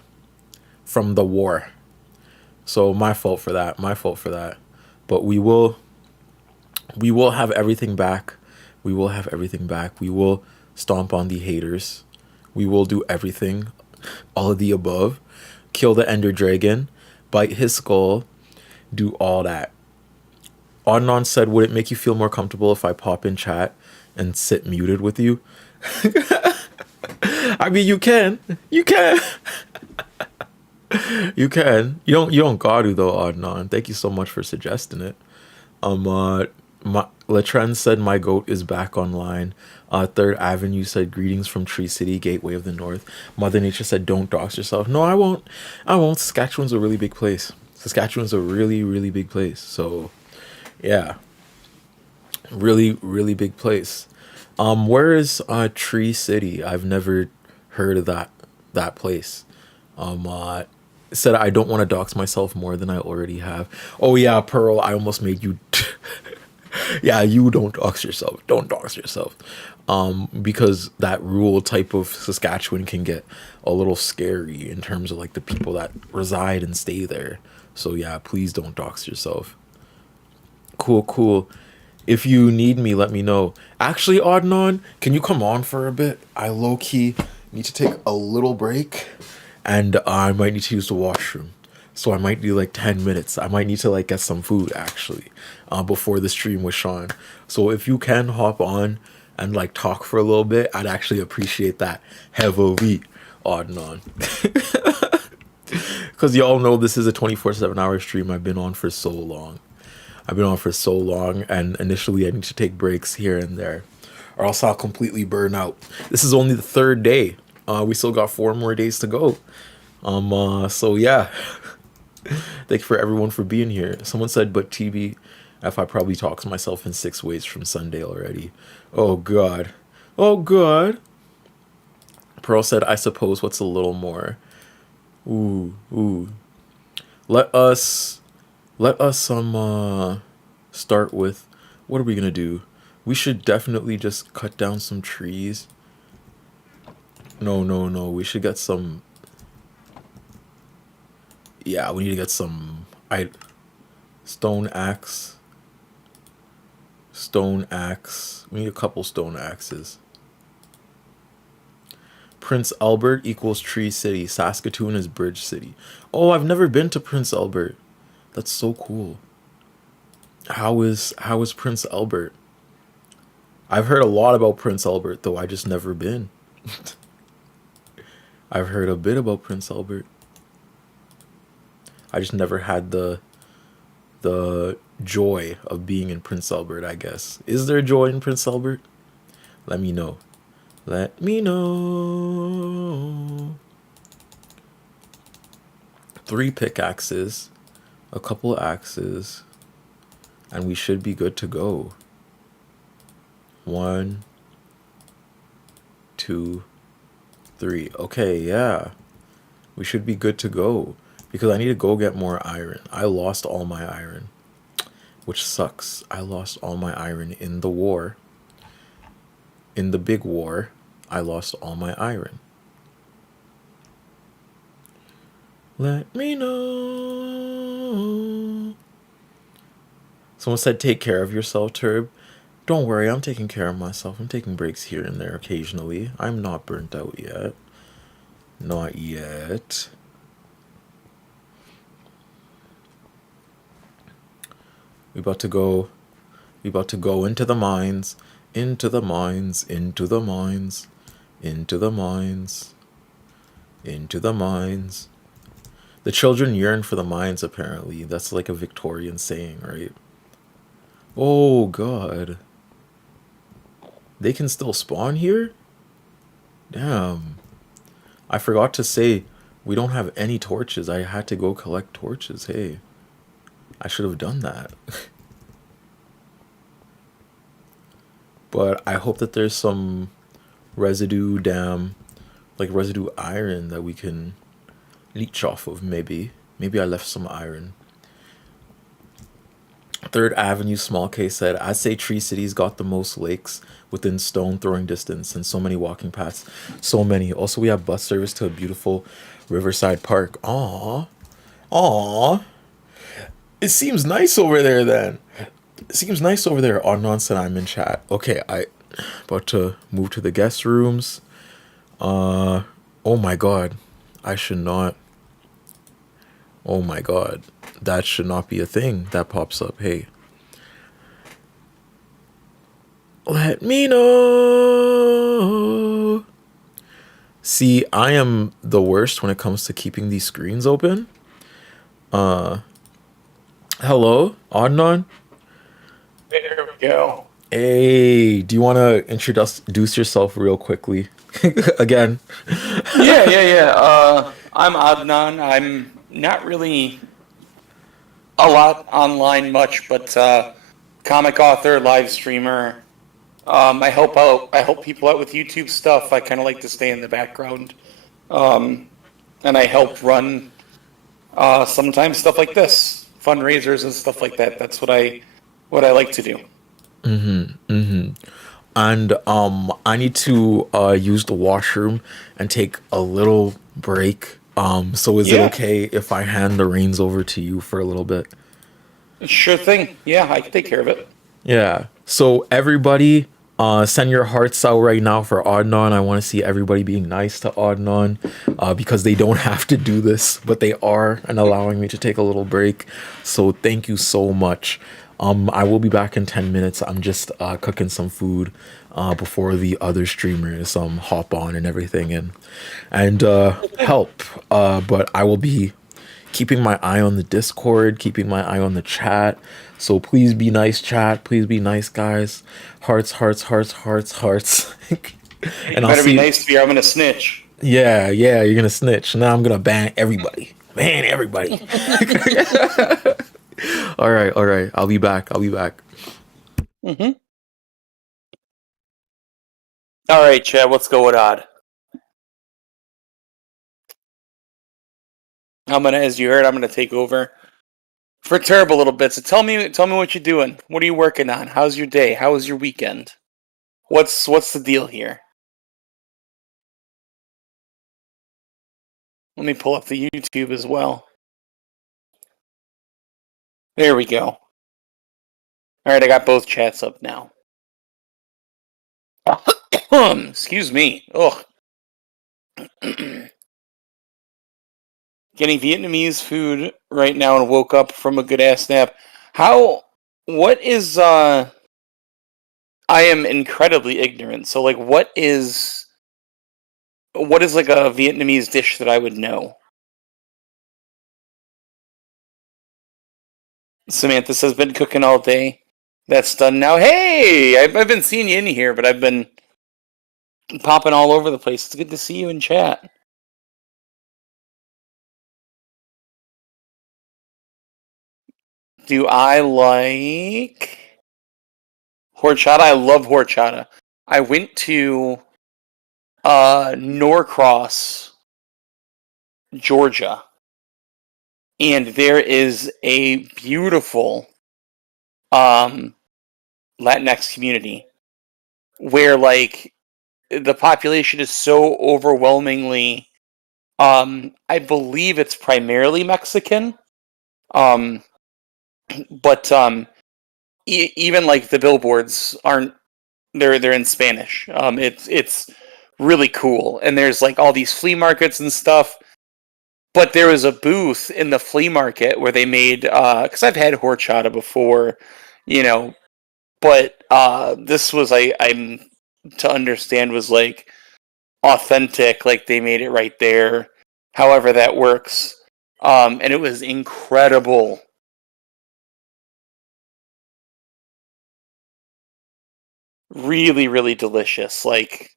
So my fault for that. But we will have everything back. We will stomp on the haters. We will do everything. All of the above. Kill the Ender Dragon. Bite his skull. Do all that. Adnan said, would it make you feel more comfortable if I pop in chat and sit muted with you? I mean, you can. You can. You don't got to though, Adnan. Thank you so much for suggesting it. Latrend said my goat is back online. Third Avenue said greetings from Tree City, Gateway of the North. Mother Nature said don't dox yourself. No, I won't. I won't. Saskatchewan's a really big place. Saskatchewan's a really, really big place. So, yeah, really, really big place. Where is Tree City? I've never heard of that place. Said I don't want to dox myself more than I already have. Oh yeah, Pearl, I almost made you. Yeah, you don't dox yourself. Don't dox yourself. Because that rural type of Saskatchewan can get a little scary in terms of like the people that reside and stay there. So yeah, please don't dox yourself. Cool. If you need me, let me know. Actually, Adnan, can you come on for a bit? I low-key need to take a little break, and I might need to use the washroom. So I might do like 10 minutes. I might need to like get some food actually before the stream with Sean. So if you can hop on and like talk for a little bit, I'd actually appreciate that heavily, Adnan. Because y'all know this is a 24/7 hour stream. I've been on for so long. And initially I need to take breaks here and there, or else I'll completely burn out. This is only the third day. We still got 4 more days to go. So yeah. Thank you for everyone for being here. Someone said, but TBF, I probably talked to myself in 6 ways from Sunday already. Oh God. Pearl said, I suppose what's a little more. Ooh. Let us start with, what are we gonna do? We should definitely just cut down some trees. No. We should get some. Yeah, we need to get some stone axe. We need a couple stone axes. Prince Albert equals Tree City. Saskatoon is Bridge City. Oh, I've never been to Prince Albert. That's so cool. How is Prince Albert? I've heard a lot about Prince Albert, though I just never been. I've heard a bit about Prince Albert. I just never had the joy of being in Prince Albert, I guess. Is there joy in Prince Albert? Let me know. 3 pickaxes, a couple axes, and we should be good to go. 1, 2, 3. Okay, yeah. We should be good to go. Because I need to go get more iron. I lost all my iron. Which sucks. I lost all my iron in the war. In the big war, I lost all my iron. Let me know. Someone said, take care of yourself, Turb. Don't worry, I'm taking care of myself. I'm taking breaks here and there occasionally. I'm not burnt out yet. Not yet. We about to go into the mines. Into the mines. The children yearn for the mines, apparently. That's like a Victorian saying, right? Oh, God. They can still spawn here? Damn. I forgot to say, we don't have any torches. I had to go collect torches. Hey, I should have done that. But I hope that there's some residue residue iron that we can leech off of, maybe. Maybe I left some iron. Third Avenue Small K said, I'd say Tree City's got the most lakes within stone throwing distance and so many walking paths. So many. Also, we have bus service to a beautiful Riverside Park. Aww. It seems nice over there then. It seems nice over there. Oh, nonsense, I'm in chat. Okay, I about to move to the guest rooms. Oh my God. I should not. Oh my God. That should not be a thing that pops up. Hey. Let me know. See, I am the worst when it comes to keeping these screens open. Hello, Adnan? go. Hey, do you want to introduce yourself real quickly? Again. Yeah. I'm Adnan. I'm not really a lot online much, but comic author, live streamer. I help out. I help people out with YouTube stuff. I kind of like to stay in the background, and I help run sometimes stuff like this, fundraisers and stuff like that. That's what I like to do. And I need to use the washroom and take a little break. So is it Yeah. okay if I hand the reins over to you for a little bit? Sure thing. Yeah, I can take care of it. Yeah. So everybody, send your hearts out right now for Adnan. I want to see everybody being nice to Adnan, because they don't have to do this, but they are, and allowing me to take a little break. So thank you so much. I will be back in 10 minutes. I'm just cooking some food before the other streamers hop on and everything and help. But I will be keeping my eye on the Discord, keeping my eye on the chat. So please be nice, chat. Please be nice, guys. Hearts, hearts, hearts, hearts, hearts. You better be nice to me or I'm gonna snitch. Yeah, you're gonna snitch. Now I'm gonna ban everybody. Ban everybody. All right. I'll be back. Mm-hmm. All right, Chad. What's going on? As you heard, I'm gonna take over for Turb a little bit. So tell me what you're doing. What are you working on? How's your day? How was your weekend? What's the deal here? Let me pull up the YouTube as well. There we go. All right, I got both chats up now. Excuse me. Ugh. Getting Vietnamese food right now and woke up from a good ass nap. What is I am incredibly ignorant. So like what is like a Vietnamese dish that I would know? Samantha says been cooking all day. That's done now. Hey, I've been seeing you in here, but I've been popping all over the place. It's good to see you in chat. Do I like horchata? I love horchata. I went to Norcross, Georgia, and there is a beautiful Latinx community where like the population is so overwhelmingly I believe it's primarily Mexican. But even like the billboards aren't they're in Spanish. It's really cool, and there's like all these flea markets and stuff. But there was a booth in the flea market where they made because I've had horchata before, you know, but this was I'm to understand was like authentic, like they made it right there. However that works, and it was incredible. Really, really delicious. Like,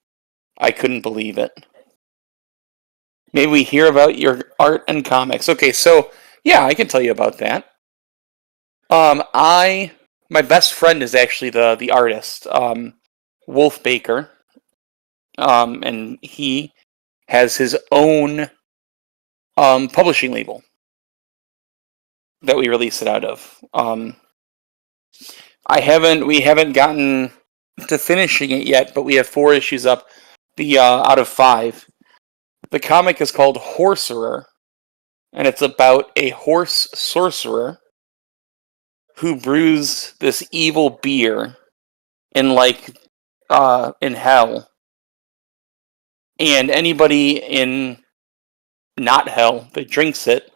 I couldn't believe it. Maybe we hear about your art and comics. Okay, so yeah, I can tell you about that. My best friend is actually the artist, Wolf Baker, and he has his own publishing label that we release it out of. We haven't gotten to finishing it yet, but we have 4 issues up. The out of 5. The comic is called Horserer, and it's about a horse sorcerer who brews this evil beer in in hell, and anybody in not hell that drinks it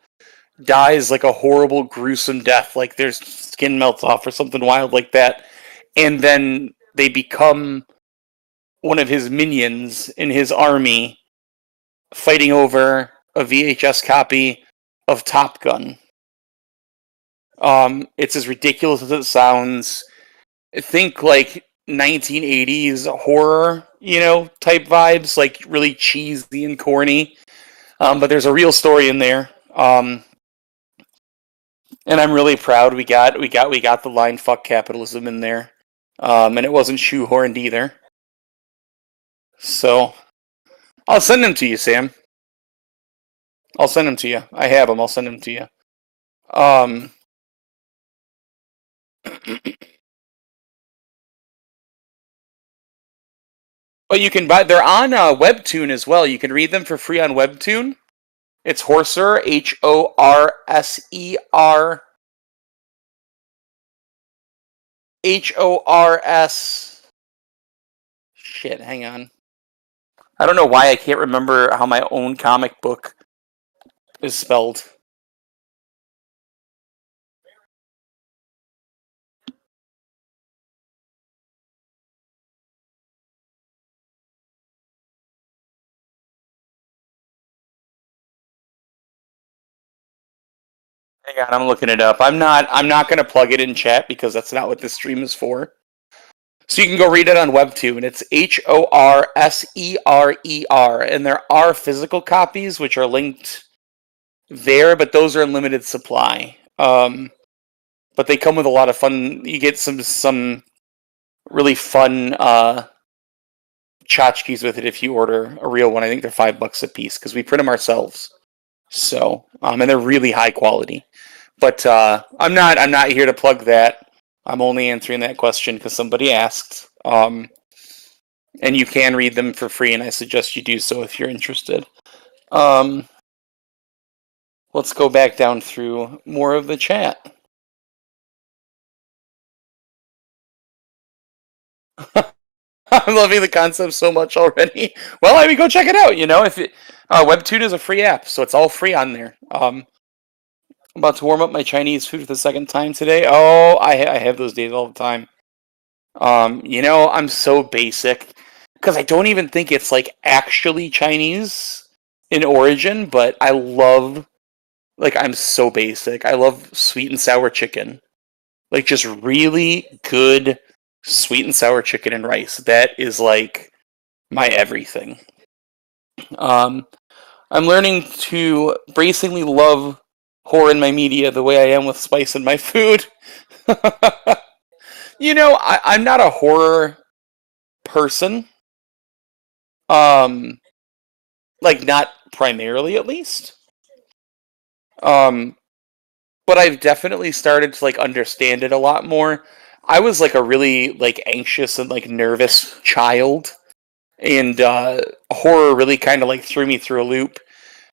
dies like a horrible, gruesome death, like their skin melts off or something wild like that, and then they become one of his minions in his army fighting over a VHS copy of Top Gun. It's as ridiculous as it sounds. think like 1980s horror, type vibes, like really cheesy and corny. But there's a real story in there. And I'm really proud we got the line "fuck capitalism" in there. And it wasn't shoehorned either. So I'll send them to you, Sam. I'll send them to you. I have them. I'll send them to you. But you can buy. They're on Webtoon as well. You can read them for free on Webtoon. It's Horser, HORSER, HORS. Shit, hang on. I don't know why I can't remember how my own comic book is spelled. Hang on, I'm looking it up. I'm not gonna plug it in chat because that's not what this stream is for. So you can go read it on Webtoon. It's HORSERER, and there are physical copies which are linked there, but those are in limited supply. But they come with a lot of fun. You get some really fun tchotchkes with it if you order a real one. I think they're $5 a piece because we print them ourselves. So, and they're really high quality. But I'm not here to plug that. I'm only answering that question because somebody asked. And you can read them for free, and I suggest you do so if you're interested. Let's go back down through more of the chat. I'm loving the concept so much already. Well, I mean, go check it out. Webtoon is a free app, so it's all free on there. I'm about to warm up my Chinese food for the second time today. Oh, I have those days all the time. I'm so basic because I don't even think it's like actually Chinese in origin, but I love, like, I'm so basic. I love sweet and sour chicken, like just really good sweet and sour chicken and rice. That is like my everything. I'm learning to bracingly love horror in my media the way I am with spice in my food. I'm not a horror person. Like not primarily at least. But I've definitely started to like understand it a lot more. I was like a really like anxious and like nervous child, and horror really kind of like threw me through a loop.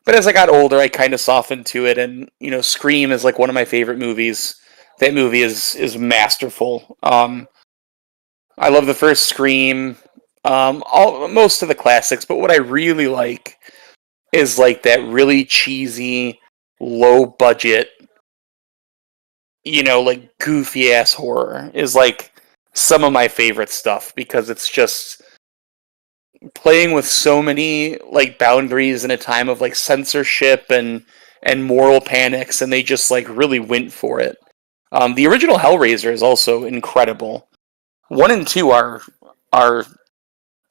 But as I got older, I kind of softened to it, and Scream is like one of my favorite movies. That movie is masterful. I love the first Scream, most of the classics, but what I really like is like that really cheesy, low budget, like goofy ass horror is like some of my favorite stuff because it's just playing with so many like boundaries in a time of like censorship and moral panics, and they just like really went for it. The original Hellraiser is also incredible. 1 and 2 are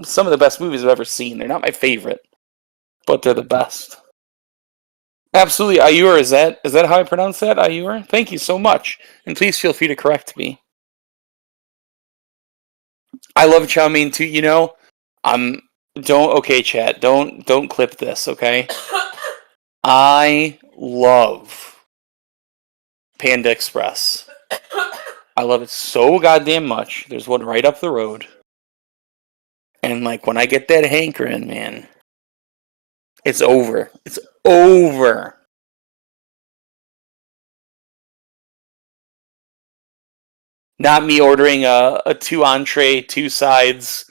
some of the best movies I've ever seen. They're not my favorite, but they're the best. Absolutely, Ayur. Is that how I pronounce that, Ayur? Thank you so much, and please feel free to correct me. I love chow mein too. Okay, chat. Don't clip this, okay? I love Panda Express. I love it so goddamn much. There's one right up the road. And like when I get that hankering, man, it's over. It's over. Not me ordering a 2 entree, 2 sides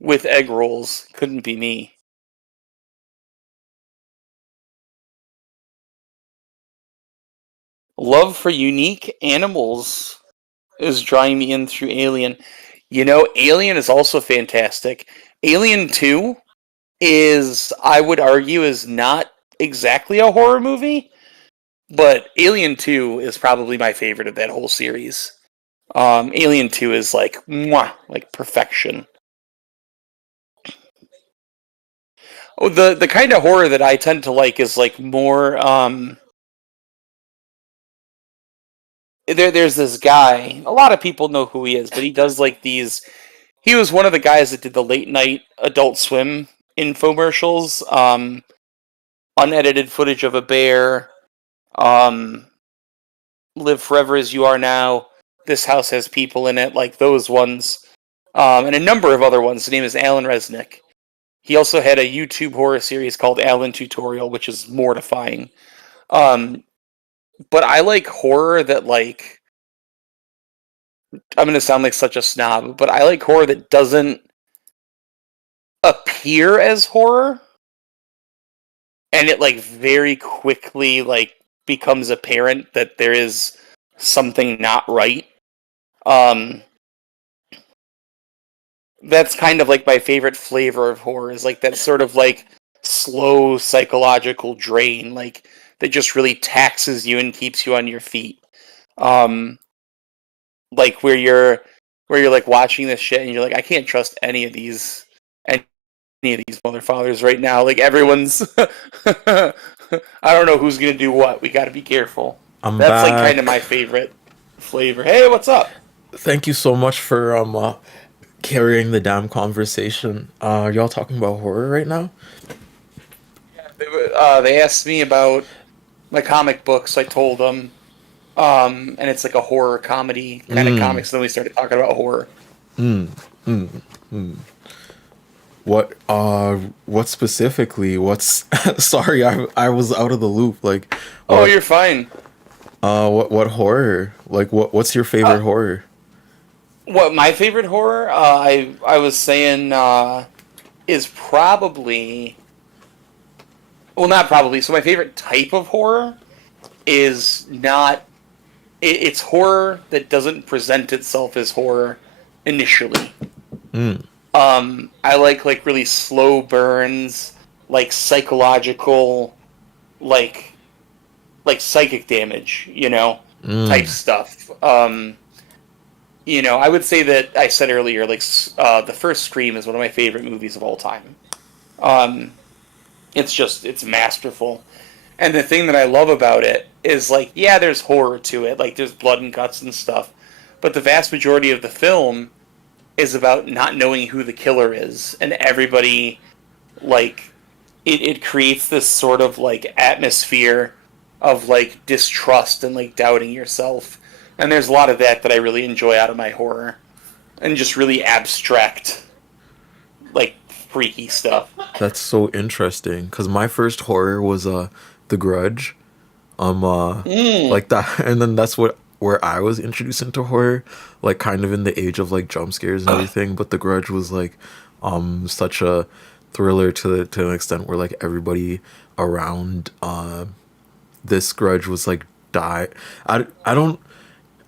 with egg rolls. Couldn't be me. Love for unique animals is drawing me in through Alien. Alien is also fantastic. Alien 2 is, I would argue, is not exactly a horror movie, but Alien 2 is probably my favorite of that whole series. Alien 2 is like mwah, like perfection. Oh, the kind of horror that I tend to like is like more there's this guy, a lot of people know who he is, but he does like these. He was one of the guys that did the late night Adult Swim infomercials, unedited footage of a bear, Live Forever as You Are Now, This House Has People in It, like those ones, and a number of other ones. His name is Alan Resnick. He also had a YouTube horror series called Alan Tutorial, which is mortifying. But I like horror that, like, I'm going to sound like such a snob, but I like horror that doesn't appear as horror, and it, like, very quickly, like, becomes apparent that there is something not right. That's kind of like my favorite flavor of horror, is like that sort of like slow psychological drain, like that just really taxes you and keeps you on your feet. Like where you're like watching this shit and you're like, I can't trust any of these motherfathers right now. Like everyone's I don't know who's gonna do what. We gotta be careful. I'm That's back. like kind of my favorite flavor. Hey, what's up? Thank you so much for carrying the damn conversation. Y'all talking about horror right now? They asked me about my comic books. I told them, and it's like a horror comedy kind of comic. So then we started talking about horror. What specifically? What's sorry, I was out of the loop. Like, what, Oh, you're fine. what horror? Like, what's your favorite horror? What my favorite horror? I was saying is probably, well, not probably. So my favorite type of horror is not. It's horror that doesn't present itself as horror initially. I like really slow burns, like psychological, like psychic damage, type stuff. I would say that I said earlier, like the first Scream is one of my favorite movies of all time. It's masterful. And the thing that I love about it is, like, yeah, there's horror to it, like there's blood and guts and stuff, but the vast majority of the film is about not knowing who the killer is, and everybody, like, it creates this sort of like atmosphere of like distrust and like doubting yourself. And there's a lot of that I really enjoy out of my horror, and just really abstract, like, freaky stuff. That's so interesting. Cause my first horror was The Grudge. Like that, and then that's where I was introduced into horror, like kind of in the age of like jump scares and everything. But The Grudge was like such a thriller to an extent where like everybody around this Grudge was like die. I'm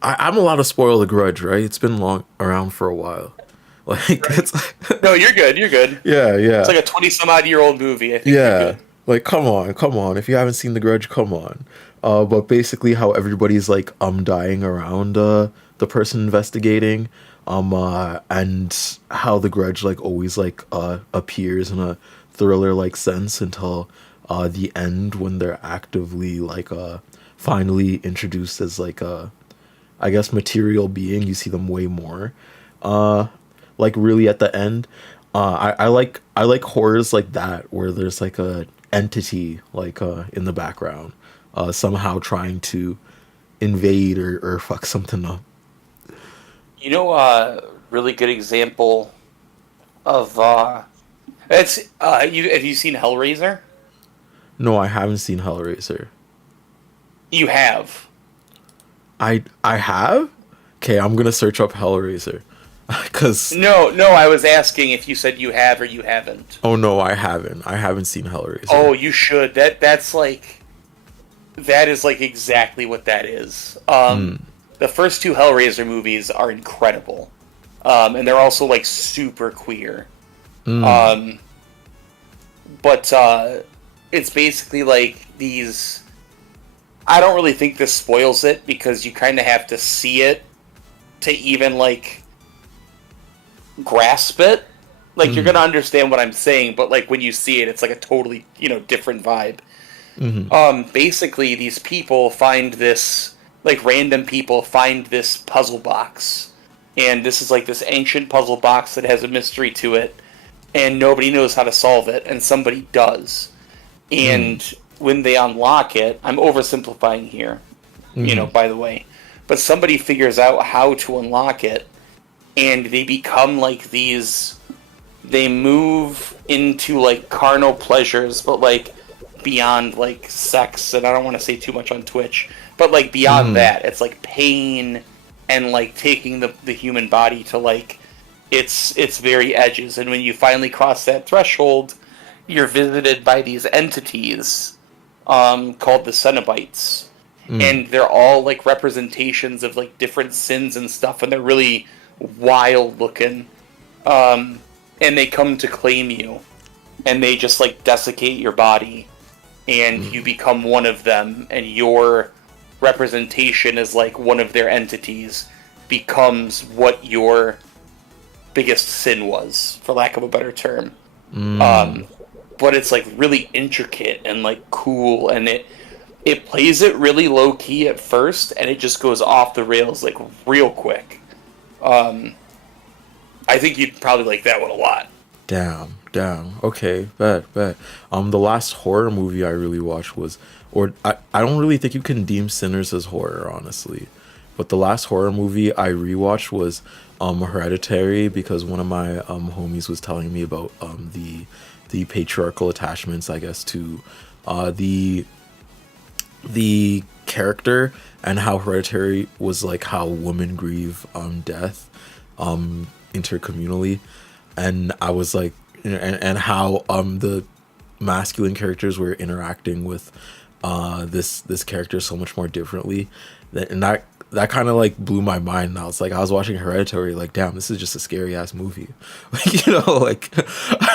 allowed to spoil The Grudge, right? It's been around for a while. Like Right. it's No, you're good. You're good. yeah. It's like a 20-some-odd-year-old movie. I think you're Yeah, good. like come on. If you haven't seen The Grudge, come on. But basically, how everybody's like dying around the person investigating, and how The Grudge like always like appears in a thriller like sense until the end, when they're actively like finally introduced as like a, I guess, material being. You see them way more. Like really at the end. I like horrors like that where there's like a entity like in the background, somehow trying to invade or fuck something up. Really good example of it's have you seen Hellraiser? No, I haven't seen Hellraiser. You have. I have? Okay, I'm gonna search up Hellraiser. Cause No, I was asking if you said you have or you haven't. oh no, I haven't. I haven't seen Hellraiser. Oh, you should. That is like exactly what that is. The first two Hellraiser movies are incredible, and they're also like super queer. But it's basically like these. I don't really think this spoils it because you kind of have to see it to even like grasp it. Like you're gonna understand what I'm saying, but like when you see it, it's like a totally different vibe. Basically, these people find this, like random people find this puzzle box, and this is like this ancient puzzle box that has a mystery to it, and nobody knows how to solve it, and somebody does. And when they unlock it, I'm oversimplifying here, by the way, but somebody figures out how to unlock it, and they become like these. They move into like carnal pleasures, but like beyond like sex, and I don't want to say too much on Twitch, but like beyond that, it's like pain and like taking the human body to like its very edges. And when you finally cross that threshold, you're visited by these entities called the Cenobites. And they're all like representations of like different sins and stuff, and they're really wild looking. And they come to claim you, and they just like desiccate your body, and you become one of them, and your representation as like one of their entities becomes what your biggest sin was, for lack of a better term. But it's like really intricate and like cool, and it plays it really low key at first, and it just goes off the rails like real quick. I think you'd probably like that one a lot. Damn. Okay, bet. The last horror movie I really watched was, I don't really think you can deem Sinners as horror, honestly. But the last horror movie I rewatched was Hereditary, because one of my homies was telling me about the patriarchal attachments, I guess, to the character, and how Hereditary was like how women grieve death intercommunally. And I was like, and how the masculine characters were interacting with this character so much more differently, and that kind of like blew my mind. And I was watching Hereditary, like, damn, this is just a scary ass movie. Like,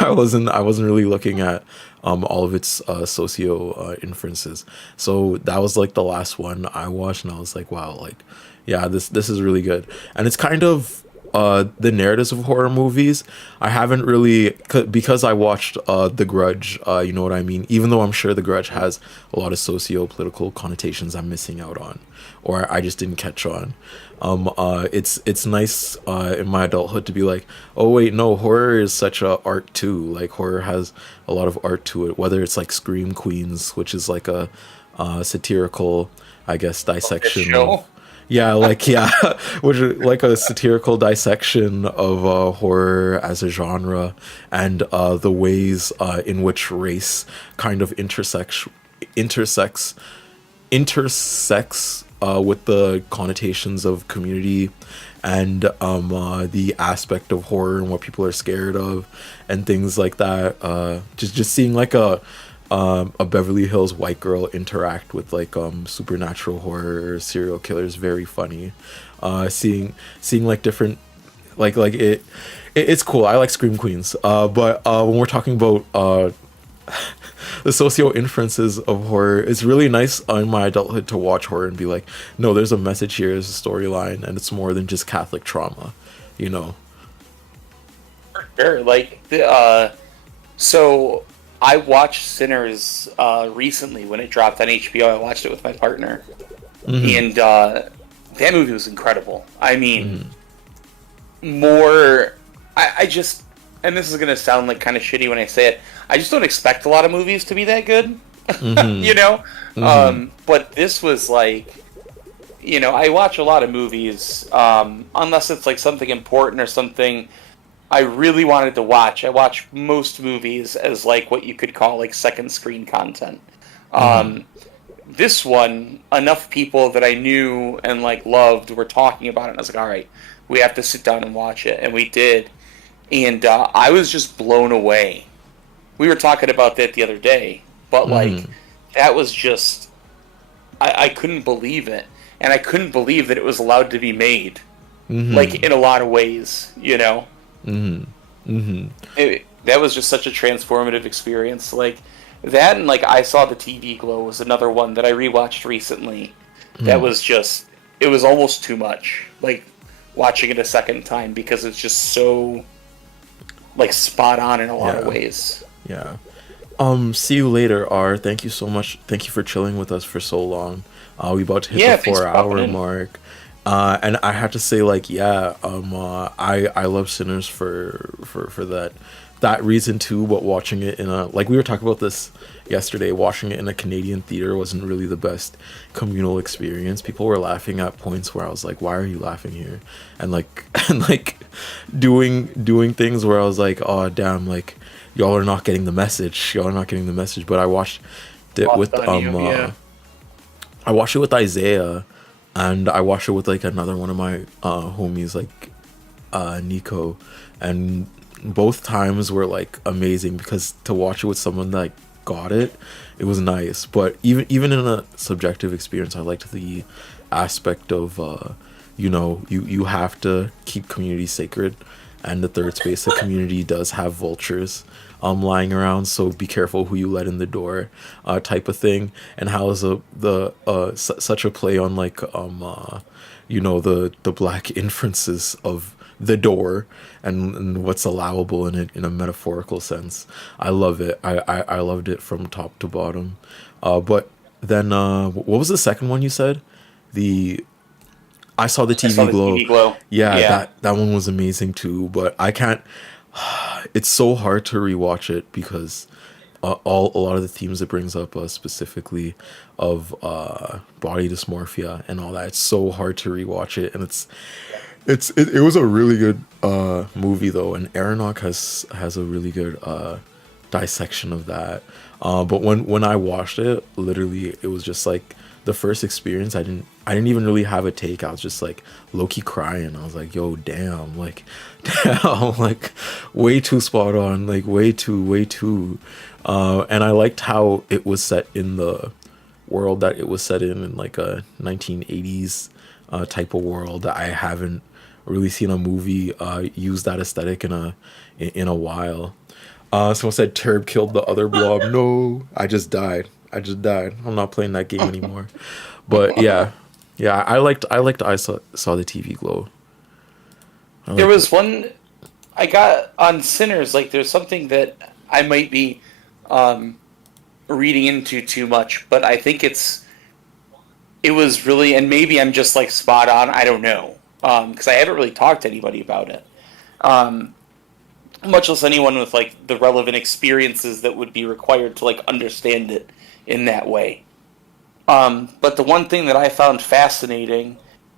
I wasn't really looking at all of its socio inferences. So that was like the last one I watched, and I was like, wow, like, yeah, this is really good. And it's kind of the narratives of horror movies, I haven't really, because I watched The Grudge, you know what I mean? Even though I'm sure The Grudge has a lot of socio-political connotations I'm missing out on, or I just didn't catch on. It's nice in my adulthood to be like, oh wait, no, horror is such a art too. Like, horror has a lot of art to it, whether it's like Scream Queens, which is like a satirical, I guess, dissection of, which is like a satirical dissection of horror as a genre, and the ways in which race kind of intersects with the connotations of community, and the aspect of horror and what people are scared of, and things like that. Just seeing like a Beverly Hills white girl interact with like supernatural horror, serial killers, very funny. Seeing like different, like it's cool. I like Scream Queens. But when we're talking about the socio inferences of horror, it's really nice in my adulthood to watch horror and be like, no, there's a message here, there's a storyline, and it's more than just Catholic trauma, you know. Sure, like so I watched Sinners recently when it dropped on HBO. I watched it with my partner, and that movie was incredible. I mean, I just, and this is gonna sound like kind of shitty when I say it, I just don't expect a lot of movies to be that good, you know? But this was like, you know, I watch a lot of movies, unless it's like something important or something I really wanted to watch. I watch most movies as like what you could call like second screen content. This one, enough people that I knew and like loved were talking about it, and I was like, all right, we have to sit down and watch it. And we did. And I was just blown away. We were talking about that the other day, but like, that was just, I couldn't believe it. And I couldn't believe that it was allowed to be made. Like, in a lot of ways, you know? That was just such a transformative experience. Like, that and like I Saw the TV Glow was another one that I rewatched recently. That was just, it was almost too much. Like, watching it a second time because it's just so like spot on in a lot of ways. Yeah. See you later, R. Thank you so much. Thank you for chilling with us for so long. We about to hit the 4-hour mark. And I have to say, like, I love Sinners for that reason too. But watching it in a, like we were talking about this yesterday, watching it in a Canadian theater wasn't really the best communal experience. People were laughing at points where I was like, why are you laughing here? And like doing things where I was like, oh damn, like y'all are not getting the message. But I watched it with I watched it with Isaiah, and I watched it with like another one of my homies, like Nico, and both times were like amazing because to watch it with someone that got it was nice. But even in a subjective experience, I liked the aspect of you have to keep community sacred, and the third space of community does have vultures lying around, so be careful who you let in the door, type of thing. And how is such a play on like the black inferences of the door and what's allowable in it in a metaphorical sense. I love it. I loved it from top to bottom. But then what was the second one you said? I saw the TV Glow. Yeah, that one was amazing too, but I can't. It's so hard to rewatch it because a lot of the themes it brings up, specifically of body dysmorphia and all that, it's so hard to rewatch it, and it was a really good movie though, and Aronok has a really good dissection of that. But when I watched it, literally it was just like the first experience. I didn't even really have a take. I was just like low-key crying. I was like, yo, damn, like way too spot on, like way too. And I liked how it was set in the world that it was set in like a 1980s type of world. I haven't really seen a movie use that aesthetic in a while. Someone said Turb killed the other blob. No, I just died. I'm not playing that game anymore. But yeah, I liked I saw the TV Glow. There was one I got on Sinners. Like, there's something that I might be reading into too much, but I think it was really, and maybe I'm just like spot on. I don't know, because I haven't really talked to anybody about it. Much less anyone with like the relevant experiences that would be required to like understand it in that way. But the one thing that I found fascinating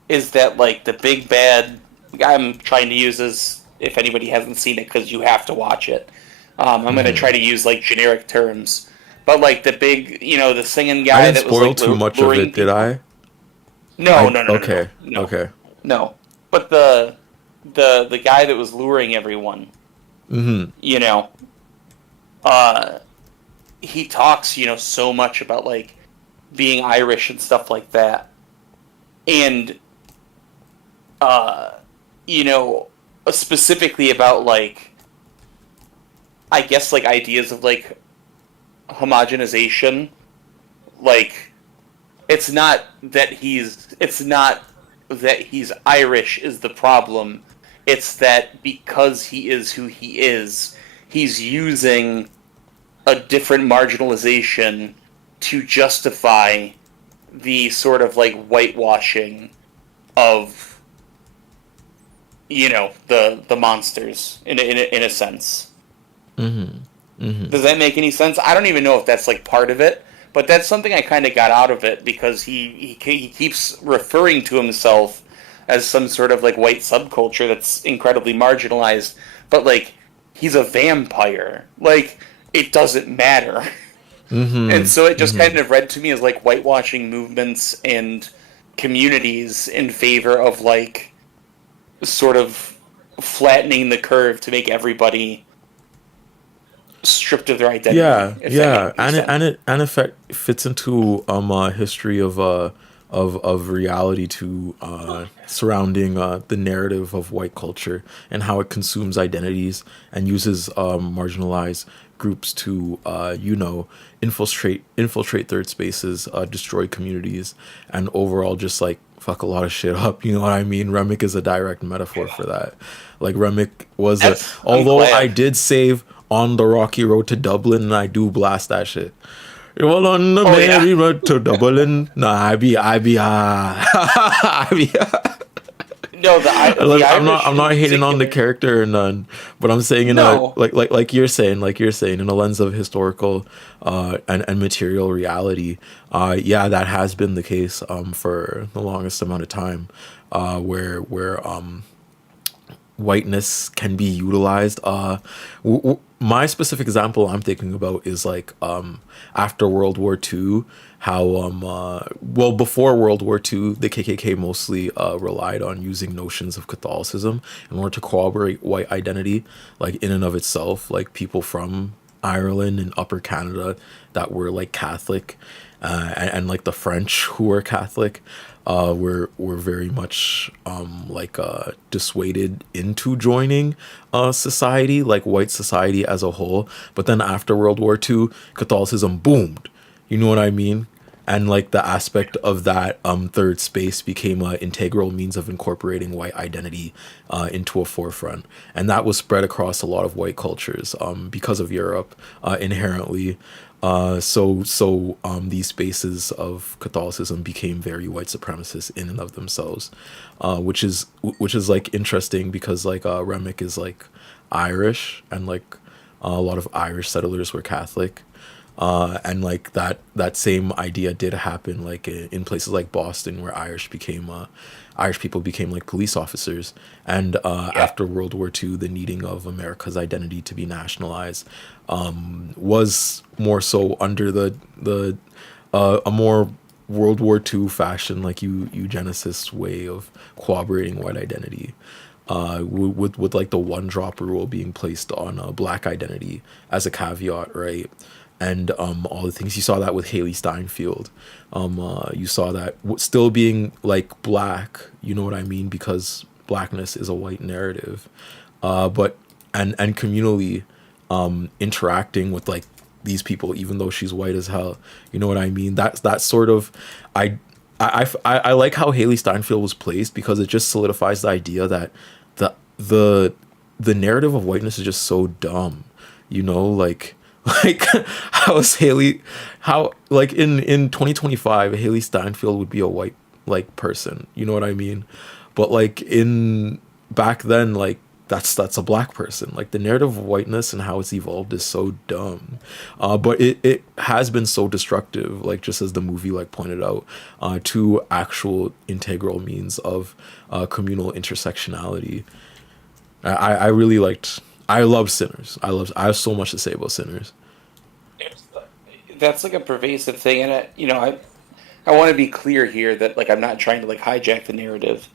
is that like the big bad, I'm trying to use as if anybody hasn't seen it because you have to watch it. I'm going to try to use like generic terms, but like the big, the singing guy. I didn't spoil too much of it, did I? No. Okay. No. Okay. No, but the guy that was luring everyone. Mm-hmm. He talks, so much about like being Irish and stuff like that, and specifically about like, I guess like ideas of like homogenization. Like, it's not that he's Irish is the problem. It's that because he is who he is, he's using a different marginalization to justify the sort of like whitewashing of the monsters in a sense. Mm-hmm. Mm-hmm. Does that make any sense? I don't even know if that's like part of it, but that's something I kind of got out of it because he keeps referring to himself as some sort of like white subculture that's incredibly marginalized, but like he's a vampire. Like, it doesn't matter. Mm-hmm. And so it just kind of read to me as like whitewashing movements and communities in favor of like sort of flattening the curve to make everybody stripped of their identity. And it fits into a history of reality to surrounding the narrative of white culture and how it consumes identities and uses marginalized groups to infiltrate third spaces, destroy communities, and overall just like fuck a lot of shit up. You know what I mean? Remick is a direct metaphor for that. Like Remick was although I did save on the rocky road to Dublin, and I do blast that shit. Well, on the merry road to Dublin, I be No, I'm not hating on the character or none, but I'm saying in a like you're saying in a lens of historical and material reality, that has been the case for the longest amount of time, where whiteness can be utilized. My specific example I'm thinking about is like after World War II, how before World War II, the KKK mostly relied on using notions of Catholicism in order to corroborate white identity, like in and of itself, like people from Ireland and Upper Canada that were like Catholic, and like the French who were Catholic, were very much dissuaded into joining society, like white society as a whole. But then after World War II, Catholicism boomed. You know what I mean? And like the aspect of that third space became an integral means of incorporating white identity into a forefront, and that was spread across a lot of white cultures because of Europe inherently. So these spaces of Catholicism became very white supremacist in and of themselves, which is like interesting because like Remick is like Irish, and like a lot of Irish settlers were Catholic. And like that same idea did happen like in places like Boston, where Irish people became like police officers. And after World War II, the needing of America's identity to be nationalized was more so under the a more World War II fashion, like eugenicist way of corroborating white identity. With like the one drop rule being placed on black identity as a caveat, right? And all the things you saw that with Haley Steinfeld, you saw that still being like black, you know what I mean, because blackness is a white narrative, but communally interacting with like these people, even though she's white as hell, you know what I mean. That's sort of I like how Haley Steinfeld was placed, because it just solidifies the idea that the narrative of whiteness is just so dumb, you know, like how in 2025 Haley Steinfeld would be a white like person, you know what I mean, but like in back then, like that's a black person. Like the narrative of whiteness and how it's evolved is so dumb, but it has been so destructive, like just as the movie like pointed out, to actual integral means of communal intersectionality. I love Sinners. I have so much to say about Sinners. That's like a pervasive thing, and I want to be clear here that like I'm not trying to like hijack the narrative,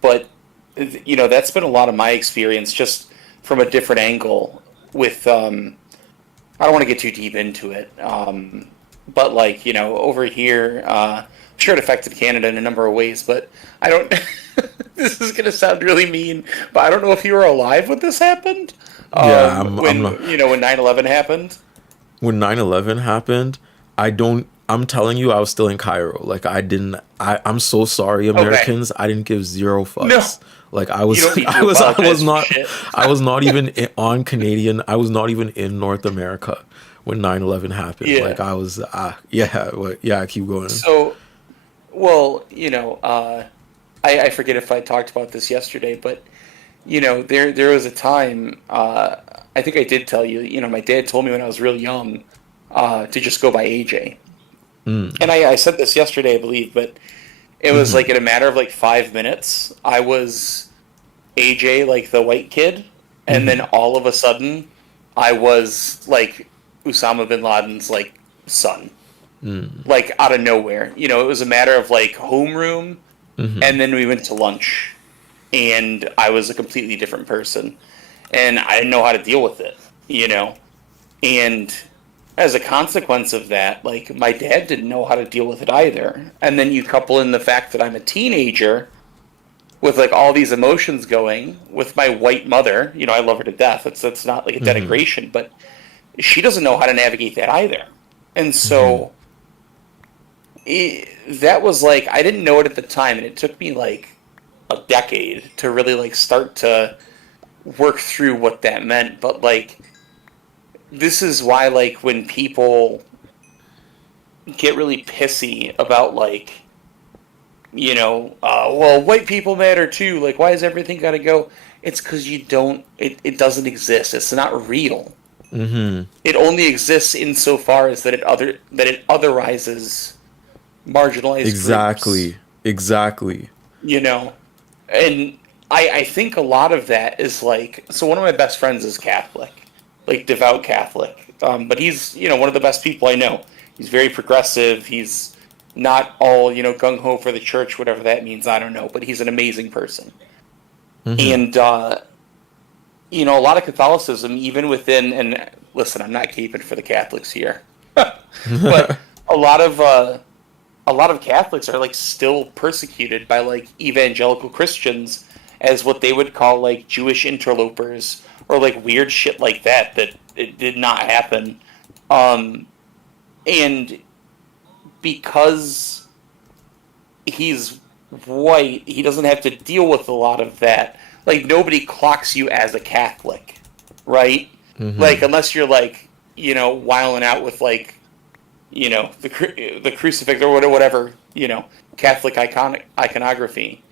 but that's been a lot of my experience, just from a different angle. With I don't want to get too deep into it, but like over here, I'm sure it affected Canada in a number of ways, but I don't. This is going to sound really mean, but I don't know if you were alive when this happened. I'm when not. when 9/11 happened. When 9/11 happened, I'm telling you, I was still in Cairo. Like I'm so sorry, Americans. Okay. I didn't give zero fucks. No. Like I was not even on Canadian. I was not even in North America when 9/11 happened. Yeah. Like I was, keep going. So, well, I forget if I talked about this yesterday, but there was a time, I think I did tell you, my dad told me when I was real young to just go by AJ. And I said this yesterday, I believe, but it was like in a matter of like 5 minutes, I was AJ, like the white kid, and then all of a sudden, I was like Osama bin Laden's like son, like out of nowhere. It was a matter of like homeroom. And then we went to lunch, and I was a completely different person, and I didn't know how to deal with it, and as a consequence of that, like my dad didn't know how to deal with it either. And then you couple in the fact that I'm a teenager with like all these emotions going with my white mother. You know, I love her to death. That's not like a denigration, but she doesn't know how to navigate that either. And so that was like, I didn't know it at the time, and it took me like a decade to really like start to work through what that meant. But like, this is why like when people get really pissy about like, you know, well, white people matter too, like why is everything gotta go? It's because you don't, it doesn't exist. It's not real. It only exists insofar as that it otherizes marginalized groups. Exactly. You know, and I think a lot of that is like, so one of my best friends is Catholic, like devout Catholic, but he's, you know, one of the best people I know. He's very progressive. He's not all, you know, gung-ho for the church, whatever that means, I don't know, but he's an amazing person. And you know, a lot of Catholicism, even within, and listen, I'm not caping for the Catholics here, but a lot of Catholics are like still persecuted by like evangelical Christians as what they would call like Jewish interlopers or like weird shit like that it did not happen. And because he's white, he doesn't have to deal with a lot of that. Like, nobody clocks you as a Catholic, right? Like, unless you're, like, you know, wiling out with, like, you know, the crucifix or whatever, you know, Catholic iconography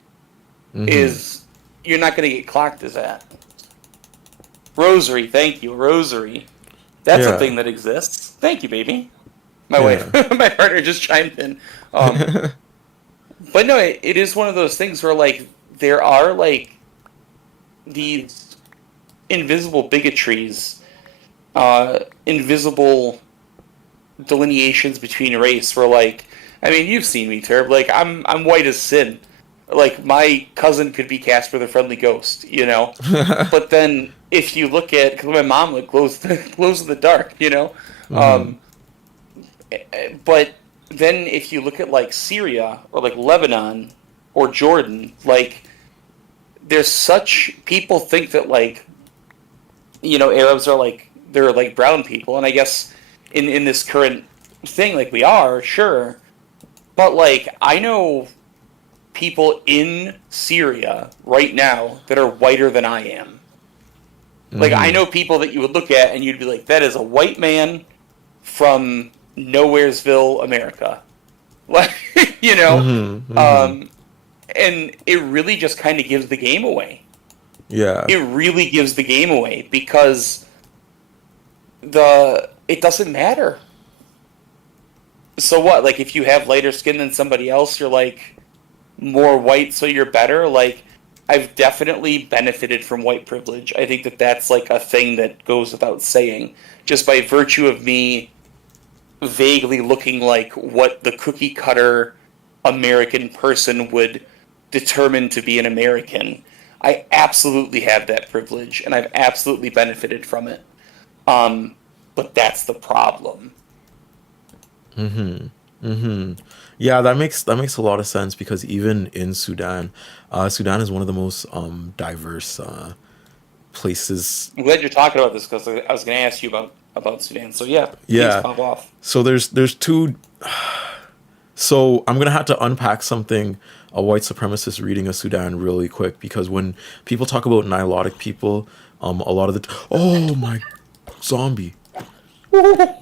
is, you're not going to get clocked as that. Rosary, thank you, rosary. That's a thing that exists. Thank you, baby. My wife, my partner just chimed in. But no, it is one of those things where, like, there are, like, these invisible bigotries, invisible delineations between race where, like, I mean, you've seen me, Turb, like, I'm white as sin. Like, my cousin could be Casper the Friendly Ghost, you know? But then, if you look at, because my mom, like, glows in the dark, you know? But then if you look at, like, Syria, or, like, Lebanon, or Jordan, like, there's such, people think that, like, you know, Arabs are, like, they're, like, brown people, and I guess in this current thing, like, we are, sure, but, like, I know people in Syria right now that are whiter than I am. Like, I know people that you would look at and you'd be like, that is a white man from Nowheresville, America. Like, you know? And it really just kind of gives the game away. Yeah. It really gives the game away because it doesn't matter. So what? Like, if you have lighter skin than somebody else, you're, like, more white, so you're better? Like, I've definitely benefited from white privilege. I think that that's, like, a thing that goes without saying. Just by virtue of me vaguely looking like what the cookie-cutter American person would determine to be an American. I absolutely have that privilege, and I've absolutely benefited from it. But that's the problem. Yeah, that makes a lot of sense because even in Sudan, Sudan is one of the most diverse places. I'm glad you're talking about this because I was going to ask you about Sudan. So yeah, please pop off. So there's two. So I'm gonna have to unpack something a white supremacist reading of Sudan really quick because when people talk about Nilotic people, a lot of oh my zombie. when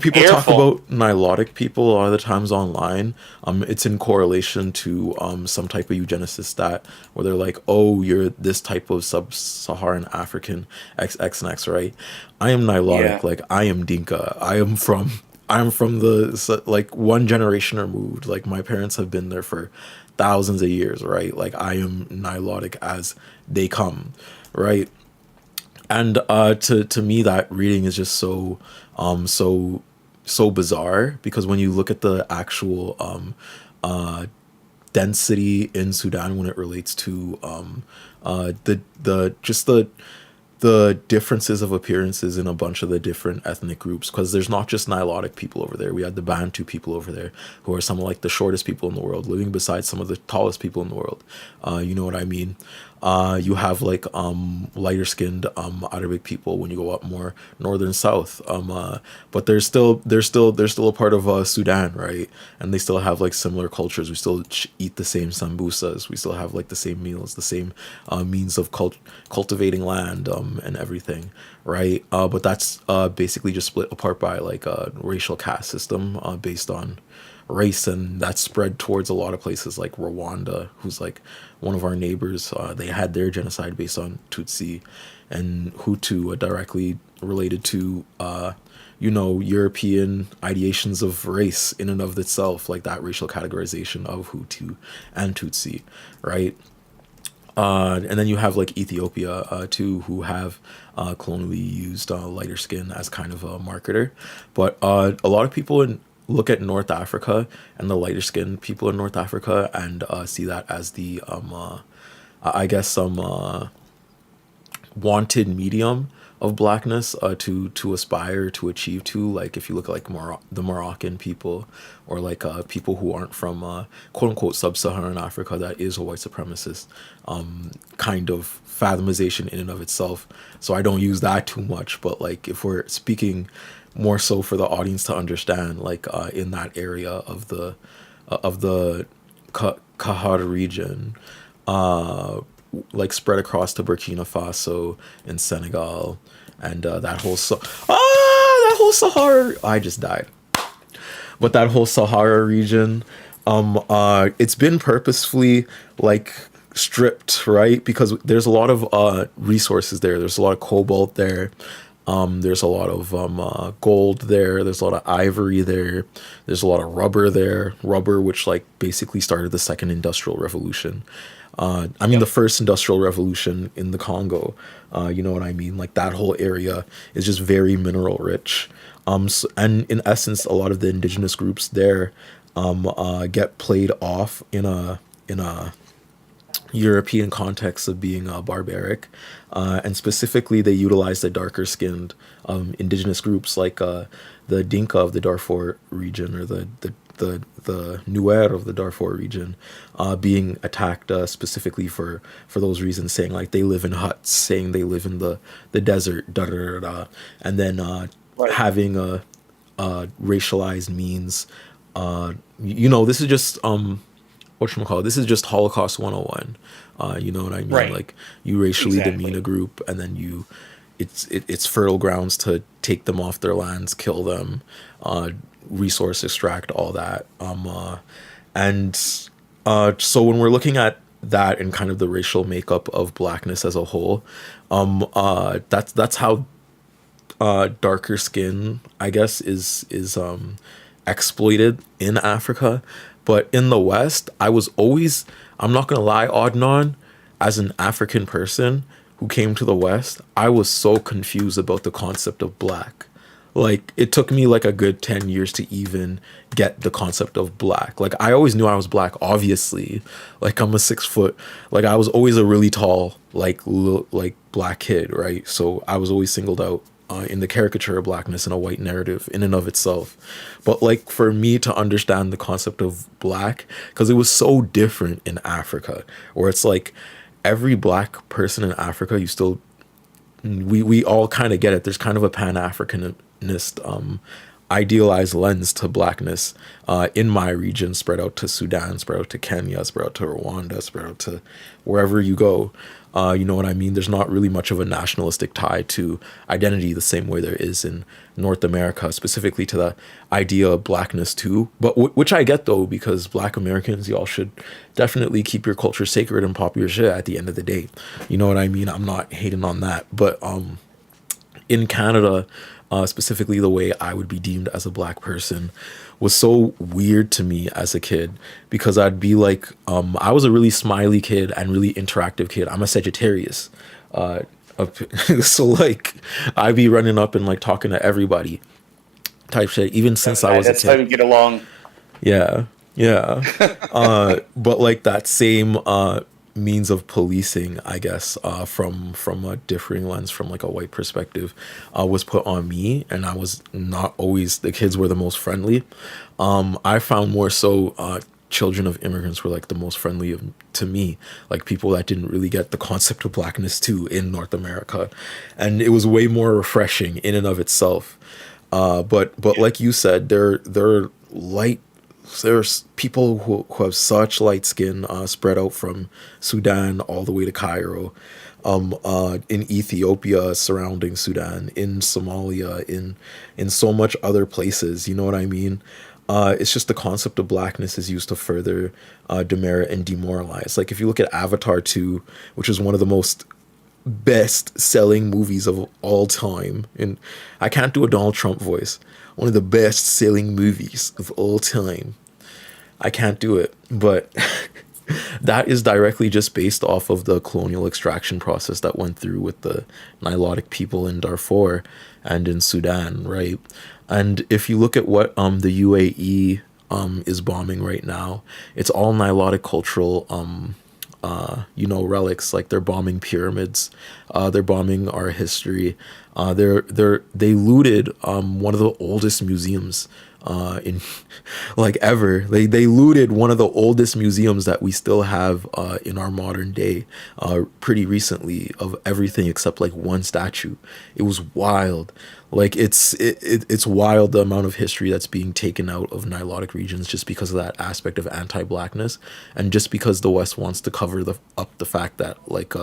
people talk about Nilotic people a lot of the times online, it's in correlation to some type of eugenicist stat where they're like, oh, you're this type of sub-Saharan African XX and X, right? I am Nilotic, like I am Dinka. I'm from the like one generation removed. Like my parents have been there for thousands of years, right? Like I am Nilotic as they come, right? And to me that reading is just so bizarre because when you look at the actual density in Sudan when it relates to the differences of appearances in a bunch of the different ethnic groups, because there's not just Nilotic people over there. We had the Bantu people over there, who are some of like the shortest people in the world, living beside some of the tallest people in the world. You know what I mean? You have like lighter skinned Arabic people when you go up more northern south. But they're still a part of Sudan, right? And they still have like similar cultures. We still eat the same sambusas. We still have like the same meals, the same means of cultivating land and everything, right? But that's basically just split apart by like a racial caste system based on race, and that's spread towards a lot of places like Rwanda, who's like one of our neighbors. They had their genocide based on Tutsi and Hutu, directly related to European ideations of race in and of itself, like that racial categorization of Hutu and Tutsi, right? And then you have like Ethiopia too, who have colonially used lighter skin as kind of a marketer. But a lot of people look at North Africa and the lighter skinned people in North Africa and see that as the I guess wanted medium of blackness to aspire to achieve to. Like if you look at like the Moroccan people, or like people who aren't from quote unquote sub-Saharan Africa, that is a white supremacist kind of fathomization in and of itself. So I don't use that too much, but like if we're speaking more so for the audience to understand, like in that area of the Kahar region, like spread across to Burkina Faso and Senegal, and that whole Sahara. I just died. But that whole Sahara region, it's been purposefully like stripped, right? Because there's a lot of resources there. There's a lot of cobalt there. There's a lot of gold there. There's a lot of ivory there. There's a lot of rubber there. Rubber, which like basically started the second industrial revolution. The first industrial revolution in the Congo. You know what I mean? Like that whole area is just very mineral rich. And in essence, a lot of the indigenous groups there get played off in a European context of being barbaric, and specifically they utilize the darker skinned indigenous groups like the Dinka of the Darfur region, or the Nuer of the Darfur region, being attacked specifically for those reasons, saying like they live in huts, saying they live in the desert, and then having a racialized means. This is just whatchamacallit, this is just Holocaust 101. You know what I mean? Right. Like you racially demean a group, and then it's fertile grounds to take them off their lands, kill them, resource extract, all that. So when we're looking at that and kind of the racial makeup of blackness as a whole, that's how darker skin, I guess, is exploited in Africa. But in the West, I was always, I'm not gonna lie, Adnan, as an African person who came to the West, I was so confused about the concept of black. Like it took me like a good 10 years to even get the concept of black. Like I always knew I was black, obviously. Like I'm a 6 foot, like I was always a really tall, like black kid, right? So I was always singled out in the caricature of blackness in a white narrative in and of itself. But like for me to understand the concept of black, because it was so different in Africa, where it's like every black person in Africa, we all kind of get it. There's kind of a Pan-Africanist idealized lens to blackness in my region, spread out to Sudan, spread out to Kenya, spread out to Rwanda, spread out to wherever you go. You know what I mean? There's not really much of a nationalistic tie to identity the same way there is in North America, specifically to the idea of blackness too. But which I get though, because Black Americans, y'all should definitely keep your culture sacred and pop your shit at the end of the day. You know what I mean? I'm not hating on that. But in Canada, specifically the way I would be deemed as a black person was so weird to me as a kid, because I'd be like, I was a really smiley kid and really interactive kid. I'm a Sagittarius. So like I'd be running up and like talking to everybody type shit, even since I was a kid. That's how we get along. Yeah. But like that same means of policing, I guess, from a differing lens, from like a white perspective, was put on me, and I was not always the kids were the most friendly. I found more so children of immigrants were like the most friendly to me, like people that didn't really get the concept of blackness too in North America, and it was way more refreshing in and of itself. But like you said, they're light. There's people who have such light skin, spread out from Sudan all the way to Cairo, in Ethiopia, surrounding Sudan, in Somalia, in so much other places. You know what I mean? It's just the concept of blackness is used to further demerit and demoralize. Like if you look at Avatar 2, which is one of the most best-selling movies of all time, and I can't do a Donald Trump voice. One of the best-selling movies of all time. I can't do it, but that is directly just based off of the colonial extraction process that went through with the Nilotic people in Darfur and in Sudan, right? And if you look at what the UAE is bombing right now, it's all Nilotic cultural relics. Like they're bombing pyramids, they're bombing our history. They looted one of the oldest museums in like ever. They looted one of the oldest museums that we still have in our modern day pretty recently, of everything except like one statue. It was wild. Like it's wild the amount of history that's being taken out of Nilotic regions just because of that aspect of anti-blackness, and just because the West wants to cover up the fact that like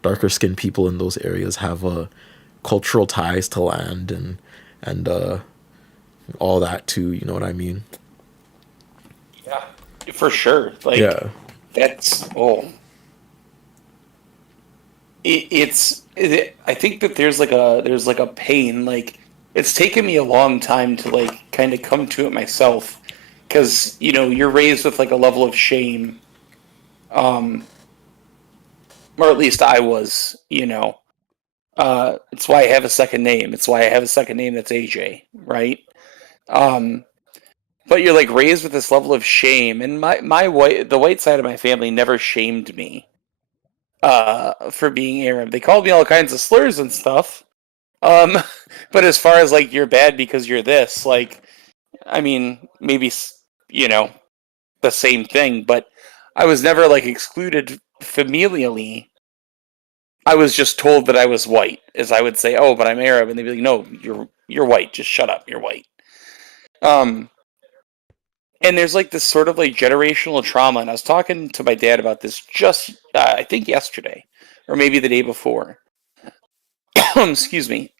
darker skinned people in those areas have cultural ties to land and all that too. You know what I mean? Yeah, for sure. Like Yeah. that's I think that there's like a pain. Like it's taken me a long time to like kind of come to it myself, because you're raised with like a level of shame, or at least I was. It's why I have a second name. It's why I have a second name that's AJ, right? But you're like raised with this level of shame, and the white side of my family never shamed me for being Arab. They called me all kinds of slurs and stuff. But as far as like you're bad because you're this, like, I mean, maybe the same thing, but I was never like excluded familially. I was just told that I was white, as I would say, "Oh, but I'm Arab," and they'd be like, "No, you're white. Just shut up. You're white." And there's like this sort of like generational trauma, and I was talking to my dad about this just I think yesterday, or maybe the day before. Excuse me.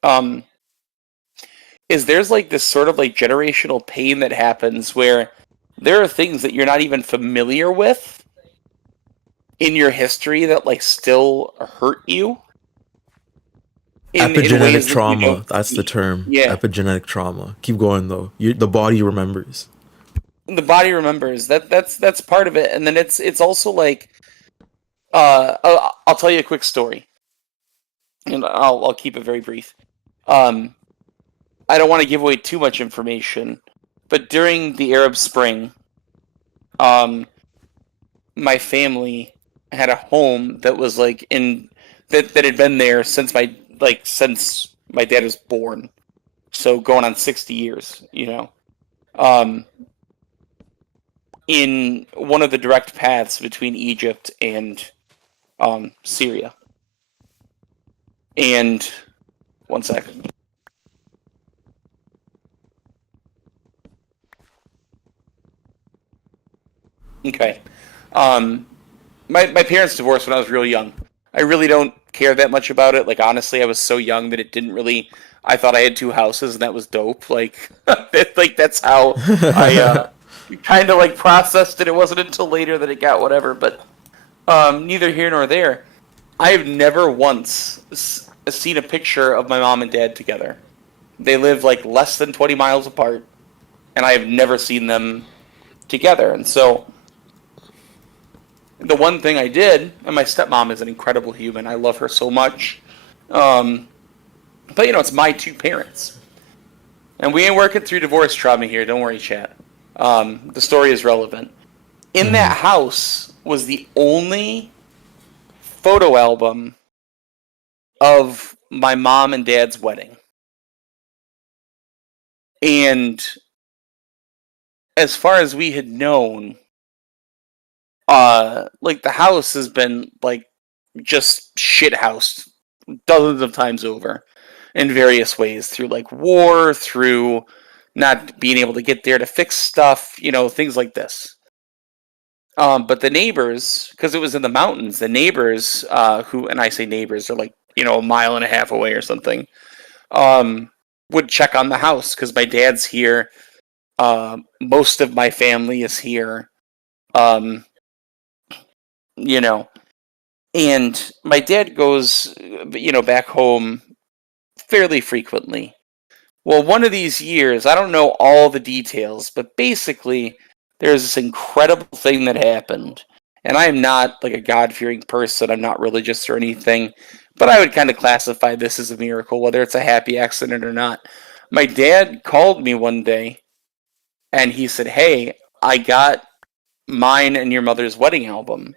Is there's like this sort of like generational pain that happens where there are things that you're not even familiar with in your history that like still hurt you. Epigenetic trauma. That's the term. Yeah. Epigenetic trauma. Keep going though. The body remembers. The body remembers. That's part of it, and then it's also like, I'll tell you a quick story, and I'll keep it very brief. I don't want to give away too much information, but during the Arab Spring, my family had a home that was like that had been there since my dad was born, so going on 60 years, in one of the direct paths between Egypt and Syria. And one second. Okay. My parents divorced when I was real young. I really don't care that much about it. Like, honestly, I was so young that it didn't really... I thought I had 2 houses, and that was dope. Like, that's how I kind of, like, processed it. It wasn't until later that it got whatever, but neither here nor there. I have never once seen a picture of my mom and dad together. They live, like, less than 20 miles apart, and I have never seen them together. And so... the one thing I did, and my stepmom is an incredible human. I love her so much. But, it's my 2 parents. And we ain't working through divorce trauma here. Don't worry, chat. The story is relevant. In that house was the only photo album of my mom and dad's wedding. And as far as we had known, like the house has been like just shithoused dozens of times over in various ways, through like war, through not being able to get there to fix stuff, you know, things like this. But the neighbors, because it was in the mountains, the neighbors, who, and I say neighbors, are like, you know, a mile and a half away or something, would check on the house because my dad's here. Most of my family is here. You know, and my dad goes, you know, back home fairly frequently. Well, one of these years, I don't know all the details, but basically, there's this incredible thing that happened. And I am not like a God-fearing person. I'm not religious or anything, but I would kind of classify this as a miracle, whether it's a happy accident or not. My dad called me one day, and he said, "Hey, I got mine and your mother's wedding album."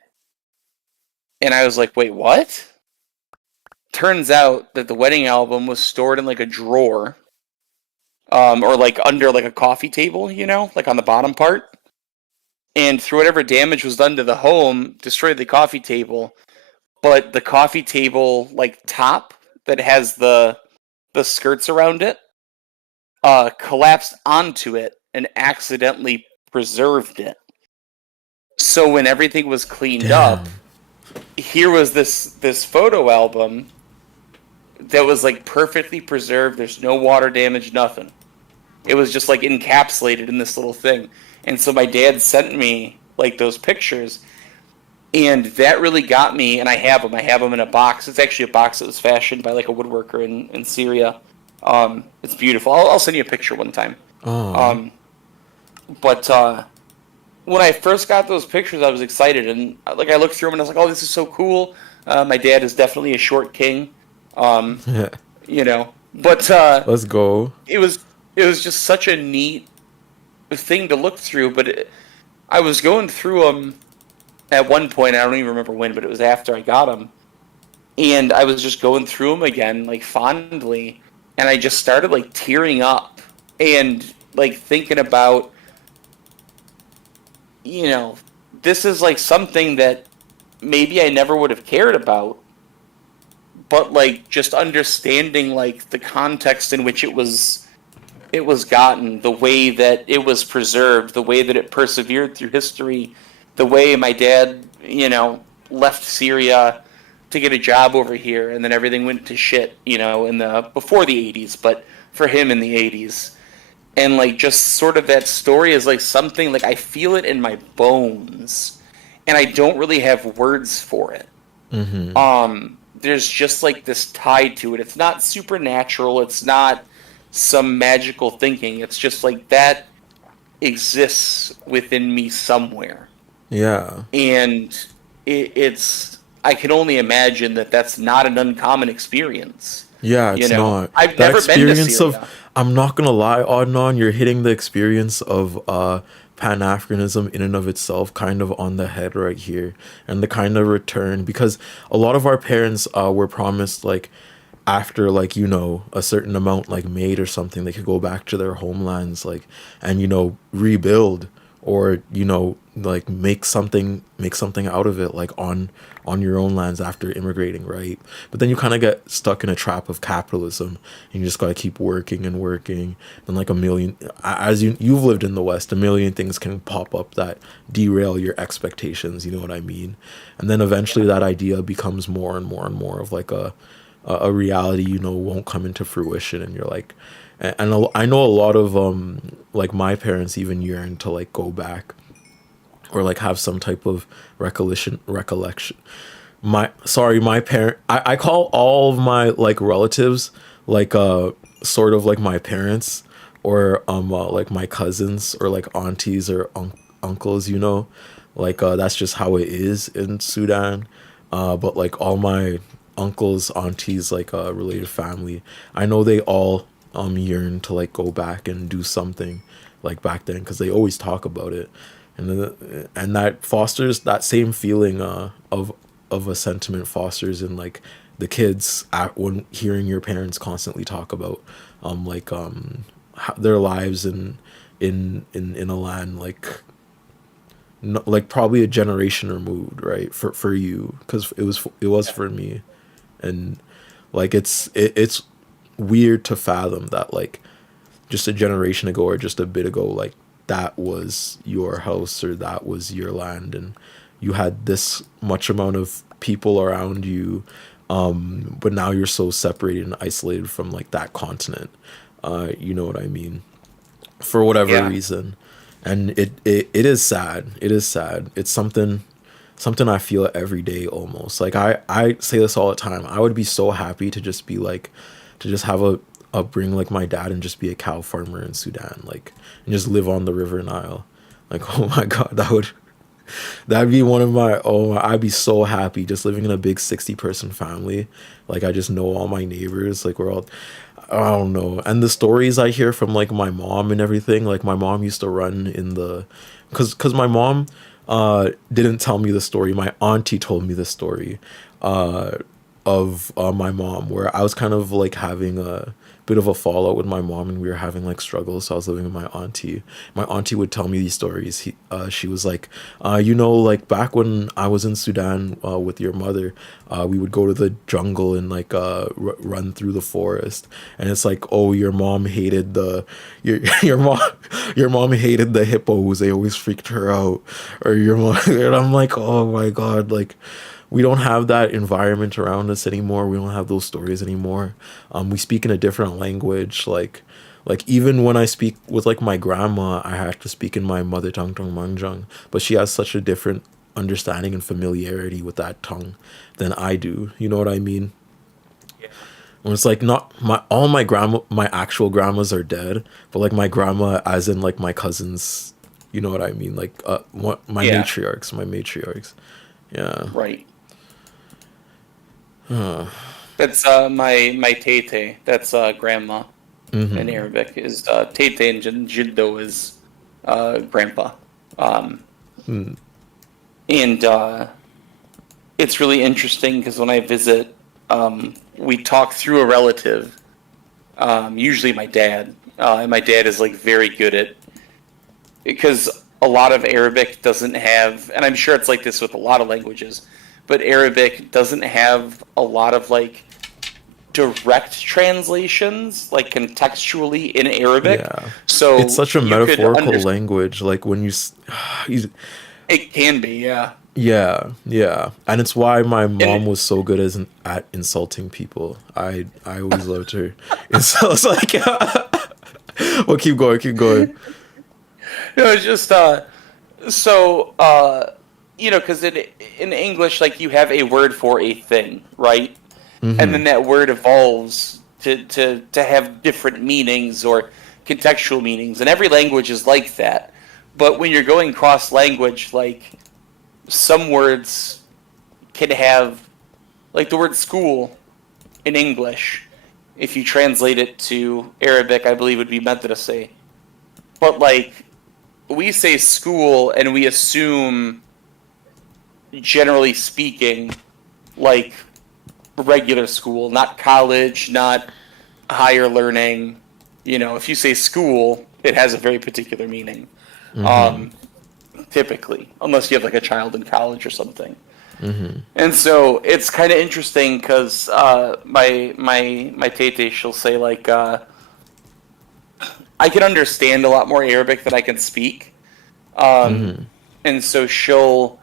And I was like, "Wait, what?" Turns out that the wedding album was stored in like a drawer, or like under like a coffee table, you know, like on the bottom part. And through whatever damage was done to the home, destroyed the coffee table. But the coffee table like top that has the skirts around it, collapsed onto it and accidentally preserved it. So when everything was cleaned up, here was this photo album that was like perfectly preserved. There's no water damage, nothing. It was just like encapsulated in this little thing. And so my dad sent me like those pictures, and that really got me. And I have them. I have them in a box. It's actually a box that was fashioned by like a woodworker in Syria. It's beautiful. I'll send you a picture one time. But when I first got those pictures, I was excited, and like I looked through them and I was like, "Oh, this is so cool." My dad is definitely a short king. You know, but let's go. It was just such a neat thing to look through. But I was going through them at one point. I don't even remember when, but it was after I got them, and I was just going through them again, like fondly, and I just started like tearing up and like thinking about, you know, this is like something that maybe I never would have cared about, but like just understanding like the context in which it was gotten, the way that it was preserved, the way that it persevered through history, the way my dad, you know, left Syria to get a job over here, and then everything went to shit, you know, in the before the 80s, but for him in the 80s. And like just sort of that story is like something like I feel it in my bones, and I don't really have words for it. There's just like this tie to it. It's not supernatural. It's not some magical thinking. It's just like that exists within me somewhere. Yeah. And it's I can only imagine that that's not an uncommon experience. Yeah, it's not. I've that never been to experience Syria. of, I'm not gonna lie, Adnan, you're hitting the experience of Pan-Africanism in and of itself kind of on the head right here, and the kind of return, because a lot of our parents were promised like after like, you know, a certain amount like made or something, they could go back to their homelands like, and, you know, rebuild, or, you know, like make something out of it, like on your own lands after immigrating, right? But then you kind of get stuck in a trap of capitalism, and you just gotta keep working and working, and like a million, as you've lived in the West, a million things can pop up that derail your expectations, you know what I mean? And then eventually that idea becomes more and more and more of like a reality, you know, won't come into fruition, and you're like, and I know a lot of like my parents even yearn to like go back, or like have some type of recollection. My parent, I call all of my like relatives like sort of like my parents, or like my cousins, or like aunties, or uncles, you know, like that's just how it is in Sudan. But like all my uncles, aunties, like related family, I know they all yearn to like go back and do something like back then, because they always talk about it, and that fosters that same feeling of of a sentiment fosters in like the kids when hearing your parents constantly talk about their lives in a land like like probably a generation removed, right, for you, because it was for me. And like it's weird to fathom that like just a generation ago or just a bit ago, like that was your house or that was your land, and you had this much amount of people around you, but now you're so separated and isolated from like that continent. You know what I mean? For whatever reason. And it is sad. It is sad. It's something I feel every day almost. Like I say this all the time. I would be so happy to just be like, to just have a upbringing like my dad and just be a cow farmer in Sudan, like, and just live on the River Nile. Like, oh my God, that'd be one of my, I'd be so happy just living in a big 60-person family. Like, I just know all my neighbors. Like, we're all, I don't know. And the stories I hear from like my mom and everything, like my mom used to run in the, cause my mom didn't tell me the story. My auntie told me the story of my mom, where I was kind of like having a bit of a fallout with my mom, and we were having like struggles. So I was living with my auntie. My auntie would tell me these stories. She was like, like back when I was in Sudan with your mother, we would go to the jungle and like run through the forest. And it's like, oh, your mom hated your mom hated the hippos. They always freaked her out. Or your mom, and I'm like, oh my God, like, we don't have that environment around us anymore. We don't have those stories anymore. We speak in a different language. Like even when I speak with like my grandma, I have to speak in my mother tongue, Tongmangjang. But she has such a different understanding and familiarity with that tongue than I do. You know what I mean? Yeah. When it's like not my actual grandmas are dead, but like my grandma, as in like my cousins. You know what I mean? Like my matriarchs. Yeah. Right. That's my tete. That's grandma in Arabic. Is tete, and jiddo is grandpa. And it's really interesting because when I visit, we talk through a relative. Usually my dad, and my dad is like very good at, because a lot of Arabic doesn't have, and I'm sure it's like this with a lot of languages, but Arabic doesn't have a lot of like direct translations, like contextually in Arabic. Yeah. So it's such a metaphorical language. Like when it can be, yeah. Yeah. And it's why my mom was so good at insulting people. I always loved her. So it's like, well, keep going. No, it's just because in English, like, you have a word for a thing, right? Mm-hmm. And then that word evolves to have different meanings or contextual meanings, and every language is like that. But when you're going cross language, like, some words can have, like the word school in English, if you translate it to Arabic, I believe would be madrasa. But like, we say school and we assume, generally speaking, like regular school, not college, not higher learning. You know, if you say school, it has a very particular meaning. Mm-hmm. Typically, unless you have like a child in college or something. Mm-hmm. And so it's kind of interesting because my tete, she'll say like, I can understand a lot more Arabic than I can speak. And so she'll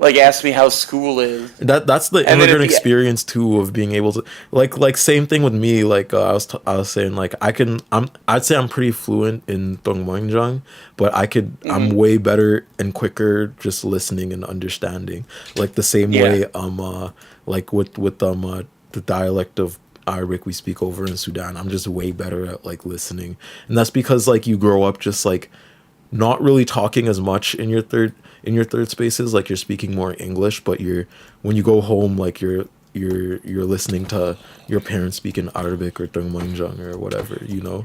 like ask me how school is. That's the immigrant experience too, of being able to like same thing with me. Like I was saying, like I'd say I'm pretty fluent in Tongmangjang, but I'm way better and quicker just listening and understanding. Like the same way like with the dialect of Arabic we speak over in Sudan, I'm just way better at like listening. And that's because like you grow up just like not really talking as much in your third spaces, like you're speaking more English, but when you go home, like you're listening to your parents speak in Arabic or Tongmangjang or whatever, you know.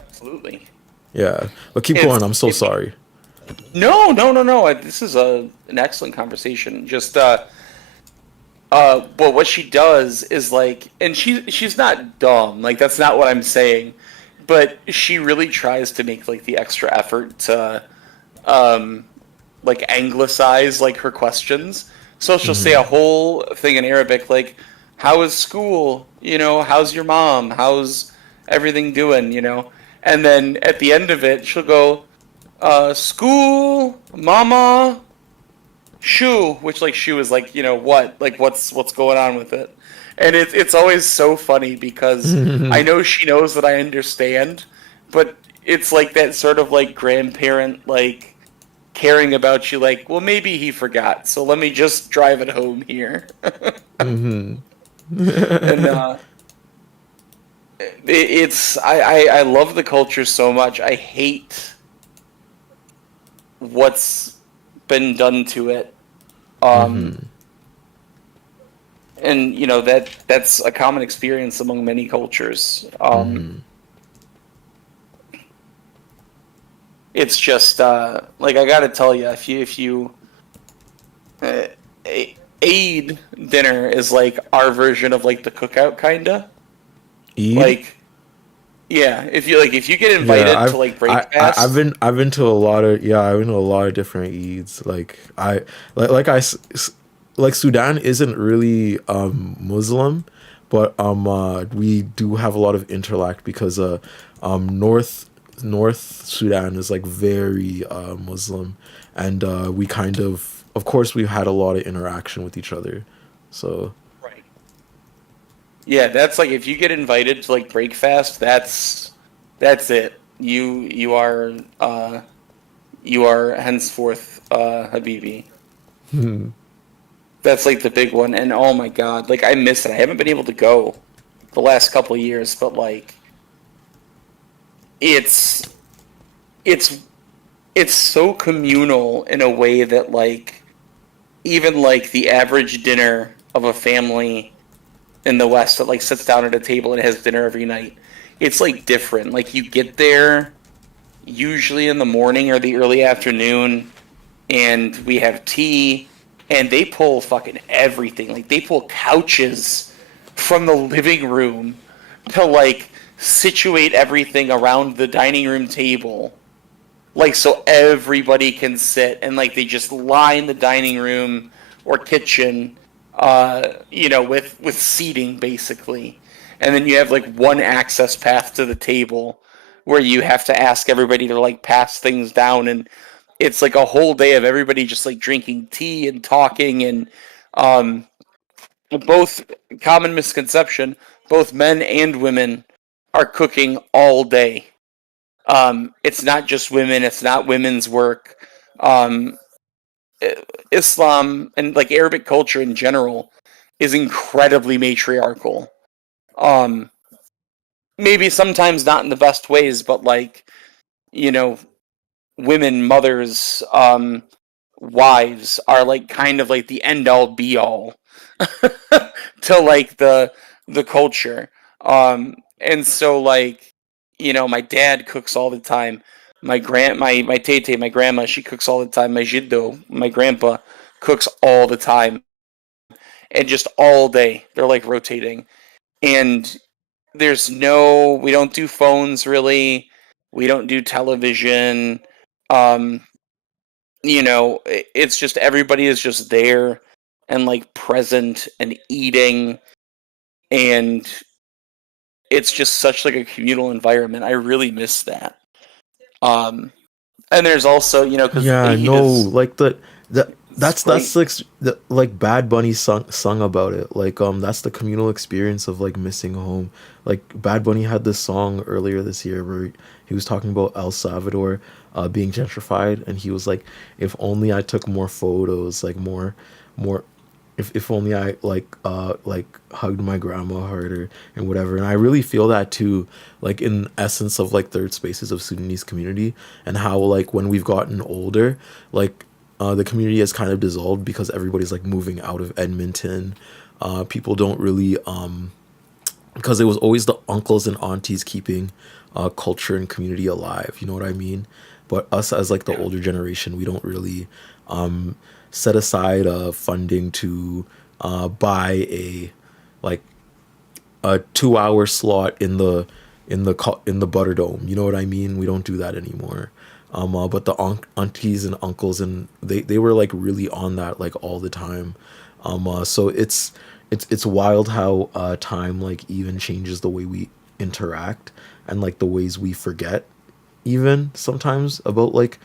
Absolutely. Yeah, but keep going. I'm so sorry. No. This is an excellent conversation. Just but what she does is like, and she's not dumb. Like that's not what I'm saying, but she really tries to make like the extra effort to, like anglicize like her questions. So she'll say a whole thing in Arabic, like, "How is school? You know, how's your mom? How's everything doing? You know?" And then at the end of it, she'll go, "School, mama." Shoe, which like shoe is like, you know, what, like what's going on with it, and it's always so funny because I know she knows that I understand, but it's like that sort of like grandparent like caring about you, like, well, maybe he forgot, so let me just drive it home here. Mm-hmm. And it's I love the culture so much. I hate what's been done to it. And you know that's a common experience among many cultures. It's just like I gotta tell you, if you Eid dinner is like our version of like the cookout, kinda. Eid? Like, yeah, if you get invited to like breakfast, I've been to a lot of I've been to a lot of different Eids. Like Sudan isn't really Muslim, but we do have a lot of interact because North Sudan is like very Muslim, and we kind of course we've had a lot of interaction with each other, so right. Yeah, that's like if you get invited to like breakfast, that's it. You are henceforth Habibi. That's like the big one, and oh my god, like I miss it. I haven't been able to go the last couple of years, but like it's so communal in a way that like even like the average dinner of a family in the West that like sits down at a table and has dinner every night, it's like different. Like you get there usually in the morning or the early afternoon, and we have tea, and they pull fucking everything. Like they pull couches from the living room to like situate everything around the dining room table, like so everybody can sit, and like they just line the dining room or kitchen, you know, with seating basically, and then you have like one access path to the table where you have to ask everybody to like pass things down, and it's like a whole day of everybody just like drinking tea and talking, and um, both common misconception, both men and women are cooking all day. It's not just women, it's not women's work. Um, Islam and like Arabic culture in general is incredibly matriarchal. Um, Maybe sometimes not in the best ways, but like, you know, women, mothers, wives are like kind of like the end all be all to like the culture. And so like, you know, my dad cooks all the time. My tete, my grandma, she cooks all the time. My jiddo, my grandpa, cooks all the time, and just all day they're like rotating. And we don't do phones really. We don't do television. Um, you know, it's just everybody is just there and like present and eating, and it's just such like a communal environment. I really miss that. Um, and there's also, you know, because yeah, Eid no, is like it's that's great. like like Bad Bunny sung about it. Like that's the communal experience of like missing home. Like Bad Bunny had this song earlier this year where he was talking about El Salvador being gentrified, and he was like, if only I took more photos, like more if only I like hugged my grandma harder and whatever. And I really feel that too, like in essence of like third spaces of Sudanese community, and how like when we've gotten older, like the community has kind of dissolved because everybody's like moving out of Edmonton. People don't really because it was always the uncles and aunties keeping culture and community alive. You know what I mean? But us as like the older generation, we don't really set aside funding to buy like a 2 hour slot in the Butterdome. You know what I mean? We don't do that anymore. But the aunties and uncles, and they were like really on that like all the time. So it's wild how time like even changes the way we interact, and like the ways we forget even sometimes about like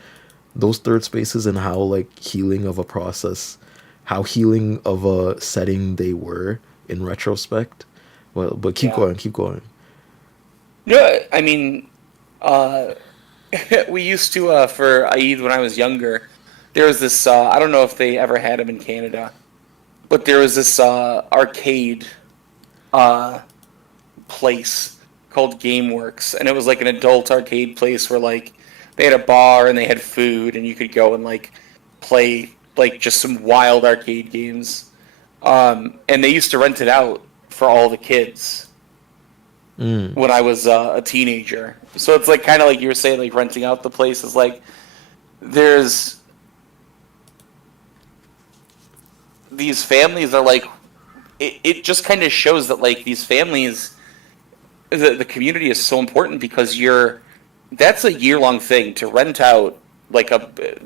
those third spaces, and how like healing of a process, how healing of a setting they were in retrospect. Well, but keep going, keep going. Yeah, I mean, we used to for Eid when I was younger. There was this. I don't know if they ever had them in Canada, but there was this arcade place called GameWorks, and it was like an adult arcade place where like they had a bar and they had food, and you could go and like play like just some wild arcade games. And they used to rent it out for all the kids when I was a teenager. So it's like kind of like you were saying, like renting out the place is like there's these families are like it just kind of shows that like these families, the community is so important because that's a year-long thing to rent out. Like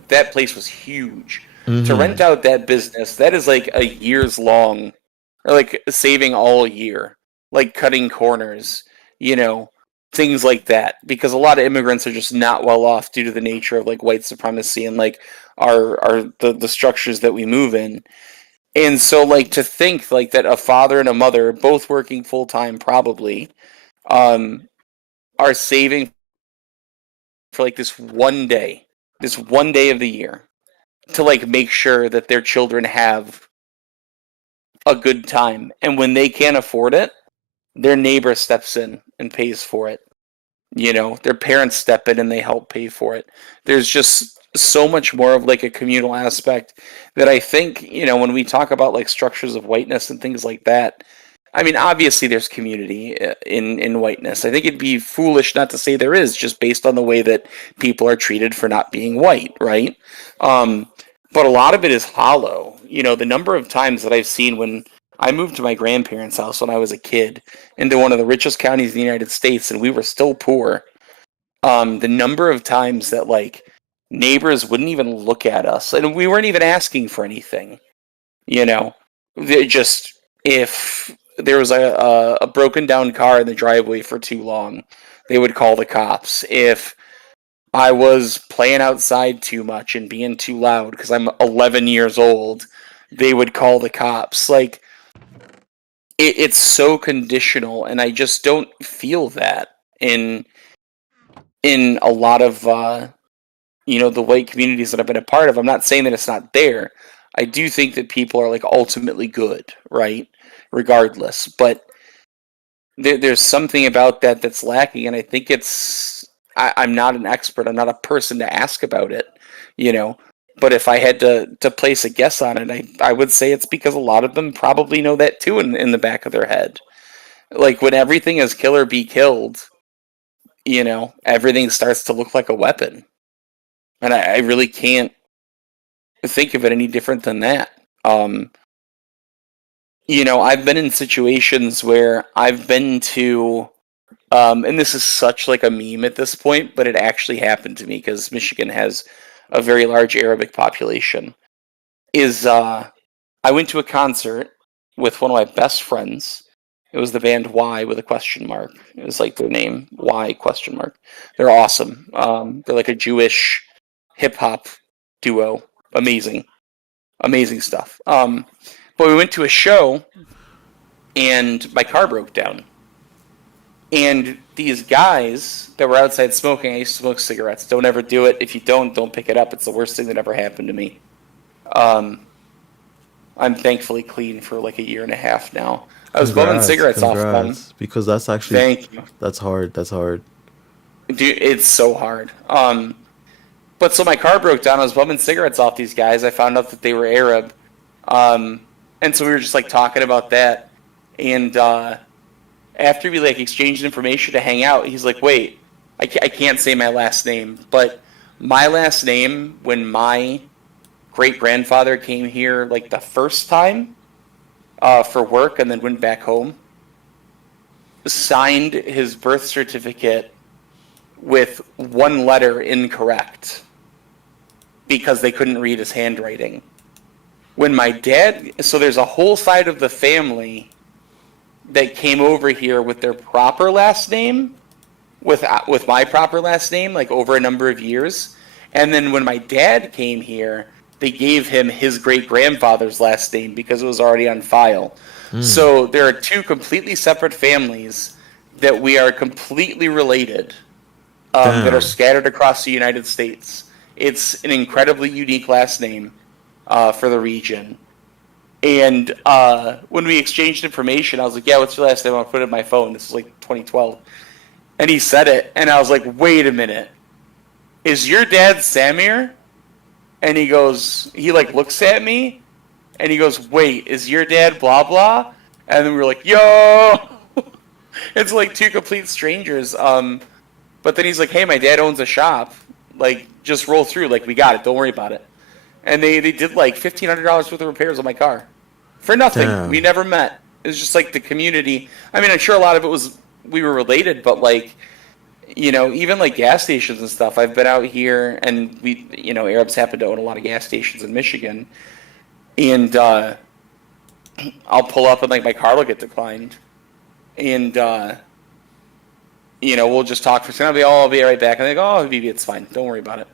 that place was huge. To rent out that business, that is like a year's long, or like saving all year, like cutting corners, things like that. Because a lot of immigrants are just not well off due to the nature of like white supremacy and like the structures that we move in. And so like to think like that a father and a mother both working full time probably are saving for like this one day of the year to like make sure that their children have a good time. And when they can't afford it, their neighbor steps in and pays for it. Their parents step in and they help pay for it. There's just so much more of like a communal aspect that I think, when we talk about like structures of whiteness and things like that, I mean, obviously there's community in whiteness. I think it'd be foolish not to say there is, just based on the way that people are treated for not being white, right? But a lot of it is hollow. The number of times that I've seen when I moved to my grandparents' house when I was a kid into one of the richest counties in the United States, and we were still poor. The number of times that like neighbors wouldn't even look at us, and we weren't even asking for anything. They just, if there was a broken down car in the driveway for too long, they would call the cops. If I was playing outside too much and being too loud because I'm 11 years old, they would call the cops. Like, it's so conditional, and I just don't feel that in a lot of the white communities that I've been a part of. I'm not saying that it's not there. I do think that people are like ultimately good, right? Regardless, but there's something about that that's lacking, and I think I'm not an expert. I'm not a person to ask about it, But if I had to place a guess on it, I would say it's because a lot of them probably know that too in the back of their head. Like when everything is kill or be killed, everything starts to look like a weapon. And I really can't think of it any different than that. I've been in situations where I've been to, and this is such like a meme at this point, but it actually happened to me because Michigan has a very large Arabic population. I went to a concert with one of my best friends. It was the band Y with a question mark. It was like their name, Y question mark. They're awesome. They're like a Jewish hip hop duo. Amazing stuff. But we went to a show, and my car broke down. And these guys that were outside smoking, I used to smoke cigarettes. Don't ever do it. If you don't pick it up. It's the worst thing that ever happened to me. I'm thankfully clean for like a year and a half now. I was bumming cigarettes off them. Because that's actually... Thank you. That's hard. Dude, it's so hard. But so my car broke down. I was bumming cigarettes off these guys. I found out that they were Arab. And so we were just like talking about that. And after we like exchanged information to hang out, he's like, wait, I can't say my last name, but my last name, when my great-grandfather came here, like, the first time for work and then went back home, signed his birth certificate with one letter incorrect because they couldn't read his handwriting. When my dad, so there's a whole side of the family that came over here with their proper last name, with my proper last name, like over a number of years. And then when my dad came here, they gave him his great-grandfather's last name because it was already on file. So there are two completely separate families that we are completely related, that are scattered across the United States. It's an incredibly unique last name for the region. And when we exchanged information, I was like, yeah, what's your last name? I'll put it in my phone. This is like 2012. And he said it, and I was like, wait a minute. Is your dad Samir? And he goes, he like looks at me, and he goes, wait, is your dad blah blah? And then we were like, yo! It's like two complete strangers. But then he's like, hey, my dad owns a shop. Like, just roll through. Like, we got it. Don't worry about it. And they did like $1,500 worth of repairs on my car. For nothing. Damn. We never met. It was just like the community. I mean, I'm sure a lot of it was we were related, but like, you know, even like gas stations and stuff. I've been out here, and we, you know, Arabs happen to own a lot of gas stations in Michigan. And I'll pull up and like my car will get declined. And, you know, we'll just talk for a second. I'll be right back. And they go, oh, BB, it's fine. Don't worry about it.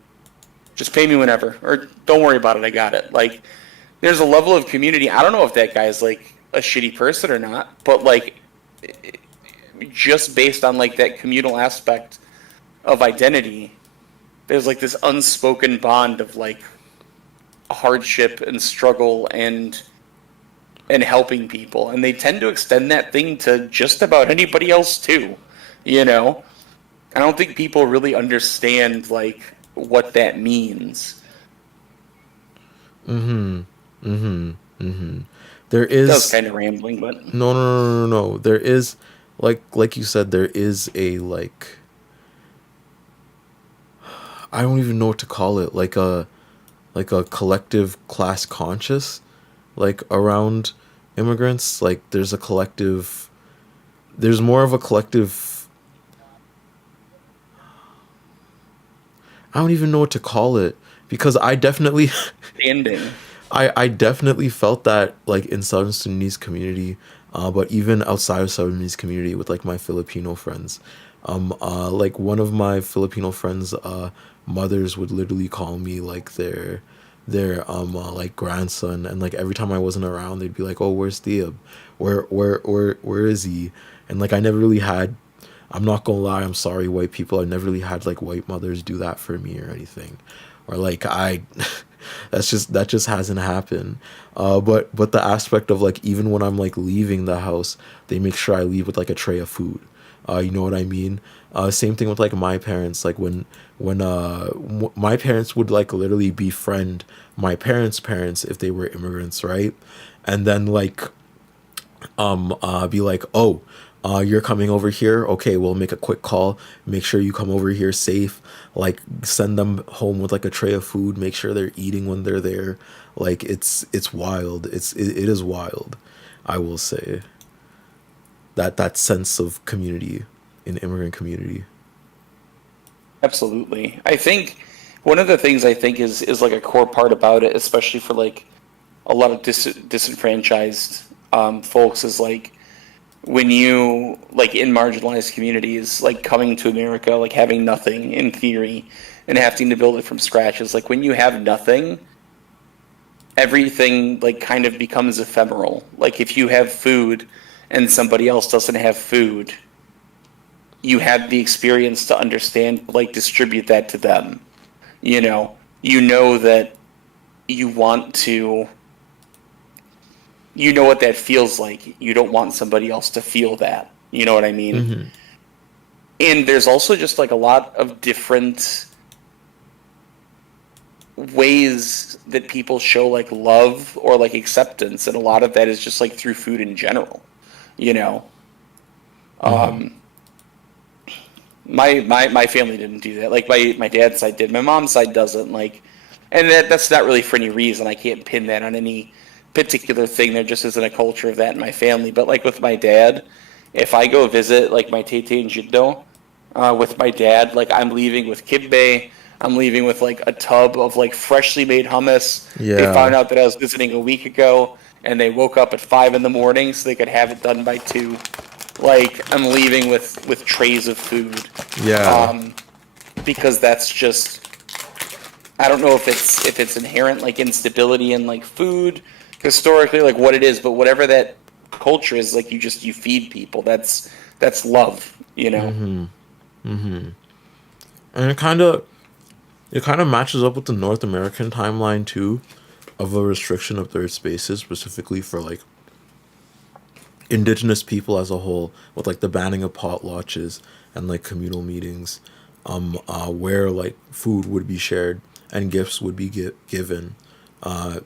Just pay me whenever. Or don't worry about it. I got it. Like, there's a level of community. I don't know if that guy's like a shitty person or not, but like, just based on like that communal aspect of identity, there's like this unspoken bond of like hardship and struggle and helping people, and they tend to extend that thing to just about anybody else too. You know, I don't think people really understand like what that means. There is. That was kind of rambling, but No. There is, like you said, there is a like. I don't even know what to call it. Like a collective class conscious, like around immigrants. Like there's a collective. There's more of a collective. I don't even know what to call it, because I definitely standing. I definitely felt that like in Southern Sudanese community, but even outside of Southern Sudanese community with like my Filipino friends. Like one of my Filipino friends' mothers would literally call me like their like grandson, and like every time I wasn't around, they'd be like, "Oh, where's Diab? Where is he?" And like I never really had. I'm not gonna lie, I'm sorry, white people. I never really had like white mothers do that for me or anything, or like that just hasn't happened. But the aspect of like even when I'm like leaving the house, they make sure I leave with like a tray of food. You know what I mean? Same thing with like my parents. Like when my parents would like literally befriend my parents' parents if they were immigrants, right? And then like be like, oh, you're coming over here? Okay, we'll make a quick call. Make sure you come over here safe. Like send them home with like a tray of food. Make sure they're eating when they're there. Like it's wild. It is wild. I will say that sense of community in immigrant community. Absolutely. I think one of the things I think is like a core part about it, especially for like a lot of disenfranchised folks, is like when you like in marginalized communities, like coming to America, like having nothing in theory and having to build it from scratch, is like when you have nothing, everything like kind of becomes ephemeral. Like if you have food and somebody else doesn't have food, you have the experience to understand, like distribute that to them. You know that you want to, you know what that feels like. You don't want somebody else to feel that. You know what I mean? Mm-hmm. And there's also just like a lot of different ways that people show like love or like acceptance, and a lot of that is just like through food in general. You know? My family didn't do that. Like my dad's side did. My mom's side doesn't. Like, and that's not really for any reason. I can't pin that on any particular thing. There just isn't a culture of that in my family. But like with my dad, if I go visit like my tete and jiddo with my dad, like I'm leaving with kibbeh. I'm leaving with like a tub of like freshly made hummus. Yeah. They found out that I was visiting a week ago, and they woke up at 5 a.m. so they could have it done by 2. Like I'm leaving with trays of food. Yeah. Because that's just, I don't know if it's inherent like instability in like food historically, like what it is, but whatever that culture is, like you feed people. That's love, you know. And it kind of matches up with the North American timeline too, of a restriction of third spaces specifically for like indigenous people as a whole, with like the banning of potlatches and like communal meetings, where like food would be shared and gifts would be given.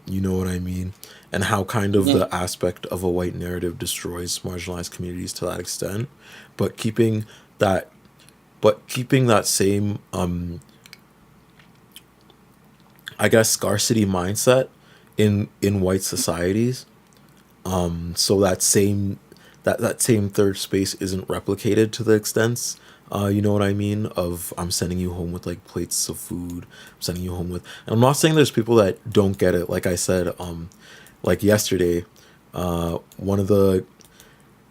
You know what I mean? And how kind of the aspect of a white narrative destroys marginalized communities to that extent, but keeping that same I guess scarcity mindset in white societies, so that same third space isn't replicated to the extent, you know what I mean, of I'm sending you home with like plates of food, I'm sending you home with, and I'm not saying there's people that don't get it. Like I said, like yesterday, one of the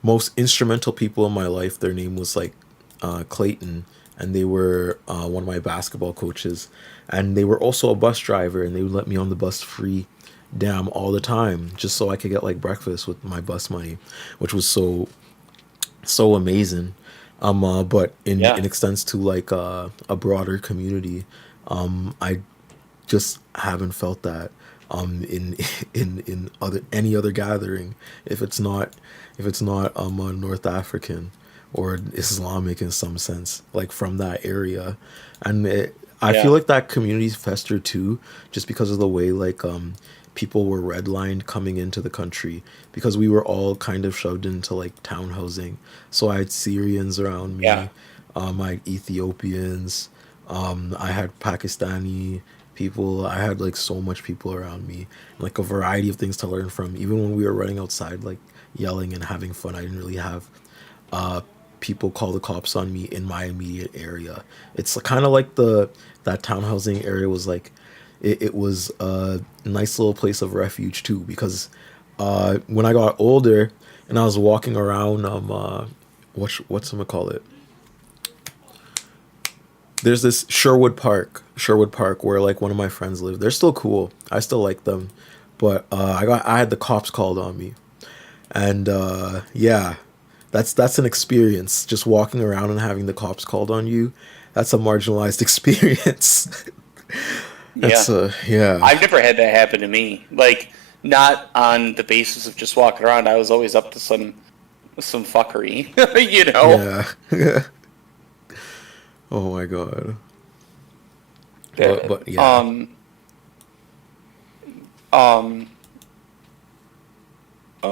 most instrumental people in my life, their name was like Clayton, and they were one of my basketball coaches, and they were also a bus driver, and they would let me on the bus free all the time, just so I could get like breakfast with my bus money, which was so amazing. But in extents to like a broader community, I just haven't felt that in any other gathering, if it's not North African or Islamic in some sense, like from that area. And I feel like that community's fester too, just because of the way like people were redlined coming into the country, because we were all kind of shoved into like town housing. So I had Syrians around me, I had Ethiopians, I had Pakistani people, I had like so much people around me, like a variety of things to learn from. Even when we were running outside like yelling and having fun, I didn't really have people call the cops on me in my immediate area. It's kind of like that town housing area was like, it was a nice little place of refuge too, because when I got older and I was walking around whatchamacallit, there's this Sherwood Park where like one of my friends lived. They're still cool, I still like them, but I had the cops called on me, and that's an experience, just walking around and having the cops called on you. That's a marginalized experience. I've never had that happen to me. Like, not on the basis of just walking around. I was always up to some fuckery, you know? Yeah. Oh my god. But yeah. Oh,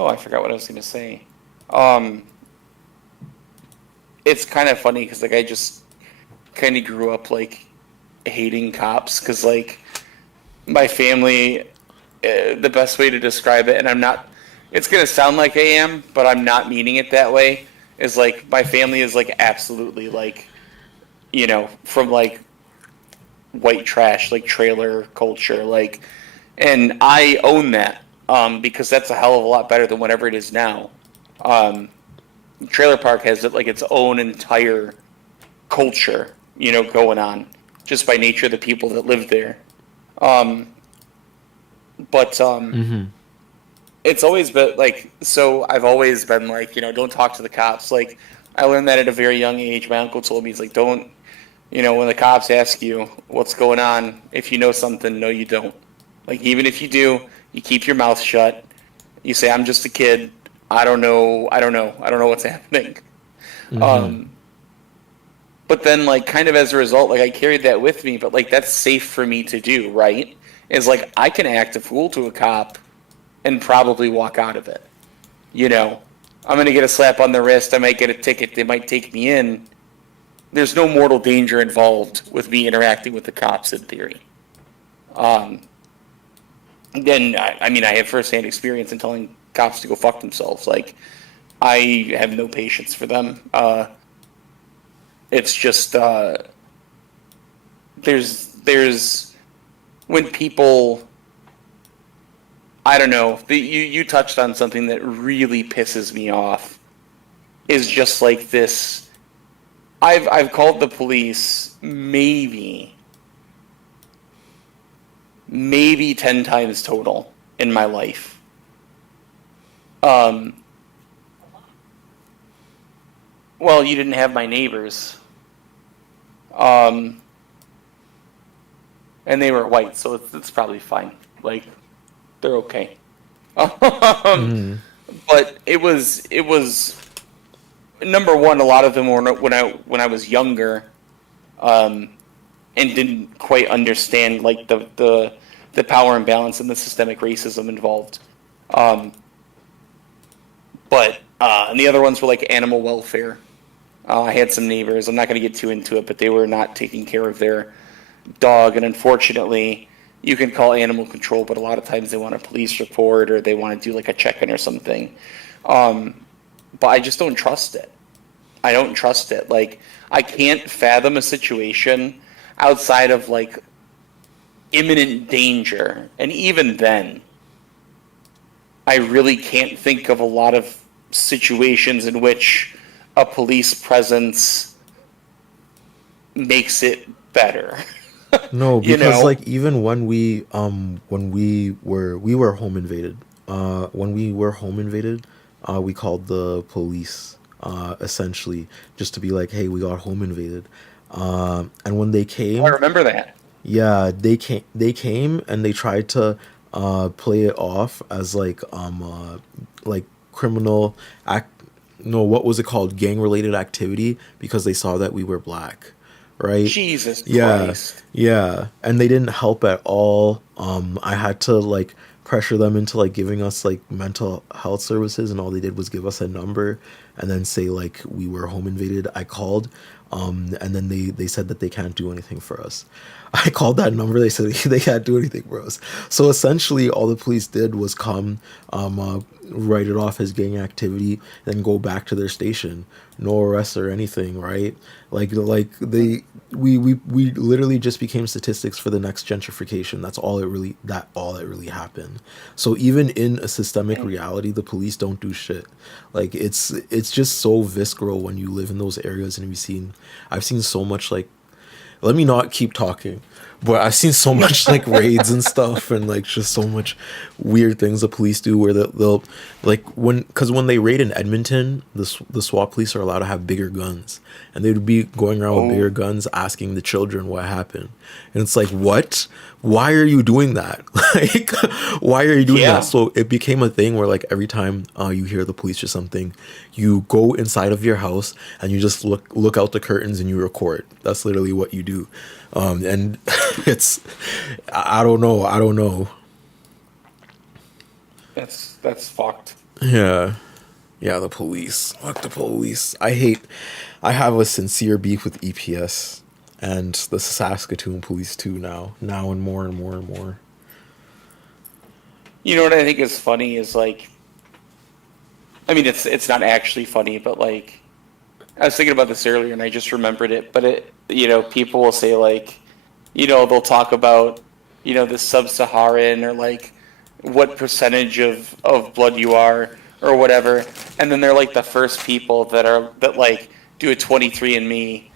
I forgot what I was gonna say. It's kind of funny because like I just kind of grew up like hating cops, because like my family, the best way to describe it, and I'm not, it's gonna sound like I am, but I'm not meaning it that way, is like my family is like absolutely like, you know, from like white trash, like trailer culture, like, and I own that, because that's a hell of a lot better than whatever it is now. Trailer park has like its own entire culture, you know, going on, just by nature of the people that live there. It's always been like, so I've always been like, you know, don't talk to the cops. Like, I learned that at a very young age. My uncle told me, he's like, don't, you know, when the cops ask you what's going on, if you know something, no, you don't. Like, even if you do, you keep your mouth shut. You say, I'm just a kid. I don't know what's happening. But then, like, kind of as a result, like, I carried that with me, but, like, that's safe for me to do, right? Is, like, I can act a fool to a cop and probably walk out of it. You know? I'm going to get a slap on the wrist. I might get a ticket. They might take me in. there's no mortal danger involved with me interacting with the cops in theory. Then I mean, I have firsthand experience in telling cops to go fuck themselves. Like, I have no patience for them. It's just there's when people, I don't know. You touched on something that really pisses me off. Is just like this. I've called the police maybe 10 times total in my life. Well, you didn't have my neighbors. And they were white, so it's probably fine. Like, they're okay. But it was number one. A lot of them were when I was younger, and didn't quite understand like the power imbalance and the systemic racism involved. And the other ones were like animal welfare. I had some neighbors. I'm not going to get too into it, but they were not taking care of their dog, and unfortunately, you can call animal control, but a lot of times they want a police report or they want to do like a check-in or something. But I just don't trust it. I don't trust it. Like, I can't fathom a situation outside of like imminent danger, and even then, I really can't think of a lot of situations in which a police presence makes it better. No, You because know? like even when we were home invaded. When we were home invaded, we called the police essentially just to be like, hey, we got home invaded. And when they came, I remember that. yeah, they came and they tried to play it off as like criminal act, no, what was it called? Gang related activity, because they saw that we were black, right? Jesus Yeah, Christ. yeah, and they didn't help at all. I had to like pressure them into like giving us like mental health services, and all they did was give us a number and then say like we were home invaded. I called, and then they said that they can't do anything for us. I called that number. They said they can't do anything for us. So essentially, all the police did was come, write it off as gang activity, then go back to their station. No arrests or anything, right? We literally just became statistics for the next gentrification. That's all it really happened. So even in a systemic reality, the police don't do shit. Like it's just so visceral when you live in those areas, and I've seen so much like, let me not keep talking, but I've seen so much like raids and stuff, and like just so much weird things the police do where they'll like because when they raid in Edmonton, the SWAT police are allowed to have bigger guns, and they'd be going around with bigger guns asking the children what happened, and it's like, what? Why are you doing that? Like, why are you doing that? So it became a thing where like every time you hear the police or something, you go inside of your house and you just look out the curtains and you record. That's literally what you do. And it's, I don't know. That's fucked. Yeah, the police. Fuck the police. I have a sincere beef with EPS and the Saskatoon police too now and more and more and more. You know what I think is funny is like, I mean, it's not actually funny, but like, I was thinking about this earlier and I just remembered it, but it, you know, people will say like, you know, they'll talk about, you know, the sub-Saharan or like what percentage of blood you are or whatever. And then they're like the first people that like do a 23andMe,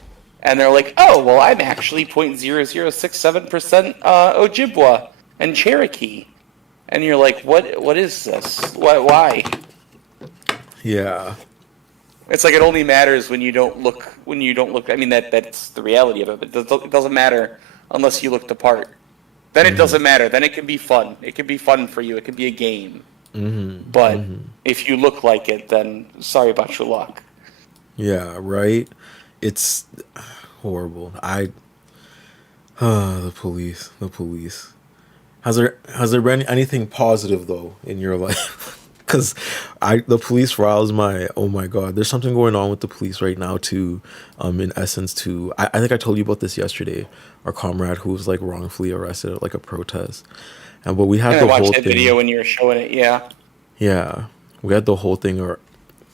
and they're like, oh, well, I'm actually 0.0067% Ojibwa and Cherokee. And you're like, what is this? Why? Yeah. It's like it only matters when you don't look. I mean, that's the reality of it. But it doesn't matter unless you look the part. Then it doesn't matter. Then it can be fun. It can be fun for you. It can be a game. But if you look like it, then sorry about your luck. Yeah, right. It's horrible. The police. Has there been anything positive though in your life? because the police riles my, oh my god, there's something going on with the police right now too. In essence too, I think I told you about this yesterday. Our comrade who was like wrongfully arrested at like a protest, and but we had And I the watched whole that thing. video when you were showing it. Yeah. Yeah, we had the whole thing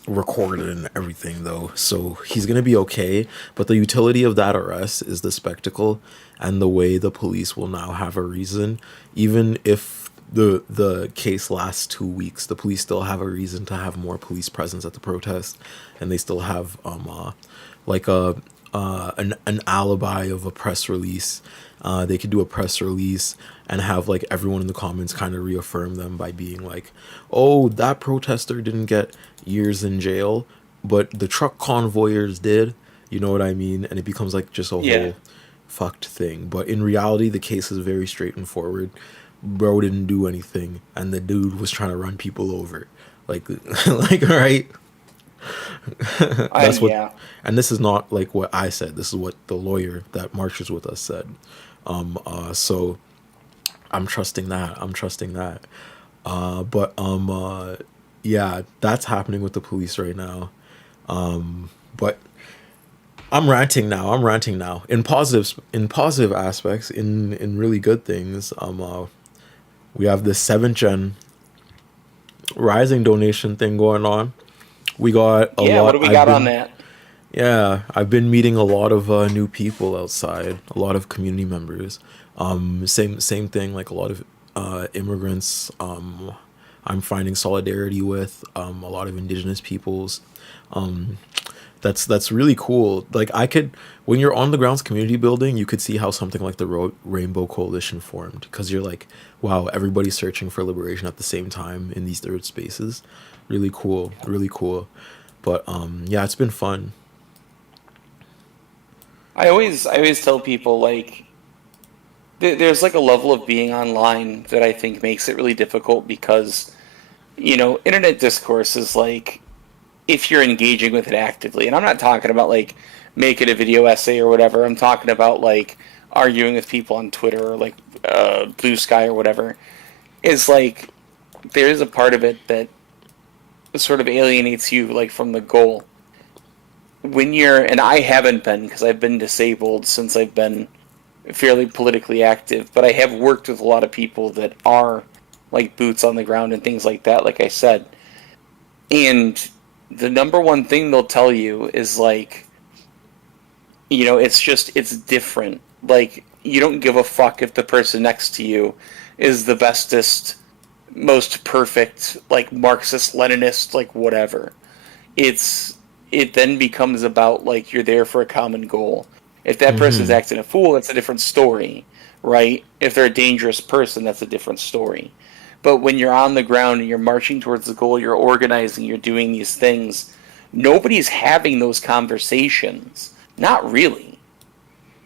recorded and everything though, so he's gonna be okay. But the utility of that arrest is the spectacle and the way the police will now have a reason, even if the case lasts 2 weeks, the police still have a reason to have more police presence at the protest, and they still have like an alibi of a press release. They could do a press release and have like everyone in the comments kind of reaffirm them by being like, oh, that protester didn't get years in jail, but the truck convoyers did. You know what I mean? And it becomes like just a whole fucked thing. But in reality, the case is very straightforward. Bro didn't do anything, and the dude was trying to run people over. Like, like, right? That's what. Yeah. And this is not like what I said. This is what the lawyer that marches with us said. So I'm trusting that. But yeah, that's happening with the police right now. But I'm ranting now. In positive aspects, in really good things. We have this 7th gen rising donation thing going on. We got a lot. Yeah, what do we got on that? Yeah, I've been meeting a lot of new people outside, a lot of community members. Same thing, like a lot of immigrants. I'm finding solidarity with a lot of indigenous peoples. That's really cool. Like when you're on the grounds community building, you could see how something like the Rainbow Coalition formed, because you're like, wow, everybody's searching for liberation at the same time in these third spaces. Really cool. But yeah, it's been fun. I always tell people, like, there's like a level of being online that I think makes it really difficult, because, internet discourse is like, if you're engaging with it actively, and I'm not talking about like making a video essay or whatever, I'm talking about like arguing with people on Twitter or like Blue Sky or whatever, is like, there is a part of it that sort of alienates you like from the goal. And I haven't been, because I've been disabled since I've been fairly politically active, but I have worked with a lot of people that are like boots on the ground and things like that, like I said. And the number one thing they'll tell you is like, it's different. Like, you don't give a fuck if the person next to you is the bestest, most perfect, like Marxist, Leninist, like whatever. It then becomes about like, you're there for a common goal. If that person's acting a fool, that's a different story, right? If they're a dangerous person, that's a different story. But when you're on the ground and you're marching towards the goal, you're organizing, you're doing these things, nobody's having those conversations. Not really.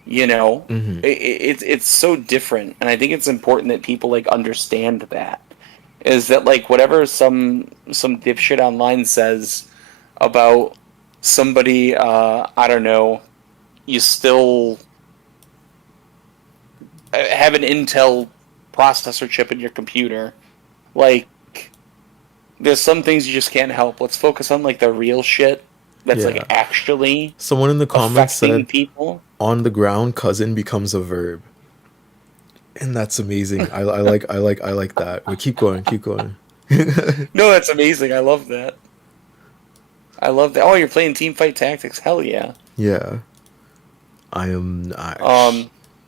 It's so different. And I think it's important that people like understand that. Is that like whatever some dipshit online says about somebody, I don't know, you still have an Intel processor chip in your computer. Like, there's some things you just can't help. Let's focus on like the real shit that's like actually someone in the comments said people. On the ground, cousin becomes a verb, and that's amazing. I like that. But keep going. No, that's amazing. I love that. Oh, you're playing Teamfight Tactics? Hell yeah. Yeah. I am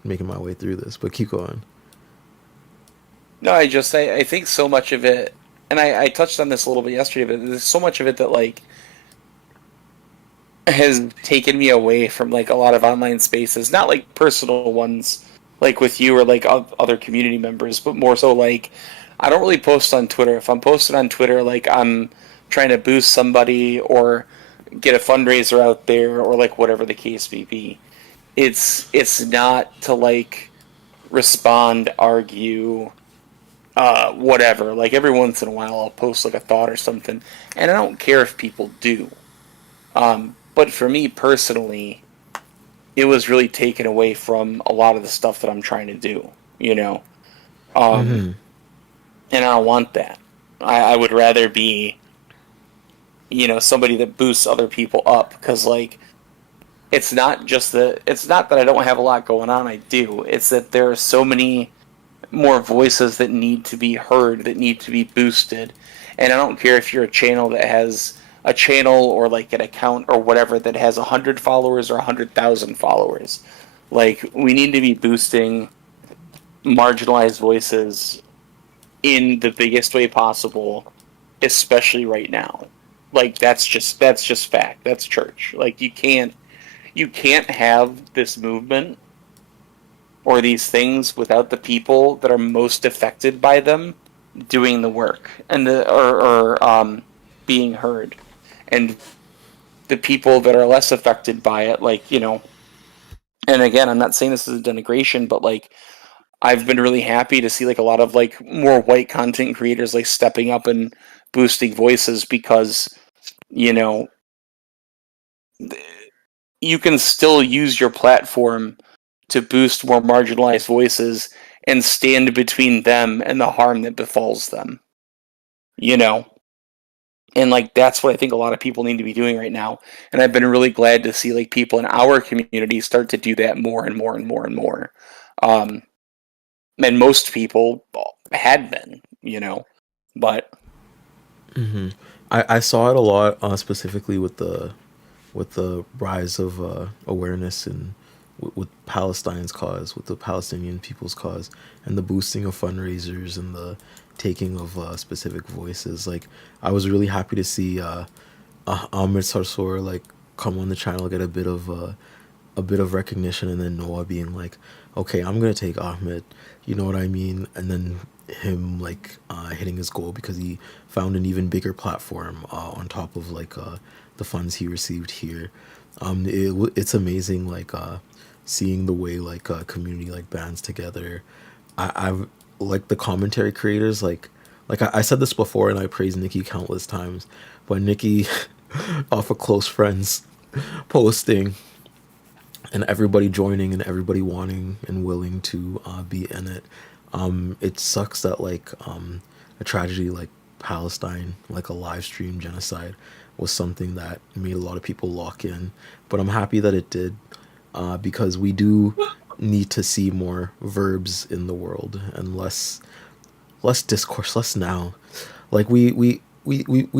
making my way through this, but keep going. No, I think so much of it, and I touched on this a little bit yesterday, but there's so much of it that like has taken me away from like a lot of online spaces, not like personal ones like with you or like other community members, but more so like, I don't really post on Twitter. If I'm posting on Twitter, like I'm trying to boost somebody or get a fundraiser out there or like whatever the case may be. It's not to like respond, argue, whatever. Like every once in a while I'll post like a thought or something, and I don't care if people do. But for me personally, it was really taken away from a lot of the stuff that I'm trying to do, And I don't want that. I would rather be, somebody that boosts other people up, because like it's not that I don't have a lot going on. I do. It's that there are so many more voices that need to be heard, that need to be boosted. And I don't care if you're a channel that has a channel or like an account or whatever that has 100 followers or 100,000 followers. Like, we need to be boosting marginalized voices in the biggest way possible, especially right now. Like, that's just fact. That's church. Like, you can't have this movement or these things without the people that are most affected by them doing the work and being heard. And the people that are less affected by it, like, and again, I'm not saying this is a denigration, but like, I've been really happy to see like a lot of like more white content creators like stepping up and boosting voices, because, you can still use your platform to boost more marginalized voices and stand between them and the harm that befalls them. And like, that's what I think a lot of people need to be doing right now. And I've been really glad to see like people in our community start to do that more and more and more and more. And most people had been, but I saw it a lot, specifically with the rise of awareness and with Palestine's cause, with the Palestinian people's cause, and the boosting of fundraisers and the taking of specific voices. Like, I was really happy to see Ahmed Sarsour like come on the channel, get a bit of recognition, and then Noah being like, okay, I'm gonna take Ahmed, you know what I mean? And then him like hitting his goal because he found an even bigger platform on top of like the funds he received here. It's amazing, like seeing the way like a community like bands together. I've like the commentary creators, like I said this before and I praised Nikki countless times, but Nikki off of close friends posting and everybody joining and everybody wanting and willing to be in it. It sucks that like a tragedy like Palestine, like a live stream genocide, was something that made a lot of people lock in. But I'm happy that it did, because we do need to see more verbs in the world and less discourse, less now. Like we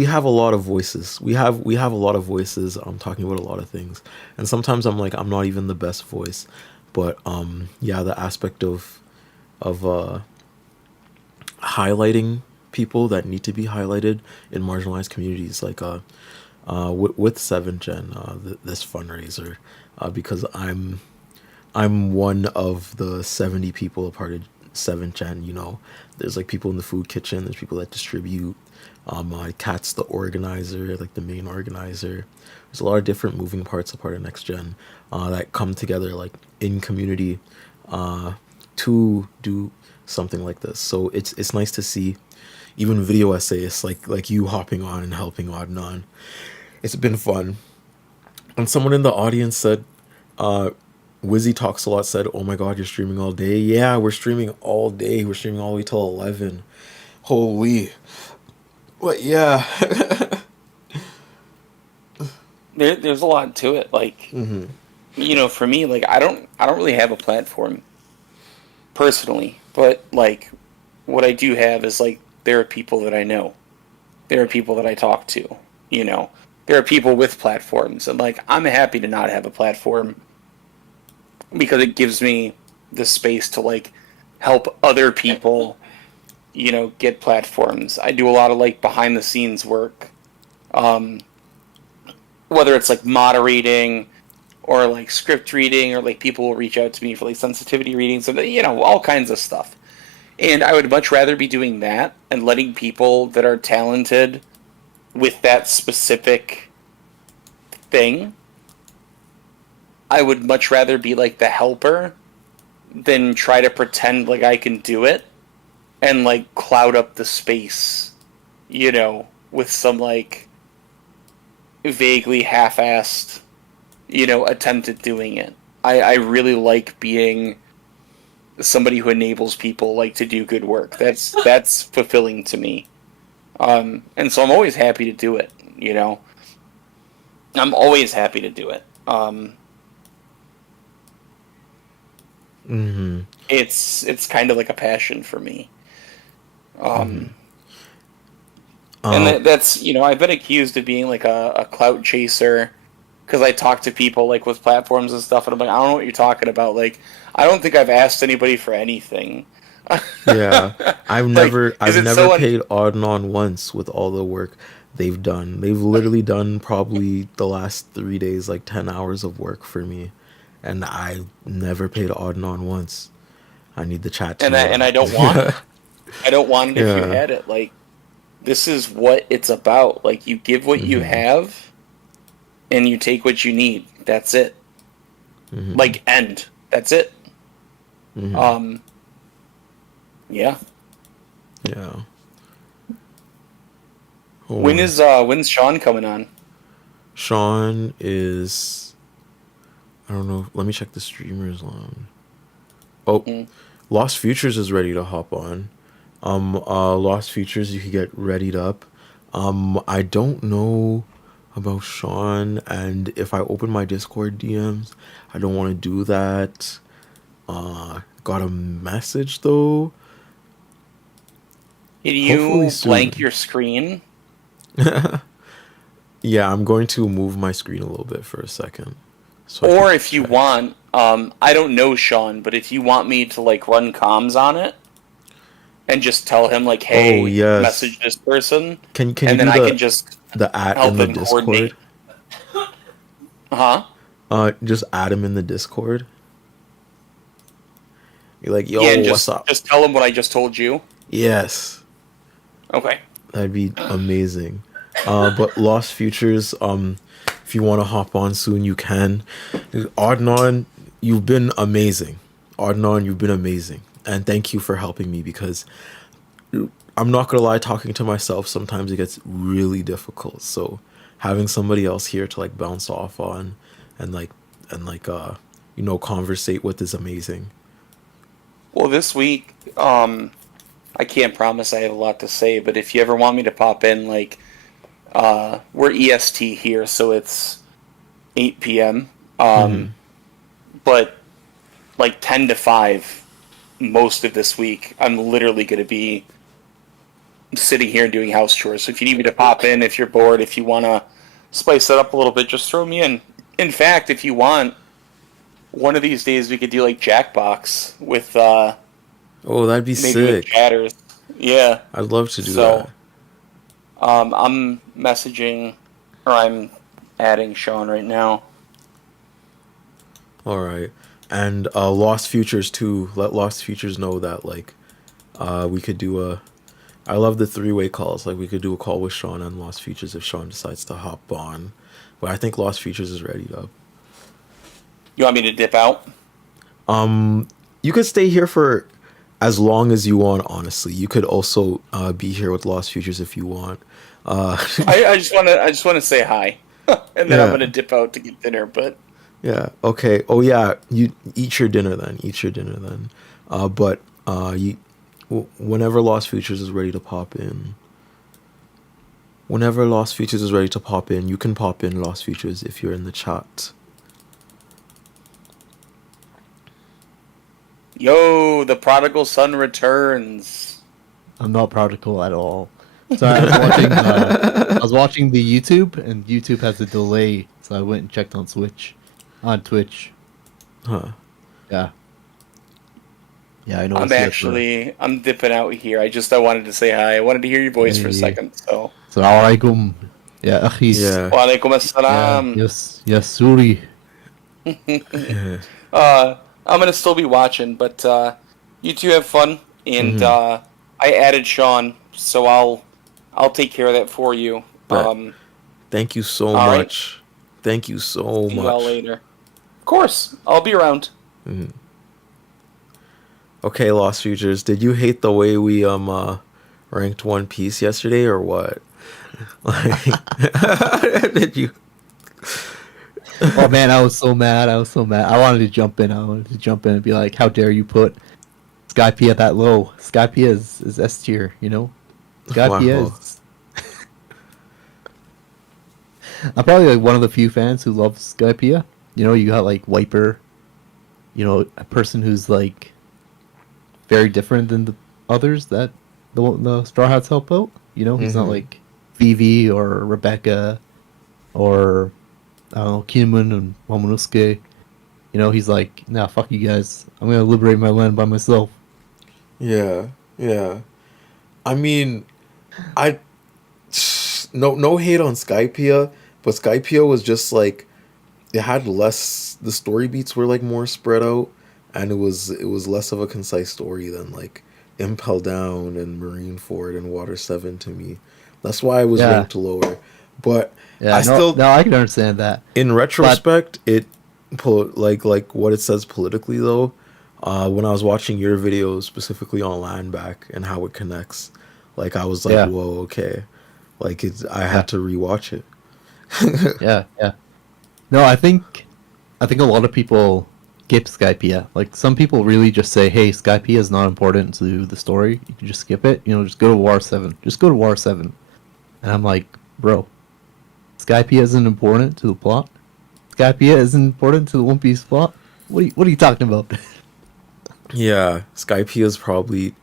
have a lot of voices. We have a lot of voices. Talking about a lot of things, and sometimes I'm like, I'm not even the best voice, but yeah, the aspect of highlighting people that need to be highlighted in marginalized communities, like with 7th Gen, this fundraiser, because I'm one of the 70 people a part of 7th Gen. There's like people in the food kitchen, there's people that distribute. Kat's the organizer, like the main organizer. There's a lot of different moving parts a part of Next Gen that come together like in community to do something like this. So it's nice to see even video essayists like you hopping on and helping on and on. It's been fun. And someone in the audience said, Wizzy Talks a Lot said, oh my god, you're streaming all day. Yeah, we're streaming all day. We're streaming all the way till 11. Holy. But yeah. there's a lot to it. Like, for me, like, I don't really have a platform personally, but like, what I do have is like, there are people that I know, there are people that I talk to, there are people with platforms, and like, I'm happy to not have a platform because it gives me the space to like help other people, get platforms. I do a lot of like behind the scenes work, whether it's like moderating or like script reading, or like people will reach out to me for like sensitivity readings and all kinds of stuff. And I would much rather be doing that and letting people that are talented with that specific thing. I would much rather be like the helper than try to pretend like I can do it and like cloud up the space, with some like vaguely half-assed, attempt at doing it. I really like being somebody who enables people like to do good work. That's fulfilling to me. And so I'm always happy to do it, you know? I'm always happy to do it. It's kind of like a passion for me. And that's, you know, I've been accused of being like a clout chaser because I talk to people like with platforms and stuff, and I'm like, I don't know what you're talking about. Like, I don't think I've asked anybody for anything. Yeah, I've never so paid Audnon once with all the work they've done. They've literally done probably the last 3 days, like 10 hours of work for me, and I never paid Audnon once. I need the chat to and I don't want it. I don't want it if you had it. Like, this is what it's about. Like, you give what you have, and you take what you need. That's it. Like, end. That's it. Yeah. Yeah. When's Sean coming on? Sean is, I don't know. Let me check the streamers on. Oh, Lost Futures is ready to hop on. Lost Futures, you can get readied up. I don't know about Sean, and if I open my Discord DMs, I don't want to do that. Got a message though. Can you blank your screen? Yeah, I'm going to move my screen a little bit for a second. So or if you want, I don't know Sean, but if you want me to like run comms on it and just tell him like, hey, message this person, can and you then do I can just the add in the Discord? Just add him in the Discord. You're like, yo, what's up? Just tell him what I just told you. Yes. Okay. That'd be amazing. But Lost Futures, if you want to hop on soon, you can. Adnan, you've been amazing. Adnan, you've been amazing. And thank you for helping me, because I'm not going to lie, talking to myself, sometimes it gets really difficult. So having somebody else here to like bounce off on and conversate with is amazing. Well, this week, I can't promise I have a lot to say, but if you ever want me to pop in, like, we're EST here, so it's 8 p.m. But like 10 to 5 most of this week, I'm literally going to be sitting here and doing house chores. So if you need me to pop in, if you're bored, if you want to spice it up a little bit, just throw me in. In fact, if you want, one of these days we could do like Jackbox with that'd be maybe sick. With chatters. Yeah. I'd love to do that. I'm messaging, or I'm adding Sean right now. All right. And Lost Futures too. Let Lost Futures know that like we could do I love the 3-way calls. Like we could do a call with Sean and Lost Futures if Sean decides to hop on. But I think Lost Futures is ready up. You want me to dip out? You could stay here for as long as you want, honestly. You could also be here with Lost Futures if you want. I just want to say hi. And then I'm going to dip out to get dinner, but yeah. Okay. Oh yeah, you eat your dinner then. But whenever Lost Futures is ready to pop in. Whenever Lost Futures is ready to pop in, you can pop in Lost Futures if you're in the chat. Yo, the prodigal son returns. I'm not prodigal at all. Sorry, I was watching the YouTube, and YouTube has a delay, so I went and checked on Twitch. Huh. Yeah. Yeah, I know. I'm dipping out here. I wanted to say hi. I wanted to hear your voice for a second, so. Assalamualaikum. Ya akhis. Yeah. Walaikum assalam. Yes, Suri. I'm gonna still be watching, but you two have fun, and I added Sean, so I'll take care of that for you. Thank you so much. Right. Thank you so much. See you all later. Of course, I'll be around. Okay, Lost Futures, did you hate the way we ranked One Piece yesterday, or what? Did you? Oh man, I was so mad. I wanted to jump in. And be like, how dare you put Skypiea that low? Skypiea is S tier, you know? Skypiea I'm probably like one of the few fans who loves Skypiea. You know, you got like Wiper, you know, a person who's like very different than the others that the Straw Hats help out. You know, he's not like Vivi or Rebecca or I don't know, Kinemon and Momonosuke. You know, he's like, nah, fuck you guys. I'm gonna liberate my land by myself. Yeah, yeah. I mean, I no hate on Skypiea, but Skypiea was just like it had less. The story beats were like more spread out, and it was less of a concise story than like Impel Down and Marineford and Water 7 to me. That's why I was Yeah. ranked lower. But Yeah, I still, no, I can understand that. in retrospect, like what it says politically though. When I was watching your videos specifically on Land Back and how it connects, like I was like, Yeah. whoa, okay, like I had to rewatch it. Yeah, yeah. No, I think a lot of people skip Skypiea. Like some people really just say, "Hey, Skypiea is not important to the story. You can just skip it. You know, just go to War 7. Just go to War 7." And I'm like, "Bro, Skypiea isn't important to the plot. Skypiea isn't important to the One Piece plot. What are you talking about?" Yeah, Skypiea is probably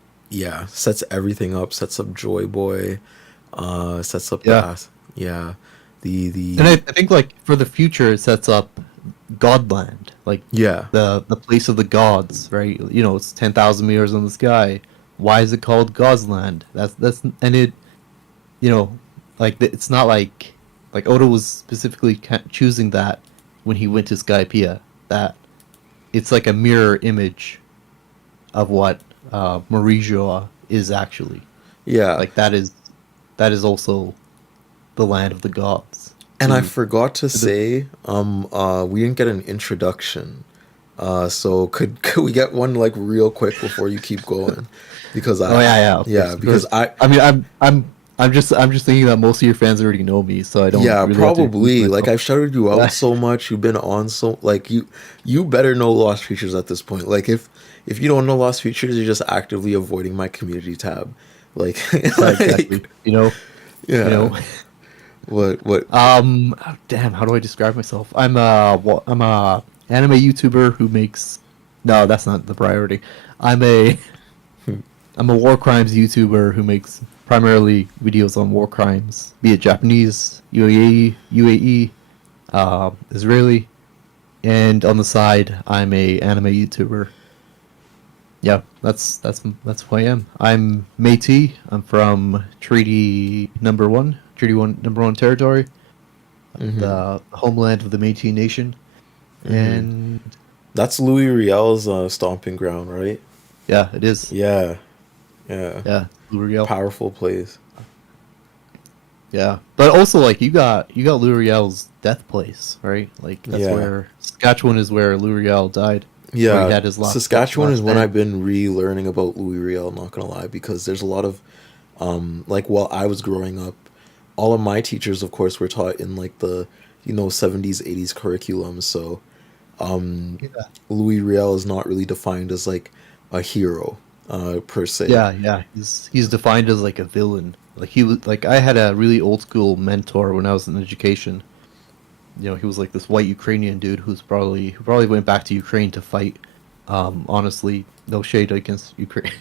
sets everything up. Sets up Joy Boy, sets up Yeah. yeah, the And I think like for the future, it sets up Godland, like yeah the place of the gods, right? You know, it's 10,000 meters in the sky. Why is it called Godsland? That's and it, you know, like it's not like Oda was specifically choosing that when he went to Skypiea. That it's like a mirror image of what Maurijoa is actually. yeah. Like that is also the land of the gods. And I To- forgot to say, we didn't get an introduction. So could we get one like real quick before you keep going? Because Oh yeah, of yeah, course. because I mean, I'm just thinking that most of your fans already know me, so I don't. yeah, really have to probably. introduce Like myself. I've shouted you out so much. You've been on so like you better know Lost Features at this point. Like if you don't know Lost Features, you're just actively avoiding my community tab. Like, Yeah, exactly. You know. yeah. You know. What? Damn. How do I describe myself? I'm a anime YouTuber who makes. No, that's not the priority. I'm a war crimes YouTuber who makes primarily videos on war crimes, be it Japanese, UAE, Israeli, and on the side, I'm a anime YouTuber. Yeah, that's who I am. I'm Métis. I'm from Treaty 1, number 1 territory, the homeland of the Métis Nation, and That's Louis Riel's stomping ground, right? yeah, it is. Yeah. Yeah, L'Oreal. Powerful place. Yeah, but also like you got L'Oreal's death place, right? Like that's Yeah. where Saskatchewan is where L'Oreal died. Where he Yeah, had his Saskatchewan last is when stand. I've been relearning about Louis Riel, not gonna lie, because there's a lot of like while I was growing up, all of my teachers of course were taught in like the 70s 80s curriculum, so Louis Riel is not really defined as like a hero per se. Yeah. He's defined as like a villain. Like he was like I had a really old school mentor when I was in education. You know, he was like this white Ukrainian dude who probably went back to Ukraine to fight. Honestly, no shade against Ukraine,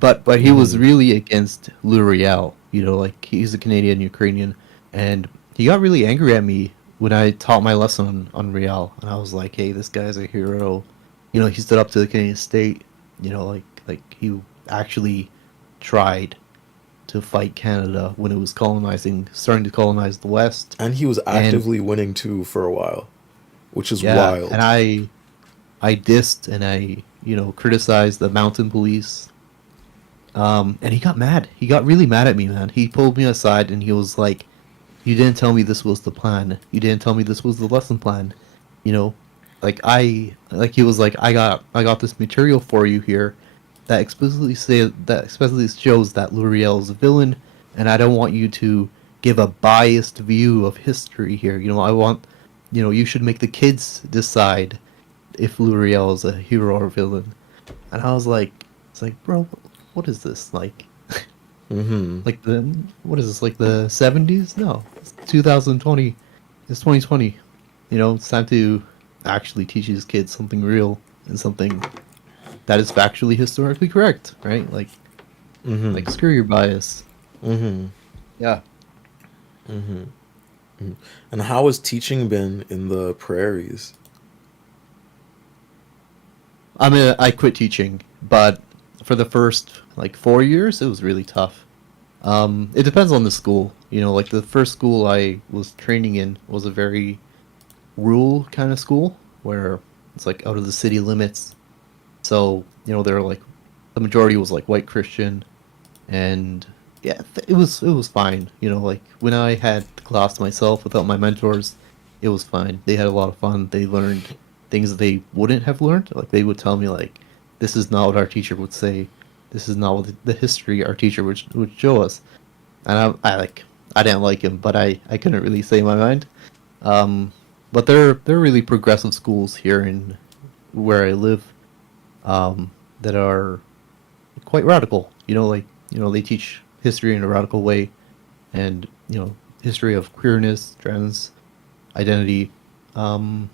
but he was really against L'Oreal. You know, like he's a Canadian Ukrainian, and he got really angry at me when I taught my lesson on Real, and I was like, "Hey, this guy's a hero." You know, he stood up to the Canadian state. You know, like he actually tried to fight Canada when it was starting to colonize the West. And he was And- actively winning too for a while, which is Yeah, wild. and I dissed and I criticized the mountain police. And he got mad. He got really mad at me, man. He pulled me aside and he was like, "You didn't tell me this was the plan. You didn't tell me this was the lesson plan." You know, he was like, I got this material for you here that explicitly shows that L'Oreal is a villain, and I don't want you to give a biased view of history here. You know, I want, you should make the kids decide if L'Oreal is a hero or villain. And I was like, it's like, bro, what is this? Like, Like what is this? Like the 70s? No, it's 2020. It's 2020. You know, it's time to actually teach these kids something real and something that is factually historically correct, right? Like screw your bias. Yeah. And how has teaching been in the prairies? I quit teaching, but for the first like 4 years, it was really tough. It depends on the school. You know, like the first school I was training in was a very rural kind of school where it's like out of the city limits. So, you know, they're like the majority was like white Christian, and yeah, it was fine. You know, like when I had the class to myself without my mentors, it was fine. They had a lot of fun. They learned things that they wouldn't have learned. Like they would tell me like, this is not what our teacher would say. This is not what the history our teacher would show us. And I didn't like him, but I couldn't really say my mind. But they're really progressive schools here in where I live, that are quite radical. They teach history in a radical way, and history of queerness, trans identity. And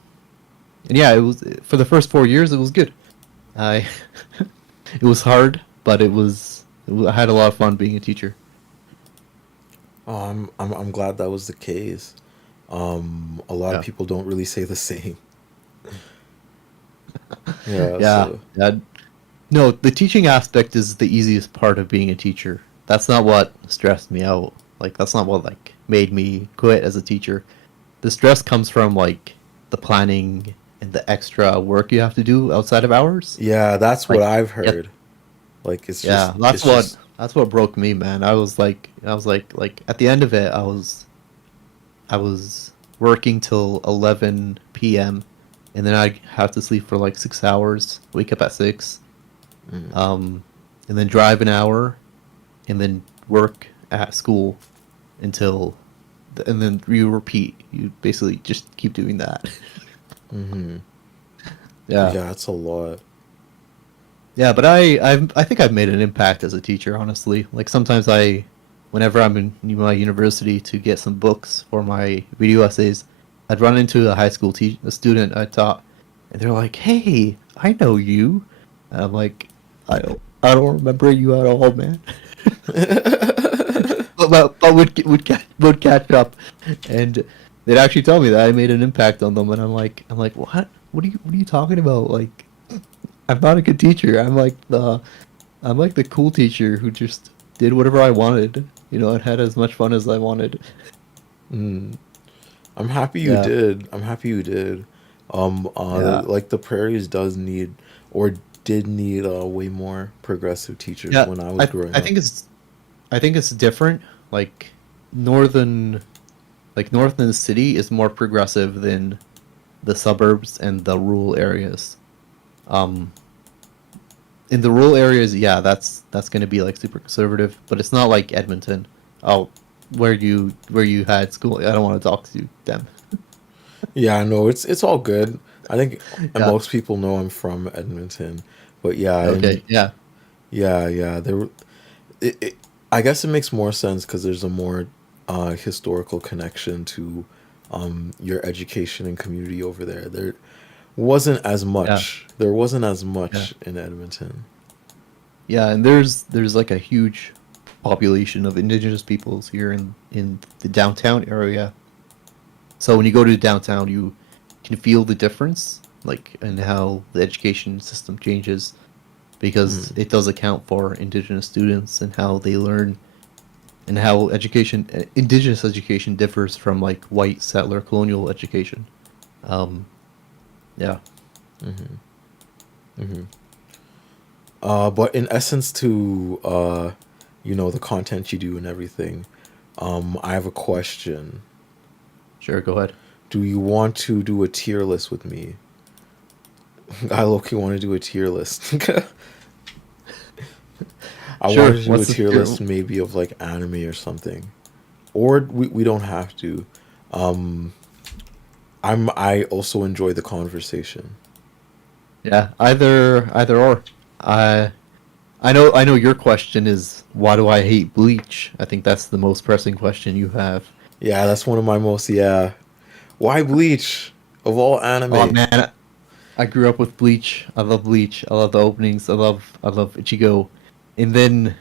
yeah, it was for the first 4 years. It was good. I it was hard, but I had a lot of fun being a teacher. Oh, I'm glad that was the case. A lot of people don't really say the same. Yeah. Yeah, So, yeah. No, the teaching aspect is the easiest part of being a teacher. That's not what stressed me out. Like that's not what like made me quit as a teacher. The stress comes from like the planning and the extra work you have to do outside of hours. yeah, that's what Like, I've yeah, heard. Like it's yeah, just that's it's what just that's what broke me, man. I was like at the end of it, I was working till 11 p.m. and then I have to sleep for like 6 hours, wake up at 6, and then drive an hour, and then work at school until, and then you repeat. You basically just keep doing that. Yeah. yeah, it's a lot. Yeah, but I think I've made an impact as a teacher, honestly. Like sometimes whenever I'm in my university to get some books for my video essays, I'd run into a high school a student I taught, and they're like, "Hey, I know you," and I'm like, "I don't remember you at all, man." but would catch up, and they'd actually tell me that I made an impact on them, and I'm like, what? What are you talking about? Like, I'm not a good teacher. I'm like the cool teacher who just did whatever I wanted, and had as much fun as I wanted. I'm happy you Yeah, did. I'm happy you did. yeah, Like the prairies does need or did need way more progressive teachers yeah. when I was I growing I up. think it's different. Like northern, north in the city is more progressive than the suburbs and the rural areas. Um, in the rural areas, yeah, that's going to be like super conservative, but it's not like Edmonton. Oh, where you had school. I don't want to talk to them. Yeah, I know it's all good. I think and Yeah. most people know I'm from Edmonton, but yeah, and Okay. Yeah. yeah, I guess it makes more sense because there's a more historical connection to your education and community over there. There wasn't as Yeah. much. There wasn't as Yeah. much in Edmonton. Yeah. And there's like a huge population of indigenous peoples here in the downtown area. So when you go to downtown, you can feel the difference, like in how the education system changes, because it does account for indigenous students and how they learn, and how indigenous education differs from like white settler colonial education. Um, yeah, But in essence, to the content you do and everything, I have a question. sure, go ahead. Do you want to do a tier list with me? I low-key want to do a tier list. I Sure. wanted to do a What's the tier tier? list maybe of like anime or something. Or we don't have to. Um I also enjoy the conversation. Yeah, either or. I I know your question is why do I hate Bleach? I think that's the most pressing question you have. Yeah, that's one of my most. Yeah, why Bleach of all Oh anime? man, I grew up with Bleach. I love Bleach. I love the openings. I love Ichigo. And then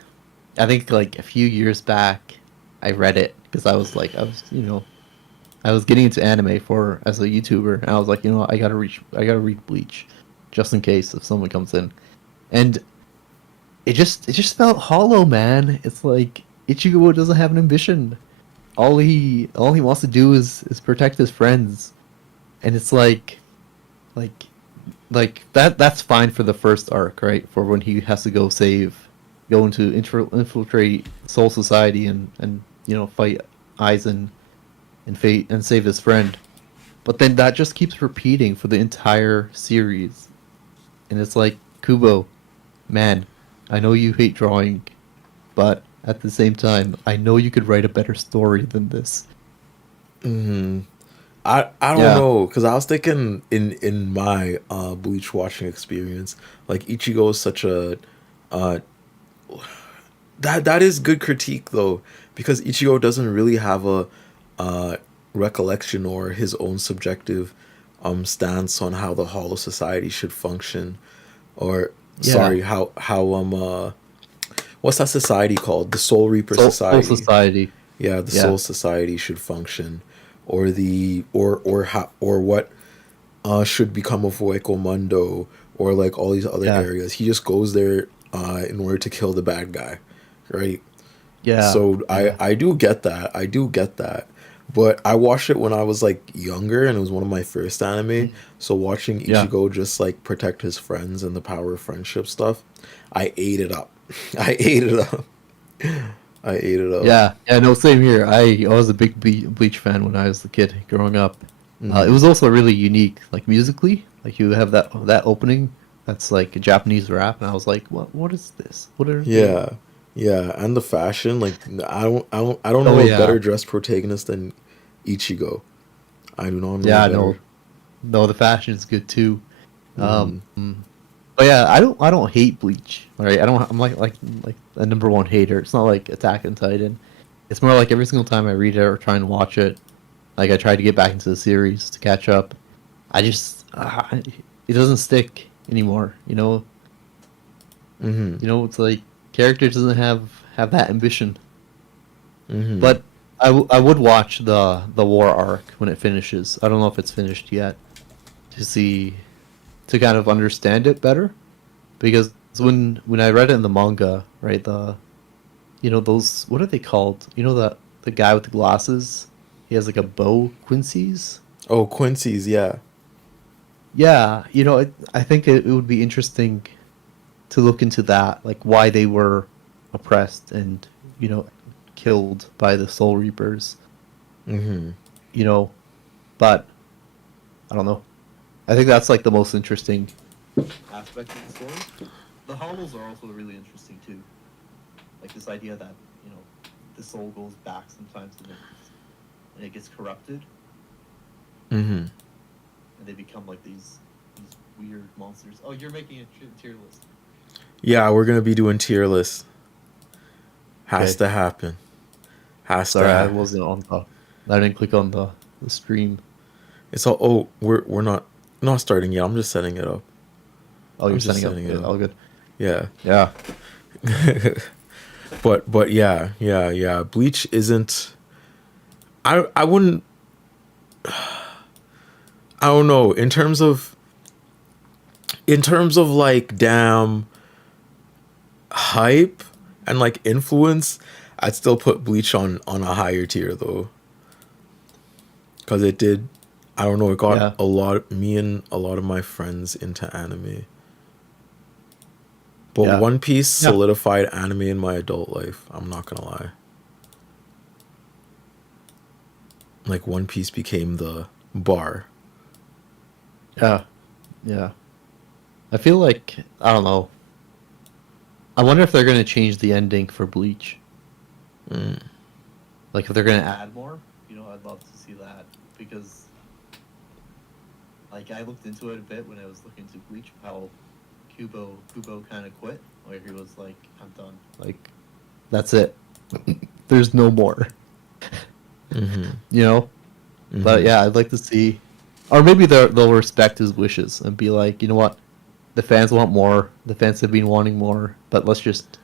I think like a few years back, I read it because I was getting into anime for as a YouTuber, and I was like, I gotta read Bleach, just in case if someone comes in, and it just felt hollow, man. It's like Ichigo doesn't have an ambition. All he wants to do is protect his friends, and it's like that's fine for the first arc, right? For when he has to go into infiltrate Soul Society and fight Aizen and fate and save his friend. But then that just keeps repeating for the entire series, and it's like Kubo, man, I know you hate drawing, but at the same time, I know you could write a better story than this. I don't Yeah, know, because I was thinking in my Bleach watching experience, like Ichigo is such a uh that is good critique though, because Ichigo doesn't really have a uh recollection or his own subjective stance on how the Hollow Society should function, or yeah. sorry, how what's that society called? The Soul Reaper Soul Society. Society. Yeah, the Yeah, Soul Society should function, or the or how or what should become of Hueco Mundo, or like all these other yeah, areas. He just goes there in order to kill the bad guy, right? yeah, So yeah, I do get that. I do get that. But I watched it when I was like younger, and it was one of my first anime. mm, So watching yeah. Ichigo just like protect his friends and the power of friendship stuff, I ate it up. I ate it up. I ate it up. Yeah, yeah, no, same here. I was a big Bleach fan when I was a kid growing up. It Hmm. was also really unique, like musically. Like you have that opening that's like a Japanese rap, and I was like, what is this? What are they? Yeah, yeah, and the fashion, like I don't Oh know a better yeah, dressed protagonist than Ichigo. I do not know a yeah, better. no, the fashion is good too. Hmm. But yeah, I don't hate Bleach. All right, I don't. I'm like a number one hater. It's not like Attack on Titan. It's more like every single time I read it or try and watch it, like I try to get back into the series to catch up. I just it doesn't stick anymore. Hmm. It's like character doesn't have that ambition. Hmm. But I would watch the war arc when it finishes. I don't know if it's finished yet to see to kind of understand it better because when I read it in the manga, right, those what are they called? The guy with the glasses, he has like a bow, Quincy's. Oh, Quincy's, yeah. Yeah, I think it would be interesting to look into that, like why they were oppressed and you know killed by the Soul Reapers. Hmm. You know, but I don't know. I think that's like the most interesting aspect of the story. The hollows are also really interesting too. Like this idea that the soul goes back sometimes and it gets corrupted Hmm. and they become like these weird monsters. Oh, you're making a tier list. Yeah, we're gonna be doing tier lists. Has Okay. to happen. Has to Sorry, I happen. wasn't on the. I didn't click on the stream. It's all. Oh, we're not starting yet. I'm just setting it up. Oh, I'm you're just setting up. setting it up. All good. Yeah. Yeah. But yeah, yeah, yeah. Bleach isn't. I wouldn't. I don't know. In terms of like damn hype and like influence, I'd still put Bleach on a higher tier though, because it did. I don't know. It got Yeah. me and a lot of my friends into anime. But Yeah. One Piece Yeah. solidified anime in my adult life. I'm not gonna lie. Like One Piece became the bar. Yeah. Yeah. I feel like I don't know. I wonder if they're gonna change the ending for Bleach. Mm. Like if they're gonna add more. I'd love to see that because like I looked into it a bit when I was looking into Bleach how Kubo kind of quit where he was like, "I'm done. Like, that's it. There's no more." You know. But yeah, I'd like to see, or maybe they'll respect his wishes and be like, you know what, the fans want more. The fans have been wanting more, but let's just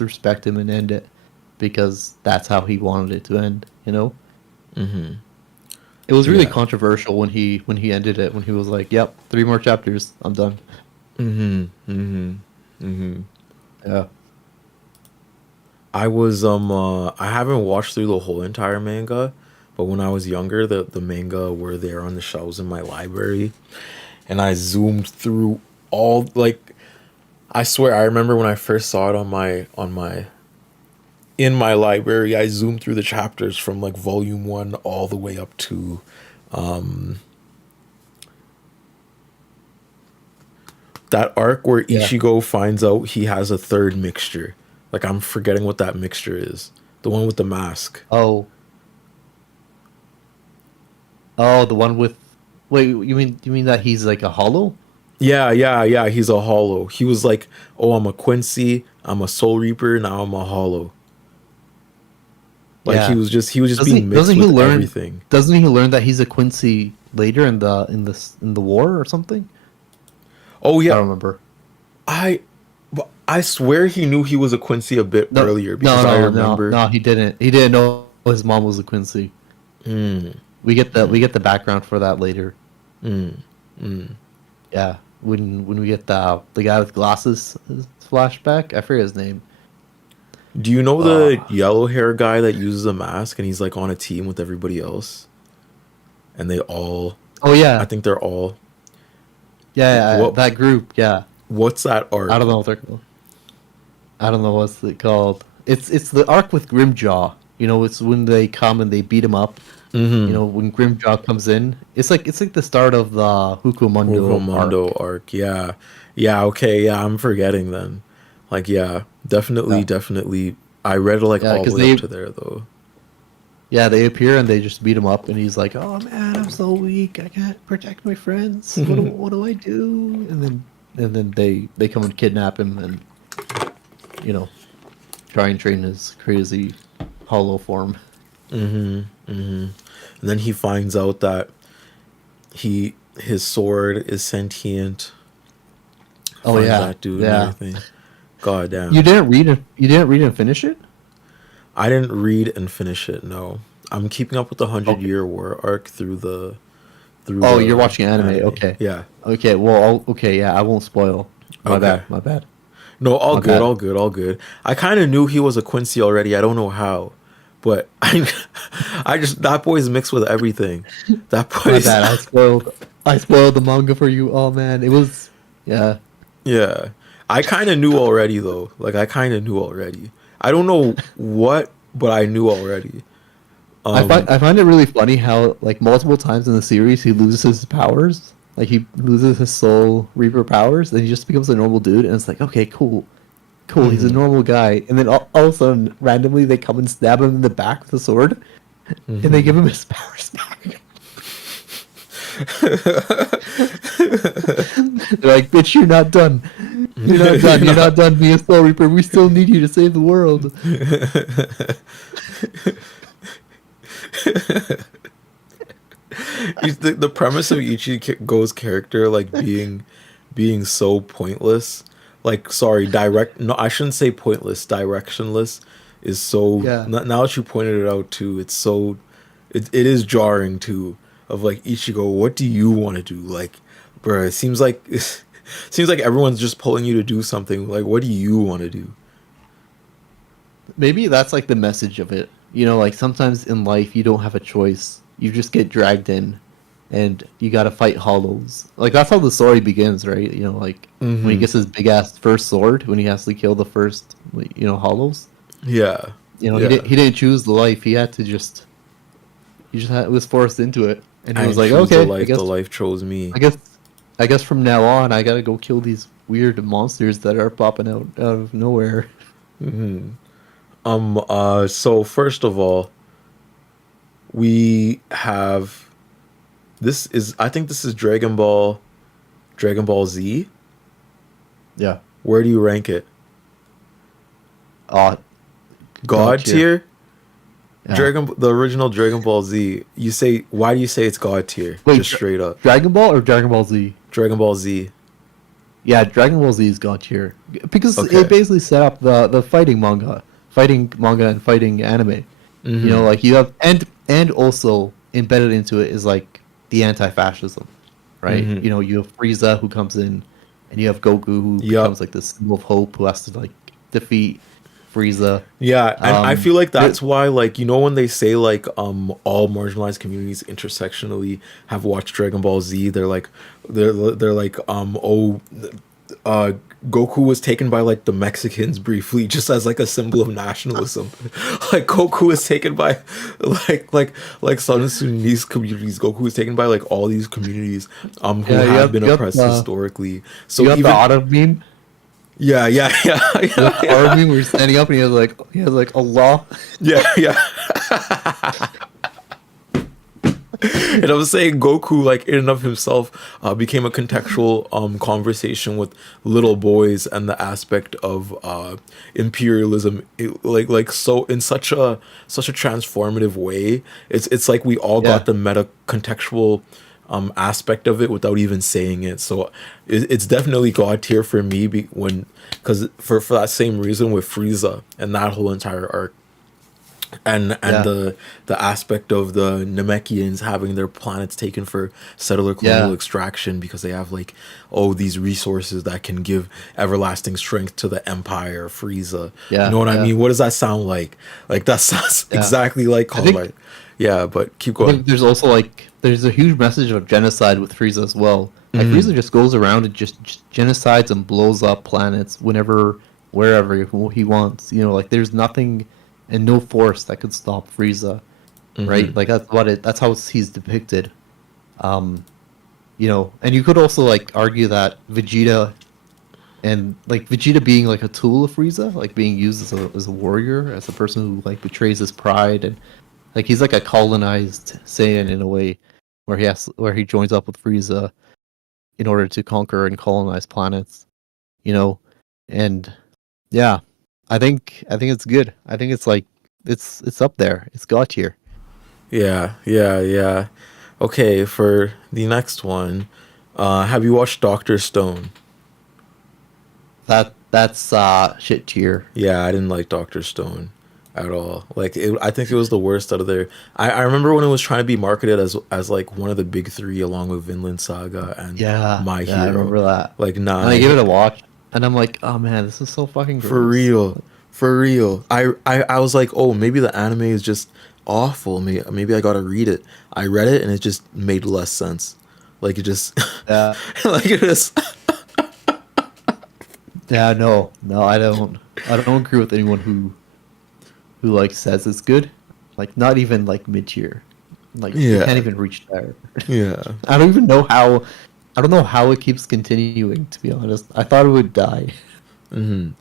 respect him and end it because that's how he wanted it to end. You know. It was really controversial when he ended it, when he was like, "Yep, 3 more chapters, I'm done." Yeah. I was I haven't watched through the whole entire manga, but when I was younger, the manga were there on the shelves in my library, and I zoomed through all, like, I swear I remember when I first saw it on my in my library, I zoomed through the chapters from like volume 1 all the way up to that arc where Ichigo finds out he has a third mixture. Like, I'm forgetting what that mixture is. The one with the mask. Oh, the one with. Wait, you mean that he's like a hollow? Yeah. He's a hollow. He was like, "Oh, I'm a Quincy. I'm a Soul Reaper. Now I'm a hollow." Like, he was just being mixed with everything. Doesn't he learn that he's a Quincy later in the war or something? Oh yeah, I don't remember. I swear he knew he was a Quincy a bit earlier, because I remember. No, he didn't. He didn't know his mom was a Quincy. We get the background for that later. Yeah, when we get the guy with glasses flashback, I forget his name. Do you know the yellow hair guy that uses a mask and he's like on a team with everybody else? And they all. Oh yeah. I think they're all. Yeah, that group. Yeah. What's that arc? I don't know what they're called. I don't know what's it called. It's the arc with Grimjaw. You know, it's when they come and they beat him up. You know, when Grimjaw comes in, it's like the start of the Hukumondo arc. Yeah. Okay. Yeah, I'm forgetting then. Like, yeah, definitely. I read like all the way up to there though. Yeah, they appear and they just beat him up, and he's like, "Oh man, I'm so weak. I can't protect my friends. What do I do?" And then they come and kidnap him and, you know, try and train his crazy hollow form. And then he finds out that his sword is sentient. Oh yeah, that dude and everything. God damn. You didn't read and finish it? I didn't read and finish it. No, I'm keeping up with the 100-Year War arc through the. Oh, you're watching anime. Okay. Yeah. Okay. Well. Okay. Yeah. I won't spoil. My bad. No, all good. I kind of knew he was a Quincy already. I don't know how, but I just, that boy's mixed with everything. That boy's. My bad. I spoiled the manga for you. Oh man, it was. Yeah. Yeah. I kind of knew already though. Like, I kind of knew already. I don't know what, but I knew already. I find it really funny how, like, multiple times in the series he loses his powers. Like, he loses his Soul Reaper powers, then he just becomes a normal dude, and it's like, okay, cool, he's a normal guy. And then all of a sudden, randomly, they come and stab him in the back with a sword, and they give him his powers back. They're like, "Bitch, you're not done. You're not done being a Soul Reaper. We still need you to save the world." The premise of Ichigo's character, like, being so pointless, like, sorry, no, I shouldn't say pointless, directionless, is so, now that you pointed it out too, it's so, it is jarring too, of like, Ichigo, what do you want to do? Like, bro, it seems like everyone's just pulling you to do something. Like, what do you want to do? Maybe that's like the message of it. You know, like, sometimes in life you don't have a choice. You just get dragged in, and you gotta fight hollows. Like, that's how the story begins, right? You know, like, when he gets his big ass first sword, when he has to kill the first, you know, hollows. Yeah. You know, he didn't choose the life. He had to just. Was forced into it, and he was like, "Okay, the life chose me." I guess from now on, I gotta go kill these weird monsters that are popping out of nowhere. So first of all, we have, I think this is Dragon Ball Z. Yeah. Where do you rank it? God tier. Yeah. The original Dragon Ball Z. Why do you say it's God tier? Wait, Just straight up. Dragon Ball or Dragon Ball Z? Dragon Ball Z. Yeah, Dragon Ball Z is God tier because Okay. it basically set up the fighting manga and fighting anime. You know, like you have and also embedded into it is like the anti-fascism, right? You know, you have Frieza who comes in, and you have Goku who becomes like this symbol of hope who has to like defeat Frieza. Yeah, and I feel like that's why, like, you know, when they say like all marginalized communities intersectionally have watched Dragon Ball Z, they're like Goku was taken by like the Mexicans briefly just as like a symbol of nationalism. Like Goku was taken by like Southern Sudanese communities. Goku was taken by like all these communities who have been oppressed historically. So you got even the auto meme. Yeah. The auto meme where he's standing up and he has like Allah. Yeah. And I was saying Goku, like, in and of himself, became a contextual conversation with little boys and the aspect of imperialism, so in such a transformative way. It's like we all got the meta contextual aspect of it without even saying it. So it's definitely God tier for me because for that same reason with Frieza and that whole entire arc. And the aspect of the Namekians having their planets taken for settler colonial extraction because they have like these resources that can give everlasting strength to the Empire, Frieza. You know what I mean? What does that sound like? Like that sounds exactly like Call. But keep going. I think there's also like there's a huge message of genocide with Frieza as well. Like Frieza just goes around and just genocides and blows up planets wherever he wants. You know, like there's nothing and no force that could stop Frieza, right? Like that's how he's depicted. You know, and you could also like argue that Vegeta being like a tool of Frieza, like being used as a warrior, as a person who like betrays his pride, and like he's like a colonized Saiyan in a way, where he joins up with Frieza in order to conquer and colonize planets, you know, and yeah. I think it's good. I think it's like it's up there. It's God tier. Yeah. Okay, for the next one, have you watched Dr. Stone? That's shit tier. Yeah, I didn't like Dr. Stone at all. Like I think it was the worst out of their. I remember when it was trying to be marketed as like one of the big three along with Vinland Saga and My Hero. I remember that. Like and I gave it a watch. And I'm like, oh man, this is so fucking gross. For real. I was like, oh, maybe the anime is just awful. Maybe I gotta read it. I read it and it just made less sense. Like it just, like it is. Yeah, no, I don't agree with anyone who like says it's good. Like not even like mid tier. Like you can't even reach there. Yeah. I don't know how it keeps continuing, to be honest. I thought it would die. How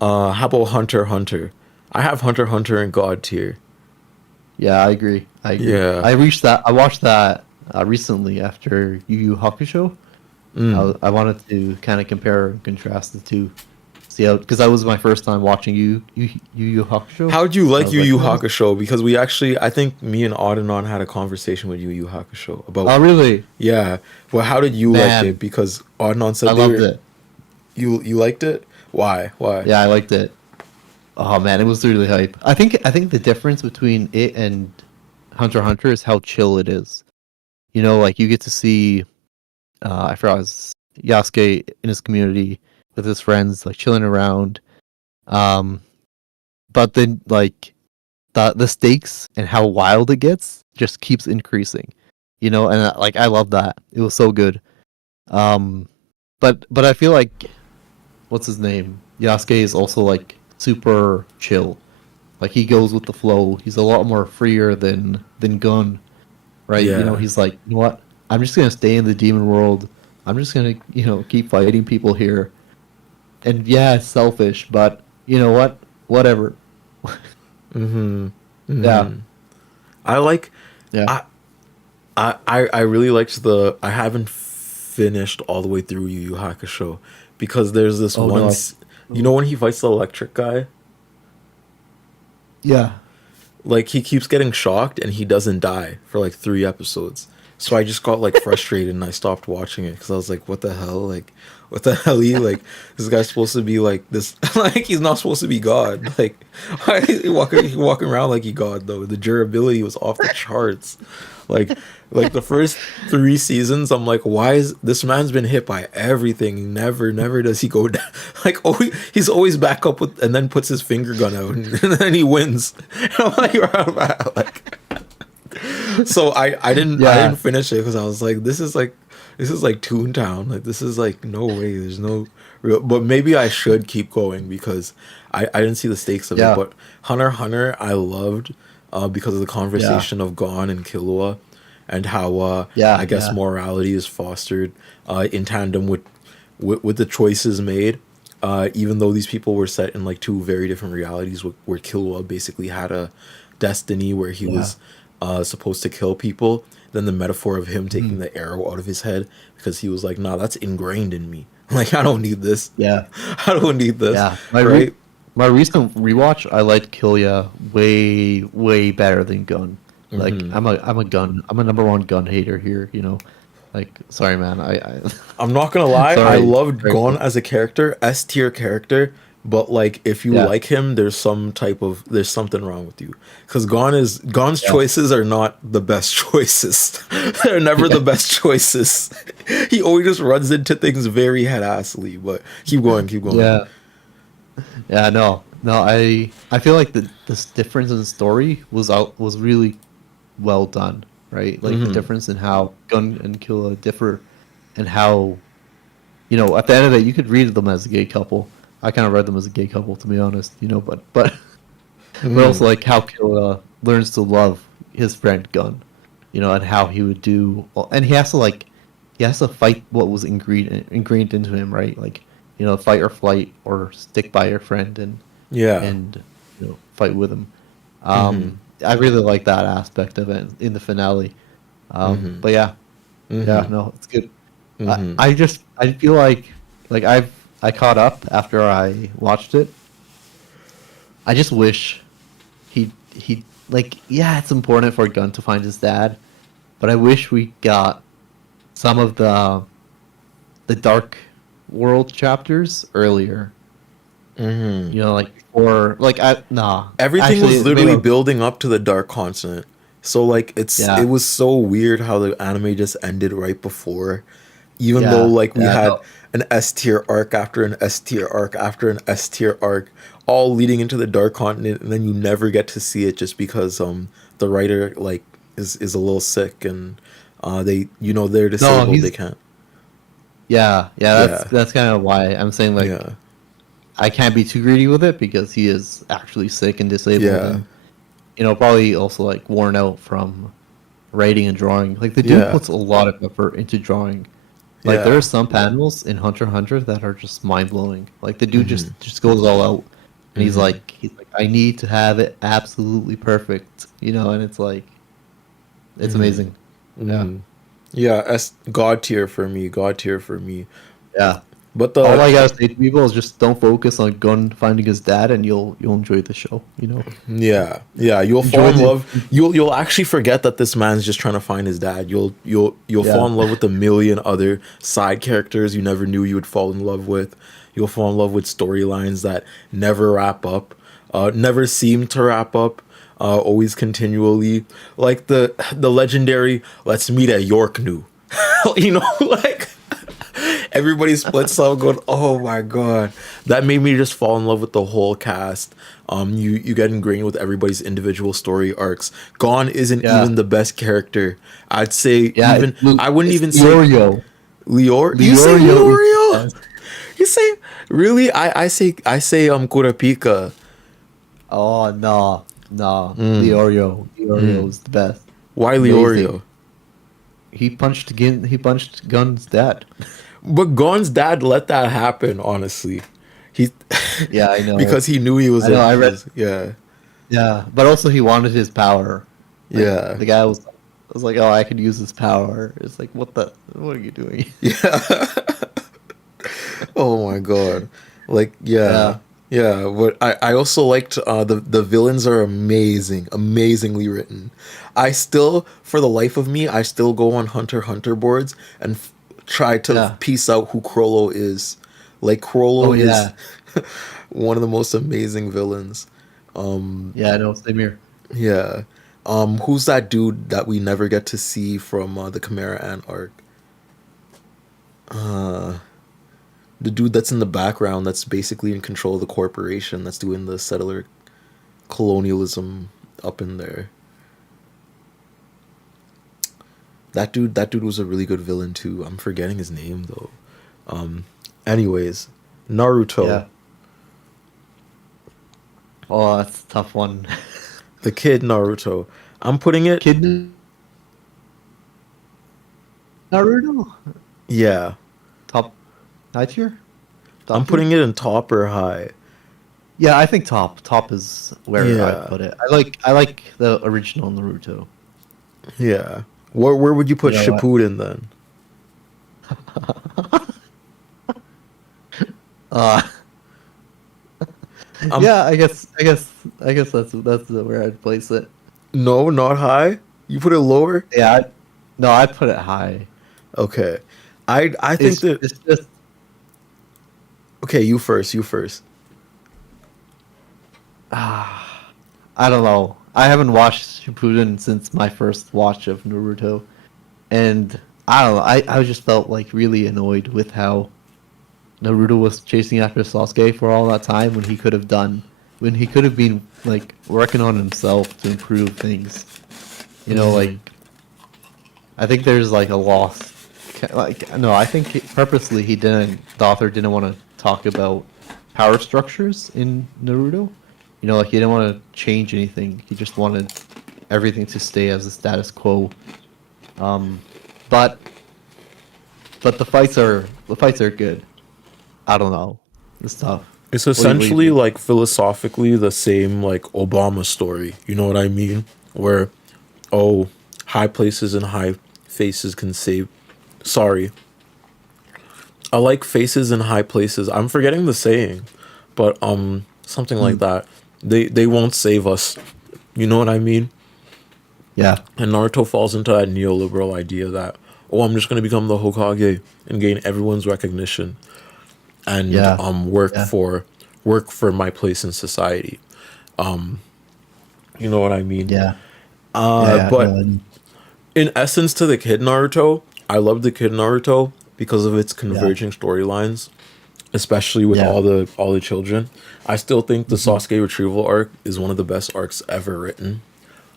about Hunter x Hunter? I have Hunter x Hunter in God tier. Yeah, I agree. Yeah. I watched that recently after Yu Yu Hakusho. I wanted to kind of compare and contrast the two. See how, because that was my first time watching Yu Yu Hakusho. How'd you like Yu Yu Hakusho? Because we actually, I think me and Adenon had a conversation with Yu Yu Hakusho about. Oh really? Yeah. Well, how did you like it? Because Adenon said I loved it. You liked it? Why? Yeah, I liked it. Oh man, it was really hype. I think the difference between it and Hunter x Hunter is how chill it is. You know, like you get to see, I forgot, it was Yasuke in his community with his friends, like chilling around. But then like the stakes and how wild it gets just keeps increasing. You know, and like I love that. It was so good. But I feel like what's his name? Yasuke is also like super chill. Like he goes with the flow. He's a lot more freer than Gun. Right? Yeah. You know, he's like, you know what? I'm just gonna stay in the demon world. I'm just gonna, keep fighting people here. And yeah, it's selfish, but you know what? Whatever. Yeah. I like. Yeah. I really liked the. I haven't finished all the way through Yu Yu Hakusho because there's this you know when he fights the electric guy. Yeah. Like he keeps getting shocked and he doesn't die for like 3 episodes. So I just got like frustrated and I stopped watching it because I was like, what the hell? Like, what the hell? Like, this guy's supposed to be like this. Like, he's not supposed to be God. Like, why is he walking around like he God though? The durability was off the charts. Like the first 3 seasons, I'm like, why is this man's been hit by everything? Never does he go down. Like, he's always back up with, and then puts his finger gun out, and then he wins. And I'm like, so I didn't finish it because I was like, this is like Toontown. Like, this is like, no way. There's no real. But maybe I should keep going because I didn't see the stakes of it. But Hunter x Hunter I loved because of the conversation of Gon and Killua, and how I guess morality is fostered in tandem with the choices made. Even though these people were set in like 2 very different realities, where Killua basically had a destiny where he was supposed to kill people, then the metaphor of him taking the arrow out of his head because he was like, nah, that's ingrained in me. Like, I don't need this. Yeah. I don't need this. Yeah. Right? My recent rewatch, I liked Killua way better than Gun. Like, I'm a number 1 Gun hater here, you know. Like, sorry man, I'm not gonna lie, sorry. I loved Gon as a character, S tier character, but like if you like him, there's something wrong with you. Because Gon's choices are not the best choices. They're never the best choices. He always just runs into things very head-assly, but keep going. Yeah. Yeah, no, I feel like this difference in the story was really well done, right? Like the difference in how Gun and Killua differ, and how, you know, at the end of it, you could read them as a gay couple. I kind of read them as a gay couple, to be honest, you know, but also like how Killua learns to love his friend Gun, you know, and how he would do, and he has to fight what was ingrained into him, right? Like, you know, fight or flight, or stick by your friend and you know, fight with him. I really like that aspect of it in the finale. But yeah, no, it's good. I feel like I caught up after I watched it. I just wish he like, yeah, it's important for Gun to find his dad, but I wish we got some of the Dark World chapters earlier. You know, like, or like everything was literally building up to the Dark Continent. So like it was so weird how the anime just ended right before, even though like we had an S tier arc after an S tier arc after an S tier arc, all leading into the Dark Continent, and then you never get to see it just because the writer like is a little sick, and they, you know, they're disabled, they can't. That's kind of why I'm saying, like, I can't be too greedy with it because he is actually sick and disabled, and, you know, probably also like worn out from writing and drawing. Like, the dude puts a lot of effort into drawing. Like, there are some panels in Hunter x Hunter that are just mind blowing. Like, the dude just goes all out, and he's like, I need to have it absolutely perfect, you know, and it's like, it's amazing. Yeah, God tier for me. Yeah. But all I gotta say to people is just don't focus on Gun finding his dad, and you'll enjoy the show, you know. Yeah, you'll fall in love. You'll actually forget that this man's just trying to find his dad. You'll fall in love with a million other side characters you never knew you would fall in love with. You'll fall in love with storylines that never wrap up, never seem to wrap up. Always continually, like the legendary "Let's meet at York" New. You know, like. Everybody splits up going, oh my god. That made me just fall in love with the whole cast. You get ingrained with everybody's individual story arcs. Gon isn't even the best character. I'd say I wouldn't even say Leorio. You say Leorio? You say really? I say Kurapika. Oh no. Leorio is the best. Why Leorio? He punched Gun's dad. But Gon's dad let that happen, honestly. I know. Because he knew he was Yeah, but also he wanted his power. Like, the guy was like, oh, I could use this power. It's like, what are you doing? Yeah. Oh my god. Like, Yeah, but I also liked the villains are amazingly written. I still, for the life of me, I still go on Hunter x Hunter boards and try to Yeah. piece out who Crollo is. Like Crollo Oh is yeah. one of the most amazing villains. Yeah, I know. Same here. Yeah. Who's that dude that we never get to see from the Chimera Ant arc? The dude that's in the background that's basically in control of the corporation that's doing the settler colonialism up in there. That dude was a really good villain too. I'm forgetting his name though. Anyways, Naruto. Yeah. Oh, that's a tough one. The kid Naruto. I'm putting it. Kid Naruto. Yeah. Top high tier. I'm putting it in top or high. Yeah, I think top. Top is where Yeah. I put it. I like the original Naruto. Yeah. Where would you put You know what? Shippuden then? Uh, Um, yeah, I guess that's where I'd place it. No, not high. You put it lower. Yeah, no, I'd put it high. Okay. I think that. It's just Okay, you first. You first. I don't know. I haven't watched Shippuden since my first watch of Naruto, and I don't know. I just felt like really annoyed with how Naruto was chasing after Sasuke for all that time when he could have been like working on himself to improve things. You know, like I think there's like a loss. Like no, I think purposely the author didn't want to talk about power structures in Naruto. You know, like he didn't want to change anything. He just wanted everything to stay as the status quo. But the fights are good. I don't know. It's tough. It's What do you essentially think? like philosophically the same like Obama story. You know what I mean? Where, oh, high places and high faces can save. Sorry. I like faces in high places. I'm forgetting the saying, but something like that. They won't save us. You know what I mean? Yeah. And Naruto falls into that neoliberal idea that, oh, I'm just gonna become the Hokage and gain everyone's recognition and Yeah. work Yeah. for my place in society. You know what I mean? Yeah. But no, in essence, to the kid Naruto, I love the kid Naruto because of its converging storylines, especially with Yeah. all the children. I still think the Sasuke retrieval arc is one of the best arcs ever written,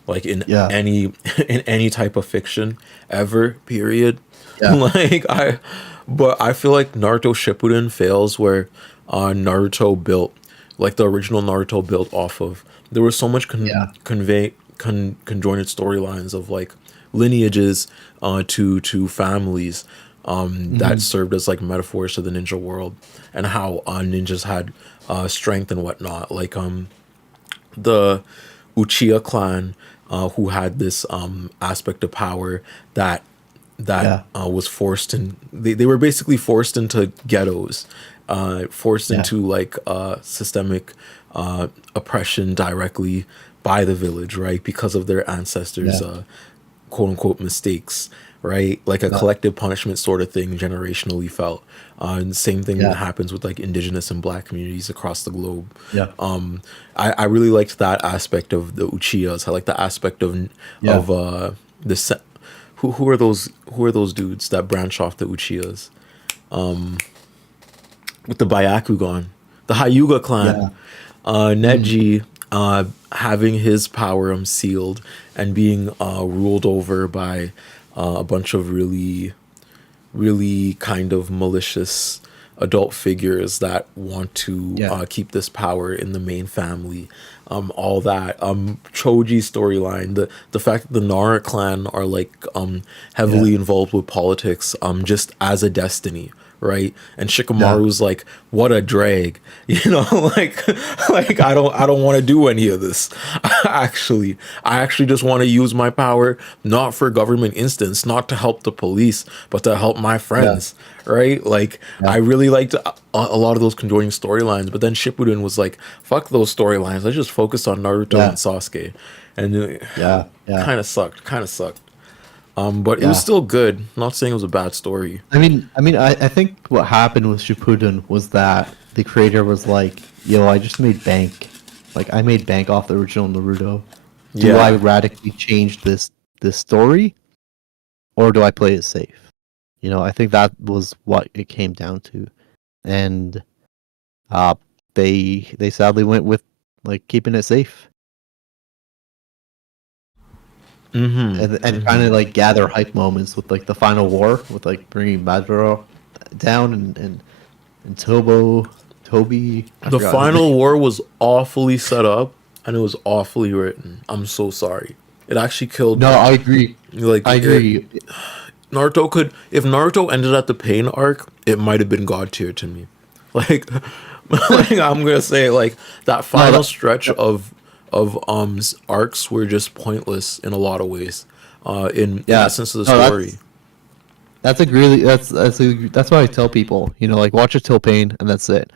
like in Yeah. any type of fiction ever. Period. Yeah. But I feel like Naruto Shippuden fails where Naruto built, like the original Naruto built off of. There was so much conjoined storylines of like lineages to families that served as like metaphors to the ninja world and how ninjas had strength and whatnot. Like the Uchiha clan who had this aspect of power that was forced in. They were basically forced into ghettos, forced into like systemic oppression directly by the village, right? Because of their ancestors' quote unquote mistakes, right? Like a collective punishment sort of thing generationally felt. And the same thing happens with like indigenous and black communities across the globe. Yeah. I really liked that aspect of the Uchihas. I like the aspect of who are those dudes that branch off the Uchihas? With the Byakugan, the Hyuga clan, Neji having his power sealed and being ruled over by a bunch of really kind of malicious adult figures that want to keep this power in the main family. All that Choji's storyline, the fact that the Nara clan are like heavily involved with politics just as a destiny, right? And Shikamaru's like, what a drag, you know, like I don't want to do any of this. I actually just want to use my power not for government instance, not to help the police, but to help my friends, right? Like I really liked a lot of those conjoining storylines, but then Shippuden was like, fuck those storylines, let's just focus on Naruto and Sasuke, and kind of sucked. But it was still good. Not saying it was a bad story. I think what happened with Shippuden was that the creator was like, "Yo, I just made bank. Like, I made bank off the original Naruto. Do I radically change this story, or do I play it safe?" You know, I think that was what it came down to, and they sadly went with like keeping it safe. And kind of like gather hype moments with like the final war with like bringing Madara down and Toby. The final war was awfully set up and it was awfully written. I'm so sorry. It actually killed. No, I agree. Like I agree. Naruto could, if Naruto ended at the pain arc, it might have been god tier to me. Like, I'm gonna say like that final stretch of arcs were just pointless in a lot of ways. In essence of the story. That's why I tell people, you know, like watch it till pain and that's it.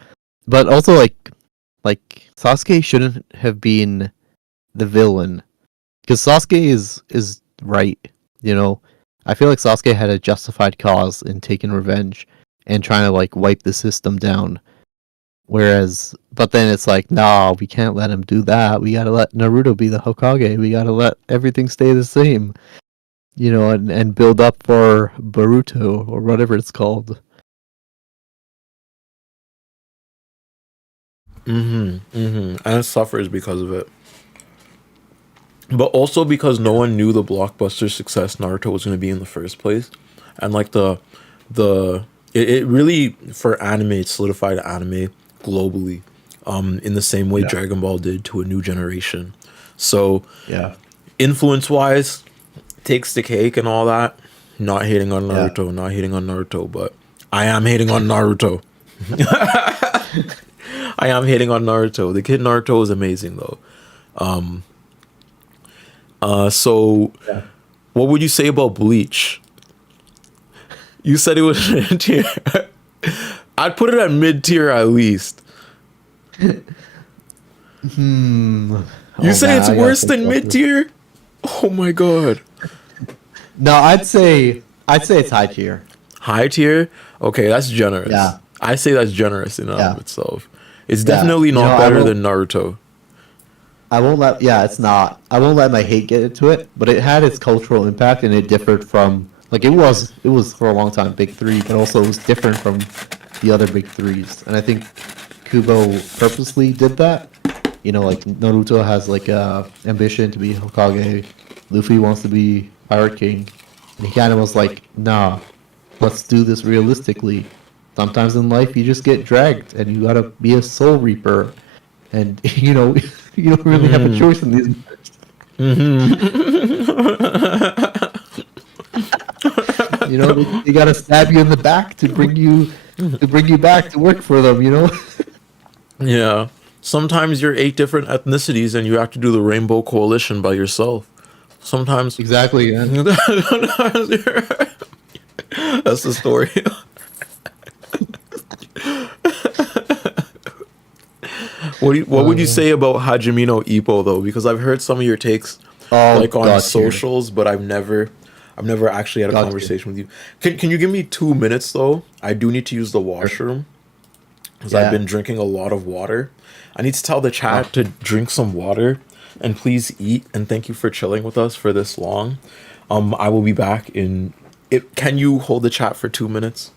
But also like Sasuke shouldn't have been the villain because Sasuke is right, you know. I feel like Sasuke had a justified cause in taking revenge and trying to like wipe the system down. Whereas, but then it's like, nah, we can't let him do that. We gotta let Naruto be the Hokage. We gotta let everything stay the same, you know, and build up for Boruto or whatever it's called. And it suffers because of it. But also because no one knew the blockbuster success Naruto was going to be in the first place. And like it really, for anime, it solidified anime globally, in the same way Dragon Ball did to a new generation. So influence wise, takes the cake and all that. Not hating on Naruto, but I am hating on Naruto. I am hating on Naruto. The kid Naruto is amazing though. So what would you say about Bleach? You said it was mid tier. I'd put it at mid tier at least. You say it's worse than mid tier? Oh my god. No, I'd say it's high tier. High tier? Okay, that's generous. Yeah. I say that's generous in and of itself. It's definitely not better than Naruto. It's not. I won't let my hate get into it, but it had its cultural impact and it differed from, like, it was for a long time big three, but also it was different from the other big threes. And I think Kubo purposely did that. You know, like Naruto has like ambition to be Hokage, Luffy wants to be Pirate King, and he kind of was like, nah, let's do this realistically. Sometimes in life you just get dragged and you gotta be a soul reaper, and you know, you don't really have a choice in these matters. You know, they gotta stab you in the back to bring you back to work for them, you know. Yeah. Sometimes you're 8 different ethnicities and you have to do the Rainbow Coalition by yourself. Sometimes exactly. Yeah. That's the story. What would you say about Hajime no Ippo though? Because I've heard some of your takes on socials, but I've never actually had a conversation with you. Can you give me 2 minutes though? I do need to use the washroom because I've been drinking a lot of water. I need to tell the chat to drink some water and please eat, and thank you for chilling with us for this long. I will be back in it. Can you hold the chat for 2 minutes?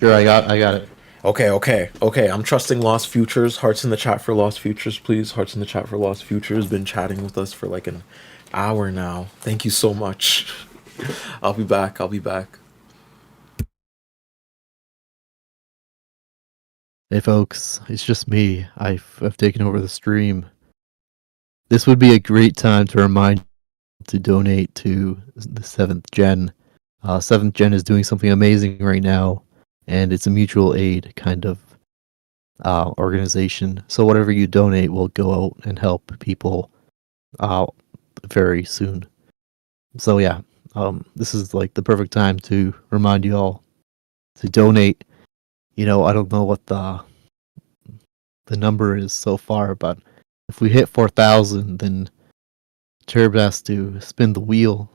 Sure, I got it. Okay. I'm trusting Lost Futures. Hearts in the chat for Lost Futures, please. Hearts in the chat for Lost Futures. Been chatting with us for like an hour now. Thank you so much. I'll be back. Hey folks, it's just me. I've taken over the stream. This would be a great time to remind you to donate to the 7th Gen. 7th Gen is doing something amazing right now. and it's a mutual aid kind of organization. So whatever you donate will go out and help people out very soon. So yeah, this is like the perfect time to remind you all to donate. You know, I don't know what the number is so far, but if we hit 4,000, then Turb has to spin the wheel.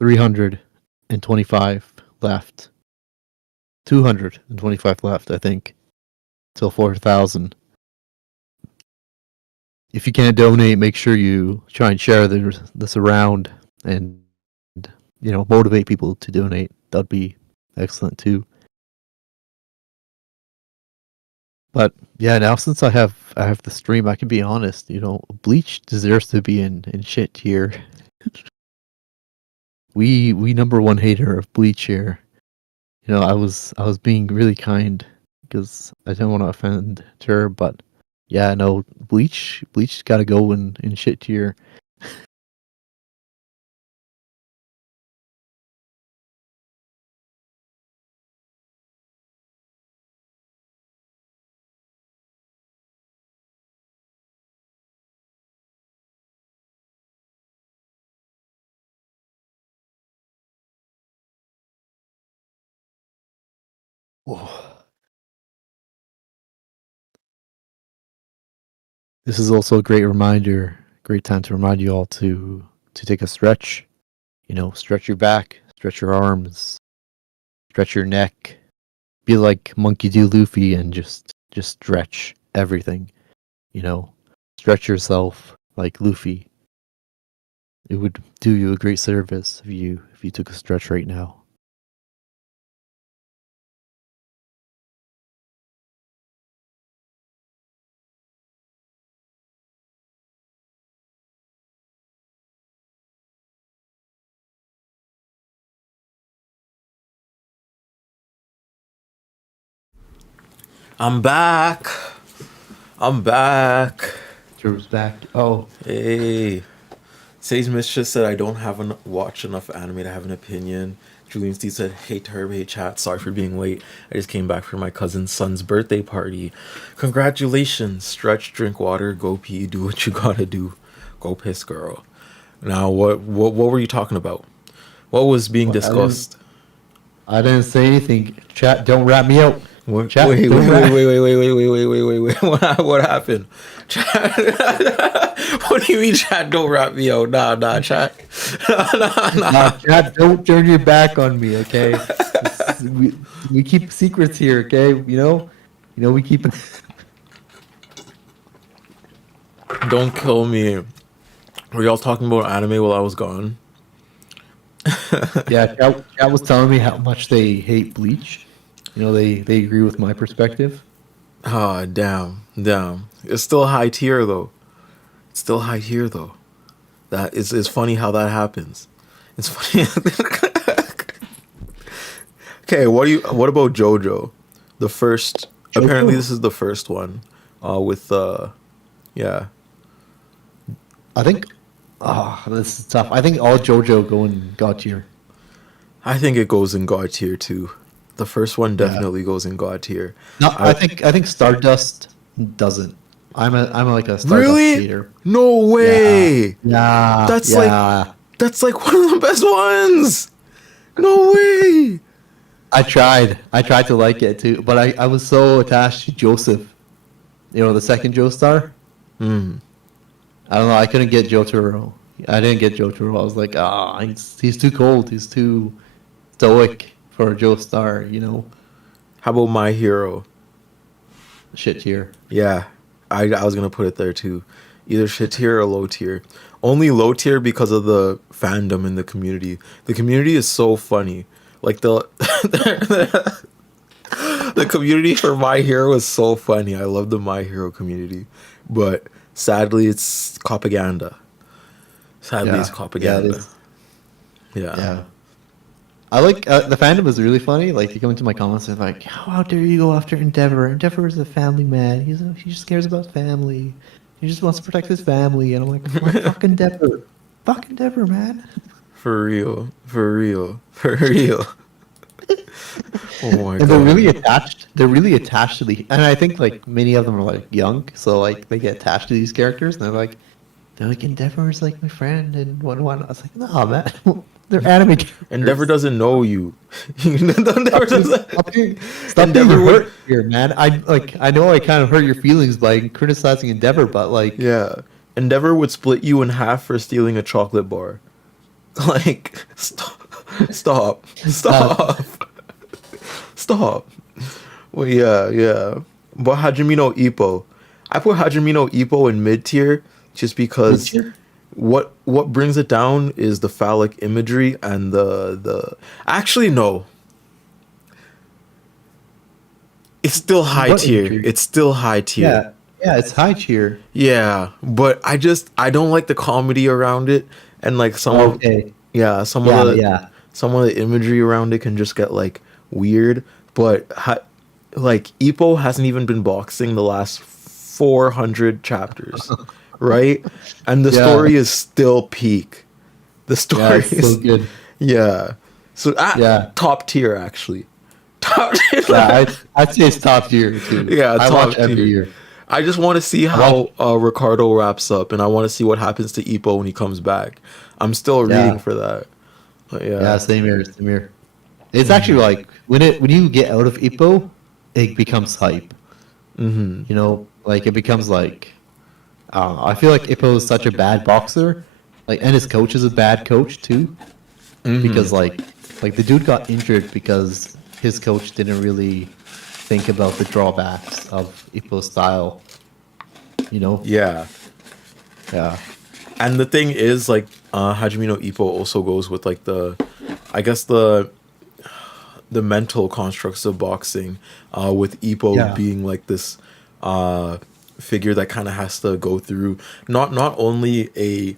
$325 left. 225 left, I think, till 4,000. If you can't donate, make sure you try and share this around and motivate people to donate. That'd be excellent too. But yeah, now since I have the stream, I can be honest. Bleach deserves to be in shit tier. we number one hater of Bleach here. I was being really kind because I didn't want to offend her, but yeah, no, Bleach got to go in shit tier. Whoa. This is also a great time to remind you all to take a stretch. Stretch your back, stretch your arms, stretch your neck. Be like Monkey D. Luffy and just stretch everything. Stretch yourself like Luffy. It would do you a great service if you took a stretch right now. I'm back. Drew's back. Oh. Hey. Sage Mischief said I don't watch enough anime to have an opinion. Julian Steve said, hey Turb, hey chat, sorry for being late. I just came back from my cousin's son's birthday party. Congratulations. Stretch, drink water, go pee, do what you gotta do. Go piss, girl. Now, what were you talking about? What was being discussed? I didn't say anything. Chat, don't rat me out. Chat, wait. What happened? Chat, what do you mean, chat? Don't rat me out. Nah, chat. Nah. Chat, don't turn your back on me, okay? We keep secrets here, okay? We keep. Don't kill me. Were y'all talking about anime while I was gone? Yeah, Chat was telling me how much they hate Bleach. They agree with my perspective. Ah, damn. It's still high tier though. That is funny how that happens. It's funny. Okay, what about JoJo? The first. JoJo? Apparently, this is the first one. Yeah. I think. This is tough. I think all JoJo go in God tier. I think it goes in God tier too. The first one definitely goes in God tier. No, I think Stardust doesn't. I'm like a Stardust hater. No way. Yeah. That's like one of the best ones. No way. I tried to like it too, but I was so attached to Joseph. The second Joestar. I don't know. I couldn't get Jotaro. I didn't get Jotaro. I was like, he's too cold. He's too stoic for a Joestar, How about My Hero? Shit tier. Yeah, I was gonna put it there too. Either shit tier or low tier. Only low tier because of the fandom in the community. The community is so funny. Like the community for My Hero is so funny. I love the My Hero community, but sadly, it's propaganda. It's propaganda. Yeah. I like the fandom is really funny. Like, you come into my comments and how dare you go after Endeavor? Endeavor is a family man. He just cares about family. He just wants to protect his family, and I'm like, fucking Deborah, man. For real, for real, for real. Oh my And god. they're really attached to the, and I think like many of them are like young, so like they get attached to these characters, and they're like Endeavor is like my friend and one. I was like, no man, they're anime characters. Endeavor doesn't know you. Endeavor doesn't. Stop being Endeavor would- hurt here, man. I know I kind of hurt your feelings by criticizing Endeavor, but like, Yeah. Endeavor would split you in half for stealing a chocolate bar. Like, stop. Stop. Well, yeah. But Hajime no Ippo. I put Hajime no Ippo in mid tier just because Mid-tier? what brings it down is the phallic imagery and the actually no. It's still high What tier. imagery? It's still high tier. yeah, it's high tier. Yeah, but I don't like the comedy around it, and like some of Okay. some of the imagery around it can just get like weird. But like Ippo hasn't even been boxing the last 400 chapters, right? And the Yeah. story is still peak. The story Yeah, it's is so good. yeah. So Yeah. top tier actually. Top tier. Yeah, I'd say it's top tier too. Yeah, I top watch every tier. year. I just want to see how Ricardo wraps up, and I want to see what happens to Ippo when he comes back. I'm still Yeah. reading for that. But Yeah, same here. It's actually like when you get out of Ippo, it becomes hype. Mm-hmm. You know, like it becomes like, I feel like Ippo is such a bad boxer, like, and his coach is a bad coach too, because like the dude got injured because his coach didn't really think about the drawbacks of Ippo's style. You know? Yeah. Yeah. And the thing is, like, Hajime no Ippo also goes with like I guess the mental constructs of boxing, with Ippo Yeah. being like this figure that kind of has to go through not only a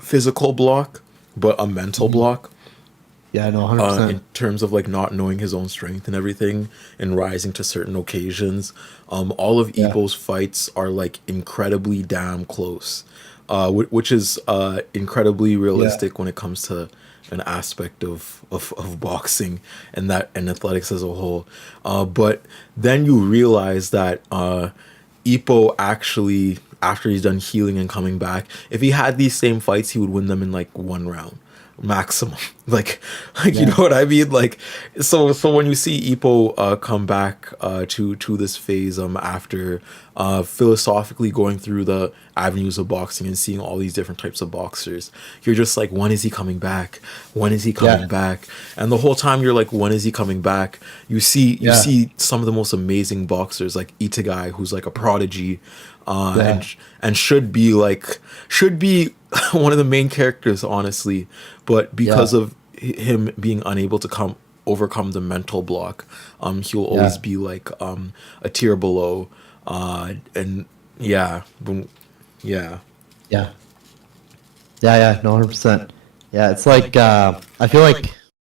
physical block but a mental block. Yeah, no, 100%. In terms of like not knowing his own strength and everything and rising to certain occasions. All of Ippo's fights are like incredibly damn close, which is incredibly realistic when it comes to an aspect of boxing and athletics as a whole. But then you realize that Ippo actually, after he's done healing and coming back, if he had these same fights, he would win them in like one round maximum. like you know what I mean? Like so when you see Ippo come back to this phase after philosophically going through the avenues of boxing and seeing all these different types of boxers, you're just like, when is he coming back? When is he coming back? And the whole time you're like, when is he coming back? You see some of the most amazing boxers like Itagai, who's like a prodigy, and should be one of the main characters, honestly, but because of him being unable to overcome the mental block, he'll always be like a tier below, and no, 100%. Yeah, it's like I feel like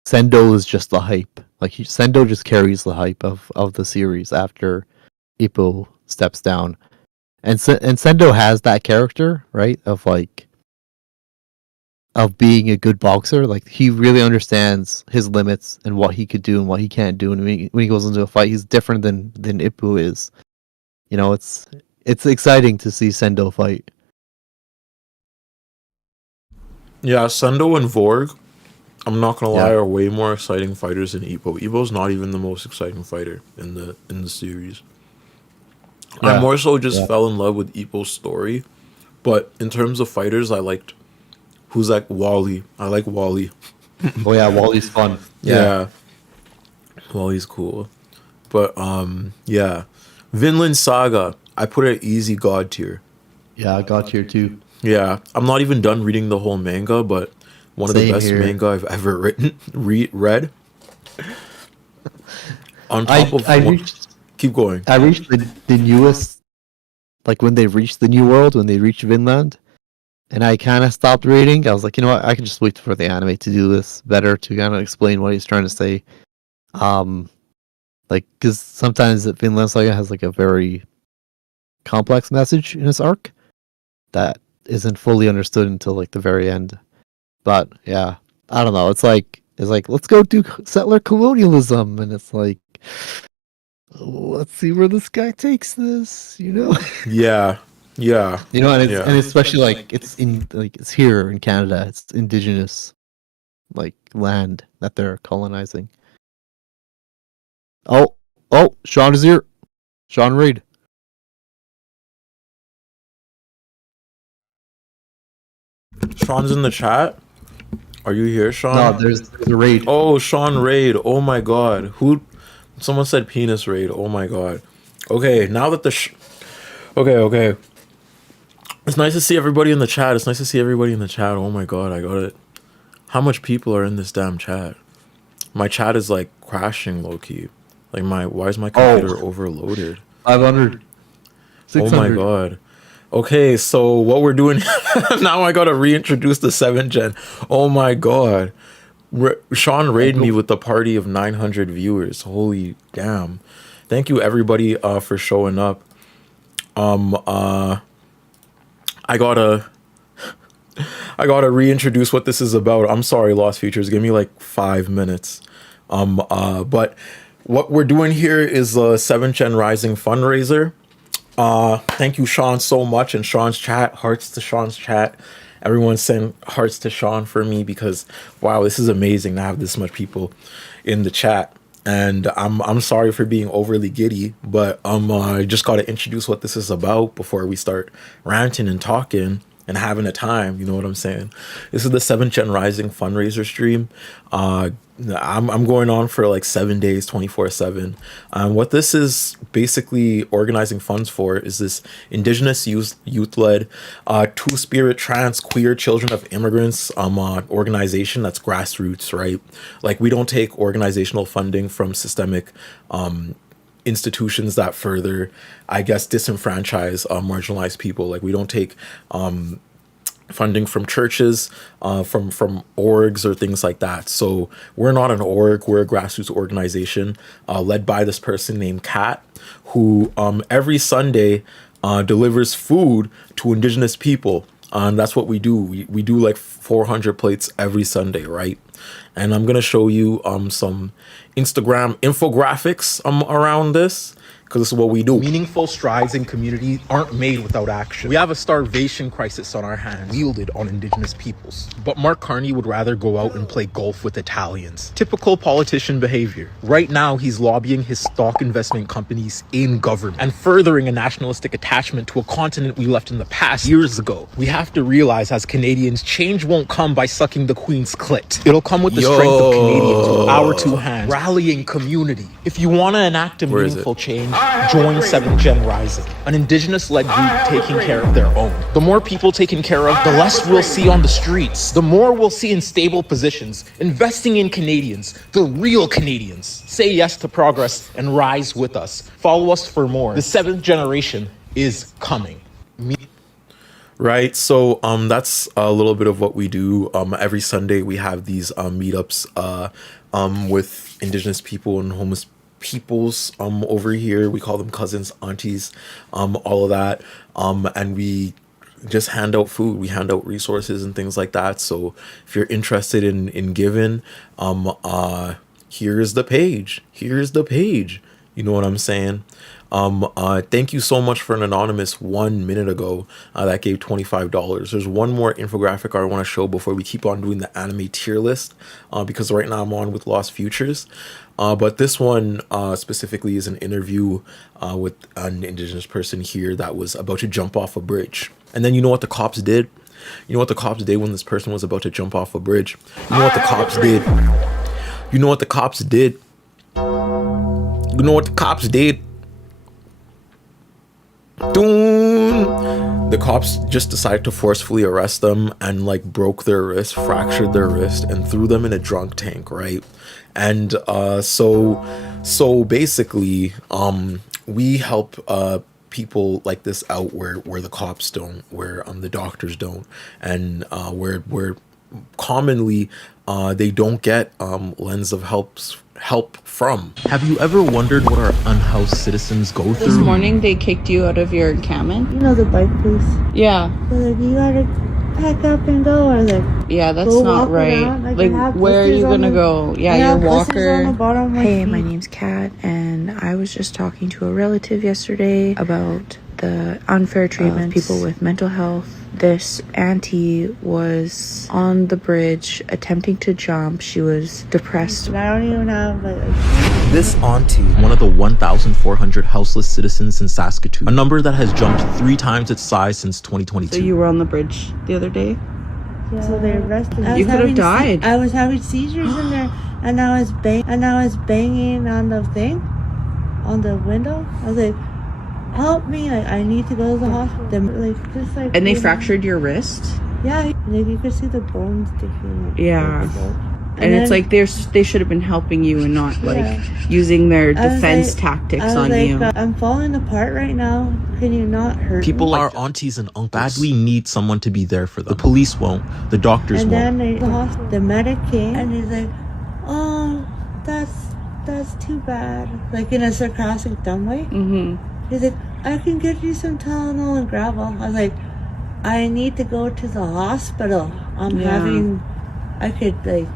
Sendo is just the hype. Like Sendo just carries the hype of the series after Ippo steps down, and Sendo has that character, right, of being a good boxer. Like he really understands his limits and what he could do and what he can't do. And when he goes into a fight, he's different than Ippo is. You know, it's exciting to see Sendo fight. Yeah, Sendo and Vorg, I'm not gonna lie, are way more exciting fighters than Ippo. Ippo's not even the most exciting fighter in the series. I more so just fell in love with Ippo's story, but in terms of fighters, I liked who's like Wally. I like Wally. Oh yeah, Wally's fun. Yeah. Wally's cool. But Vinland Saga, I put it at easy god tier. Yeah, god tier too. Yeah, I'm not even done reading the whole manga, but one of the best manga I've ever read. On top keep going. I reached the newest, like when they reached the new world, when they reached Vinland, and I kind of stopped reading. I was like, you know what, I can just wait for the anime to do this better, to kind of explain what he's trying to say. Like, because sometimes Vinland Saga has like a very complex message in his arc that isn't fully understood until like the very end. But yeah, I don't know. It's like let's go do settler colonialism, and it's like let's see where this guy takes this. Yeah. Yeah. And especially like it's here in Canada. It's indigenous like land that they're colonizing. Oh, Sean is here. Sean Reed. Sean's in the chat. Are you here, Sean? No, there's a raid. Oh, Sean Raid. Oh my god. Someone said penis raid. Oh my god. Okay, now that okay. It's nice to see everybody in the chat. Oh my god, I got it. How much people are in this damn chat? My chat is like crashing low key. Like why is my computer overloaded? 500. 600. Oh my god. Okay, so what we're doing now, I gotta reintroduce the 7th gen. Oh my god. Sean raided me with the party of 900 viewers. Holy damn. Thank you everybody for showing up. I gotta reintroduce what this is about. I'm sorry, Lost Futures. Give me like 5 minutes. But what we're doing here is a 7th Gen Rising fundraiser. Thank you, Sean, so much. And Sean's chat, hearts to Sean's chat. Everyone send hearts to Sean for me because wow, this is amazing to have this much people in the chat. And I'm sorry for being overly giddy, but I just got to introduce what this is about before we start ranting and talking and having a time. You know what I'm saying? This is the 7th Gen Rising fundraiser stream. I'm going on for like 7 days, 24/7. What this is basically organizing funds for is this Indigenous youth-led Two-Spirit Trans Queer Children of Immigrants organization that's grassroots, right? Like we don't take organizational funding from systemic institutions that further, I guess, disenfranchise marginalized people. Like we don't take funding from churches, from orgs or things like that. So we're not an org, we're a grassroots organization led by this person named Kat, who every Sunday delivers food to Indigenous people. And that's what we do. We do like 400 plates every Sunday, right? And I'm gonna show you some Instagram infographics around this, because this is what we do. Meaningful strides in community aren't made without action. We have a starvation crisis on our hands, wielded on Indigenous peoples. But Mark Carney would rather go out and play golf with Italians. Typical politician behavior. Right now, he's lobbying his stock investment companies in government and furthering a nationalistic attachment to a continent we left in the past years ago. We have to realize, as Canadians, change won't come by sucking the Queen's clit. It'll come with the strength of Canadians, with our two hands, rallying community. If you want to enact a meaningful change, join 7th Gen Rising, an Indigenous-led group taking care of their own. The more people taken care of, the less we'll see on the streets. The more we'll see in stable positions, investing in Canadians, the real Canadians. Say yes to progress and rise with us. Follow us for more. The 7th generation is coming. Right, so that's a little bit of what we do. Every Sunday we have these meetups with Indigenous people and homeless peoples over here. We call them cousins, aunties, all of that, and we just hand out food, we hand out resources and things like that. So if you're interested in giving, here's the page, you know what I'm saying? Thank you so much for an anonymous 1 minute ago that gave $25. There's one more infographic I want to show before we keep on doing the anime tier list, because right now I'm on with Lost Futures. But this one specifically is an interview with an Indigenous person here that was about to jump off a bridge. And then you know what the cops did? You know what the cops did when this person was about to jump off a bridge? You know what the cops did? You know what the cops did? You know what the cops did? The cops just decided to forcefully arrest them and like broke their wrist, fractured their wrist, and threw them in a drunk tank, right? And so basically we help people like this out where the cops don't, where the doctors don't, and where commonly they don't get lens of helps help from. Have you ever wondered what our unhoused citizens go through? This morning they kicked you out of your encampment? You know the bike police? Yeah. They're like, you gotta pack up and go, or like, Yeah, that's go not walk right. around. Like, I have where are blisters you on gonna the- go? Yeah, I your have blisters on the walker. bottom of my Hey, feet. my name's Kat, and I was just talking to a relative yesterday about the unfair treatment of people with mental health. This auntie was on the bridge attempting to jump. She was depressed. I don't even have This auntie, one of the 1,400 houseless citizens in Saskatoon, a number that has jumped 3 times its size since 2022. So you were on the bridge the other day? So they arrested me. You could have died. I was having seizures in there, and I was banging on the thing, on the window. I was like, "Help me! I need to go to the hospital." And they fractured your wrist? Yeah, like you could see the bones sticking. Yeah. And it's then- like they should have been helping you and not like Yeah. using their I was defense like- tactics I was on like, you. I'm falling apart right now. Can you not hurt People me? like our aunties and uncles badly need someone to be there for them. The police won't. The doctors And won't. then the medic came, and he's like, "Oh, that's too bad." Like in a sarcastic, dumb way. Mm-hmm. He's like, "I can get you some Tylenol and gravel." I was like, "I need to go to the hospital. I could like."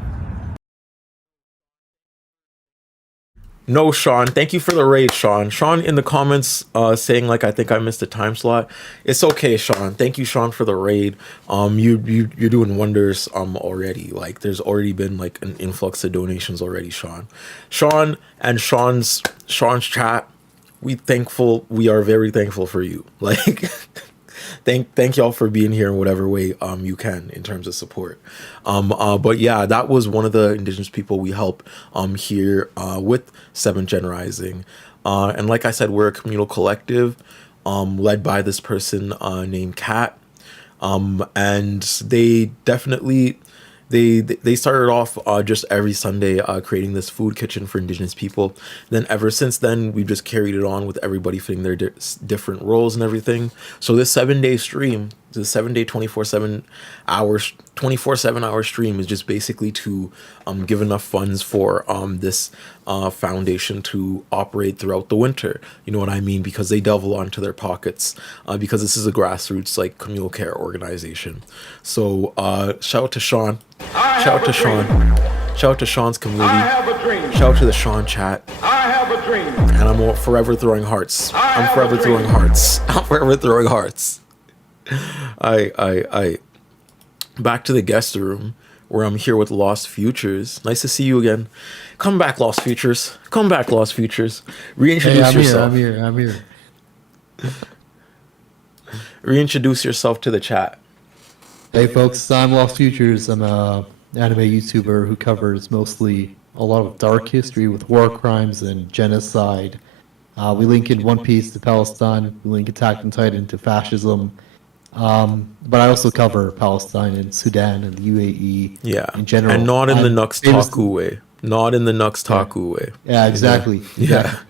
No, Sean. Thank you for the raid, Sean. Sean in the comments saying like I think I missed a time slot. It's okay, Sean. Thank you, Sean, for the raid. You're doing wonders already. Like there's already been like an influx of donations already, Sean. Sean and Sean's chat. We are very thankful for you. Like thank y'all for being here in whatever way you can in terms of support. But yeah, that was one of the Indigenous people we help here with 7th Gen Rising. And like I said, we're a communal collective led by this person named Kat. And they definitely they started off just every Sunday creating this food kitchen for Indigenous people. Then ever since then, we've just carried it on with everybody fitting their different roles and everything. So this 7-day stream, the 7-day 24/7 hour stream is just basically to give enough funds for this foundation to operate throughout the winter. You know what I mean? Because they delve a lot into their pockets because this is a grassroots like communal care organization. So shout out to Sean. Shout out to Sean. Shout out to Sean's community. Shout out to the Sean chat. And I'm forever throwing hearts. I'm forever throwing hearts. I'm forever throwing hearts. I back to the guest room where I'm here with Lost Futures. Nice to see you again. Come back, Lost Futures. Come back, Lost Futures. Reintroduce yourself. I'm here. Reintroduce yourself to the chat. Hey folks, I'm Lost Futures. I'm a anime YouTuber who covers mostly a lot of dark history with war crimes and genocide. We link in One Piece to Palestine. We link Attack on Titan to fascism. But I also cover Palestine and Sudan and the UAE. Yeah, in general, and not in the I'm Nux Taku way. Not in the Nux Taku way. Yeah, exactly. Yeah.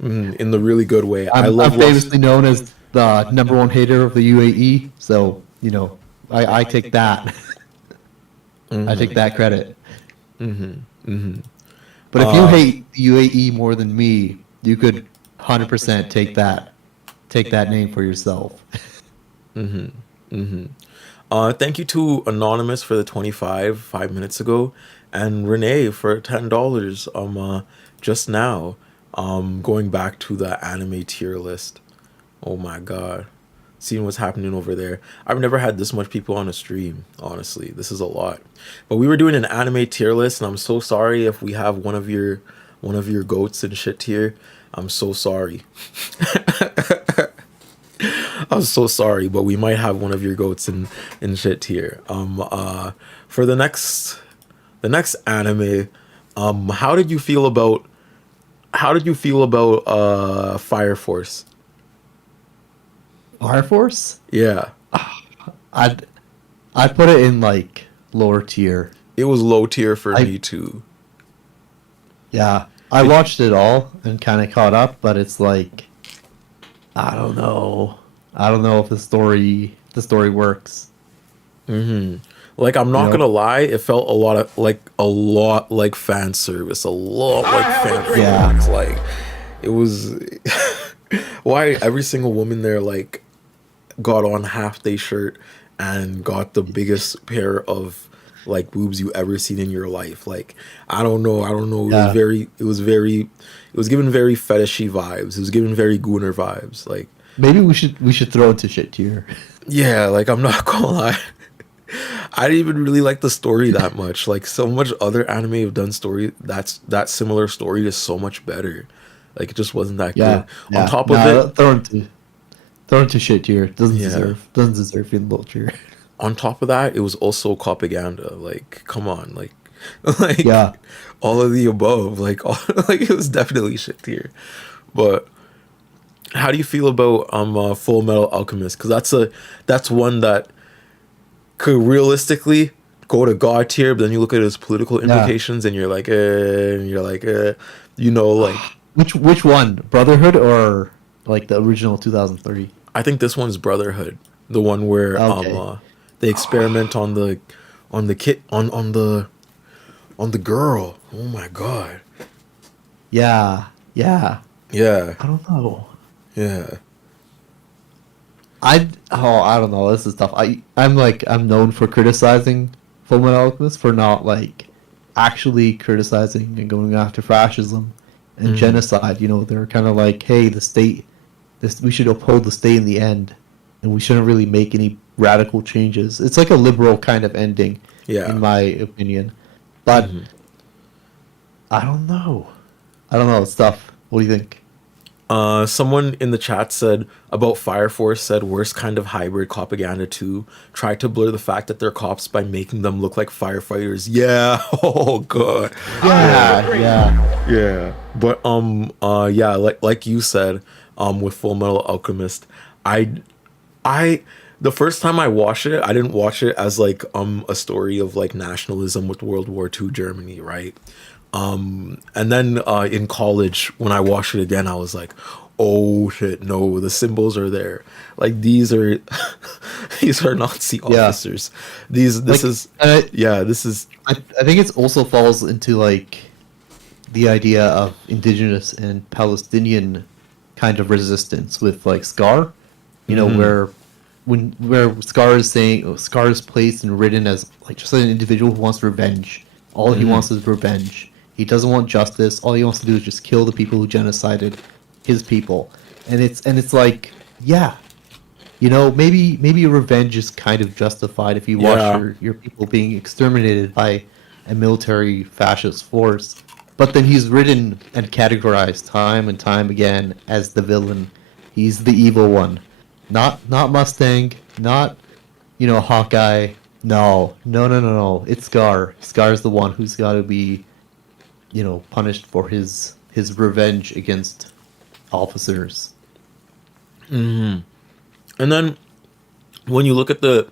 In the really good way. I'm love famously known as the #1 hater of the UAE, so you know I take that. I take that credit. But if you hate the UAE more than me, you could 100% take that name for yourself. Thank you to Anonymous for the 25 5 minutes ago, and Renee for $10 just now. Going back to the anime tier list. Oh my god. Seeing what's happening over there. I've never had this much people on a stream, honestly. This is a lot. But we were doing an anime tier list, and I'm so sorry if we have one of your goats and shit here. I'm so sorry. I'm so sorry, but we might have one of your goats in shit here. For the next anime, how did you feel about Fire Force? Fire Force? Yeah. I'd put it in like lower tier. It was low tier for me too. Yeah. I watched it all and kind of caught up, but it's like I don't know. I don't know if the story works. Like, I'm You not know? gonna lie, it felt a lot like fan service, a lot like fan Yeah. service. Like, it was why every single woman there like got on half day shirt and got the biggest pair of like boobs you ever seen in your life. Like, I don't know. Yeah. It was given very fetishy vibes. It was given very gooner vibes. Like, Maybe we should throw it to shit tier. yeah, like, I'm not gonna lie. I didn't even really like the story that much. Like, so much other anime have done story that similar story is so much better. Like, it just wasn't that Yeah. good. On top of it, Throw it to shit tier. Doesn't Yeah. deserve in low tier. on top of that, it was also propaganda. Like, come on, like Yeah. all of the above. Like, like, it was definitely shit tier. But how do you feel about Full Metal Alchemist? Because that's one that could realistically go to God tier, but then you look at its political implications, and you're like, you know, like, Which one? Brotherhood or like the original 2003? I think this one's Brotherhood, the one where Okay. they experiment on the kid on the girl. Oh my god. Yeah. Yeah. Yeah. I don't know. Yeah. I don't know. This is tough. I'm known for criticizing Fullmetal Alchemist for not like actually criticizing and going after fascism and genocide. You know, they're kind of like, hey, the state, we should uphold the state in the end, and we shouldn't really make any radical changes. It's like a liberal kind of ending, Yeah. in my opinion. But I don't know. It's tough. What do you think? Someone in the chat said about Fire Force said worst kind of hybrid propaganda too. Try to blur the fact that they're cops by making them look like firefighters. Yeah. Oh god. Yeah. But yeah, like you said, with Full Metal Alchemist, I the first time I watched it, I didn't watch it as like a story of like nationalism with World War II Germany, right? And then in college when I watched it again, I was like, oh shit, no, the symbols are there. Like, these are these are Nazi officers. This Like, is this is I think it also falls into like the idea of indigenous and Palestinian kind of resistance with like Scar, you know, where Scar is placed and written as like just an individual who wants revenge. All he wants is revenge. He doesn't want justice. All he wants to do is just kill the people who genocided his people. And it's like, yeah, you know, maybe revenge is kind of justified if you watch your people being exterminated by a military fascist force. But then he's written and categorized time and time again as the villain. He's the evil one. Not Mustang, not, you know, Hawkeye. No. It's Scar. Scar's the one who's got to be, you know, punished for his revenge against officers. And then when you look at the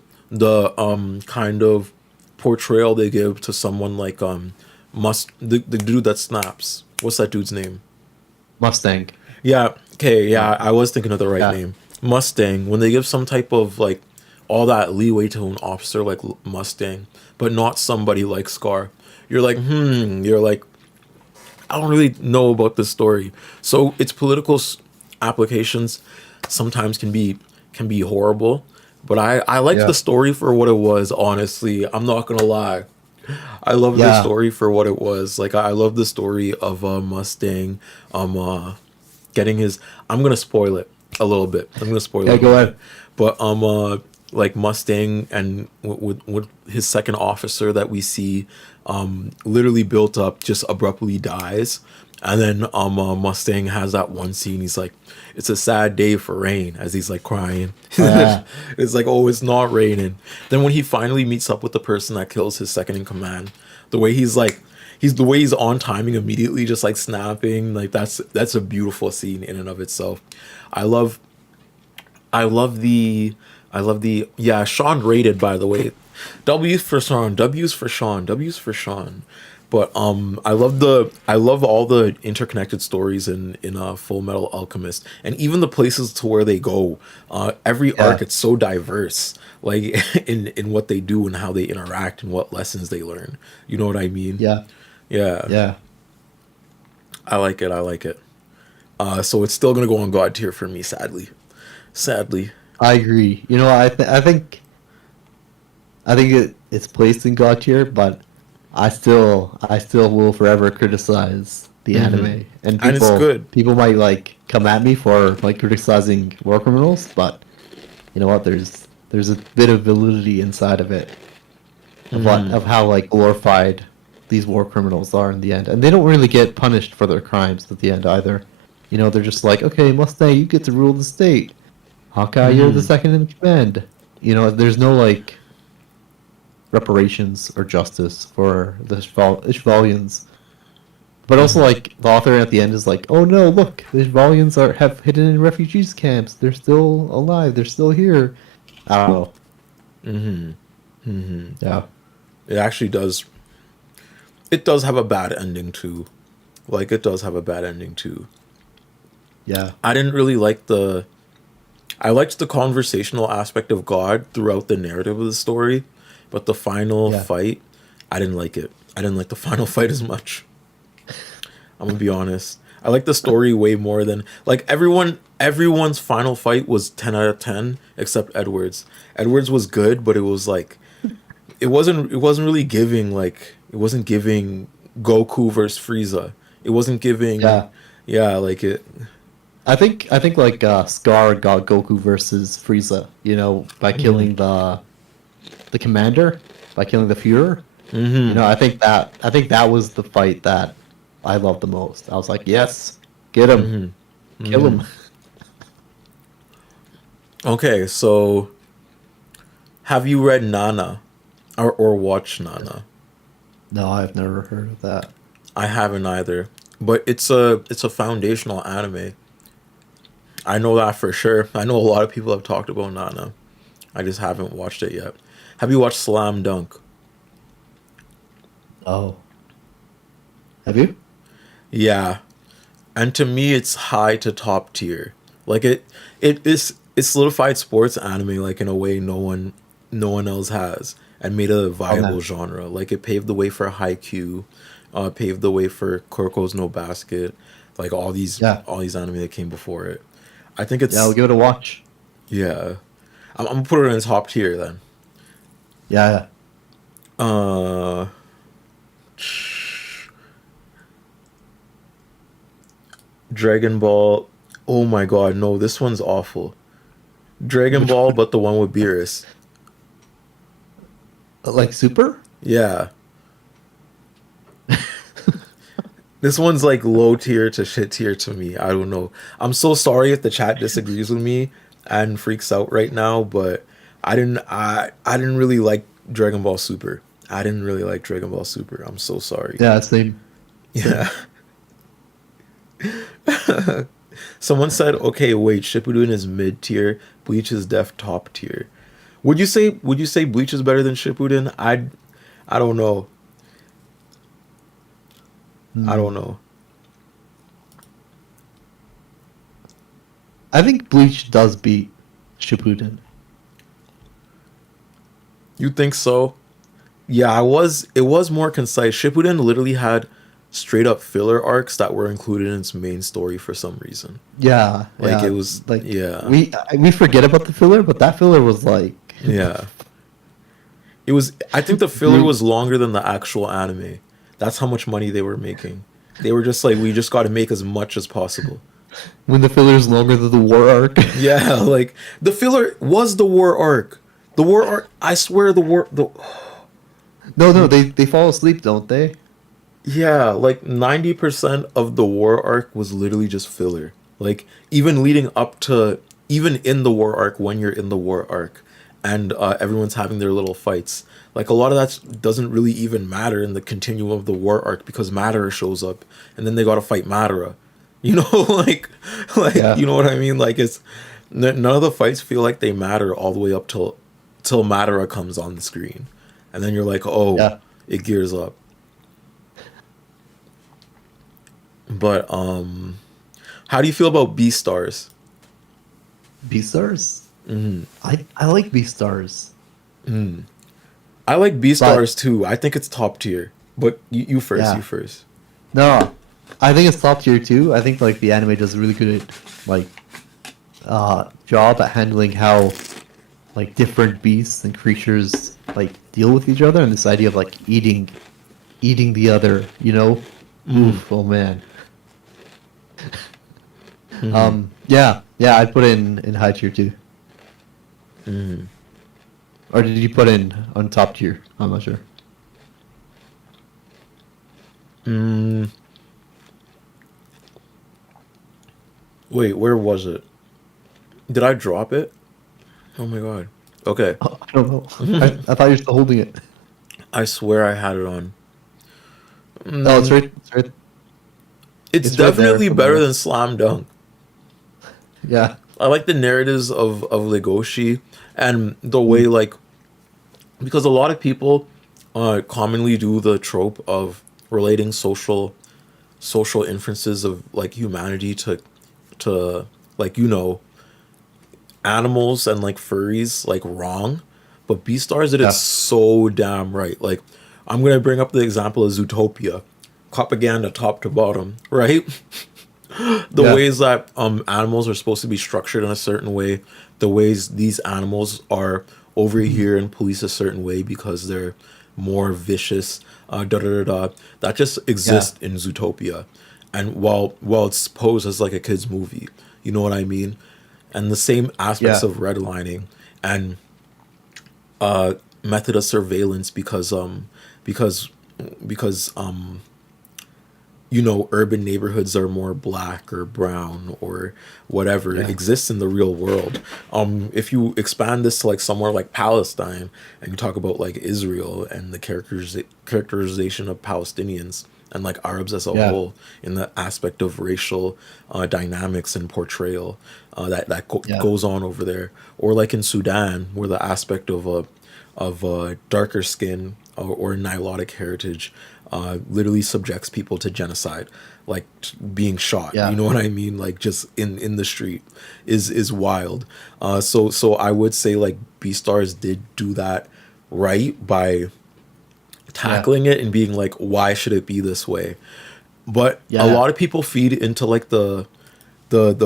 kind of portrayal they give to someone like the dude that snaps. What's that dude's name? Mustang. Yeah. Okay. Yeah, I was thinking of the right name. Mustang. When they give some type of like all that leeway to an officer like Mustang, but not somebody like Scar, you're like, You're like, I don't really know about this story. So its political applications sometimes can be horrible, but I liked the story for what it was. Honestly, I'm not gonna lie. I love the story for what it was. Like, I love the story of Mustang getting his. I'm gonna spoil it a little bit. Go ahead. But like Mustang and with his second officer that we see literally built up just abruptly dies. And then Mustang has that one scene. He's like, "It's a sad day for rain," as he's like crying. It's like, "Oh, it's not raining." Then when he finally meets up with the person that kills his second in command, the way he's on timing immediately, just like snapping, like that's a beautiful scene in and of itself. I love the Sean rated, by the way. W's for Sean. But I love all the interconnected stories in Full Metal Alchemist, and even the places to where they go. Every arc, it's so diverse, like in what they do and how they interact and what lessons they learn. You know what I mean? Yeah. Yeah. Yeah. I like it. I like it. So it's still gonna go on God tier for me, sadly. Sadly. I agree. You know, I think it's placed in God tier, but I still will forever criticize the anime. And it's good. People might like come at me for like criticizing war criminals, but you know what? There's a bit of validity inside of it. Of how like glorified these war criminals are in the end. And they don't really get punished for their crimes at the end either. You know, they're just like, okay, Mustang, you get to rule the state. Hawkeye, you're the second in command. You know, there's no like reparations or justice for the Ishvalians. But also, like, the author at the end is like, oh no, look, the Ishvalians have hidden in refugees camps. They're still alive. They're still here. I don't know. Yeah. It actually does. It does have a bad ending too. Like, it does have a bad ending too. Yeah. I didn't really like I liked the conversational aspect of God throughout the narrative of the story, but the final fight, I didn't like it. I didn't like the final fight as much. I'm gonna be honest. I like the story way more than like everyone's final fight was 10 out of 10 except Edward's. Edward's was good, but it was like it wasn't really giving it wasn't giving Goku versus Frieza. It wasn't giving like it. I think like Scar got Goku versus Frieza, you know, by killing the commander, by killing the Führer. You know, I think that was the fight that I loved the most. I was like, yes, get him, kill him. Okay, so have you read Nana or watched Nana? No, I've never heard of that. I haven't either, but it's a foundational anime. I know that for sure. I know a lot of people have talked about Nana. I just haven't watched it yet. Have you watched Slam Dunk? Oh. Have you? Yeah. And to me, it's high to top tier. Like it solidified sports anime like in a way no one else has, and made a viable genre. Like it paved the way for Haikyuu, paved the way for Kuriko's No Basket, like all these anime that came before it. I think it's I'll give it a watch. Yeah, I'm gonna put it in top tier then. Yeah. Dragon Ball. Oh my god, no, this one's awful. Dragon Ball, but the one with Beerus. Like Super? Yeah. This one's like low tier to shit tier to me. I don't know. I'm so sorry if the chat disagrees with me and freaks out right now, but I didn't really like Dragon Ball Super. I didn't really like Dragon Ball Super. I'm so sorry. Yeah, same. Yeah. Someone said, okay, wait, Shippuden is mid tier, Bleach is def top tier. Would you say Bleach is better than Shippuden? I don't know. I don't know. I think Bleach does beat Shippuden. You think so? Yeah, it was more concise. Shippuden literally had straight up filler arcs that were included in its main story for some reason. Yeah. Like it was like we forget about the filler, but that filler was like it was. I think the filler was longer than the actual anime. That's how much money they were making. They were just like, we just got to make as much as possible. When the filler is longer than the war arc. Yeah, like the filler was the war arc. The war arc. I swear No, they fall asleep, don't they? Yeah, like 90% of the war arc was literally just filler. Like even leading up to, even in the war arc, when you're in the war arc, and everyone's having their little fights. Like a lot of that doesn't really even matter in the continuum of the war arc because Madara shows up, and then they got to fight Madara. You know, like you know what I mean? Like it's none of the fights feel like they matter all the way up till Madara comes on the screen, and then you're like, oh, it gears up. But how do you feel about Beastars? Beastars? I like Beastars. I like But Beastars too. I think it's top tier. But you first. yeah, You first. no, I think it's top tier too. I think like the anime does a really good like job at handling how like different beasts and creatures like deal with each other, and this idea of like eating the other, you know. Oof, oh man. Yeah, I'd put it in high tier too. Or did you put in on top tier? I'm not sure. Wait, where was it? Did I drop it? Oh my god. Okay. Oh, I don't know. I thought you were still holding it. I swear I had it on. Oh, it's right. It's right. It's It's right there definitely better somewhere. than Slam Dunk. Yeah. I like the narratives of Legoshi and the way like because a lot of people commonly do the trope of relating social inferences of like humanity to like animals and like furries like wrong, but Beastars did it Yeah. so damn right. Like I'm gonna bring up the example of Zootopia, propaganda top to bottom, right? The Yeah. ways that animals are supposed to be structured in a certain way, the ways these animals are over here and police a certain way because they're more vicious, that just exists in Zootopia. And while it's posed as like a kids movie, you know what I mean? And the same aspects Yeah. of redlining and method of surveillance because urban neighborhoods are more black or brown or whatever Yeah. exists in the real world. If you expand this to like somewhere like Palestine and you talk about like Israel and the characterization of Palestinians and like Arabs as a Yeah. whole in the aspect of racial dynamics and portrayal Yeah. goes on over there, or like in Sudan where the aspect of darker skin or Nilotic heritage literally subjects people to genocide, like being shot. Yeah. You know what I mean? Like just in the street is wild. So I would say like Beastars did do that right by tackling it and being like, why should it be this way? But Yeah. a lot of people feed into like the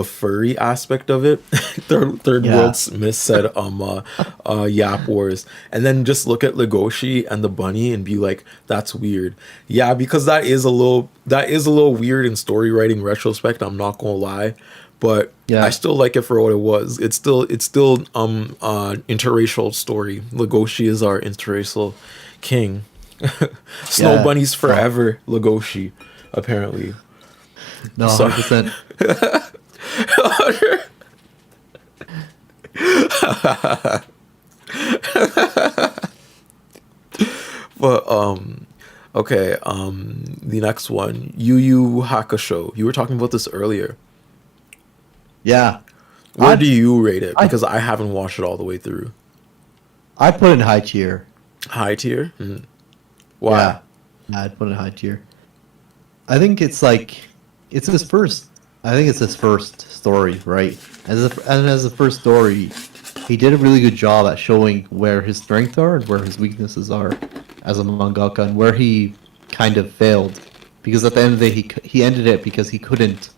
furry aspect of it. Third Yeah. World Smith said Yap Wars, and then just look at Legoshi and the bunny and be like, that's weird. Yeah, because that is a little weird in story writing retrospect, I'm not gonna lie. But Yeah. I still like it for what it was. It's still interracial story. Legoshi is our interracial king. Snow Yeah. bunnies forever, Legoshi, apparently. No, So- 100%. But okay, the next one, Yu Yu Hakusho. You were talking about this earlier. Yeah. Where I'd- do you rate it? I- Because I haven't watched it all the way through. I put it in high tier. High tier? Why? Yeah, I'd put it in high tier. I think it's like it's his first. I think it's his first story, right? As a first story, he did a really good job at showing where his strengths are and where his weaknesses are as a mangaka, and where he kind of failed. Because at the end of the day, he ended it because he couldn't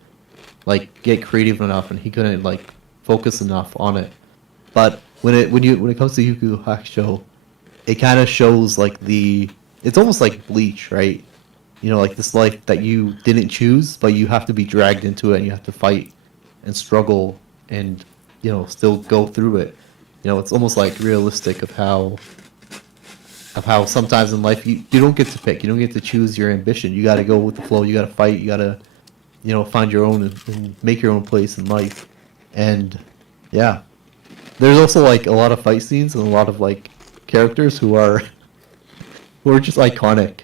like get creative enough and he couldn't like focus enough on it. But when it comes to Yu Yu Hakusho, it kind of shows like it's almost like Bleach, right? You know, like this life that you didn't choose, but you have to be dragged into it and you have to fight and struggle and, still go through it. It's almost like realistic of how sometimes in life you don't get to pick. You don't get to choose your ambition. You got to go with the flow. You got to fight. You got to, find your own and make your own place in life. And yeah, there's also like a lot of fight scenes and a lot of like characters who are just iconic,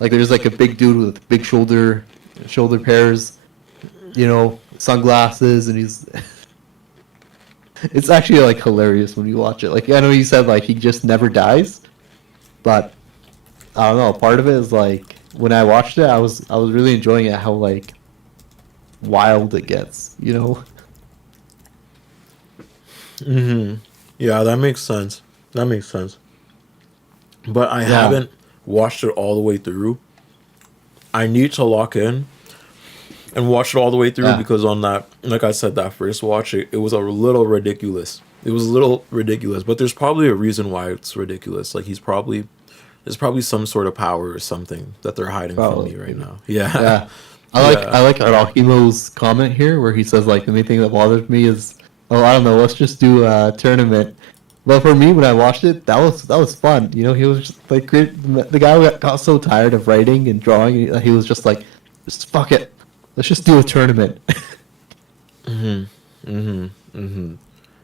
Like there's like a big dude with big shoulder pairs, sunglasses, and he's it's actually like hilarious when you watch it. Like I know you said like he just never dies, but I don't know, part of it is like when I watched it, I was really enjoying it. How like wild it gets, you know. Yeah, that makes sense. That makes sense. But I haven't watched it all the way through. I need to lock in and watch it all the way through because on that, like I said, that first watch, it was a little ridiculous. It was a little ridiculous, but there's probably a reason why it's ridiculous. Like there's probably some sort of power or something that they're hiding from me right now. Yeah. I like Arakimo's comment here where he says like the main thing that bothers me is, oh, I don't know, let's just do a tournament. But for me, when I watched it, that was fun. You know, he was just like the guy got so tired of writing and drawing. He was just like, just fuck it, let's just do a tournament.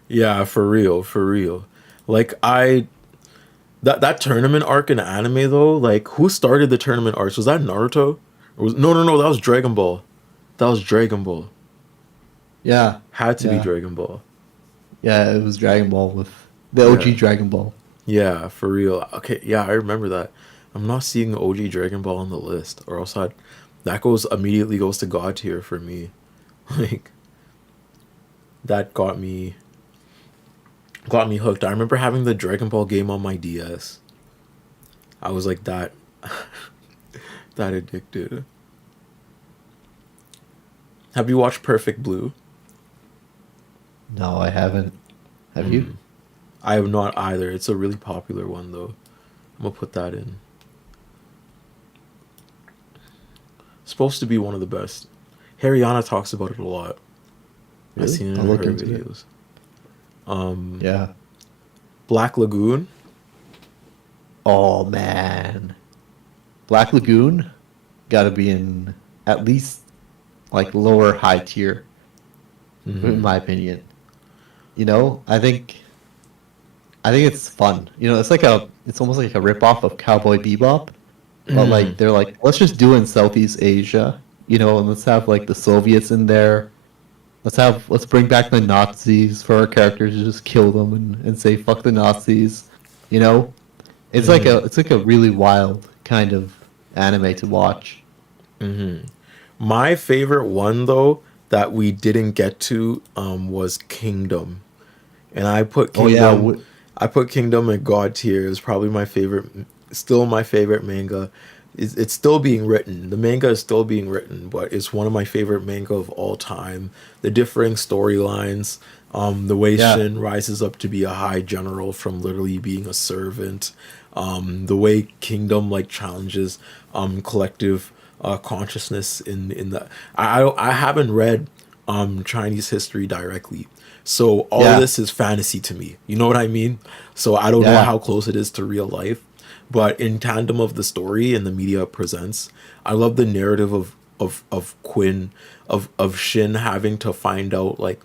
Yeah, for real. Like that tournament arc in anime though, like who started the tournament arcs? Was that Naruto? Or was no, that was Dragon Ball. That was Dragon Ball. Yeah. Had to be Dragon Ball. Yeah, it was Dragon Ball with the OG Dragon Ball. Yeah, for real. Okay, yeah, I remember that. I'm not seeing OG Dragon Ball on the list, or else that immediately goes to God tier for me. Like that got me hooked. I remember having the Dragon Ball game on my DS. I was like that that addicted. Have you watched Perfect Blue? No, I haven't. Have you? I have not either. It's a really popular one though. I'm gonna put that in. Supposed to be one of the best. Haryana talks about it a lot. Really? I've seen it in her videos. Yeah. Black Lagoon. Oh man, Black Lagoon gotta be in at least like lower high tier, in my opinion. You know, I think it's fun. You know, it's almost like a ripoff of Cowboy Bebop, but like they're like, let's just do it in Southeast Asia, you know, and let's have like the Soviets in there. Let's bring back the Nazis for our characters to just kill them and say fuck the Nazis, you know. It's like a really wild kind of anime to watch. My favorite one though that we didn't get to was Kingdom, and I put Kingdom. I put Kingdom at God tier. It was probably my favorite, still my favorite manga. It's still being written. The manga is still being written, but it's one of my favorite manga of all time. The differing storylines, the way Shin rises up to be a high general from literally being a servant, the way Kingdom like challenges collective consciousness in the. I haven't read Chinese history directly, so all of this is fantasy to me. You know what I mean? So I don't know how close it is to real life. But in tandem of the story and the media it presents, I love the narrative of Quinn, of Shin having to find out like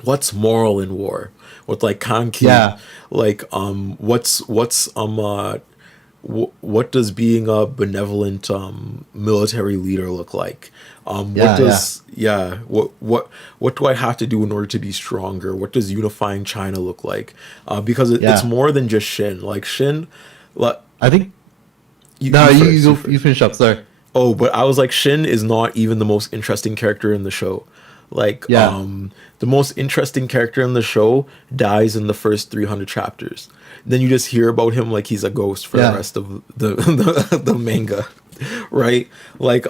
what's moral in war, with like Kanki, like what does being a benevolent military leader look like? What do I have to do in order to be stronger? What does unifying China look like? Because it's more than just Shin. Like Shin, I think. You finish up. Sorry. Oh, but I was like, Shin is not even the most interesting character in the show. Like, the most interesting character in the show dies in the first 300 chapters. Then you just hear about him like he's a ghost for the rest of the manga, right? Like,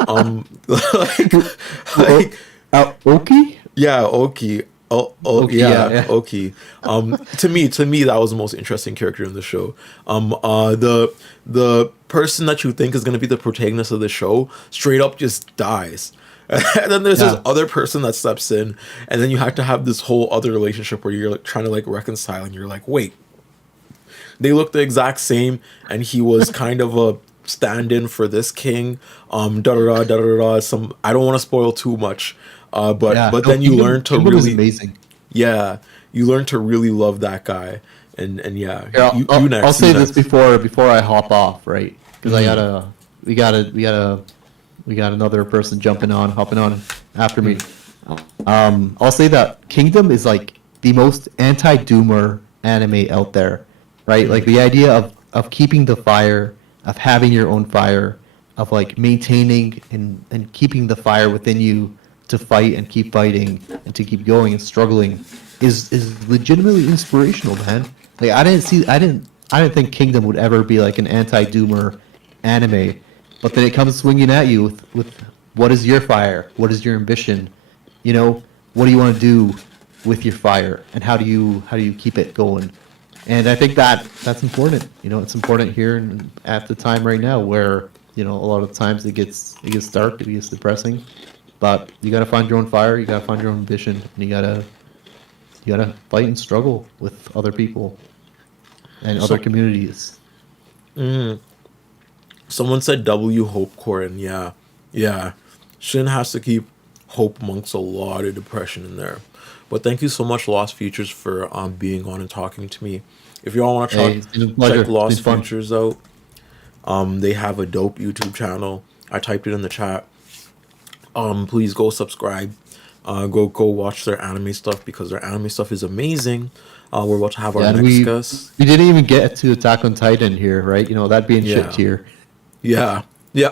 Oki? Yeah, Oki. Oki. To me, that was the most interesting character in the show. The person that you think is going to be the protagonist of the show straight up just dies. And then there's this other person that steps in, and then you have to have this whole other relationship where you're like trying to like reconcile, and you're like, wait, they look the exact same, and he was kind of a stand-in for this king. Some I don't want to spoil too much, but then you learn to really amazing. Yeah, you learn to really love that guy, and I'll say this before I hop off, right? Because we got another person hopping on after me. I'll say that Kingdom is like the most anti-doomer anime out there, right? Like the idea of keeping the fire, of having your own fire, of like maintaining and keeping the fire within you to fight and keep fighting and to keep going and struggling is legitimately inspirational, man. Like I didn't think Kingdom would ever be like an anti-doomer anime, but then it comes swinging at you with what is your fire? What is your ambition? You know, what do you want to do with your fire, and how do you keep it going? And I think that's important. You know, it's important here at the time right now where, you know, a lot of times it gets dark, it gets depressing, but you got to find your own fire, you got to find your own ambition, and you got to fight and struggle with other people and other communities. Someone said W Hope Corin. Yeah. Shin has to keep hope amongst a lot of depression in there. But thank you so much, Lost Futures, for being on and talking to me. If y'all want to check Lost Futures out, they have a dope YouTube channel. I typed it in the chat. Please go subscribe. Go watch their anime stuff, because their anime stuff is amazing. We're about to have our next guest. We didn't even get to Attack on Titan here, right? You know, that being shit tier. Yeah.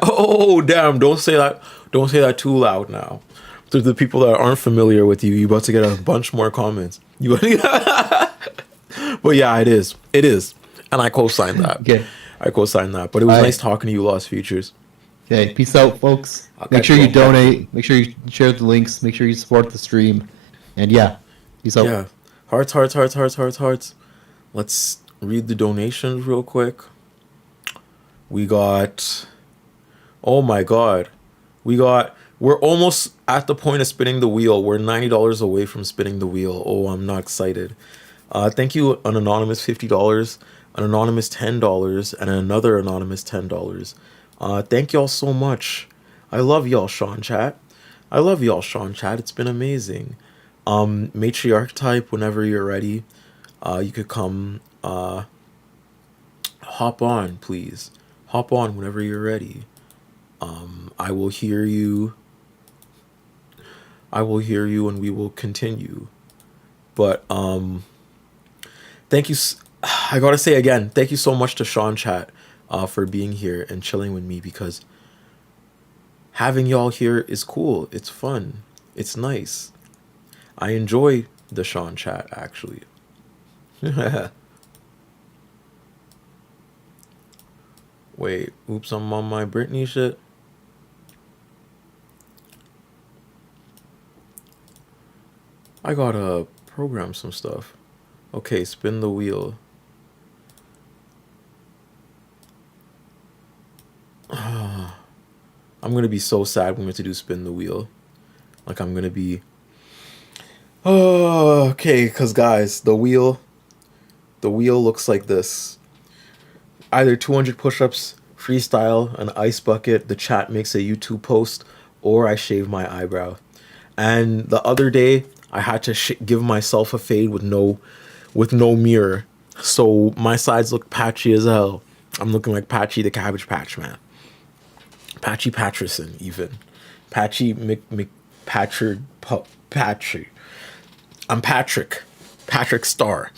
Oh, damn! Don't say that. Don't say that too loud now. To the people that aren't familiar with you, you're about to get a bunch more comments. But yeah, it is, and I co-sign that. Okay. I co-sign that. But it was nice talking to you, Lost Futures. Okay, peace out, folks. Make sure you donate. Make sure you share the links. Make sure you support the stream. And yeah, peace out. Yeah, hearts. Let's read the donations real quick. We got. Oh my God, we're almost at the point of spinning the wheel. We're $90 away from spinning the wheel. Oh, I'm not excited. Thank you, an anonymous $50, an anonymous $10, and another anonymous $10. Thank y'all so much. I love y'all, Sean Chat. It's been amazing. Matriarch type, whenever you're ready, you could come. Hop on, please. Hop on whenever you're ready. I will hear you. And we will continue. But thank you. I gotta say again, thank you so much to Sean Chat for being here and chilling with me, because having y'all here is cool. It's fun. It's nice. I enjoy the Sean Chat, actually. Wait, oops, I'm on my Britney shit. I gotta program some stuff. Okay, spin the wheel. I'm gonna be so sad when we have to do spin the wheel. Like, I'm gonna be... Oh, okay, because guys, the wheel looks like this. Either 200 push-ups, freestyle, an ice bucket, the chat makes a YouTube post, or I shave my eyebrow. And the other day, I had to give myself a fade with no mirror. So my sides look patchy as hell. I'm looking like Patchy the Cabbage Patch Man. Patchy Patterson, even. Patchy McPatcher Patchy. I'm Patrick. Patrick Star.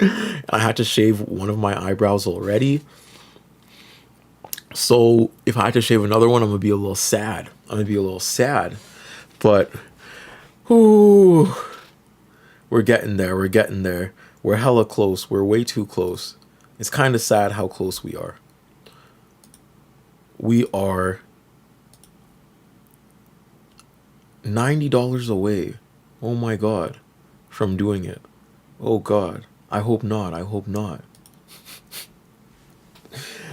I had to shave one of my eyebrows already. So if I had to shave another one, I'm gonna be a little sad. But ooh, we're getting there. We're hella close. We're way too close. It's kind of sad how close we are. We are $90 away. Oh my God, from doing it. Oh God, I hope not.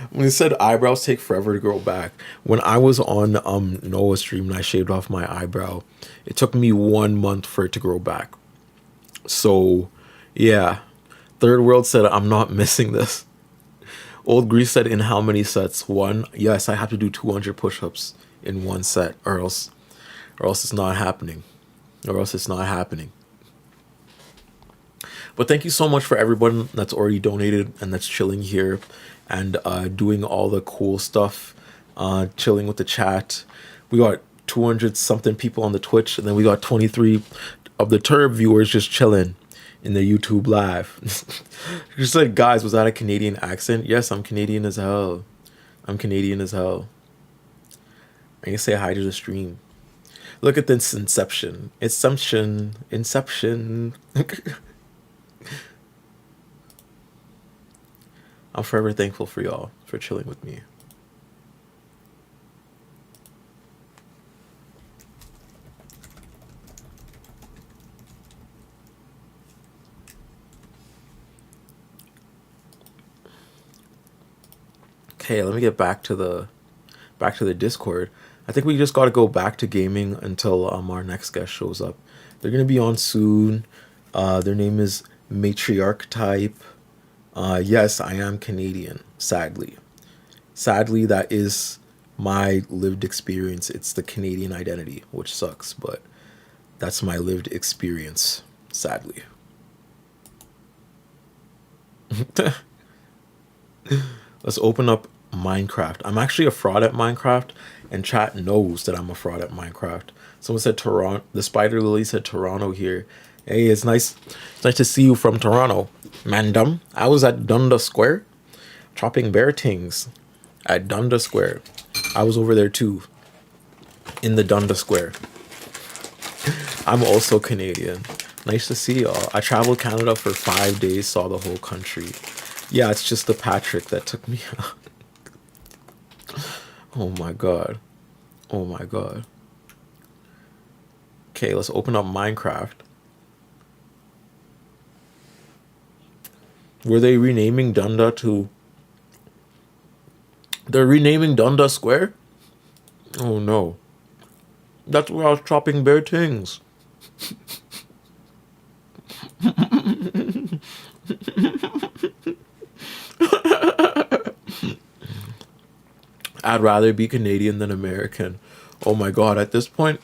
When it said eyebrows take forever to grow back, when I was on Noah's stream and I shaved off my eyebrow, it took me 1 month for it to grow back. So yeah, Third World said I'm not missing this. Old Grease said, in how many sets? 1. Yes, I have to do 200 push-ups in 1 set, or else it's not happening. But thank you so much for everyone that's already donated and that's chilling here and doing all the cool stuff, chilling with the chat. We got 200 something people on the Twitch, and then we got 23 of the Turb viewers just chilling in the YouTube live. You said, guys, was that a Canadian accent? Yes, I'm Canadian as hell. I can say hi to the stream. Look at this inception. Inception. I'm forever thankful for y'all for chilling with me. Okay, let me get back to the Discord. I think we just got to go back to gaming until our next guest shows up. They're gonna be on soon. Their name is Matriarch Type. Yes, I am Canadian. Sadly, that is my lived experience. It's the Canadian identity, which sucks, but that's my lived experience. Sadly. Let's open up Minecraft. I'm actually a fraud at Minecraft, and chat knows that I'm a fraud at Minecraft. Someone said Toronto. The Spider Lily said Toronto here. Hey, it's nice. It's nice to see you from Toronto, Mandum. I was at Dundas Square, chopping bear things. At Dundas Square, I was over there too. In the Dundas Square. I'm also Canadian. Nice to see y'all. I traveled Canada for 5 days, saw the whole country. Yeah, it's just the Patrick that took me out. Oh my god. Oh my god. Okay, let's open up Minecraft. Were they renaming Dunda to... They're renaming Dunda Square? Oh no. That's where I was chopping bear things. I'd rather be Canadian than American. Oh my god, at this point,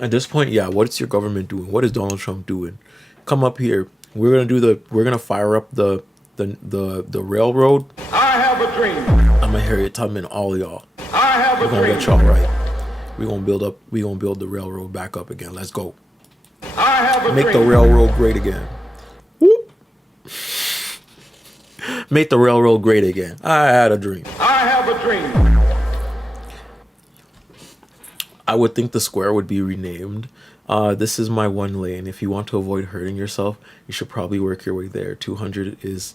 yeah, what's your government doing? What is Donald Trump doing? Come up here. We're gonna fire up the railroad. I have a dream. I'm gonna Harriet Tubman all y'all. I have a We're gonna dream. get y'all right. We're gonna build the railroad back up again. Let's go. I have a Make dream. the railroad great again. Whoop. Make the railroad great again. I had a dream. I have a dream. I would think the square would be renamed. This is my one lane. If you want to avoid hurting yourself, you should probably work your way there. 200 is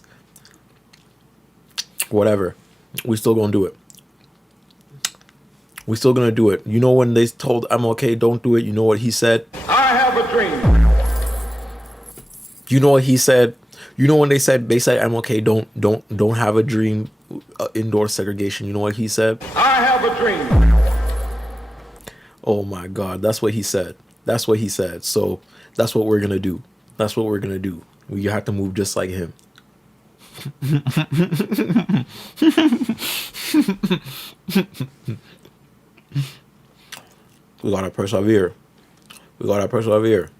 whatever. We still gonna do it. We still gonna do it. You know when they told MLK don't do it, you know what he said? I have a dream. You know what he said? You know when they said MLK don't have a dream, indoor segregation, you know what he said? I have a dream. Oh my god, that's what he said. That's what he said. So that's what we're gonna do. That's what we're gonna do. We have to move just like him. We gotta persevere. We gotta persevere.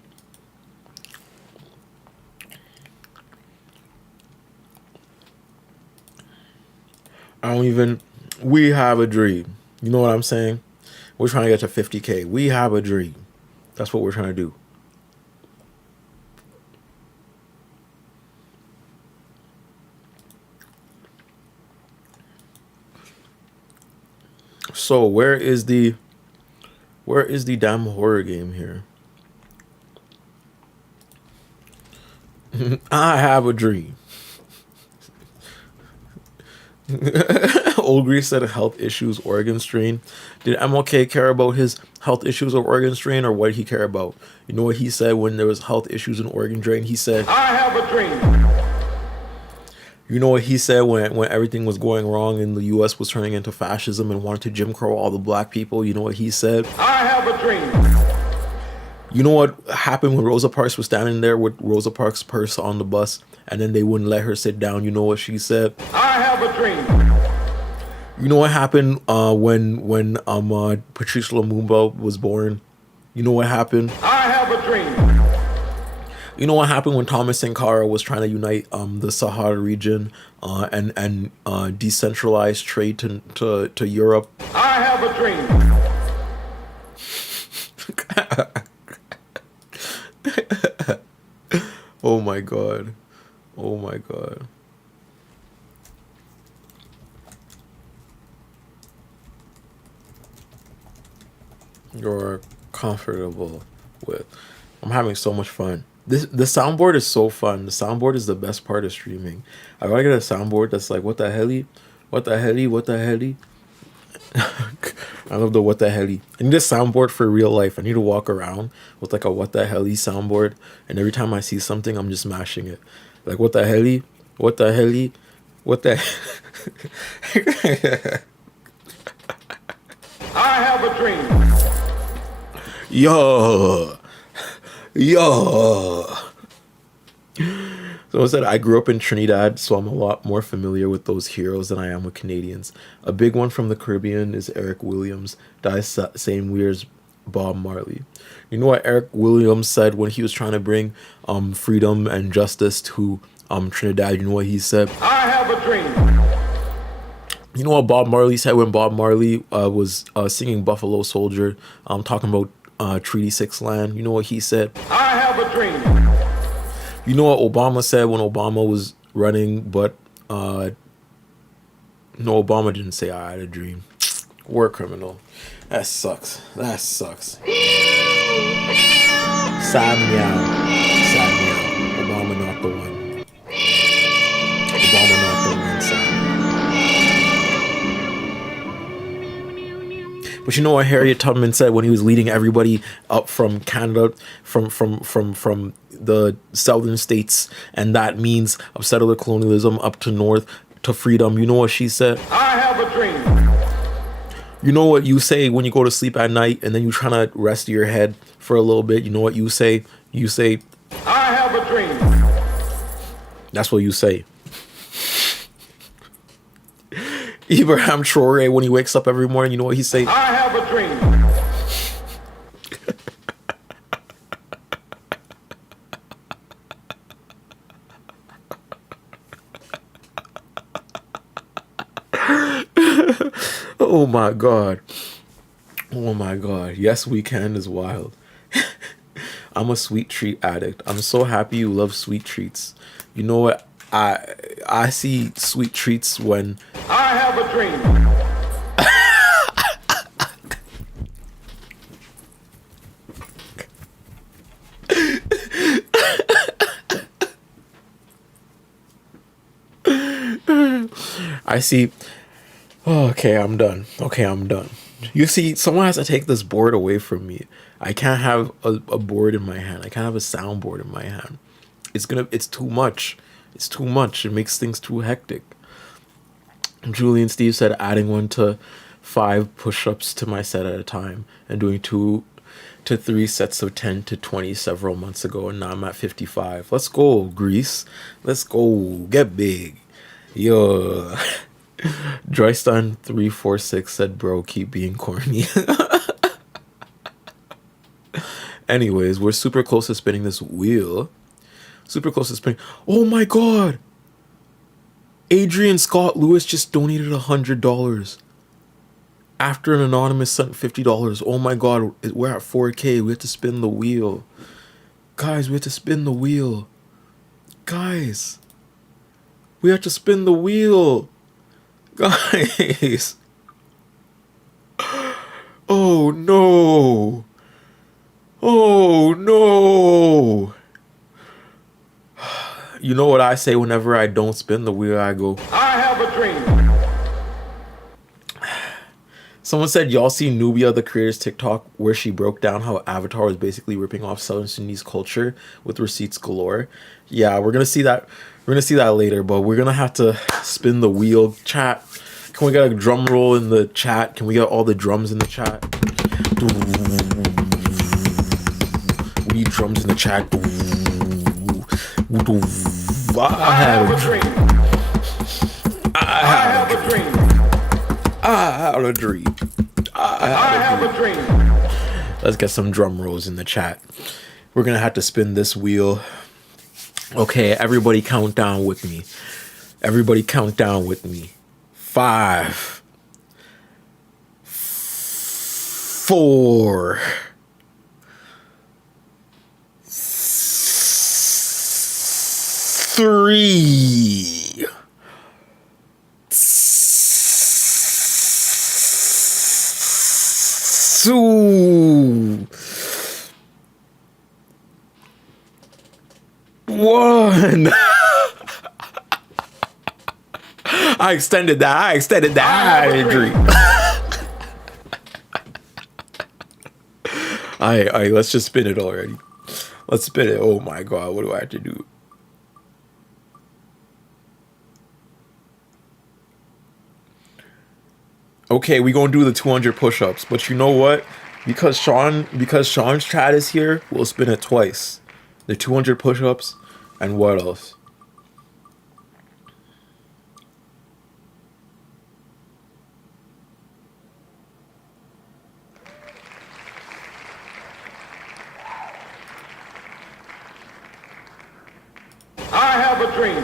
We have a dream. You know what I'm saying? We're trying to get to 50K. We have a dream. That's what we're trying to do. So where is the damn horror game here? I have a dream. Old Grease said health issues, organ strain. Did MLK care about his health issues or organ strain, or what did he care about? You know what he said when there was health issues and organ drain? He said, I have a dream. You know what he said when everything was going wrong and the U.S. was turning into fascism and wanted to Jim Crow all the black people? You know what he said? I have a dream. You know what happened when Rosa Parks was standing there with Rosa Parks' purse on the bus, and then they wouldn't let her sit down? You know what she said? I have a dream. You know what happened when Patrice Lumumba was born? You know what happened? I have a dream. You know what happened when Thomas Sankara was trying to unite the Sahara region and decentralize trade to Europe? I have a dream. Oh my god. Oh my god. you're comfortable with. I'm having so much fun. The soundboard is so fun. The soundboard is the best part of streaming. I gotta get a soundboard that's like, what the helly, what the helly, what the helly. I love the what the helly. I need a soundboard for real life. I need to walk around with like a what the helly soundboard, and every time I see something, I'm just mashing it. Like what the helly, what the helly, what the. I have a dream. Yo. Someone said, I grew up in Trinidad, so I'm a lot more familiar with those heroes than I am with Canadians. A big one from the Caribbean is Eric Williams, dies same year as Bob Marley. You know what Eric Williams said when he was trying to bring freedom and justice to Trinidad? You know what he said? I have a dream. You know what Bob Marley said when Bob Marley was singing Buffalo Soldier, talking about Treaty 6 land? You know what he said? I have a dream. You know what Obama said when Obama was running, but no, Obama didn't say I had a dream. War criminal. That sucks. That sucks. Sad meow. Sad meow. Obama not the one. Obama not the one. Sad meow. But you know what Harriet Tubman said when he was leading everybody up from Canada, from the southern states, and that means of settler colonialism up to north to freedom. You know what she said? I have a dream. You know what you say when you go to sleep at night and then you trying to rest your head for a little bit? You know what you say? You say, I have a dream. that's what you say. Abraham Traore, when he wakes up every morning, you know what he say? I have a dream. Oh my God. Oh my God. Yes, we can is wild. I'm a sweet treat addict. I'm so happy you love sweet treats. You know what? I see sweet treats when I have a dream. I see. Oh, okay, I'm done. Okay, I'm done. You see, someone has to take this board away from me. I can't have a board in my hand. I can't have a soundboard in my hand. It's too much. It's too much. It makes things too hectic. Julian Steve said adding 1 to 5 push-ups to my set at a time and doing 2 to 3 sets of 10 to 20 several months ago, and now I'm at 55. Let's go, Greece. Let's go. Get big. Yo. Joyston 346 said, bro, keep being corny. Anyways, we're super close to spinning this wheel. Super close to spinning. Oh my God. Adrian Scott Lewis just donated $100 after an anonymous sent $50. Oh my God. We're at 4K. We have to spin the wheel. Guys, we have to spin the wheel. Guys. We have to spin the wheel. Guys. Oh no. Oh no. You know what I say whenever I don't spin the wheel? I go, I have a dream. Someone said, y'all see Nubia, the creator's TikTok, where she broke down how Avatar was basically ripping off Southern Sudanese culture with receipts galore. Yeah, we're going to see that. We're going to see that later, but we're going to have to spin the wheel. Chat, can we get a drum roll in the chat? Can we get all the drums in the chat? We need drums in the chat. I have a dream. I have a dream. I have a dream. I have a dream. Let's get some drum rolls in the chat. We're gonna have to spin this wheel. Okay, everybody count down with me. Everybody count down with me. 5, 4, 3, 2, One. I extended that. I agree. Alright, let's just spin it already. Let's spin it. Oh my god, what do I have to do? Okay, we gonna do the 200 push-ups, but you know what? Because Sean's chat is here, we'll spin it twice. The 200 push-ups, and what else? I have a dream.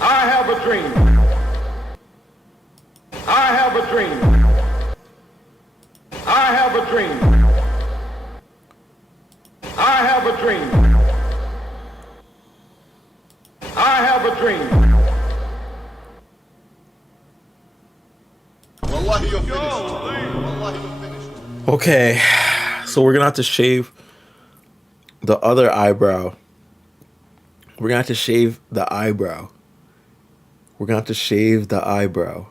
I have a dream. I have a dream. I have a dream. I have a dream. I have a dream. Okay, so we're gonna have to shave the other eyebrow. We're gonna have to shave the eyebrow. We're gonna have to shave the eyebrow.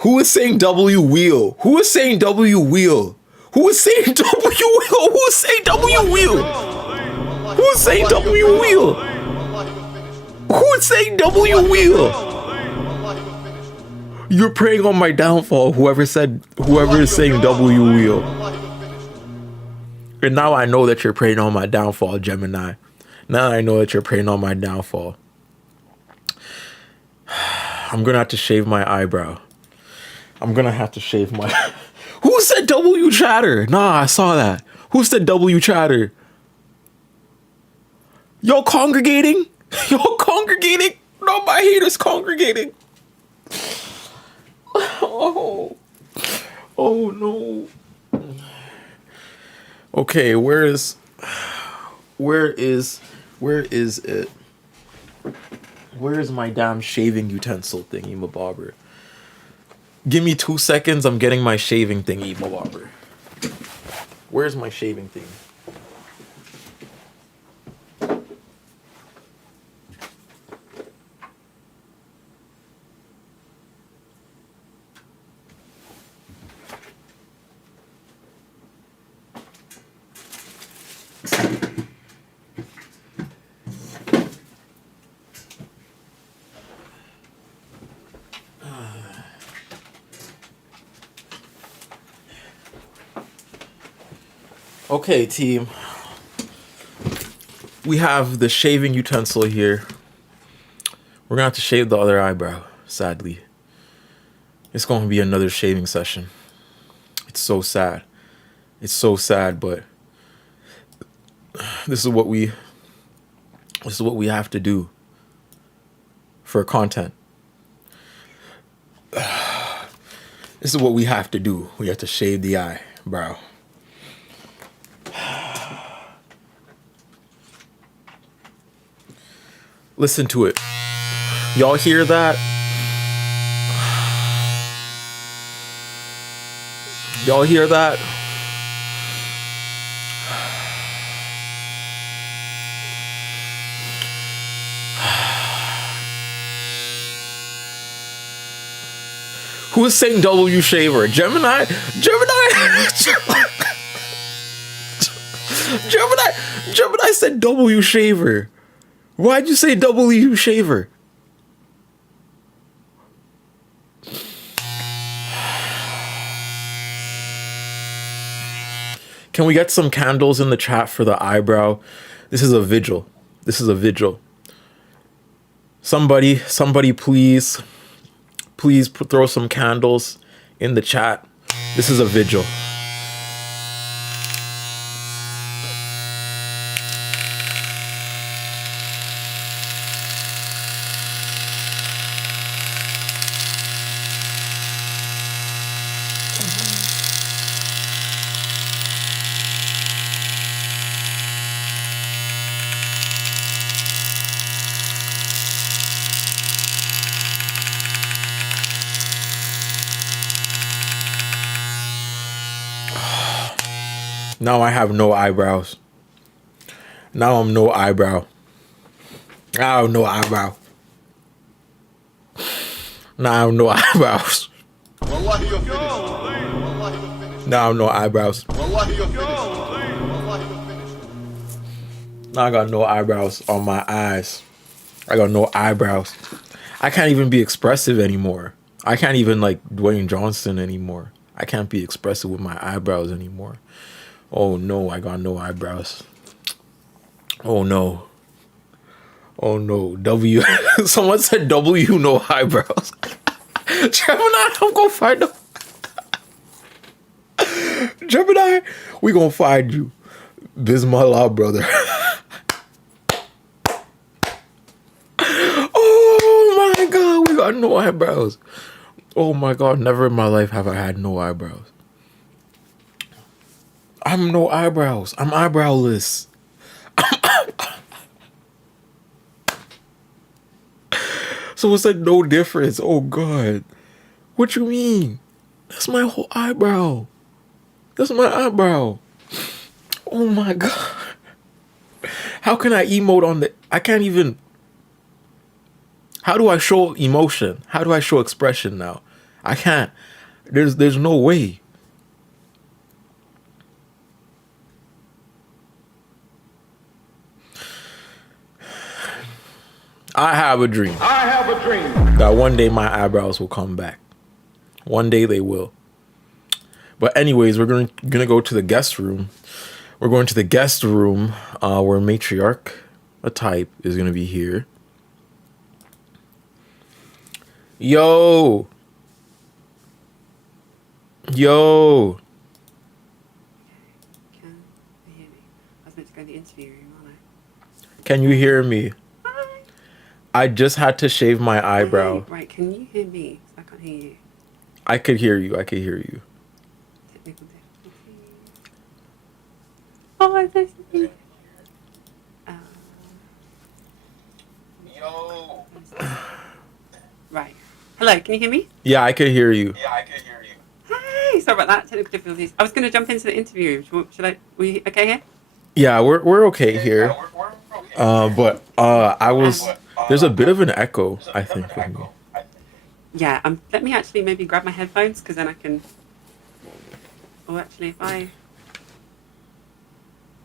Who is saying W wheel? Who is saying W wheel? Who is saying W wheel? Who is saying W wheel? Who is saying W wheel? Who is saying W wheel? You're preying on my downfall. Whoever is saying W wheel. And now I know that you're preying on my downfall, Gemini. Now I know that you're preying on my downfall. I'm gonna have to shave my eyebrow. I'm gonna have to shave my... Who said W chatter? Nah, I saw that. Who said W chatter? Y'all congregating? Y'all congregating? No, my haters congregating. Oh. Oh no. Okay, where is it? Where is my damn shaving utensil thingy mabobber? Give me 2 seconds, I'm getting my shaving thingy mabobber. Where's my shaving thing? Okay, team. We have the shaving utensil here. We're gonna have to shave the other eyebrow, sadly. It's gonna be another shaving session. It's so sad. It's so sad, but this is what we have to do for content. This is what we have to do. We have to shave the eyebrow. Listen to it. Y'all hear that? Y'all hear that? Who is saying W shaver? Gemini? Gemini said W shaver. Why'd you say W shaver? Can we get some candles in the chat for the eyebrow? This is a vigil. This is a vigil. Somebody please throw some candles in the chat. This is a vigil. Now I have no eyebrows. Now I'm no eyebrow. Now I'm no eyebrow. Now I'm no eyebrows. Wallahi, you're finished. Wallahi, you're finished. Now I'm no eyebrows. Wallahi, you're finished. Wallahi, you're finished. Now I got no eyebrows on my eyes. I got no eyebrows. I can't even be expressive anymore. I can't even like Dwayne Johnson anymore. I can't be expressive with my eyebrows anymore. Oh no, I got no eyebrows. Oh no. Oh no. W. Someone said W, no eyebrows. Gemini, I'm gonna find them. Gemini, we gonna find you. Bismillah, brother. Oh my god, we got no eyebrows. Oh my god, never in my life have I had no eyebrows. I'm no eyebrows. I'm eyebrowless. So it's like no difference. Oh god. What you mean? That's my whole eyebrow. That's my eyebrow. Oh my god. How can I emote on the... I can't even... How do I show emotion? How do I show expression now? I can't. There's no way. I have a dream. I have a dream. That one day my eyebrows will come back. One day they will. But anyways, we're gonna go to the guest room. We're going to the guest room where matriarch, a type, is gonna be here. Yo. Yo. Can you hear me? I just had to shave my eyebrow. Right, can you hear me? I can't hear you. I could hear you. I could hear you. Technical difficulty. Oh, I bless you. Yo. Right. Hello, can you hear me? Yeah, I could hear you. Yeah, I can hear you. Hey, sorry about that. Technical difficulties. I was going to jump into the interview. Should I? We okay here? Yeah, we're okay here. Yeah, we're okay. But I was... There's a bit of an echo, I think, for me. Yeah, let me actually maybe grab my headphones, because then I can... Oh, actually, if I...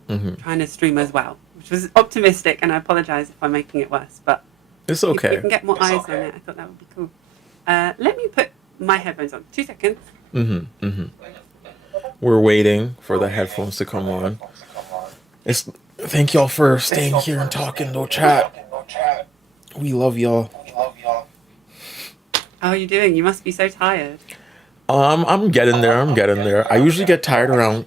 Trying to stream as well, which was optimistic, and I apologise if I'm making it worse, but... It's okay. If we can get more eyes on it, I thought that would be cool. Let me put my headphones on. 2 seconds. We're waiting for the headphones to come on. Thank y'all for staying here and talking, no chat. We love y'all. How are you doing? You must be so tired. I'm getting there. I usually get tired around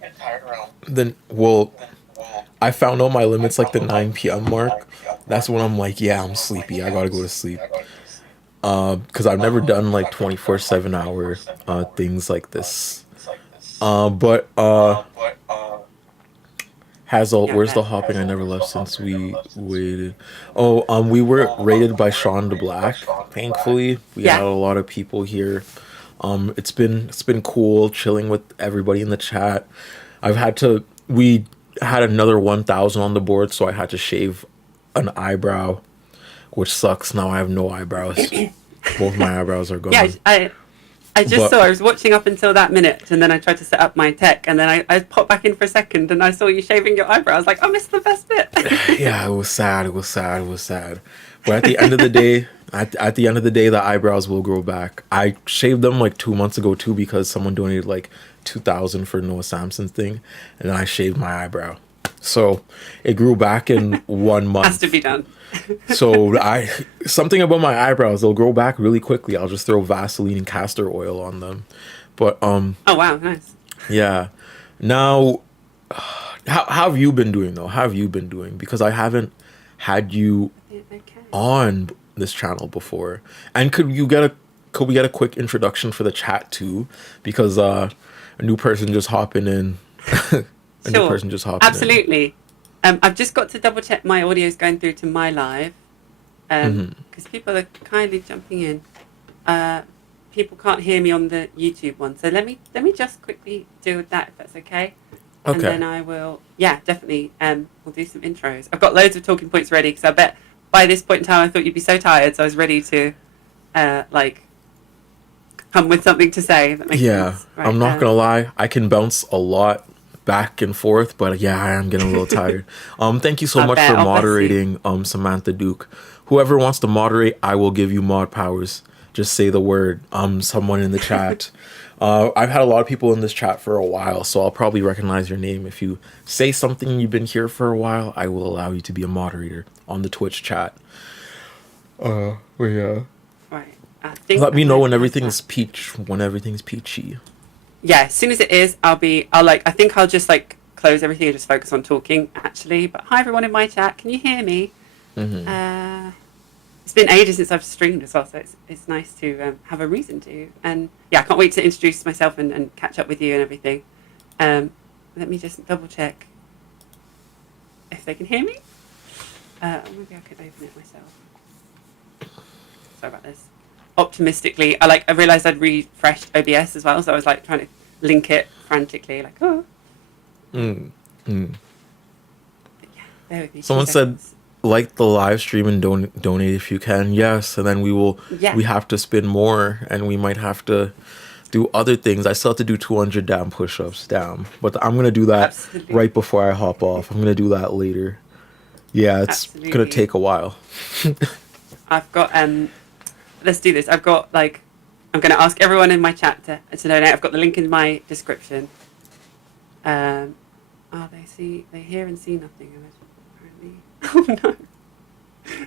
I found out my limit's like the 9 p.m. mark. That's when I'm like, yeah, I'm sleepy. I gotta go to sleep. Because I've never done like 24/7 hour things like this. Hazel, where's the hopping? I never left since we waited. Oh, we were rated by Sean DeBlack. Thankfully, we had a lot of people here. It's been cool chilling with everybody in the chat. We had another 1,000 on the board, so I had to shave an eyebrow, which sucks. Now I have no eyebrows. Both my eyebrows are gone. Yeah, I just saw, I was watching up until that minute, and then I tried to set up my tech, and then I popped back in for a second, and I saw you shaving your eyebrow. I was like, I missed the best bit. Yeah, it was sad. But at the end of the day, the eyebrows will grow back. I shaved them like 2 months ago too, because someone donated like 2,000 for Noah Samson's thing, and then I shaved my eyebrow. So it grew back in 1 month. Has to be done. So something about my eyebrows, they'll grow back really quickly. I'll just throw Vaseline and castor oil on them. But oh wow, nice. Yeah. Now, how have you been doing though? How have you been doing? Because I haven't had you on this channel before. And could we get a quick introduction for the chat too? Because a new person just hopping in. New person just hopping in. Absolutely. I've just got to double check my audio is going through to my live, because people are kindly jumping in. People can't hear me on the YouTube one, so let me just quickly deal with that if that's okay. Okay. And then I will, yeah, definitely, we'll do some intros. I've got loads of talking points ready because I bet by this point in time I thought you'd be so tired, so I was ready to, like, come with something to say. If that makes Yeah, sense. Right, I'm not gonna lie. I can bounce a lot back and forth, but yeah, I am getting a little tired. Thank you so I much bet. for Oh, bless you. moderating, Samantha Duke. Whoever wants to moderate, I will give you mod powers. Just say the word. Someone in the chat. I've had a lot of people in this chat for a while, so I'll probably recognize your name. If you say something, you've been here for a while, I will allow you to be a moderator on the Twitch chat. Yeah. Right. I think Let me I know might when have everything's that. when everything's peachy. Yeah, as soon as it is, I think I'll just like close everything and just focus on talking actually. But hi everyone in my chat, can you hear me? It's been ages since I've streamed as well, so it's nice to have a reason to. And yeah, I can't wait to introduce myself and catch up with you and everything. Let me just double check if they can hear me. Maybe I could open it myself. Sorry about this. Optimistically, I realised I'd refreshed OBS as well, so I was like trying to link it frantically, like But yeah, bear with me. Someone said, like the live stream and donate if you can. Yes, and then we have to spin more, and we might have to do other things. I still have to do 200 damn push-ups, damn. But I'm gonna do that right before I hop off. I'm gonna do that later. Yeah, it's gonna take a while. I've got let's do this. I've got I'm gonna ask everyone in my chat to donate. I've got the link in my description. They hear and see nothing. Oh no.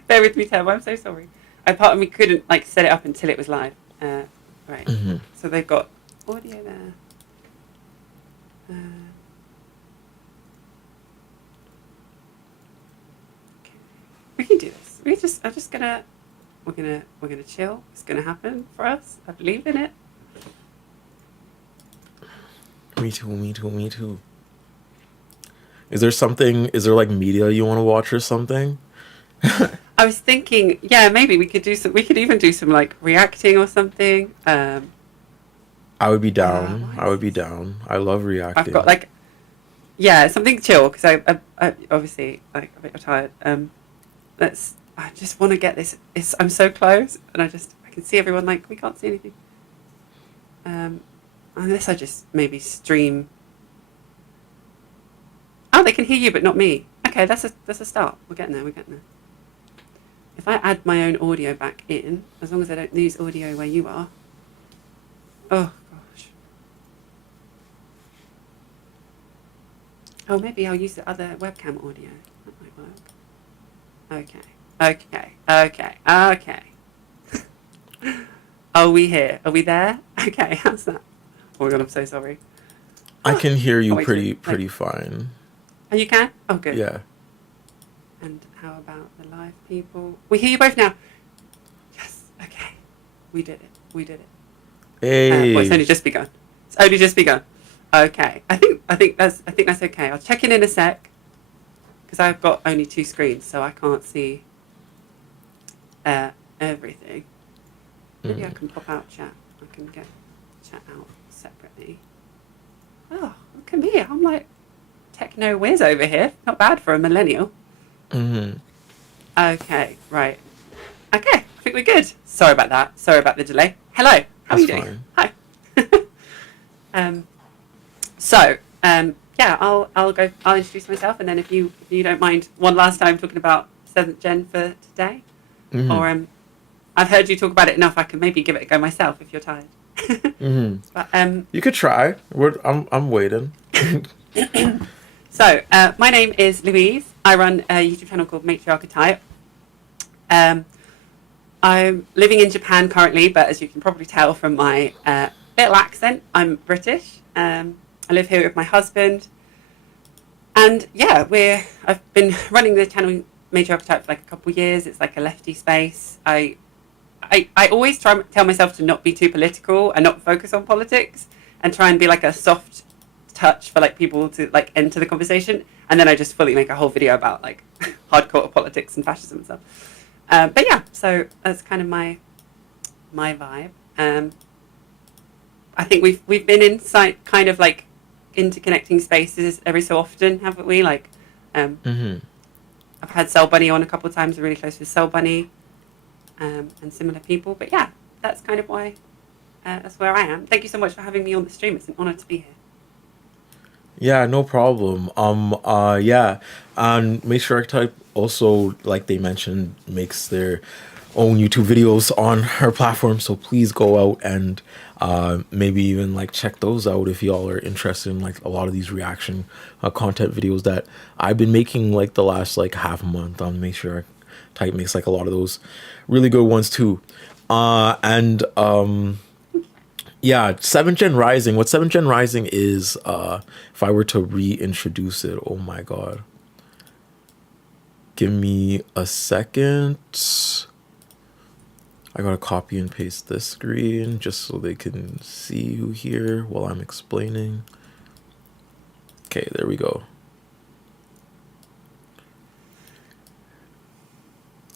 Bear with me, Tab. I'm so sorry. Part of me couldn't set it up until it was live. Right. So they've got audio there. Okay. We can do this. We're gonna chill. It's gonna happen for us. I believe in it. Me too. Is there like media you want to watch or something? I was thinking, yeah, maybe we could even do some reacting or something. I would be down. I love reacting. I've got something chill because I obviously a bit tired. I just want to get this. I'm so close, and I can see everyone. We can't see anything. Unless I just maybe stream. Oh, they can hear you, but not me. Okay, that's a start. We're getting there. If I add my own audio back in, as long as I don't lose audio where you are. Oh gosh. Oh, maybe I'll use the other webcam audio. That might work. Okay. Are we here? Are we there? Okay, how's that? Oh my god, I'm so sorry. I can hear you pretty fine. Oh, you can? Oh, good. Yeah. And how about the live people? We hear you both now. Yes. Okay. We did it. Hey. It's only just begun. Okay. I think that's okay. I'll check in a sec because I've got only 2 screens, so I can't see everything. Maybe I can pop out chat. I can get chat out separately. Oh, look at me. I'm like techno whiz over here. Not bad for a millennial. Okay, right. Okay, I think we're good. Sorry about that. Sorry about the delay. Hello. How are you doing? Hi. I'll introduce myself, and then if you don't mind, one last time talking about 7th Gen for today, or I've heard you talk about it enough. I can maybe give it a go myself if you're tired. But, you could try. I'm waiting. So, my name is Louise. I run a YouTube channel called Matriarchety. I'm living in Japan currently, but as you can probably tell from my little accent, I'm British. I live here with my husband. And yeah, I've been running the channel Matriarchety for a couple of years. It's like a lefty space. I always try to tell myself to not be too political and not focus on politics and try and be a soft touch for people to enter the conversation, and then I just fully make a whole video about hardcore politics and fascism and stuff. But yeah, so that's kind of my vibe. I think we've been in kind of interconnecting spaces every so often, haven't we? Like, Mm-hmm. I've had Cell Bunny on a couple of times. I'm really close with Cell Bunny, and similar people. But yeah, that's kind of why. That's where I am. Thank you so much for having me on the stream. It's an honor to be here. Yeah, no problem. Yeah, and Matriarch Archetype also, like they mentioned, makes their own YouTube videos on her platform. So please go out and maybe even like check those out if y'all are interested in like a lot of these reaction content videos that I've been making like the last like half a month. On Matriarch Type makes like a lot of those really good ones too. And yeah, 7th Gen Rising. What 7th Gen Rising is, if I were to reintroduce it, oh my god. Give me a second. I gotta copy and paste this screen just so they can see you here while I'm explaining. Okay, there we go.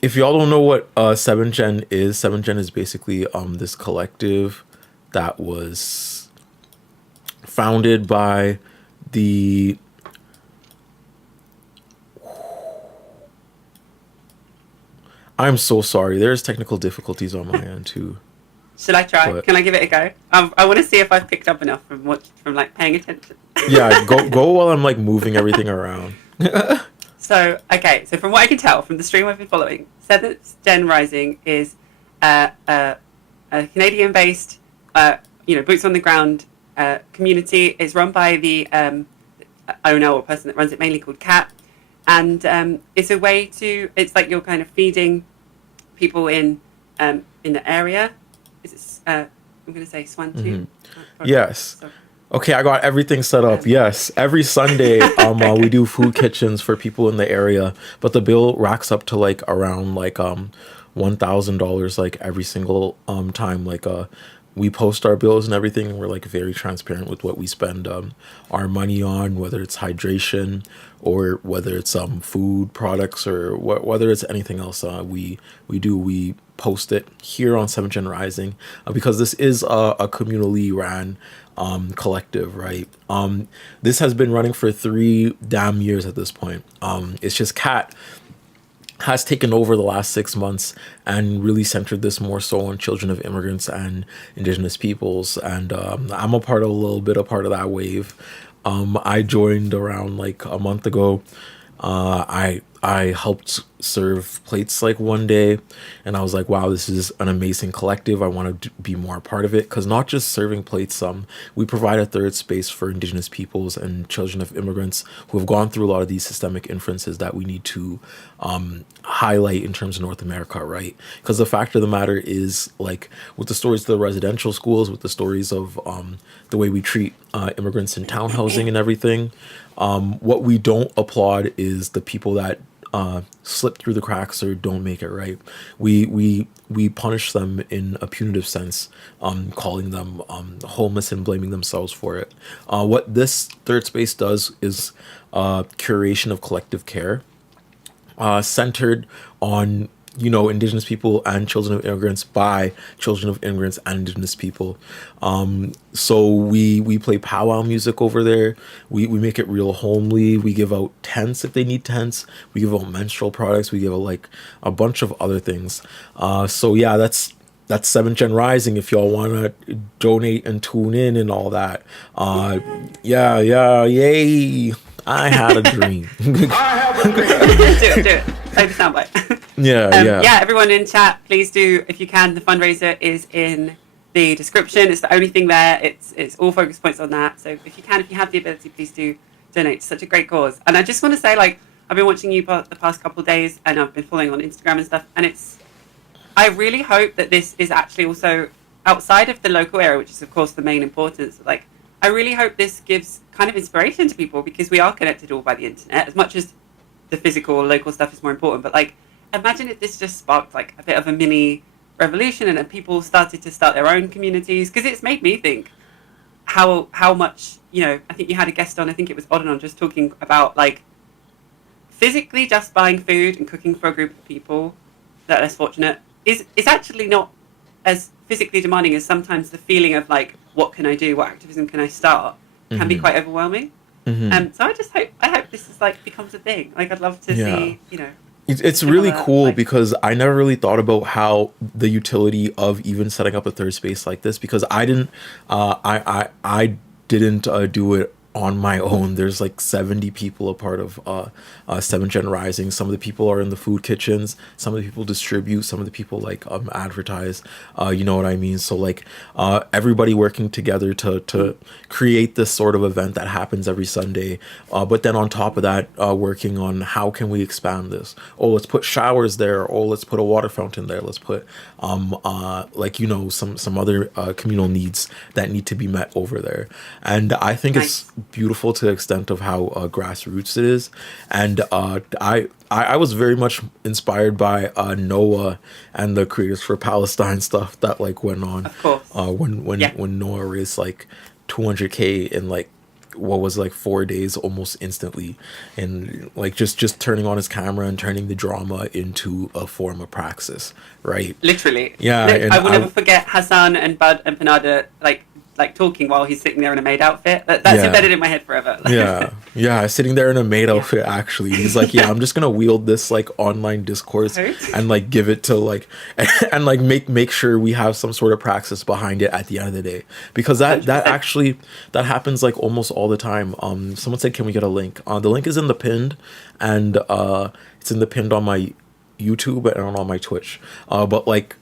If y'all don't know what 7th Gen is, 7th Gen is basically this collective that was founded by the I'm so sorry. There's technical difficulties on my end too. Should I try? But- Can I give it a go? I want to see if I've picked up enough from like paying attention. Yeah, go while I'm like moving everything around. So, okay, so from what I can tell from the stream I've been following, 7th Gen Rising is a Canadian-based, boots on the ground community. It's run by the owner or person that runs it, mainly called Kat, and it's a way to. It's like you're kind of feeding people in the area. Is it? I'm going to say Swantu. Mm-hmm. Yes. Okay, I got everything set up. Yes, every Sunday, we do food kitchens for people in the area, but the bill racks up to like around like $1,000 like every single time. Like we post our bills and everything, and we're like very transparent with what we spend our money on, whether it's hydration or whether it's food products or whether it's anything else. We post it here on 7th Gen Rising because this is a communally ran collective, right? This has been running for 3 damn years at this point. It's just Kat has taken over the last 6 months and really centered this more so on children of immigrants and indigenous peoples. And I'm a part of that wave. I joined around like a month ago. I helped serve plates like one day, and I was like, wow, this is an amazing collective. I want to be more a part of it, because not just serving plates, we provide a third space for indigenous peoples and children of immigrants who have gone through a lot of these systemic inferences that we need to highlight in terms of North America, right? Because the fact of the matter is, like, with the stories of the residential schools, with the stories of the way we treat immigrants in town housing and everything, what we don't applaud is the people that slip through the cracks or don't make it right. We punish them in a punitive sense, calling them homeless and blaming themselves for it. What this third space does is curation of collective care, centered on indigenous people and children of immigrants by children of immigrants and indigenous people. So we play powwow music over there. We make it real homely. We give out tents if they need tents. We give out menstrual products. We give out like a bunch of other things. So yeah, that's 7th Gen Rising if y'all want to donate and tune in and all that. Yeah, yay. I had a dream. do it. Play the soundbite. Yeah, everyone in chat, please do, if you can. The fundraiser is in the description. It's the only thing there. It's all focus points on that. So if you have the ability, please do donate. It's such a great cause. And I just want to say, like, I've been watching you the past couple of days, and I've been following on Instagram and stuff. And I really hope that this is actually also outside of the local area, which is of course the main importance. Like, I really hope this gives kind of inspiration to people, because we are connected all by the internet, as much as the physical or local stuff is more important. But like, imagine if this just sparked like a bit of a mini revolution, and then people started to start their own communities, because it's made me think how much, I think you had a guest on, I think it was Odenon, just talking about like physically just buying food and cooking for a group of people that are less fortunate is actually not as physically demanding as sometimes the feeling of like, what can I do? What activism can I start? can be quite overwhelming. So I hope this is like becomes a thing. Like I'd love to see, you know. It's really cool because I never really thought about how the utility of even setting up a third space like this, because I didn't I didn't do it on my own. There's like 70 people a part of 7th Gen Rising. Some of the people are in the food kitchens, some of the people distribute, some of the people like advertise, you know what I mean? So like everybody working together to create this sort of event that happens every Sunday, but then on top of that, working on how can we expand this. Oh, let's put showers there. Oh, let's put a water fountain there. Let's put like, you know, some other communal needs that need to be met over there. And I think it's beautiful to the extent of how grassroots it is. And I was very much inspired by Noah and the Creators for Palestine stuff that like went on. Of course. When Noah raised like 200K in like what was like 4 days almost instantly, and like just turning on his camera and turning the drama into a form of praxis, right? Literally. Yeah. Look, I will never forget Hassan and Bud and Panada like talking while he's sitting there in a maid outfit. That's embedded in my head forever. yeah, sitting there in a maid outfit. Actually, he's like, yeah, I'm just gonna wield this like online discourse and like give it to like and like make sure we have some sort of praxis behind it at the end of the day, because that actually that happens like almost all the time. Someone said, can we get a link? The link is in the pinned, and it's in the pinned on my YouTube and on my Twitch. But like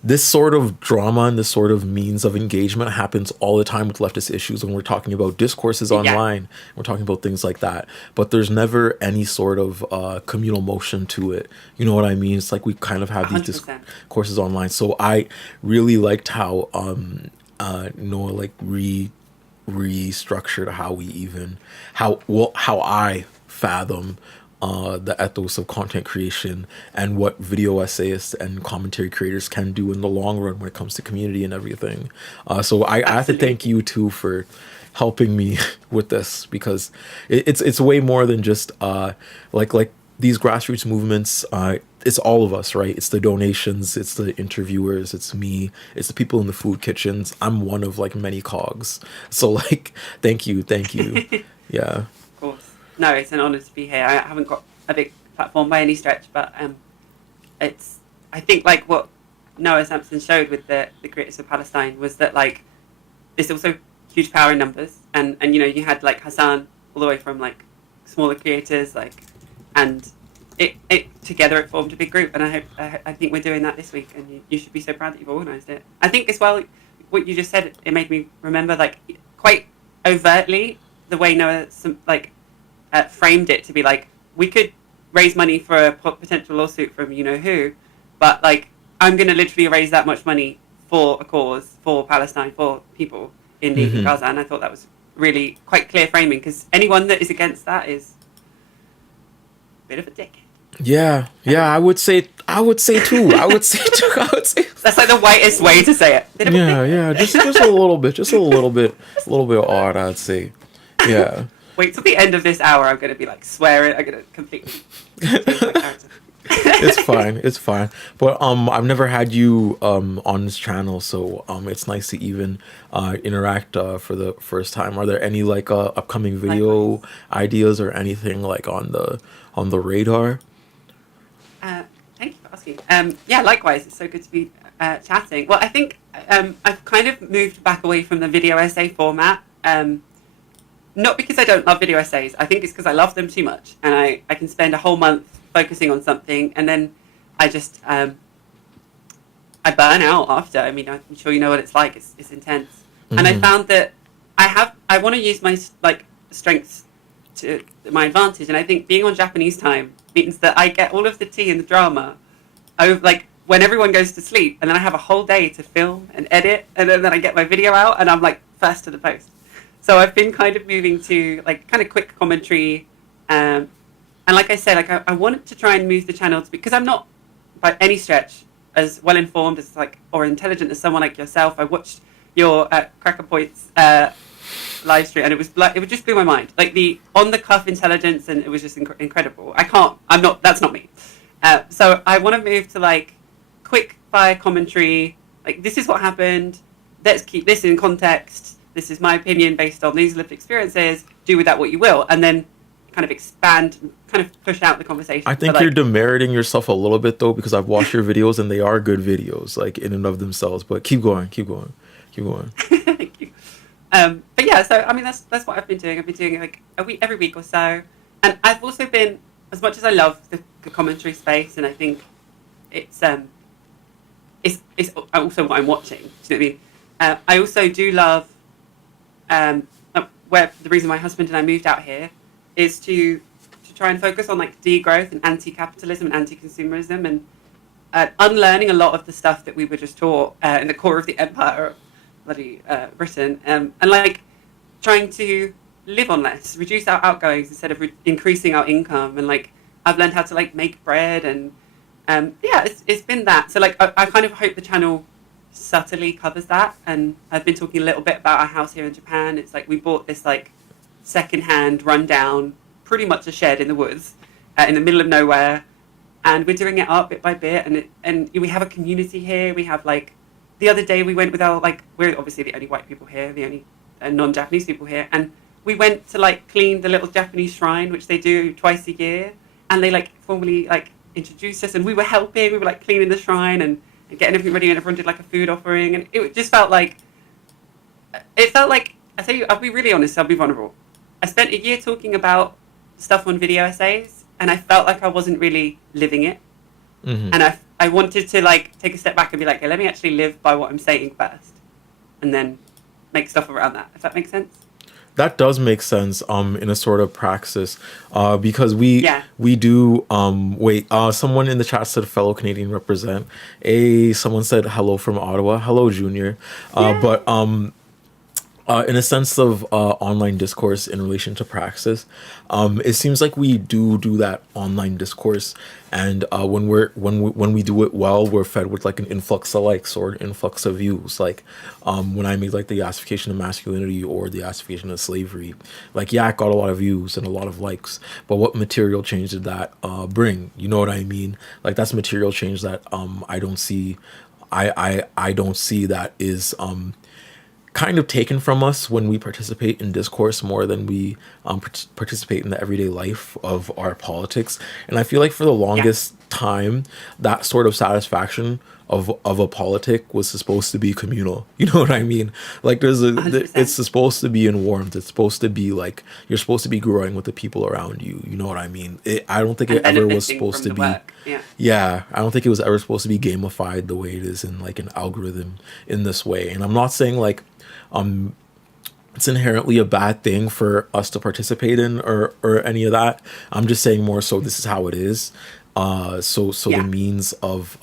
this sort of drama and this sort of means of engagement happens all the time with leftist issues when we're talking about discourses online. We're talking about things like that, but there's never any sort of communal motion to it. You know what I mean? It's like we kind of have these discourses online. So I really liked how Noah like restructured how I fathom the ethos of content creation and what video essayists and commentary creators can do in the long run when it comes to community and everything. So I have to thank you too for helping me with this, because it's way more than just like these grassroots movements. It's all of us, right? It's the donations, it's the interviewers, it's me, it's the people in the food kitchens. I'm one of like many cogs. So like, thank you. Yeah. Of course. No, it's an honour to be here. I haven't got a big platform by any stretch, but I think like what Noah Samson showed with the Creators of Palestine was that like there's also huge power in numbers, and you know, you had like Hassan all the way from like smaller creators, like, and it together it formed a big group, and I think we're doing that this week, and you should be so proud that you've organised it. I think as well what you just said, it made me remember like quite overtly the way Noah framed it to be like, we could raise money for a potential lawsuit from you know who, but like I'm going to literally raise that much money for a cause, for Palestine, for people in need in Gaza. And I thought that was really quite clear framing, because anyone that is against that is a bit of a dick. Yeah, I would say too. That's like the whitest way to say it. Yeah, just a little bit odd, I'd say. Yeah. Wait till the end of this hour. I'm going to be like swearing. I'm going to completely change my character. It's fine. But I've never had you on this channel, so it's nice to even interact for the first time. Are there any like upcoming video ideas or anything like on the radar? Thank you for asking. Yeah, likewise. It's so good to be chatting. Well, I think I've kind of moved back away from the video essay format. Not because I don't love video essays. I think it's because I love them too much, and I can spend a whole month focusing on something, and then I just I burn out after. I mean, I'm sure you know what it's like. It's intense, and I found that I want to use my like strengths to my advantage, and I think being on Japanese time means that I get all of the tea and the drama over like when everyone goes to sleep, and then I have a whole day to film and edit, and then I get my video out, and I'm like first to the post. So I've been kind of moving to like kind of quick commentary, and like I said, like I wanted to try and move the channel to, because I'm not by any stretch as well informed as like or intelligent as someone like yourself. I watched your Cracker Points live stream, and it just blew my mind, like the on the cuff intelligence, and it was just incredible. That's not me. So I want to move to like quick fire commentary. Like, this is what happened. Let's keep this in context. this is my opinion based on these lived experiences. Do with that what you will, and then kind of expand, kind of push out the conversation. I think but, you're demeriting yourself a little bit though, because I've watched your videos and they are good videos, like in and of themselves. But keep going. Thank you. But yeah, so I mean that's what I've been doing. I've been doing like every week or so, and I've also been, as much as I love the commentary space, and I think it's also what I'm watching. Do you know what I mean? I also do love where the reason my husband and I moved out here is to try and focus on like degrowth and anti-capitalism and anti-consumerism, and unlearning a lot of the stuff that we were just taught in the core of the empire of bloody Britain, and like trying to live on less, reduce our outgoings instead of increasing our income. And like I've learned how to like make bread, and yeah, it's been that. So like I kind of hope the channel subtly covers that. And I've been talking a little bit about our house here in Japan. It's like we bought this like secondhand, rundown, pretty much a shed in the woods, in the middle of nowhere, and we're doing it up bit by bit. And we have a community here. We have like, the other day we went with our, like, we're obviously the only white people here, the only non-Japanese people here, and we went to like clean the little Japanese shrine, which they do twice a year, and they like formally like introduced us, and we were helping. We were like cleaning the shrine and getting everybody, and everyone did like a food offering, and it just felt like, I tell you, I'll be really honest, I'll be vulnerable. I spent a year talking about stuff on video essays, and I felt like I wasn't really living it. Mm-hmm. And I wanted to like take a step back and be like, okay, let me actually live by what I'm saying first, and then make stuff around that, if that makes sense. That does make sense in a sort of praxis, because we do someone in the chat said fellow Canadian represent. Someone said hello from Ottawa. Hello, Junior. But in a sense of online discourse in relation to praxis, it seems like we do that online discourse, and when we do it well, we're fed with like an influx of likes or an influx of views. Like when I made like the ossification of masculinity or the ossification of slavery, like it got a lot of views and a lot of likes, but what material change did that bring? You know what I mean? Like that's material change that I don't see. I don't see that is kind of taken from us when we participate in discourse more than we participate in the everyday life of our politics. And I feel like for the longest time, that sort of satisfaction of a politic was supposed to be communal. You know what I mean? Like it's supposed to be in warmth. It's supposed to be like you're supposed to be growing with the people around you. You know what I mean? I don't think it ever was supposed to be. I don't think it was ever supposed to be gamified the way it is in like an algorithm in this way. And I'm not saying like it's inherently a bad thing for us to participate in or any of that. I'm just saying more so this is how it is. The means of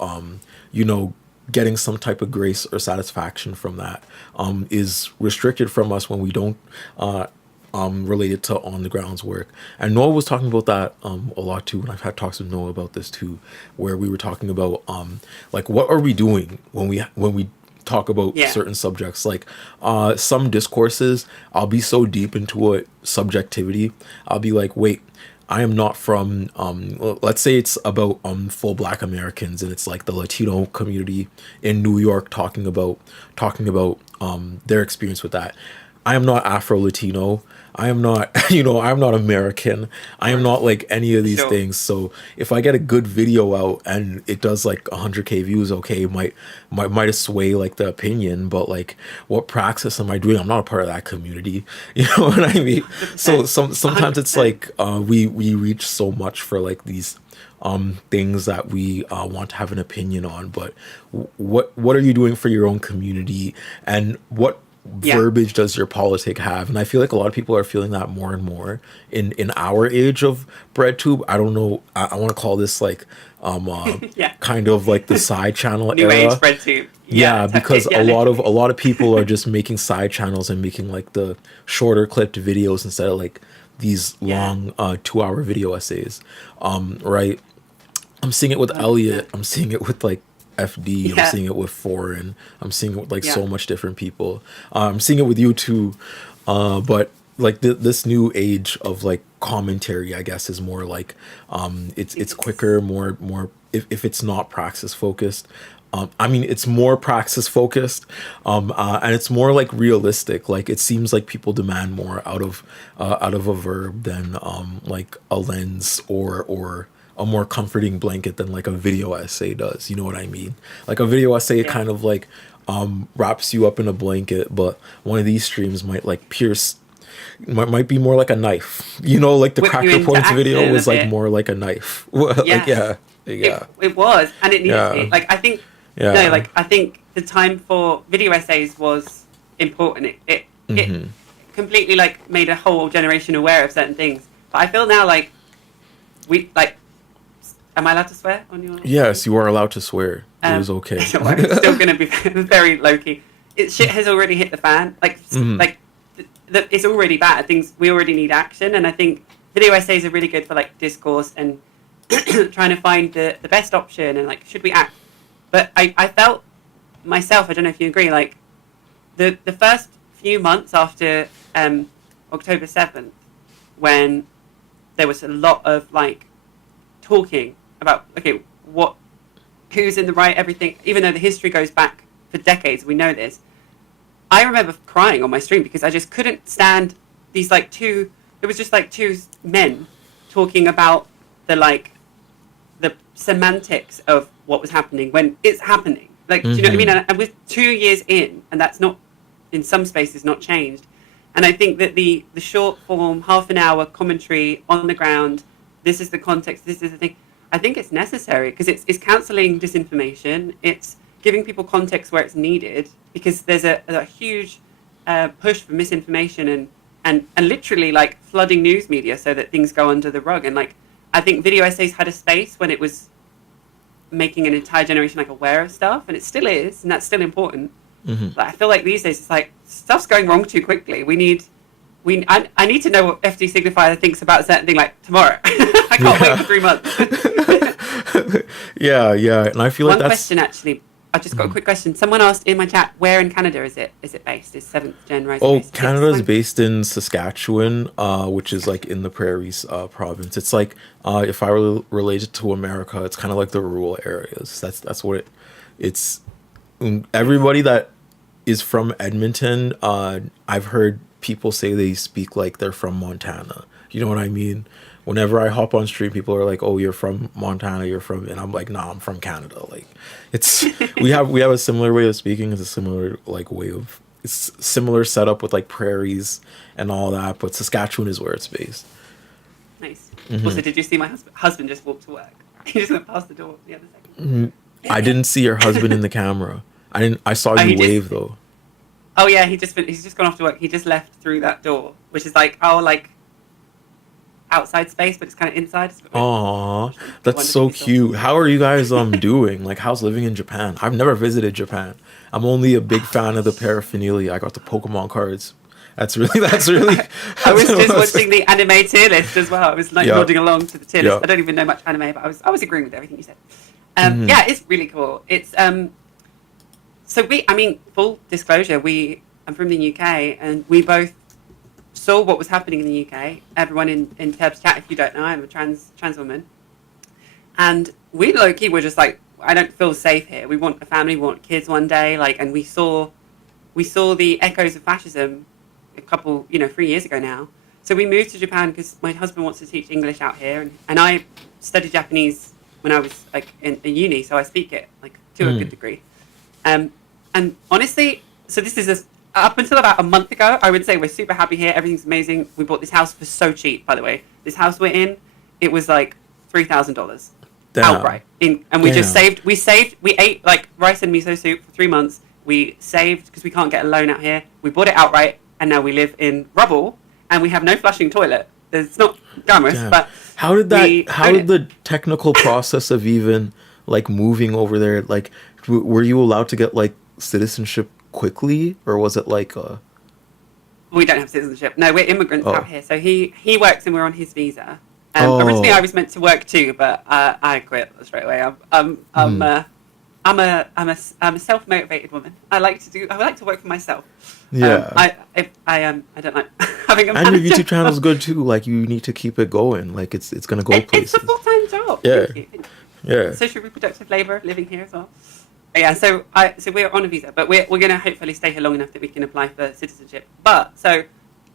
getting some type of grace or satisfaction from that is restricted from us when we don't relate it to on the grounds work. And Noah was talking about that a lot too, and I've had talks with Noah about this too, where we were talking about like what are we doing when we talk about certain subjects. Like some discourses, I'll be so deep into a subjectivity, I'll be like, wait, I am not from let's say it's about full Black Americans, and it's like the Latino community in New York talking about their experience with that. I am not Afro-Latino. I am not, I'm not American. I am not like any of these things. So if I get a good video out and it does like 100K views, okay, it might sway like the opinion, but like what praxis am I doing? I'm not a part of that community. You know what I mean? So sometimes it's like we reach so much for like these things that we want to have an opinion on, but what are you doing for your own community, and what verbiage does your politic have? And I feel like a lot of people are feeling that more and more in our age of BreadTube. I don't know, I want to call this like kind of like the side channel New era. age BreadTube. Because a lot of people are just making side channels and making like the shorter clipped videos instead of like these long 2-hour video essays. Right, I'm seeing it with Elliot, I'm seeing it with like FD, I'm seeing it with Foreign, I'm seeing it with like so much different people. I'm seeing it with you too, but like this new age of like commentary, I guess, is more like it's quicker, more if it's not praxis focused, I mean, it's more praxis focused, and it's more like realistic. Like it seems like people demand more out of a verb than like a lens or a more comforting blanket than like a video essay does. You know what I mean? Like a video essay kind of like wraps you up in a blanket, but one of these streams might like pierce. Might be more like a knife. You know, like the Whip you Cracker into Points video action a was like bit. more like a knife. Like Yes. yeah. It was, and it needed to Yeah. be. Like I think Yeah. no, like I think the time for video essays was important. It Mhm. completely like made a whole generation aware of certain things. But I feel now like we like. Am I allowed to swear on your? Yes, you are allowed to swear. It was okay. It's still going to be very low key. Shit has already hit the fan. Like Mhm. like it's already bad. Things we already need action, and I think video essays are really good for like discourse and trying to find the best option and like should we act. But I felt myself. I don't know if you agree. Like the first few months after October 7th, when there was a lot of like talking about who's in the right, everything, even though the history goes back for decades, we know this. I remember crying on my stream because I just couldn't stand these like two men talking about the semantics of what was happening when it's happening. Like, do you know what I mean? And we're 2 years in, and that's not, in some spaces, not changed. And I think that the short form, half an hour commentary on the ground, this is the context, this is the thing, I think it's necessary because it's cancelling disinformation. It's giving people context where it's needed because there's a huge push for misinformation and literally like flooding news media so that things go under the rug. And like, I think video essays had a space when it was making an entire generation like aware of stuff, and it still is, and that's still important. But I feel like these days it's like stuff's going wrong too quickly. I need to know what FD Signifier thinks about a certain thing like tomorrow. I can't wait for 3 months. yeah, and I feel like One that's question actually. I've just got a quick question. Someone asked in my chat, where in Canada is it based? Is 7th Gen Rising based? Canada is based in Saskatchewan, which is like in the prairies province. It's like if I were related to America, it's kind of like the rural areas. That's what it's. Everybody that is from Edmonton, I've heard people say they speak like they're from Montana. You know what I mean? Whenever I hop on stream, people are like, "Oh, you're from Montana. You're from," and I'm like, "Nah, I'm from Canada." Like, it's we have a similar way of speaking. It's a similar like way of it's similar setup with like prairies and all that. But Saskatchewan is where it's based. Nice. Also, did you see my husband just walked to work? He just went past the door the other second. I didn't see your husband in the camera. I saw you wave though. Oh yeah, he's just gone off to work. He just left through that door, which is like outside space, but it's kind of inside. Aw, that's so cute. How are you guys doing? Like, how's living in Japan? I've never visited Japan. I'm only a big fan of the paraphernalia. I got the Pokemon cards. That's really. I was just watching the anime tier list as well. I was like nodding along to the tier list. Yeah. I don't even know much anime, but I was agreeing with everything you said. Yeah, it's really cool. It's so full disclosure, I'm from the UK, and we both saw what was happening in the UK. Everyone in Terb's chat, if you don't know, I'm a trans woman. And we low-key were just like, I don't feel safe here. We want a family, we want kids one day. Like, and we saw the echoes of fascism a couple, 3 years ago now. So we moved to Japan because my husband wants to teach English out here. And I studied Japanese when I was like in uni, so I speak it like to a good degree. And honestly, so this is up until about a month ago, I would say we're super happy here. Everything's amazing. We bought this house for so cheap, by the way. This house we're in, it was like $3,000 outright. And we just saved. We ate like rice and miso soup for 3 months. We saved because we can't get a loan out here. We bought it outright, and now we live in rubble, and we have no flushing toilet. It's not glamorous, but how did the technical process of even like moving over there, like were you allowed to get like citizenship quickly, or was it like we don't have citizenship? No, we're immigrants out here. So he works and we're on his visa. Originally I was meant to work too, but I quit straight away. I'm a self-motivated woman. I like to work for myself. Yeah. I don't like having a manager. And your YouTube channel is good too. Like, you need to keep it going. Like, it's gonna go places. It's a full-time job. Yeah. Yeah. Social reproductive labor, living here as well. yeah, so we're on a visa, but we're going to hopefully stay here long enough that we can apply for citizenship. But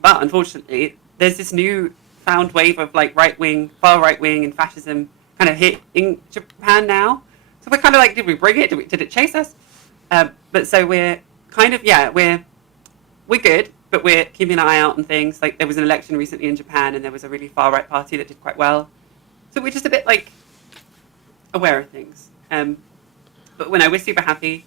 unfortunately, there's this new found wave of like far right wing, and fascism kind of hitting Japan now. So we're kind of like, did we bring it? Did it chase us? But so we're kind of we're good, but we're keeping an eye out on things. Like there was an election recently in Japan, and there was a really far right party that did quite well. So we're just a bit like aware of things. But we're super happy.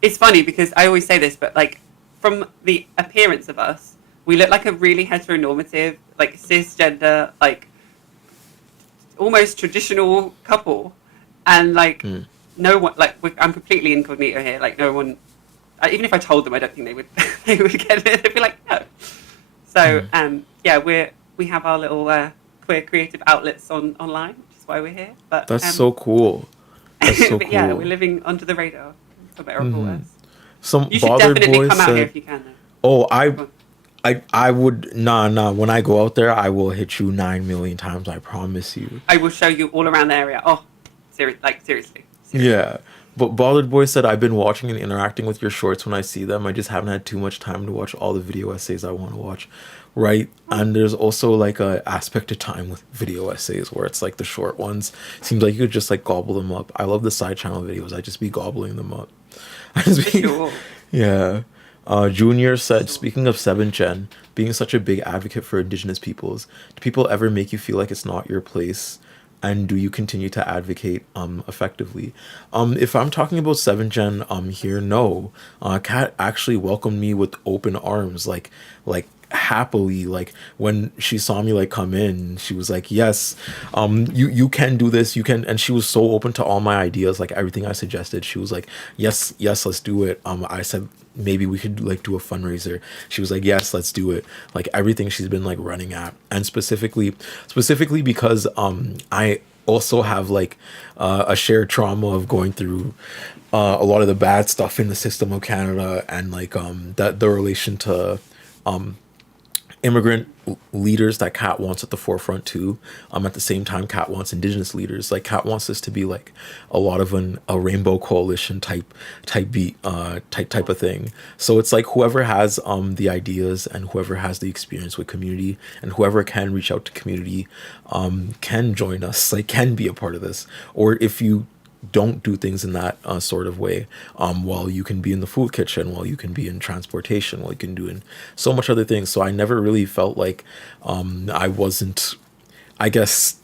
It's funny because I always say this, but like from the appearance of us, we look like a really heteronormative, like cisgender, like almost traditional couple, and like no one, like I'm completely incognito here. Like no one, even if I told them, I don't think they would they would get it. They'd be like, no. So yeah, we have our little queer creative outlets online, which is why we're here. But that's so cool. That's so but cool. yeah, we're living under the radar, for better or for worse. Some You should bothered definitely boy come out said, here if you can. Though. "Oh, I would nah. When I go out there, I will hit you 9 million times. I promise you." I will show you all around the area. Oh, seriously. Yeah. But Bothered Boy said, "I've been watching and interacting with your shorts when I see them. I just haven't had too much time to watch all the video essays I want to watch." Right? And there's also like a aspect of time with video essays where it's like the short ones. Seems like you could just like gobble them up. I love the side channel videos. I just be gobbling them up. Yeah. Junior said, "Speaking of 7th Gen, being such a big advocate for indigenous peoples, do people ever make you feel like it's not your place? And do you continue to advocate effectively?" If I'm talking about 7th Gen here, no. Kat actually welcomed me with open arms, like happily. Like when she saw me like come in, she was like, "Yes, you can do this, you can." And she was so open to all my ideas, like everything I suggested. She was like, yes, let's do it. I said maybe we could like do a fundraiser. She was like, yes, let's do it. Like everything she's been like running at. And specifically because I also have like a shared trauma of going through a lot of the bad stuff in the system of Canada, and like that the relation to immigrant leaders that Kat wants at the forefront too. At the same time, Kat wants indigenous leaders. Like Kat wants this to be like a lot of a rainbow coalition type beat type of thing. So it's like whoever has the ideas and whoever has the experience with community and whoever can reach out to community can join us, like can be a part of this. Or if you don't do things in that sort of way, while you can be in the food kitchen, while you can be in transportation, while you can do in so much other things. So I never really felt like I wasn't, I guess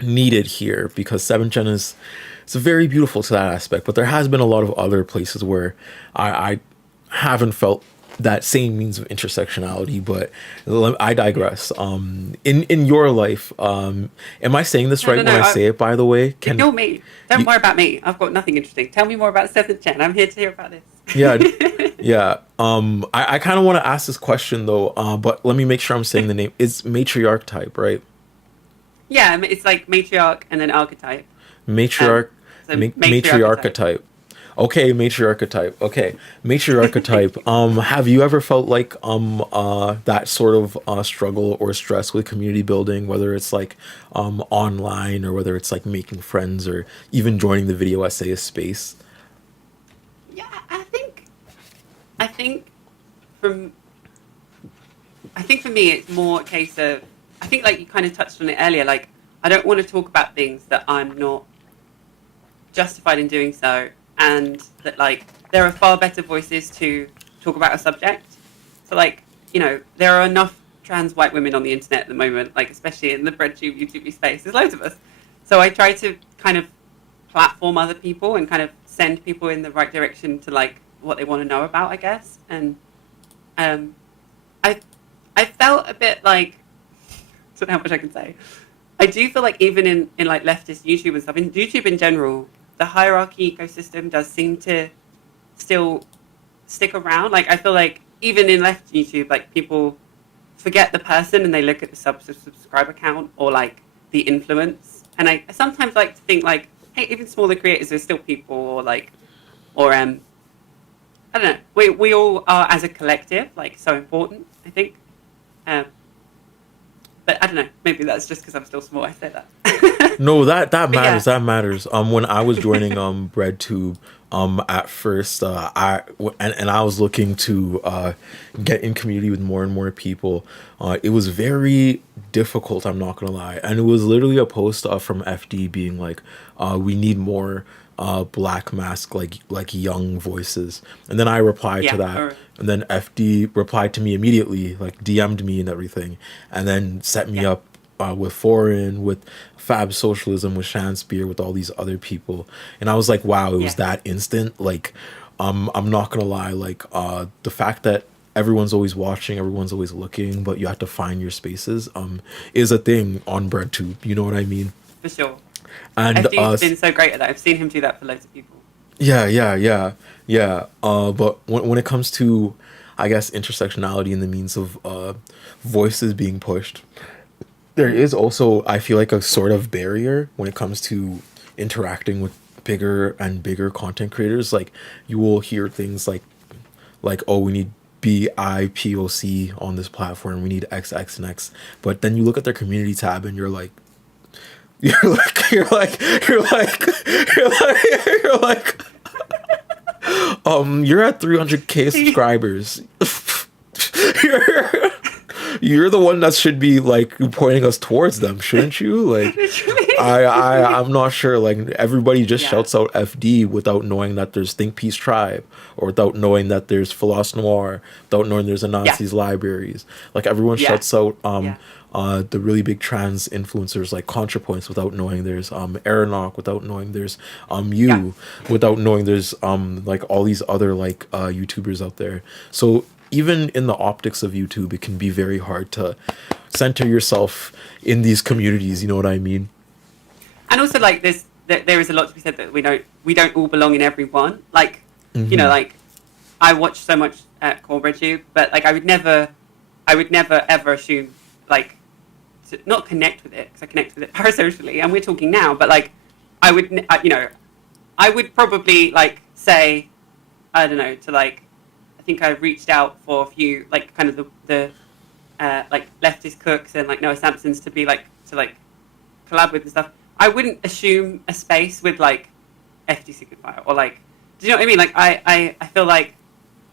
needed here, because 7th Gen is, it's very beautiful to that aspect. But there has been a lot of other places where I haven't felt that same means of intersectionality. But I digress. In your life, am I saying this right when I say it, by the way? Ignore me. Don't worry about me. I've got nothing interesting. Tell me more about 7th Gen. I'm here to hear about this. Yeah. I kind of want to ask this question though, but let me make sure I'm saying the name. It's matriarch type, right? Yeah, it's like matriarch and then archetype. Matriarch, matriarchetype. Okay, matriarchetype. Okay, matriarchetype. Have you ever felt like that sort of struggle or stress with community building, whether it's like online, or whether it's like making friends, or even joining the video essayist space? Yeah, I think for me it's more a case of, I think like you kind of touched on it earlier, like I don't want to talk about things that I'm not justified in doing so, and that like there are far better voices to talk about a subject. So like, you know, there are enough trans white women on the internet at the moment, like especially in the BreadTube YouTube space, there's loads of us. So I try to kind of platform other people and kind of send people in the right direction to like what they want to know about, I guess. And I felt a bit like, I don't know how much I can say. I do feel like even in like leftist YouTube and stuff, in YouTube in general, the hierarchy ecosystem does seem to still stick around. Like I feel like even in left YouTube, like people forget the person and they look at the subscriber count or like the influence. And I sometimes like to think like, hey, even smaller creators are still people, or like, or I don't know. We all are as a collective like so important, I think. But I don't know. Maybe that's just because I'm still small. I say that. No, that But matters. yeah. That matters. When I was joining BreadTube, at first, and I was looking to get in community with more and more people. It was very difficult. I'm not gonna lie, and it was literally a post from FD being like, "We need more black mask like young voices," and then I replied to Yeah. that, Or, and then FD replied to me immediately, like DM'd me and everything, and then set me yeah. up with Foreign, with Fab Socialism, with Shanspeare, with all these other people, and I was like, wow, it was Yeah. that instant. Like, I'm not gonna lie, like, the fact that everyone's always watching, everyone's always looking, but you have to find your spaces, is a thing on BreadTube. You know what I mean? For sure. And FD's been so great at that. I've seen him do that for loads of people. yeah. But when it comes to, I guess, intersectionality and the means of voices being pushed, there is also, I feel like, a sort of barrier when it comes to interacting with bigger and bigger content creators. Like, you will hear things like, oh, we need BIPOC on this platform, we need XX and X, but then you look at their community tab and you're like, you're like, you're like, you're like, you're like, you're like, you're at 300K subscribers. you're, you're the one that should be like pointing us towards them, shouldn't you? Like, I'm not sure. Like, everybody just shouts out FD without knowing that there's Think Peace Tribe, or without knowing that there's Philos Noir, without knowing there's a Nazis libraries. Like, everyone shouts out the really big trans influencers like ContraPoints without knowing there's Aeronaut, without knowing there's you, without knowing there's like all these other like YouTubers out there. So even in the optics of YouTube, it can be very hard to center yourself in these communities. You know what I mean? And also, like, there is a lot to be said that we don't all belong in every one. Like, you know, like, I watch so much Core Tube, but like, I would never ever assume, like, to not connect with it, because I connect with it parasocially, and we're talking now. But like, I would probably like say, I don't know, to like, I think I reached out for a few like kind of the like leftist cooks and like Noah Samsons to be like to like collab with and stuff. I wouldn't assume a space with like FD Signifier or like, do you know what I mean? Like I feel like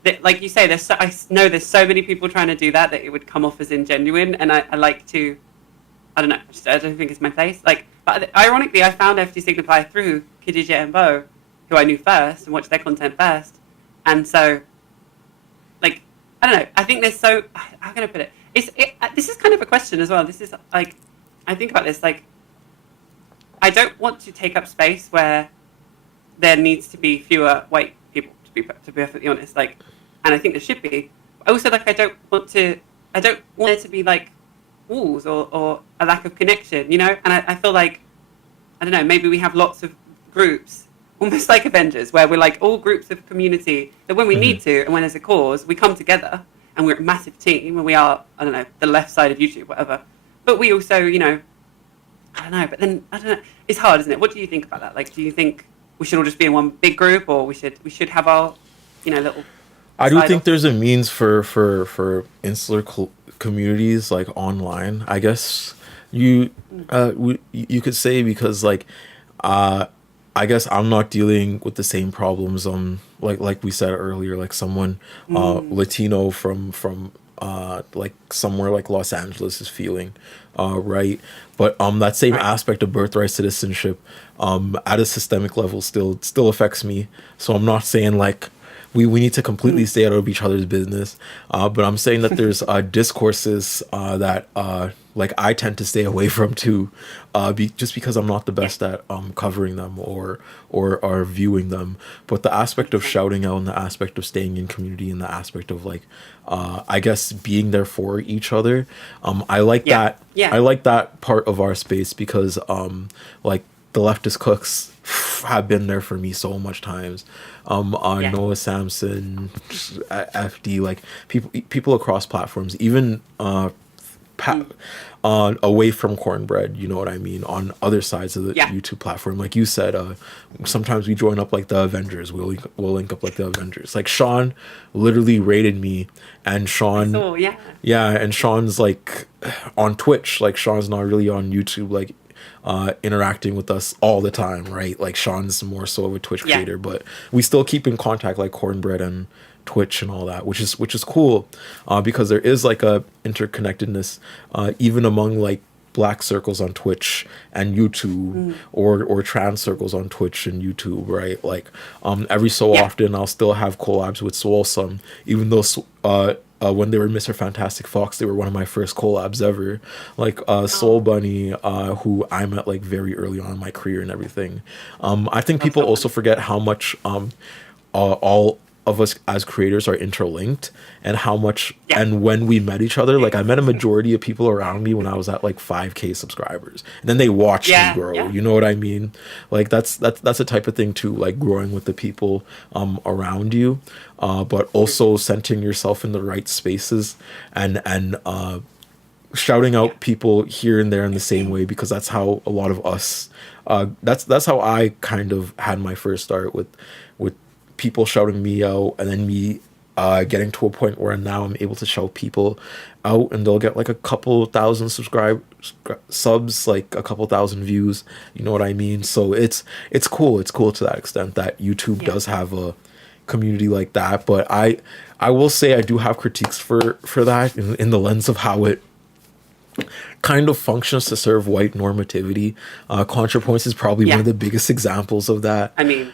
that, like you say, I know there's so many people trying to do that it would come off as ingenuine, and I like to, I don't know, I don't think it's my place. Like, but ironically, I found FD Signifier through Khadija and Bo, who I knew first and watched their content first, and so, like, I don't know. I think there's so, how can I put it? This is kind of a question as well. This is like, I think about this, like, I don't want to take up space where there needs to be fewer white people, to be perfectly honest. Like, and I think there should be. Also, like, I don't want there to be like walls or a lack of connection, you know. And I feel like, I don't know, maybe we have lots of groups, almost like Avengers, where we're like all groups of community that when we need to and when there's a cause, we come together and we're a massive team and we are, I don't know, the left side of YouTube, whatever. But we also, you know, I don't know. But then I don't know. It's hard, isn't it? What do you think about that? Like, do you think we should all just be in one big group, or we should have our, you know, little? I do think there's a means for insular communities like online. I guess you could say, because like I guess I'm not dealing with the same problems like we said earlier, like someone Latino from like somewhere like Los Angeles is feeling, right? But that same aspect of birthright citizenship at a systemic level still affects me. So I'm not saying like we need to completely stay out of each other's business, but I'm saying that there's discourses that like I tend to stay away from too, just because I'm not the best at covering them or viewing them. But the aspect of shouting out and the aspect of staying in community and the aspect of like I guess being there for each other, I like that. I like that part of our space, because like the leftist cooks have been there for me so much times. Noah Samson, FD, like people across platforms, even away from Cornbread, you know what I mean, on other sides of the YouTube platform. Like you said, sometimes we join up like the Avengers. We'll link up like the Avengers. Like Sean literally raided me, and Sean, and Sean's like on Twitch. Like Sean's not really on YouTube. Like interacting with us all the time, right? Like Sean's more so of a Twitch Yeah. creator, but we still keep in contact, like Cornbread and Twitch and all that, which is cool, because there is like a interconnectedness, even among like black circles on Twitch and YouTube, or trans circles on Twitch and YouTube, right? Like every so often I'll still have collabs with Soulsome, even though when they were Mr. Fantastic Fox, they were one of my first collabs ever. Like Soul Bunny, who I met like very early on in my career and everything. I think people also forget how much all of us as creators are interlinked, and how much and when we met each other, like I met a majority of people around me when I was at like 5K subscribers, and then they watched me grow. You know what I mean? Like that's a type of thing too, like growing with the people around you, but also centering yourself in the right spaces, and shouting out people here and there in the same way, because that's how a lot of us that's how I kind of had my first start, with people shouting me out, and then me getting to a point where now I'm able to shout people out, and they'll get like a couple thousand subs, like a couple thousand views. You know what I mean? So it's cool. It's cool to that extent that YouTube does have a community like that. But I will say I do have critiques for that in the lens of how it kind of functions to serve white normativity. ContraPoints is probably one of the biggest examples of that. I mean,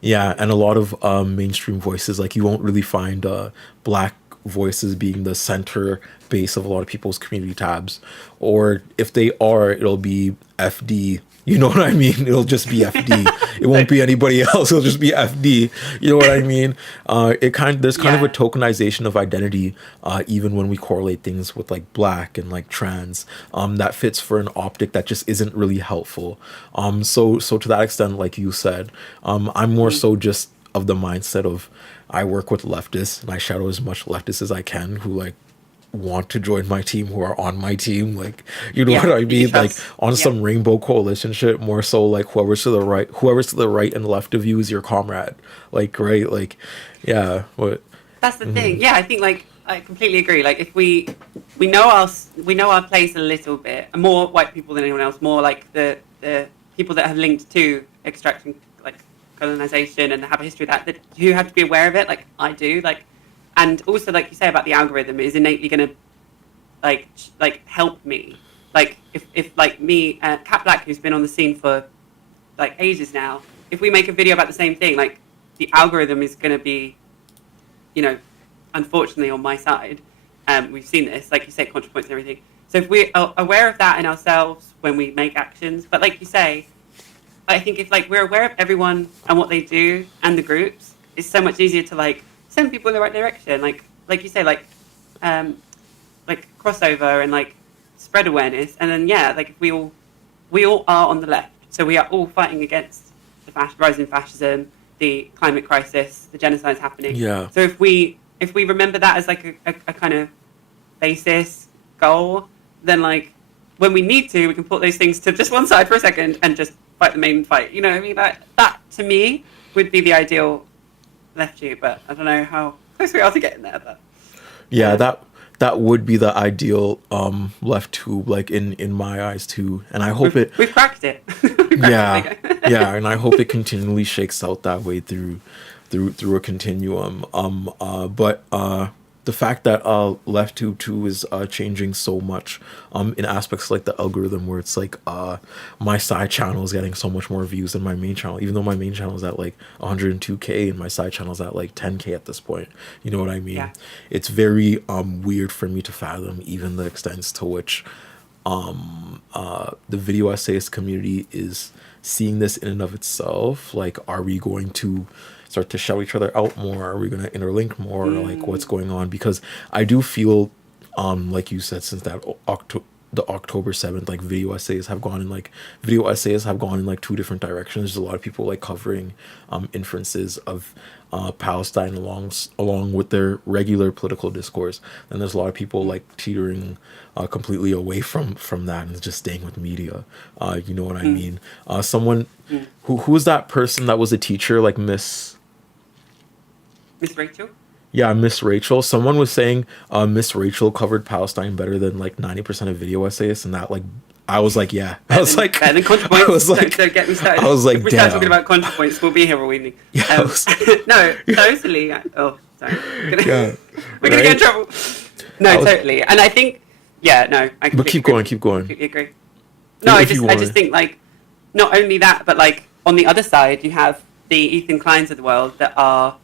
yeah, and a lot of mainstream voices, like you won't really find black voices being the center base of a lot of people's community tabs, or if they are, it'll be FD. You know what I mean? It'll just be FD. It won't be anybody else. It'll just be FD. You know what I mean? There's kind of a tokenization of identity, even when we correlate things with like black and like trans, that fits for an optic that just isn't really helpful. So to that extent, like you said, I'm more so just of the mindset of I work with leftists, and I shadow as much leftists as I can who like want to join my team, who are on my team, like, you know what I mean, like on some rainbow coalition shit, more so like whoever's to the right and left of you is your comrade, like, right, like, what that's the thing. I think like I completely agree. Like if we know our place a little bit, and more white people than anyone else, more like the people that have linked to extraction, like colonization, and have a history of that who have to be aware of it, like I do, like. And also, like you say about the algorithm, is innately going to like help me. Like if like me, Cat Black, who's been on the scene for like ages now, if we make a video about the same thing, like the algorithm is going to be, you know, unfortunately on my side. We've seen this, like you say, ContraPoints and everything. So if we are aware of that in ourselves when we make actions, but like you say, I think if like we're aware of everyone and what they do and the groups, it's so much easier to like send people in the right direction, like you say, like crossover and like spread awareness, and then like if we all are on the left, so we are all fighting against the rising fascism, the climate crisis, the genocide happening. So if we remember that as like a kind of basis goal, then like when we need to, we can put those things to just one side for a second and just fight the main fight. You know what I mean? That to me would be the ideal left you, but I don't know how close we are to getting there. But that would be the ideal left tube, like in my eyes too, and I hope we've cracked it. And I hope it continually shakes out that way through a continuum. But the fact that left tube 2 is changing so much in aspects like the algorithm, where it's like my side channel is getting so much more views than my main channel, even though my main channel is at like 102K and my side channel is at like 10K at this point. You know what I mean? It's very weird for me to fathom even the extents to which the video essayist community is seeing this in and of itself. Like, are we going to start to shout each other out more? Are we going to interlink more? Like, what's going on? Because I do feel, like you said, since that the October 7th, like video essays have gone in like two different directions. There's a lot of people like covering inferences of Palestine along with their regular political discourse, and there's a lot of people like teetering completely away from that and just staying with media. You know what I mean? Someone who's that person that was a teacher, like Miss Rachel? Yeah, Miss Rachel. Someone was saying Miss Rachel covered Palestine better than like 90% of video essayists, and that like I was like, yeah. I was like, better than ContraPoints. I was like, don't get me started. I was like, if we start damn. talking about ContraPoints, we'll be here all evening. Yeah, I was- No, totally. Oh, sorry. Yeah, We're gonna get in right? trouble. No, I was- totally. And I think, yeah, no, I But keep going, keep going. completely agree. No, If I you just wanna- think like, not only that, but like on the other side, you have the Ethan Kleins of the world that are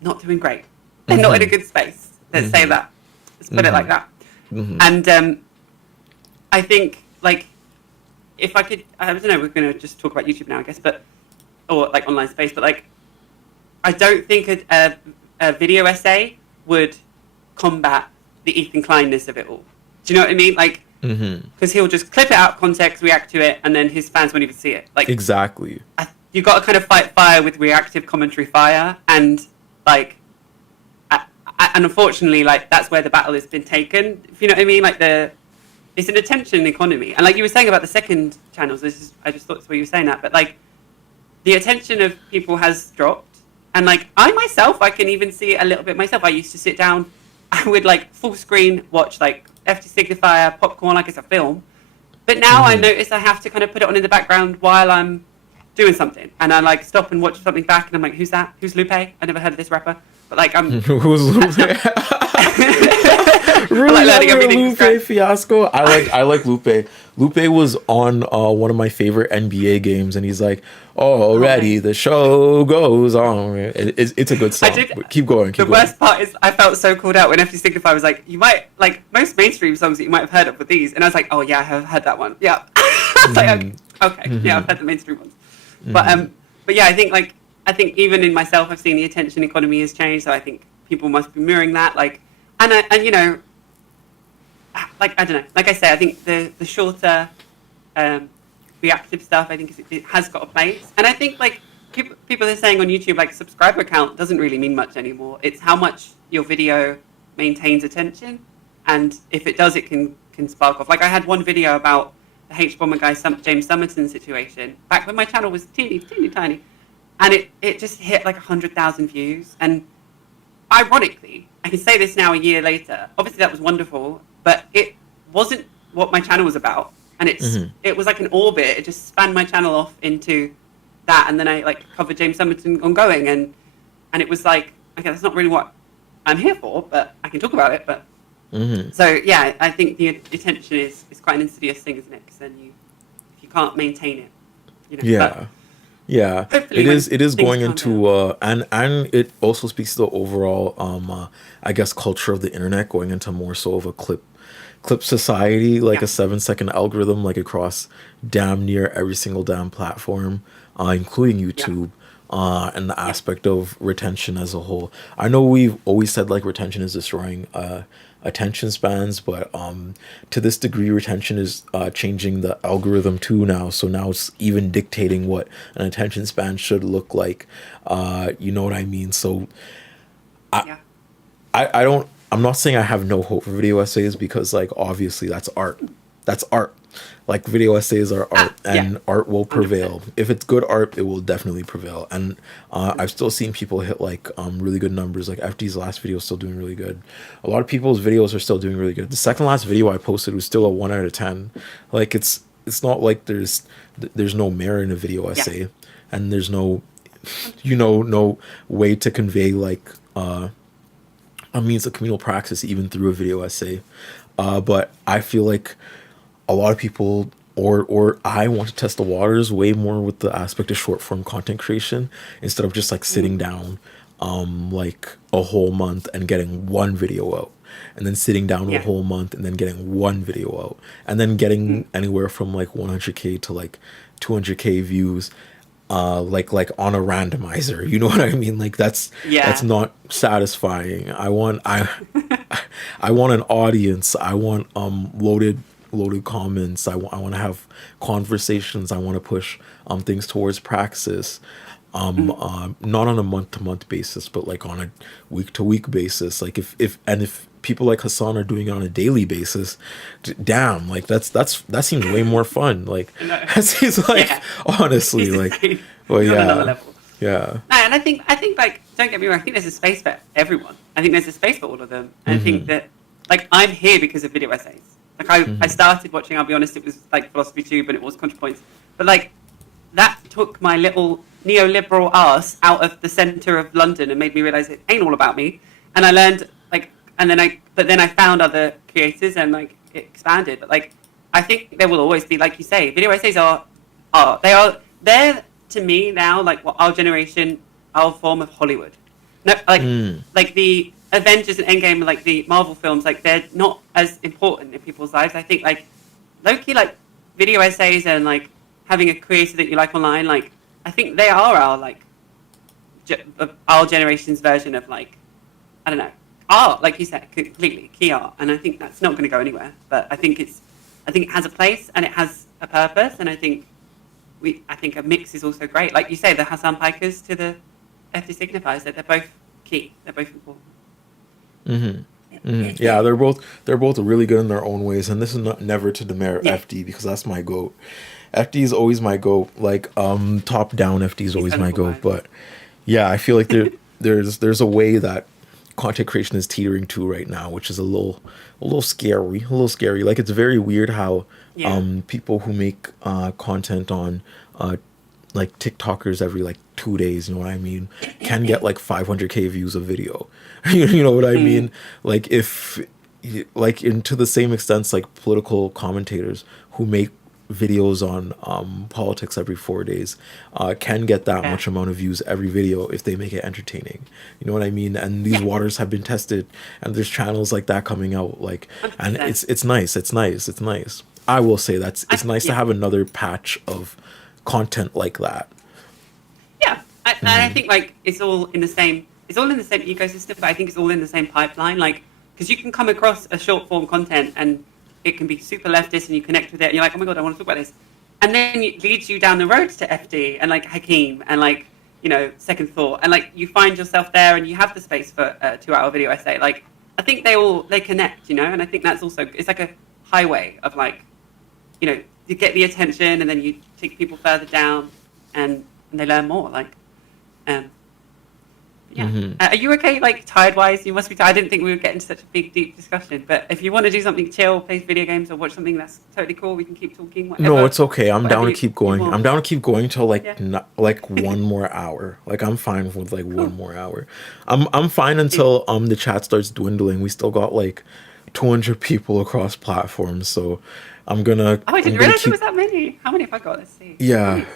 not doing great. They're not in a good space. Let's say that. Let's put it like that. And I think like if I could, I don't know, we're going to just talk about YouTube now, I guess, but or like online space, but like I don't think a video essay would combat the Ethan Kleinness of it all. Do you know what I mean? Like, because he'll just clip it out of context, react to it, and then his fans won't even see it. Like, Exactly. you got to kind of fight fire with reactive commentary fire, and like, and unfortunately, like that's where the battle has been taken. If you know what I mean, like it's an attention economy, and like you were saying about the second channels, I just thought that's what you were saying that, but like the attention of people has dropped, and like I can even see it a little bit myself. I used to sit down, I would like full screen watch like FT Signifier, popcorn like it's a film, but now I notice I have to kind of put it on in the background while I'm doing something, and I like stop and watch something back, and I'm like, who's that? Who's Lupe? I never heard of this rapper, but like I'm Who's Lupe? Really like learning like everything from Lupe Fiasco. I like Lupe. Lupe was on one of my favorite NBA games, and he's like, "Already the show goes on." It's a good song. But keep going. The worst part is I felt so called out when FT Signify was like, you might, like, most mainstream songs that you might have heard of with these. And I was like, oh, yeah, I have heard that one. Yeah. I was like, okay. Yeah, I've heard the mainstream ones. But yeah, I think even in myself, I've seen the attention economy has changed. So I think people must be mirroring that. Like, and you know, like, I don't know. Like I say, I think the shorter reactive stuff, I think it has got a place. And I think, like, people are saying on YouTube, like, subscriber count doesn't really mean much anymore. It's how much your video maintains attention. And if it does, it can spark off. Like, I had one video about the H-Bomber guy, James Summerton situation, back when my channel was teeny tiny. And it just hit, like, 100,000 views. And ironically, I can say this now a year later, obviously that was wonderful, but it wasn't what my channel was about. And it was like an orbit. It just spanned my channel off into that, and then I like covered James Summerton ongoing, and it was like, okay, that's not really what I'm here for, but I can talk about it. But so yeah, I think the attention is quite an insidious thing, isn't it? Because then if you can't maintain it, you know. Yeah. Yeah, it is going into and it also speaks to the overall I guess culture of the internet, going into more so of a clip society, like a 7-second algorithm, like across damn near every single damn platform, including YouTube, and the aspect of retention as a whole. I know we've always said like retention is destroying attention spans, but to this degree retention is changing the algorithm too now. So now it's even dictating what an attention span should look like. You know what I mean? So I'm not saying I have no hope for video essays, because like obviously that's art. Like video essays are art, and art will prevail. 100%. If it's good art, it will definitely prevail. And I've still seen people hit like really good numbers. Like FD's last video is still doing really good. A lot of people's videos are still doing really good. The second last video I posted was still a 1 out of 10. Like it's not like there's no merit in a video essay, and there's no no way to convey like a means of communal praxis even through a video essay. But I feel like a lot of people or I want to test the waters way more with the aspect of short form content creation, instead of just like sitting down like a whole month and getting one video out, and then sitting down a whole month and then getting one video out, and then getting anywhere from like 100K to like 200K views like on a randomizer. You know what I mean? Like that's not satisfying. I want an audience. I want loaded comments. I want to have conversations. I want to push things towards praxis, not on a month-to-month basis, but like on a week-to-week basis. Like if people like Hassan are doing it on a daily basis, damn, like that seems way more fun. Like that seems like honestly like, well, yeah. And I think like, don't get me wrong, I think there's a space for everyone. I think there's a space for all of them. And I think that like I'm here because of video essays. Like I started watching, I'll be honest, it was like Philosophy Tube and it was ContraPoints. But like that took my little neoliberal ass out of the centre of London and made me realise it ain't all about me. And I learned like, but then I found other creators and like it expanded. But like, I think there will always be, like you say, video essays they're to me now like what our generation, our form of Hollywood. No, like the Avengers and Endgame, like the Marvel films, like they're not as important in people's lives. I think like low-key like video essays and like having a creator that you like online, like I think they are our like our generation's version of like, I don't know, art, like you said, completely key art. And I think that's not going to go anywhere. But I think it has a place and it has a purpose. And I think a mix is also great. Like you say, the Hassan Pikers to the FD signifiers, that they're both key. They're both important. Yeah, they're both really good in their own ways, and this is never to demerit FD because that's my goat. FD is always my goat. Like top down FD is always my goat. But yeah, I feel like there's a way that content creation is teetering to right now, which is a little scary. Like it's very weird how people who make content on like TikTokers every like 2 days, you know what I mean, can get like 500k views of video. You know what I mean? Like if like to the same extent, like political commentators who make videos on politics every 4 days can get that much amount of views every video if they make it entertaining. You know what I mean? And these waters have been tested, and there's channels like that coming out. Like, and it's nice. I will say it's nice to have another patch of content like that. Yeah, and I think like it's all in the same ecosystem, but I think it's all in the same pipeline. Like, because you can come across a short form content and it can be super leftist and you connect with it and you're like, oh my god, I want to talk about this, and then it leads you down the road to FD and like Hakeem and like, you know, Second Thought, and like you find yourself there and you have the space for a 2-hour video essay. Like I think they connect, you know, and I think that's also, it's like a highway of like, you know, you get the attention and then you take people further down and they learn more. Like are you okay, like tired-wise? You must be tired. I didn't think we would get into such a big, deep discussion. But if you want to do something chill, play video games or watch something, that's totally cool. We can keep talking. Whatever, no, it's okay. I'm down to keep going. I'm down to keep going till like like 1 more hour. Like I'm fine with like 1 more hour. I'm fine until the chat starts dwindling. We still got like 200 people across platforms, so I'm gonna. Oh, I didn't realize there was that many. How many have I got? Let's see. Yeah,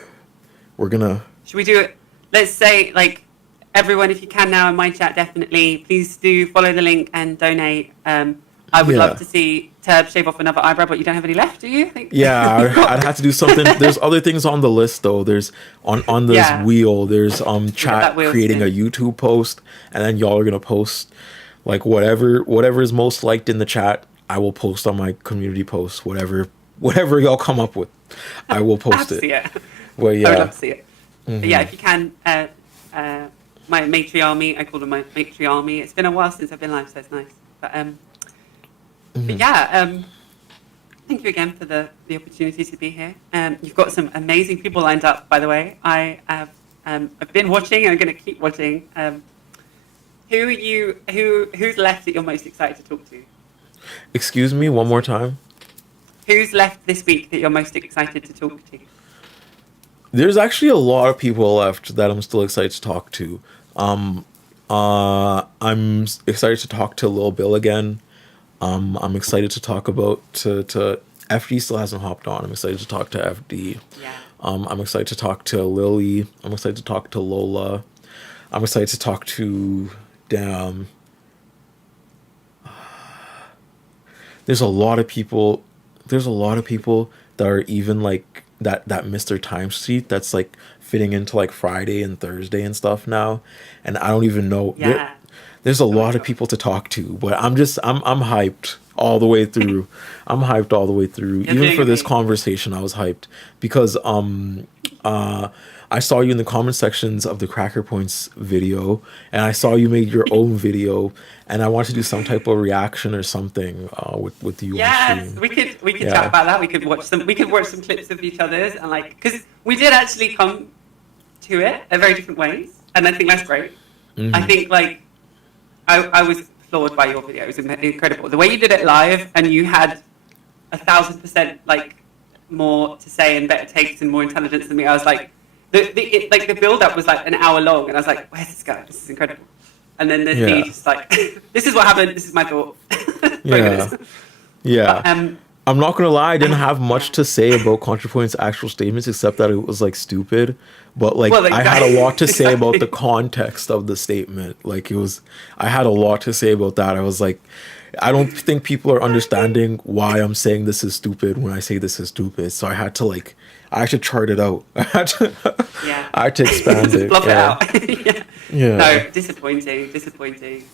we're gonna. Should we do it? Let's say like. Everyone, if you can now in my chat, definitely please do follow the link and donate. I would love to see Turb shave off another eyebrow, but you don't have any left, do you? Yeah, I'd have to do something. There's other things on the list though. There's on this wheel. There's chat creating a YouTube post, and then y'all are gonna post like whatever is most liked in the chat. I will post on my community post. Whatever y'all come up with, I will post it. Yeah, well, yeah, I would love to see it. But yeah, if you can. My Matry Army, I call them my Matry Army. It's been a while since I've been live, so it's nice. But thank you again for the opportunity to be here. You've got some amazing people lined up, by the way. I've been watching and I'm going to keep watching. Who's left that you're most excited to talk to? Excuse me, one more time. Who's left this week that you're most excited to talk to? There's actually a lot of people left that I'm still excited to talk to. I'm excited to talk to Lil Bill again. I'm excited to talk about to FD still hasn't hopped on. I'm excited to talk to FD. Yeah. I'm excited to talk to Lily. I'm excited to talk to Lola. I'm excited to talk to There's a lot of people that are even like that missed their time sheet that's like fitting into like Friday and Thursday and stuff now, and I don't even know. There's a lot of people to talk to, but I'm hyped all the way through. I'm hyped all the way through. Even for this conversation, I was hyped because I saw you in the comment sections of the Cracker Points video, and I saw you made your own video, and I wanted to do some type of reaction or something with you. Yes, we could chat about that. We could watch some clips of each other's, and like, because we did actually come to it in very different ways, and I think that's great. Mm-hmm. I think like I was floored by your video. It was incredible the way you did it live, and you had 1,000% like more to say and better takes and more intelligence than me. I was like, the build up was like an hour long, and I was like, where's this guy? This is incredible. And then the thing just like, this is what happened. This is my thought. Yeah. But, I'm not gonna lie, I didn't have much to say about ContraPoint's actual statements except that it was like stupid. But like, I had a lot to say about the context of the statement. Like I had a lot to say about that. I was like, I don't think people are understanding why I'm saying this is stupid when I say this is stupid. So I had to chart it out. I had to expand it. Fluff it out. Yeah. No, disappointing.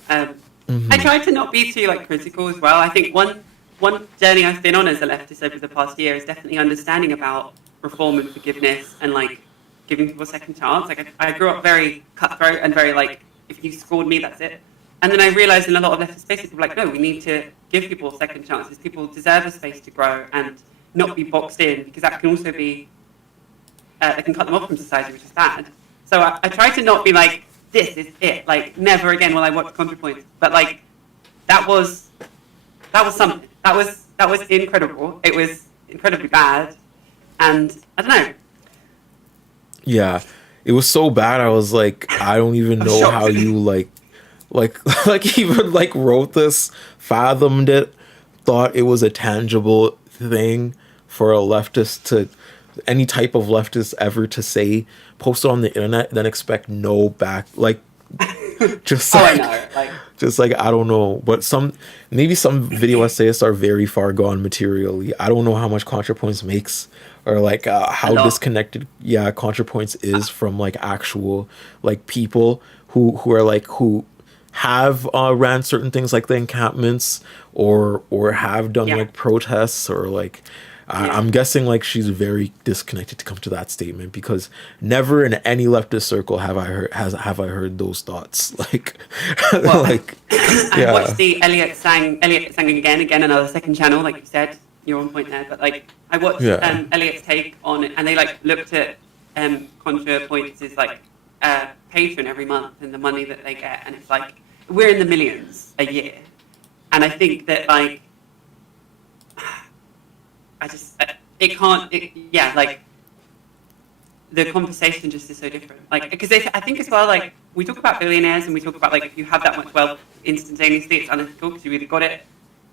I tried to not be too like critical as well. I think one journey I've been on as a leftist over the past year is definitely understanding about reform and forgiveness and like giving people a second chance. Like I grew up very cutthroat and very like, if you scored me, that's it. And then I realized in a lot of leftist spaces, people are like, no, we need to give people second chances. People deserve a space to grow and not be boxed in, because that can also be, they can cut them off from society, which is bad. So I try to not be like, this is it. Like, never again will I watch ContraPoint. But like, that was something. That was incredible. It was incredibly bad. And I don't know. Yeah. It was so bad. I was like, I don't even know how you like even like wrote this, fathomed it, thought it was a tangible thing for a leftist to, any type of leftist ever to say, post it on the internet, then expect no back, like, just like, just like, I don't know, but maybe some video essayists are very far gone materially. I don't know how much ContraPoints makes, or like how disconnected ContraPoints is from like actual like people who are like, who have ran certain things like the encampments or have done like protests or like I'm guessing like she's very disconnected to come to that statement, because never in any leftist circle have I heard those thoughts. Like, like, I watched the Elliot sang again, another second channel, like you said, you're on point there. But like, I watched Elliot's take on it, and they like looked at ContraPoints' like Patreon every month and the money that they get, and it's like we're in the millions a year, and I think that like. Like the conversation just is so different. Like, because I think as well, like we talk about billionaires and we talk about like if you have that much wealth instantaneously, it's unethical because you either got it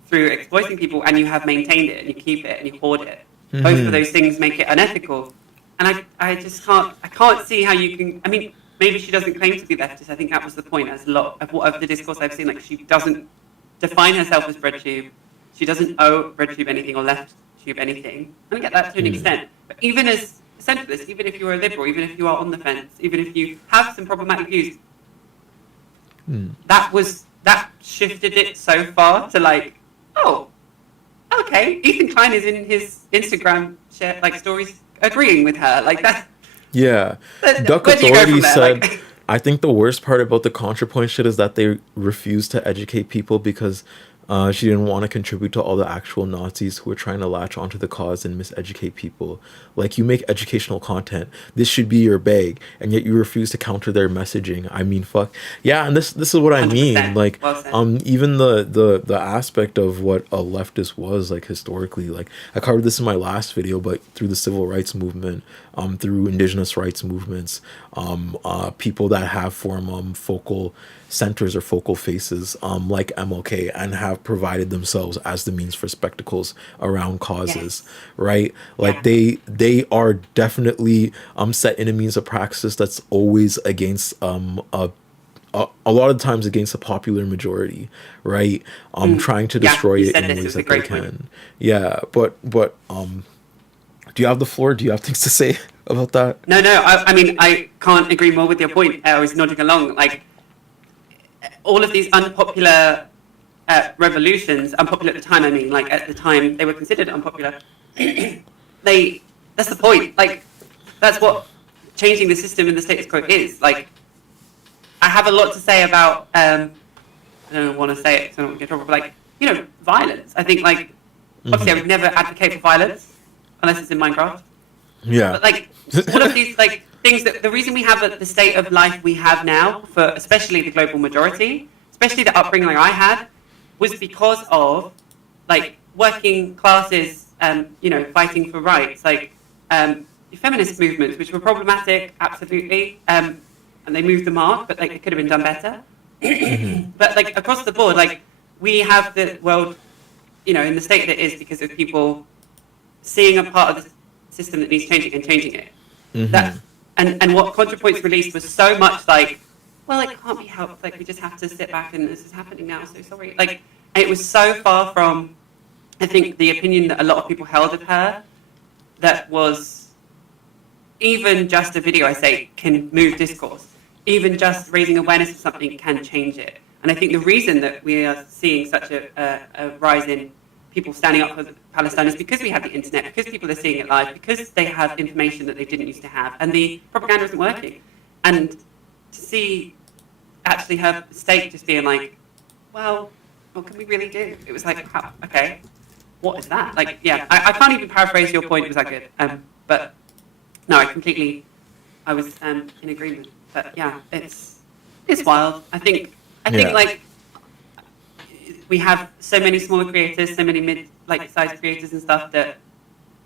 through exploiting people and you have maintained it and you keep it and you hoard it. Mm-hmm. Both of those things make it unethical. And I just can't see how you can. I mean, maybe she doesn't claim to be leftist. I think that was the point. As a lot of the discourse I've seen, like she doesn't define herself as BreadTube. She doesn't owe BreadTube anything or LeftTube anything. And I get that to an extent. But even as a centralist, even if you're a liberal, even if you are on the fence, even if you have some problematic views, that shifted it so far to like, oh, okay, Ethan Klein is in his Instagram share like stories agreeing with her like that. Yeah, Duck Authority said. Like, I think the worst part about the ContraPoint shit is that they refuse to educate people because she didn't want to contribute to all the actual Nazis who were trying to latch onto the cause and miseducate people. Like, you make educational content. This should be your bag, and yet you refuse to counter their messaging. I mean, fuck. Yeah, and this is what I mean. Like, even the aspect of what a leftist was, like, historically. Like, I covered this in my last video, but through the civil rights movement, through indigenous rights movements, people that have formed focal centers or focal faces like MLK and have provided themselves as the means for spectacles around causes, right? Like they are definitely set in a means of praxis that's always against a lot of times against the popular majority, right? Trying to destroy it in ways that they can. Yeah, but do you have the floor? Do you have things to say about that? No. I mean, I can't agree more with your point. I was nodding along. Like, all of these unpopular revolutions, unpopular at the time, I mean, like, at the time they were considered unpopular. That's the point. Like, that's what changing the system in the status quo is. Like, I have a lot to say about, I don't want to say it because I don't want to get in trouble, but, like, you know, violence. I think, like, obviously I would never advocate for violence unless it's in Minecraft. Yeah. But, like, all of these, like, things that the reason we have the state of life we have now, for especially the global majority, especially the upbringing like I had, was because of, like, working classes, fighting for rights, like feminist movements, which were problematic, absolutely, and they moved the mark, but like it could have been done better. But like across the board, like we have the world, in the state that it is because of people seeing a part of the system that needs changing and changing it. That and what ContraPoints released was so much like, well, it can't be helped. Like we just have to sit back and this is happening now. So sorry. Like, and it was so far from, I think, the opinion that a lot of people held of her. That was even just a video, I say, can move discourse. Even just raising awareness of something can change it. And I think the reason that we are seeing such a rise in people standing up for Palestine is because we have the internet, because people are seeing it live, because they have information that they didn't used to have, and the propaganda isn't working. And to see actually her state just being like, well, what can we really do? It was like, okay, what is that? Like, yeah, I can't even paraphrase your point, was that good? But no, I was in agreement. But yeah, it's wild. I think like we have so many smaller creators, so many mid-sized creators and stuff that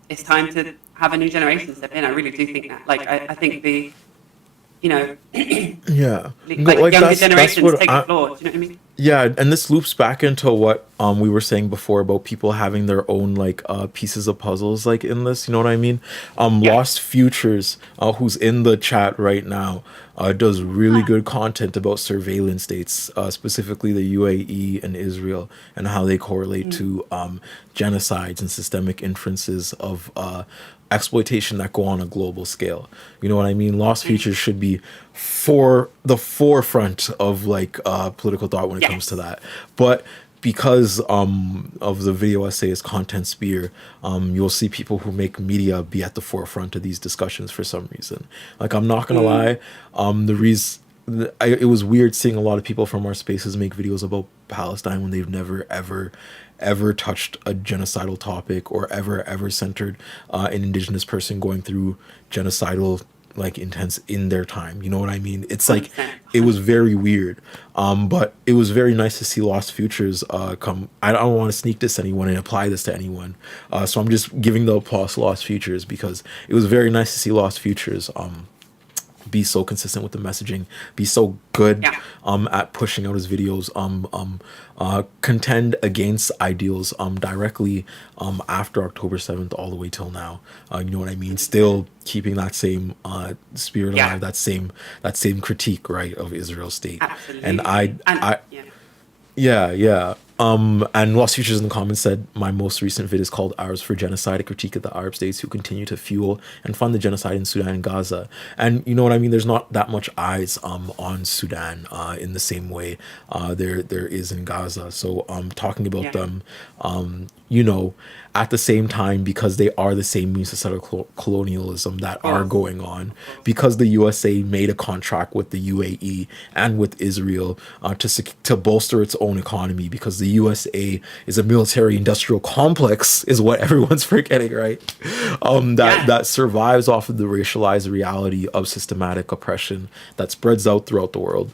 it's time to have a new generation step in. I really do think that. Like, I think the, yeah, like younger generations take the floor. Do you know what I mean? Yeah, and this loops back into what we were saying before about people having their own pieces of puzzles in this. You know what I mean? Lost Futures, who's in the chat right now, does really good content about surveillance states, specifically the UAE and Israel, and how they correlate to genocides and systemic inferences of exploitation that go on a global scale. You know what I mean? Lost Futures should be for the forefront of political thought when it comes to that. But because of the video essay's content sphere, you'll see people who make media be at the forefront of these discussions for some reason. Like, I'm not gonna lie, it was weird seeing a lot of people from our spaces make videos about Palestine when they've never ever touched a genocidal topic or ever centered an indigenous person going through genocidal intents in their time. You know what I mean? It's like, it was very weird. But it was very nice to see Lost Futures come. I don't want to sneak this to anyone and apply this to anyone. So I'm just giving the applause to Lost Futures because it was very nice to see Lost Futures be so consistent with the messaging, be so good at pushing out his videos, contend against ideals directly after October 7th all the way till now. You know what I mean? Still keeping that same spirit alive, that same critique, right, of Israel's state. Absolutely. And Lost Futures in the comments said, my most recent vid is called Arabs for Genocide, a critique of the Arab states who continue to fuel and fund the genocide in Sudan and Gaza. And you know what I mean? There's not that much eyes on Sudan in the same way there is in Gaza. So talking about them, at the same time, because they are the same means of settler colonialism that are going on, because the USA made a contract with the UAE and with Israel to bolster its own economy, because the USA is a military-industrial complex, is what everyone's forgetting, right? That survives off of the racialized reality of systematic oppression that spreads out throughout the world.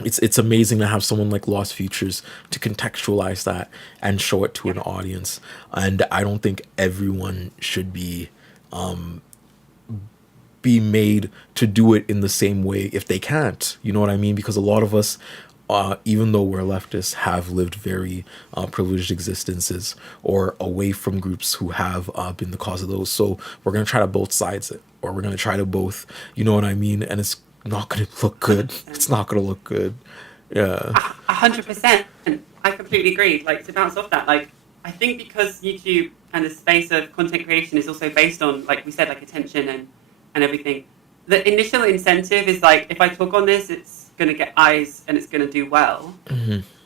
It's amazing to have someone like Lost Futures to contextualize that and show it to an audience. And I don't think everyone should be made to do it in the same way if they can't. You know what I mean? Because a lot of us, even though we're leftists, have lived very privileged existences or away from groups who have been the cause of those. So we're going to try to both sides it, or we're going to try to both, you know what I mean? And it's not going to look good. It's not going to look good. Yeah. 100%. I completely agree. Like, to bounce off that, like, I think because YouTube and the space of content creation is also based on, like we said, like attention and everything, the initial incentive is like, if I talk on this, it's going to get eyes and it's going to do well.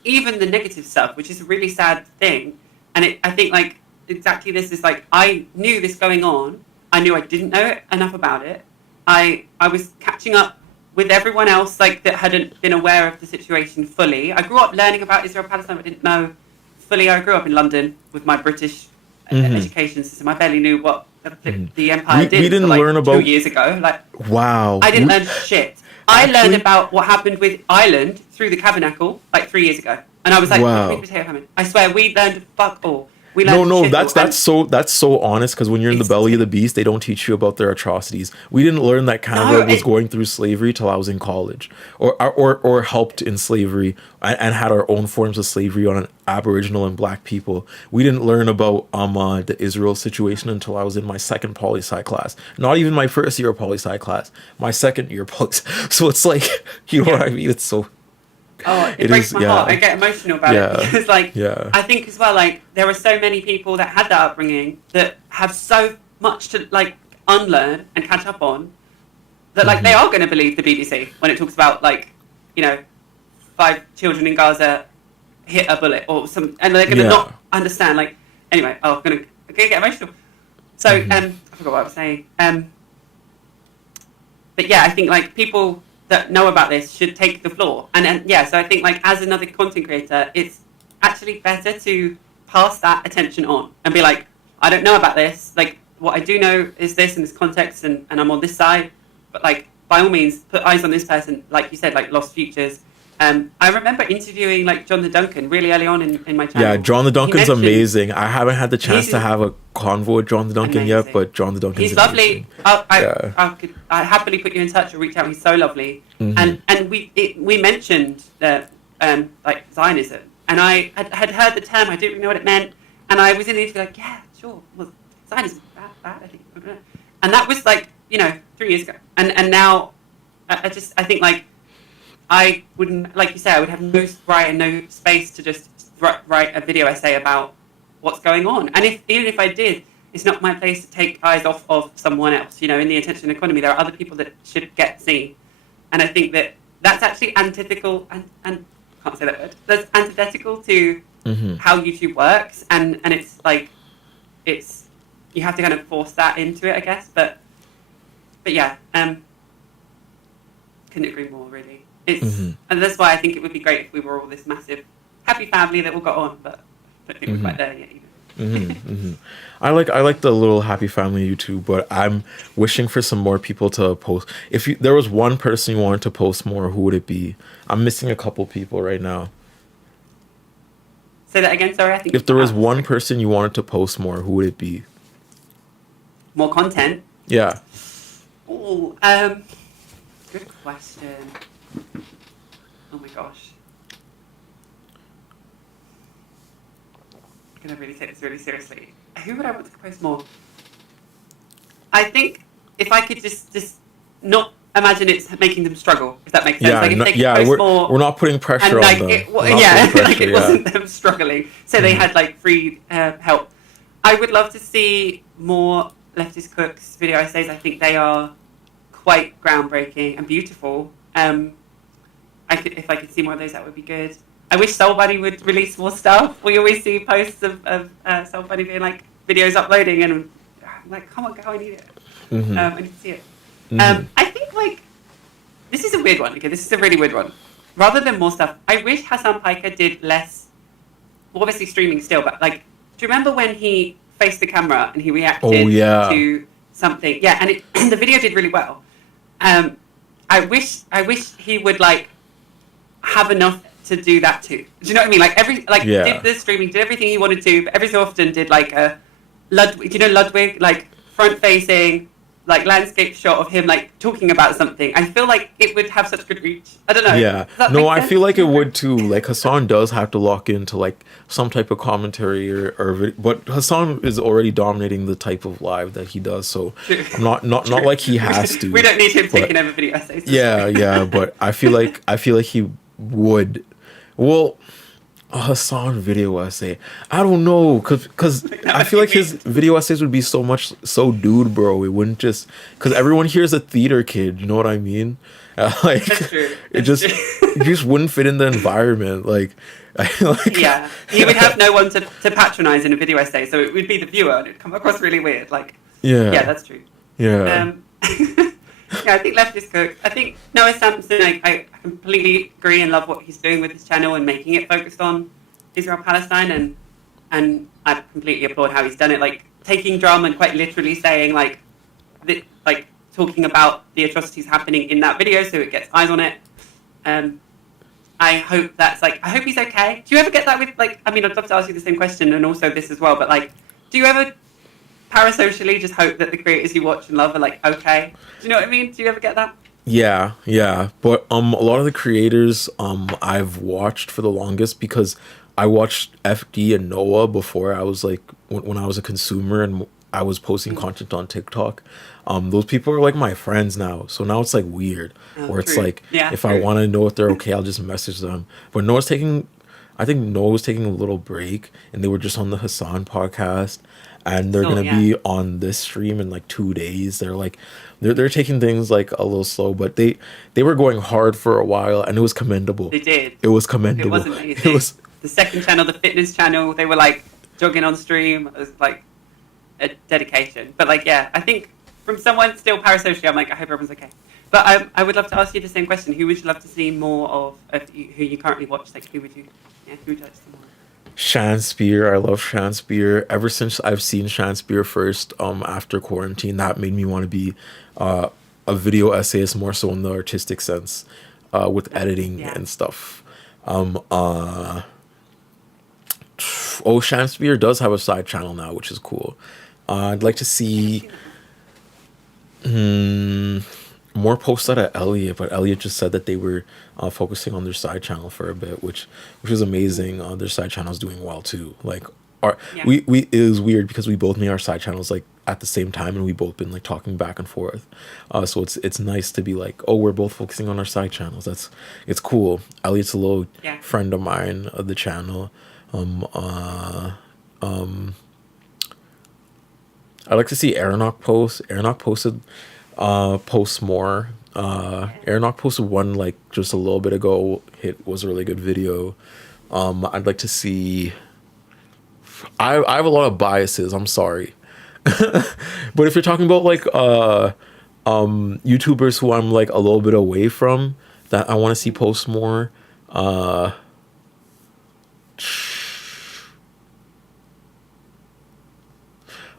Even the negative stuff, which is a really sad thing. And I think, like, exactly this is like, I knew this going on. I knew I didn't know enough about it. I was catching up with everyone else, like, that hadn't been aware of the situation fully. I grew up learning about Israel-Palestine, but didn't know fully. I grew up in London with my British education system. I barely knew what the empire did. We didn't learn about 2 years ago. Like, wow, I didn't learn shit. I learned about what happened with Ireland through the Tabernacle, like 3 years ago. And I was like, Wow. sweet potato famine. I swear, we learned fuck all. We learned No, shit all. that's so honest, because when you're in the belly of the beast, they don't teach you about their atrocities. We didn't learn that Canada was going through slavery till I was in college, or helped in slavery and had our own forms of slavery on Aboriginal and Black people. We didn't learn about the Israel situation until I was in my second poli-sci class. Not even my first year of poli-sci class, my second year poli-sci. So it's like, you know what I mean? It's so. Oh, it breaks my heart. I get emotional about it because, like, I think as well, like, there are so many people that had that upbringing that have so much to, like, unlearn and catch up on that, like, they are going to believe the BBC when it talks about, like, you know, 5 children in Gaza hit a bullet or some, and they're going to not understand. Like, anyway, I'm going to get emotional. So, I forgot what I was saying. But yeah, I think, like, people that know about this should take the floor. And yeah, so I think, like, as another content creator, it's actually better to pass that attention on and be like, I don't know about this. Like, what I do know is this in this context, and I'm on this side. But, like, by all means, put eyes on this person. Like you said, like, Lost Futures. I remember interviewing, like, John the Duncan really early on in my channel. Yeah, John the Duncan's amazing. I haven't had the chance to have a convo with John the Duncan yet, but John the Duncan's He's lovely. I happily put you in touch or reach out. He's so lovely. And we mentioned like Zionism, and I had heard the term. I didn't really know what it meant, and I was in the interview like, yeah, sure. Well, Zionism, that I think, and that was like 3 years ago, and now I think like. I wouldn't, like you say, I would have no right and no space to just write a video essay about what's going on. And even if I did, it's not my place to take eyes off of someone else. You know, in the attention economy, there are other people that should get seen. And I think that that's actually antithetical, and I can't say that word, that's antithetical to how YouTube works. And it's like, you have to kind of force that into it, I guess. But yeah, couldn't agree more, really. And that's why I think it would be great if we were all this massive happy family that all got on, but I don't think we're quite there yet either. I like the little happy family YouTube, but I'm wishing for some more people to post. If there was one person you wanted to post more, who would it be? I'm missing a couple people right now. Say that again, sorry. I think if there was one person you wanted to post more, who would it be? More content? Yeah. Oh, good question. Oh my gosh. I'm going to really take this really seriously. Who would I want to post more? I think if I could just not imagine it's making them struggle, if that makes sense. Yeah, like if they could post more, we're not putting pressure and, on them. It wasn't them struggling. So they had like free help. I would love to see more Leftist Cooks video essays. I think they are quite groundbreaking and beautiful. If I could see more of those, that would be good. I wish Soul Buddy would release more stuff. We always see posts of Soul Buddy being like videos uploading, and I'm like, come on, go, I need it. I need to see it. I think like this is a weird one. Okay, this is a really weird one. Rather than more stuff, I wish Hassan Piker did less. Well, obviously streaming still, but like, do you remember when he faced the camera and he reacted to something? Yeah, and the video did really well. I wish he would like have enough to do that too. Do you know what I mean? Like did the streaming, did everything he wanted to, but every so often did like a Ludwig. Do you know Ludwig? Like front facing, like landscape shot of him like talking about something. I feel like it would have such good reach. I don't know. Yeah. No, I feel like it would too. Like Hassan does have to lock into like some type of commentary or but Hassan is already dominating the type of live that he does. So I'm not like he has to. We don't need him taking over video essays. Yeah, but I feel like he would. Well, a Hassan video essay, I don't know, cause I feel like his video essays would be so dude bro. It wouldn't just, cause everyone here is a theater kid. You know what I mean? Like it just wouldn't fit in the environment. Like yeah, he would have no one to patronize in a video essay, so it would be the viewer, and it'd come across really weird. Like yeah, that's true. Yeah. Yeah, I think Leftist Cook. I think Noah Samson, I completely agree and love what he's doing with his channel and making it focused on Israel-Palestine, and I completely applaud how he's done it. Like, taking drama and quite literally saying, like talking about the atrocities happening in that video so it gets eyes on it. I hope that's like, I hope he's okay. Do you ever get that with like, I mean, I'd love to ask you the same question and also this as well, but like, do you ever parasocially just hope that the creators you watch and love are like okay? Do you know what I mean? Do you ever get that? Yeah. But a lot of the creators I've watched for the longest, because I watched FD and Noah before I was like when I was a consumer and I was posting content on TikTok. Those people are like my friends now. So now it's like weird. Where it's true. like Yeah, if true. I want to know if they're okay, I'll just message them. But I think Noah was taking a little break and they were just on the Hassan podcast. And they're gonna be on this stream in like 2 days. They're like they're taking things like a little slow, but they were going hard for a while, and it was commendable. They did. It was commendable. It was amazing. It was the second channel, the fitness channel. They were like jogging on stream. It was like a dedication. But like, yeah, I think from someone still parasocial, I'm like, I hope everyone's okay. But I would love to ask you the same question. Who would you love to see more of who you currently watch? Like, who would you like to see more? Shan Spear. I love Shan Spear. Ever since I've seen Shan Spear first, after quarantine, that made me want to be a video essayist more so in the artistic sense, with editing and stuff. Shan Spear does have a side channel now, which is cool. I'd like to see more posts out of Elliot, but Elliot just said that they were focusing on their side channel for a bit, which is amazing. Their side channel is doing well too. Like we it is weird because we both made our side channels like at the same time, and we both been like talking back and forth. So it's nice to be like, oh, we're both focusing on our side channels. It's cool. Elliot's a little friend of mine of the channel. I'd like to see Aronok post. Aronok posts more. Aronok posted one like just a little bit ago. It was a really good video. I'd like to see. I have a lot of biases. I'm sorry, but if you're talking about like YouTubers who I'm like a little bit away from that I want to see post more.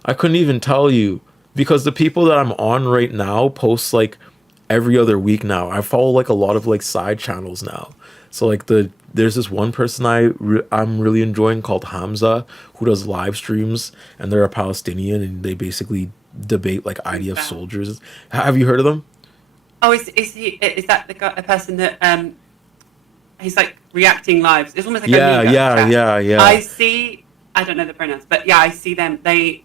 I couldn't even tell you because the people that I'm on right now post like every other week now. I follow like a lot of like side channels now. So like there's this one person I'm really enjoying called Hamza, who does live streams, and they're a Palestinian and they basically debate like IDF soldiers. Have you heard of them? Oh, is that a person that he's like reacting live? It's almost like yeah. I don't know the pronouns, but yeah, I see them. They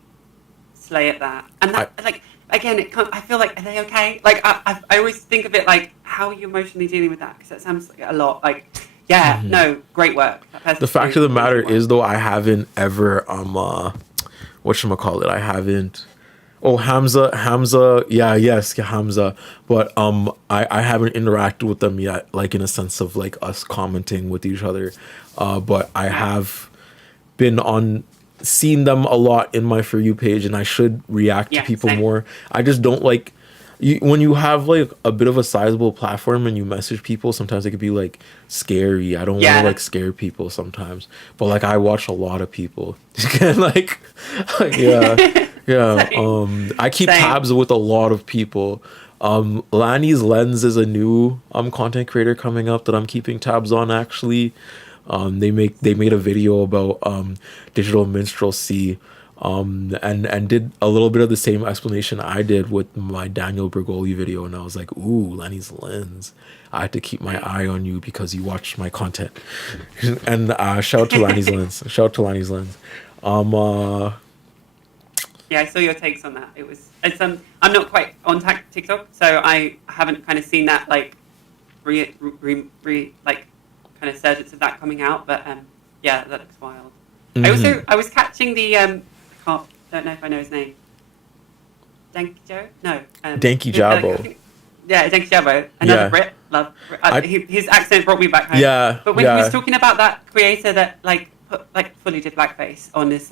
slay at that, and that like again, I feel like, are they okay? Like I always think of it like, how are you emotionally dealing with that? Because that sounds like a lot. Like, yeah, no, great work. The fact of the matter is, though, I haven't ever whatchamacallit, I haven't. Oh, Hamza, Hamza. But I haven't interacted with them yet, like in a sense of like us commenting with each other. But I have been seen them a lot in my For You page, and I should react to people more. I just don't like when you have like a bit of a sizable platform and you message people, sometimes it could be like scary. I don't want to like scare people sometimes, but like I watch a lot of people and like I keep tabs with a lot of people. Lanny's Lens is a new content creator coming up that I'm keeping tabs on actually. They made a video about digital minstrelsy, and did a little bit of the same explanation I did with my Daniel Bergoli video, and I was like, ooh, Lanny's Lens, I had to keep my eye on you because you watched my content. And shout out to Lanny's Lens. Yeah, I saw your takes on that. I'm not quite on TikTok, so I haven't kind of seen that like kind of surgence of that coming out, but yeah, that looks wild. I was catching the don't know if I know his name. Danky Joe? No. Danky Jabbo. Danky Jabbo. Another Brit. Love. His accent brought me back home. Yeah. But when he was talking about that creator that fully did blackface on this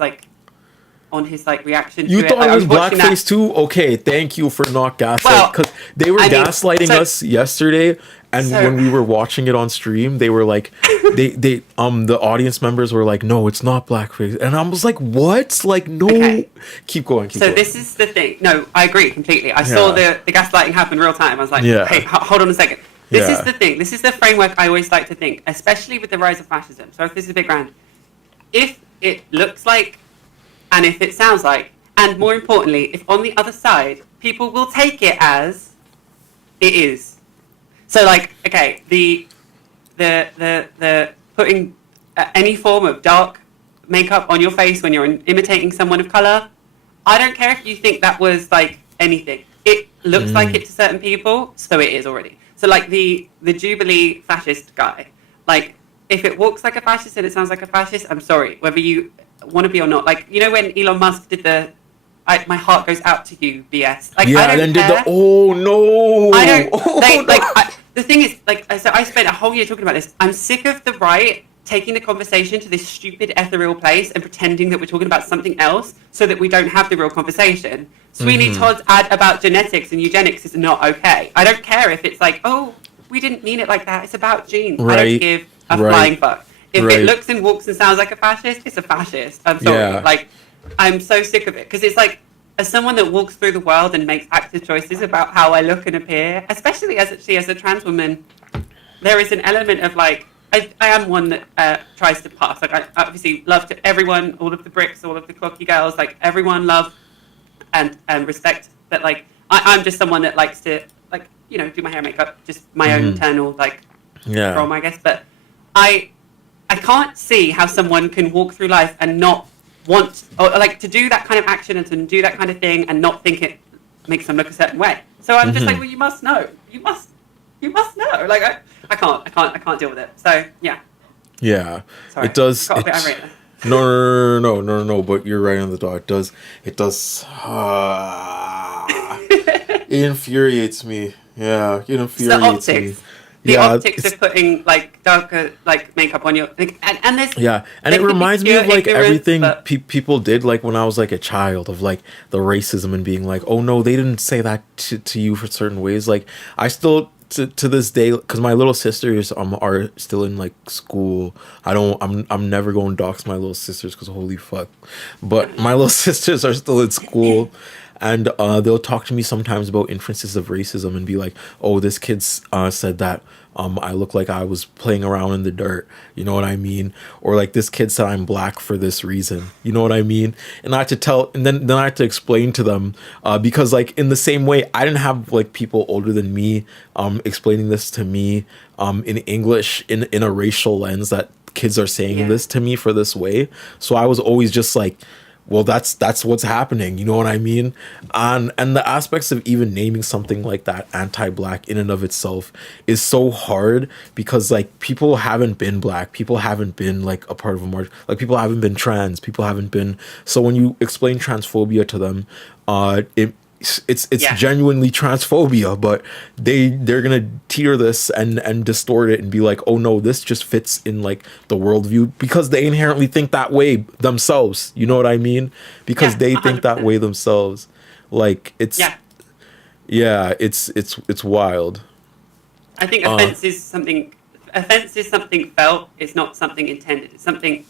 on his reaction to it. You thought it was blackface too? Okay, thank you for not gaslighting, because they were gaslighting us yesterday, and when we were watching it on stream, they were like, the audience members were like, no, it's not blackface, and I was like, what? Like, no. Okay. Keep going. This is the thing. No, I agree completely. I saw the gaslighting happen real time. I was like, hey, hold on a second. This Yeah. is the thing. This is the framework I always like to think, especially with the rise of fascism. So if this is a bit grand, if it looks like, and if it sounds like, and more importantly, if on the other side, people will take it as it is. So like, okay, the putting any form of dark makeup on your face when you're imitating someone of color, I don't care if you think that was like anything. It looks like it to certain people, so it is already. So like the Jubilee fascist guy, like if it walks like a fascist and it sounds like a fascist, I'm sorry, whether you want to be or not. Like, you know when Elon Musk did my heart goes out to you BS. Like, Yeah, I don't and then care. did the no. I don't the thing is, like, so I spent a whole year talking about this. I'm sick of the right taking the conversation to this stupid ethereal place and pretending that we're talking about something else so that we don't have the real conversation. Sweeney Todd's ad about genetics and eugenics is not okay. I don't care if it's like, oh, we didn't mean it like that. It's about genes. I don't give a flying fuck. If it looks and walks and sounds like a fascist, it's a fascist. I'm sorry. Yeah. Like, I'm so sick of it because it's like, as someone that walks through the world and makes active choices about how I look and appear, especially as a trans woman, there is an element of like, I am one that tries to pass. Like, I obviously love to everyone, all of the bricks, all of the clocky girls, like everyone love and respect. But like, I'm just someone that likes to, like, you know, do my hair and makeup, just my own internal like from, I guess. But I can't see how someone can walk through life and not want, or like to do that kind of action and to do that kind of thing and not think it makes them look a certain way. So I'm just like, well, you must know. You must know. Like, I can't deal with it. So yeah. Yeah. Sorry. It does. Got a bit irate there. No, but you're right on the dot. It does. It infuriates me. Yeah, it infuriates me. The optics of putting like darker like makeup on your and there's and it reminds me of like everything but... people did like when I was like a child, of like the racism and being like, oh no, they didn't say that to you for certain ways. Like I still to this day, because my little sisters are still in like school. I'm never going to dox my little sisters because holy fuck, but my little sisters are still in school. And they'll talk to me sometimes about instances of racism and be like, oh, this kid said that I look like I was playing around in the dirt. You know what I mean? Or like this kid said I'm black for this reason. You know what I mean? And I had to tell, and then I had to explain to them because like in the same way, I didn't have like people older than me explaining this to me in English in a racial lens that kids are saying this to me for this way. So I was always just like, well, that's what's happening, you know what I mean? And the aspects of even naming something like that anti-black in and of itself is so hard because like people haven't been black, people haven't been like a part of a march, like people haven't been trans, people haven't been. So when you explain transphobia to them, it's genuinely transphobia, but they're gonna teeter this and distort it and be like, oh no, this just fits in like the worldview because they inherently think that way themselves. You know what I mean? Because they think 100%. That way themselves. Like it's it's wild. I think offense is something felt. It's not something intended. It's something.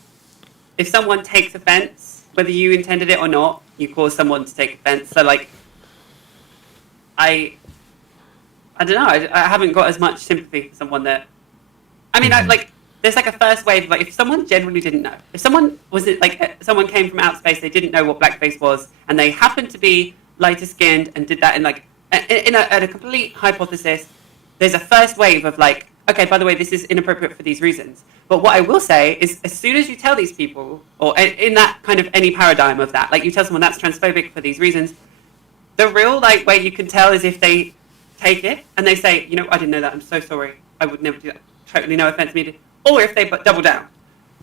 If someone takes offense, whether you intended it or not, you cause someone to take offense. So like. I don't know. I haven't got as much sympathy for someone that. I mean, there's like a first wave. Like, if someone genuinely didn't know, if someone someone came from outer space, they didn't know what blackface was, and they happened to be lighter skinned and did that in a complete hypothesis. There's a first wave of like, okay, by the way, this is inappropriate for these reasons. But what I will say is, as soon as you tell these people, or in that kind of any paradigm of that, like you tell someone that's transphobic for these reasons. The real like way you can tell is if they take it and they say, you know, I didn't know that. I'm so sorry. I would never do that. Totally no offense to me. Or if they double down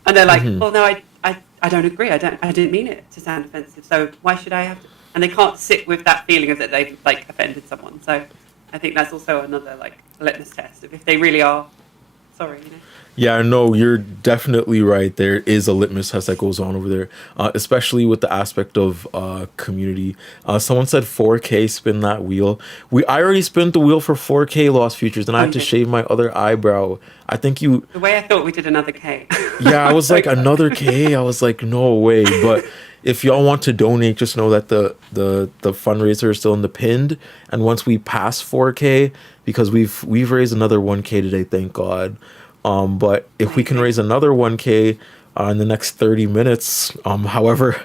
and they're like, well, no, I don't agree. I didn't mean it to sound offensive. So why should I have to? And they can't sit with that feeling of that they've like offended someone. So I think that's also another like litmus test of if they really are sorry, you know. Yeah, no, you're definitely right. There is a litmus test that goes on over there, especially with the aspect of community. Someone said 4K, spin that wheel. I already spun the wheel for 4K Lost Futures, and I had to shave my other eyebrow. I think you... The way I thought we did another K. Yeah, I was like, another K? I was like, no way. But if y'all want to donate, just know that the fundraiser is still in the pinned. And once we pass 4K... because we've raised another 1K today, thank God. But if we can raise another 1K in the next 30 minutes, however,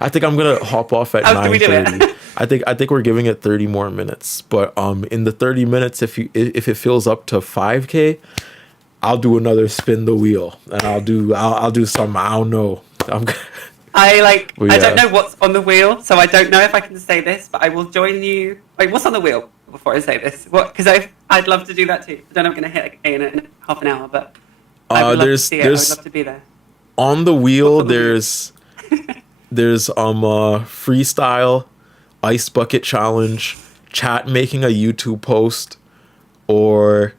I think I'm gonna hop off at 9:30. I think we're giving it 30 more minutes. But in the 30 minutes, if it fills up to 5K, I'll do another spin the wheel, and I'll do something. I don't know. I don't know what's on the wheel, so I don't know if I can say this, but I will join you. Wait, what's on the wheel before I say this? What? Because I'd love to do that too. I don't know if I'm going to hit in half an hour, but I would love to see it. I would love to be there. On the wheel, there's freestyle, ice bucket challenge, chat making a YouTube post, or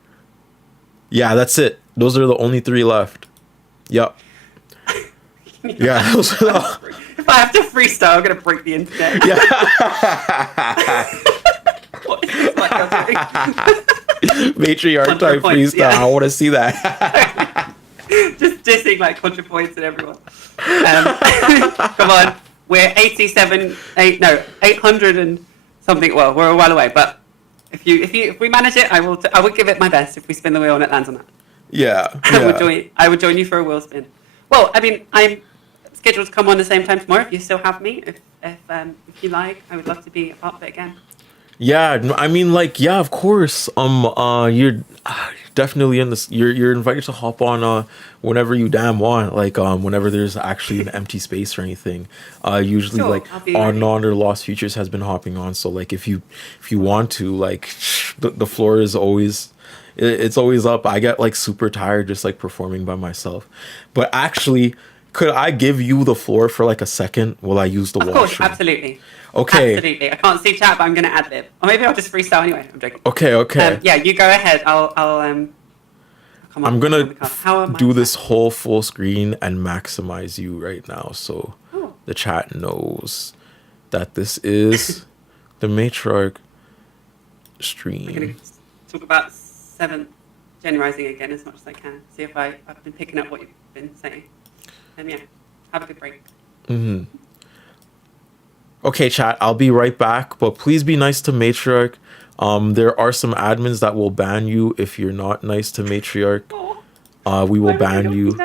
yeah, that's it. Those are the only 3 left. Yep. Yeah. If I have to freestyle, I'm gonna break the internet. Yeah. What is this like you're doing? Matriarch type freestyle. Yeah. I want to see that. Just dissing like ContraPoints and everyone. Come on, we're 800 and something. Well, we're a while away, but if we manage it, I will give it my best. If we spin the wheel and it lands on that. Yeah. I would join you for a wheel spin. Well, I mean, I'm scheduled to come on the same time tomorrow. If you still have me, if you like, I would love to be a part of it again. Yeah, I mean, like, yeah, of course. You're definitely in this. You're invited to hop on whenever you damn want. Like, whenever there's actually an empty space or anything. Usually, Sure, like, non or Lost Futures has been hopping on. So, like, if you want to, like, the floor is always. It's always up. I get like super tired just like performing by myself. But actually, could I give you the floor for like a second while I use the washroom? Of course, absolutely. Okay. Absolutely. I can't see chat, but I'm going to ad lib. Or maybe I'll just freestyle anyway. I'm joking. Okay. Yeah, you go ahead. I'm gonna do this whole full screen and maximize you right now, so the chat knows that this is the Matriarch stream. I'm going to talk about 7th Gen Rising again as much as I can. See if I've been picking up what you've been saying. Yeah, have a good break. Mm-hmm. Okay, chat, I'll be right back, but please be nice to Matriarch. There are some admins that will ban you if you're not nice to Matriarch. We will ban you.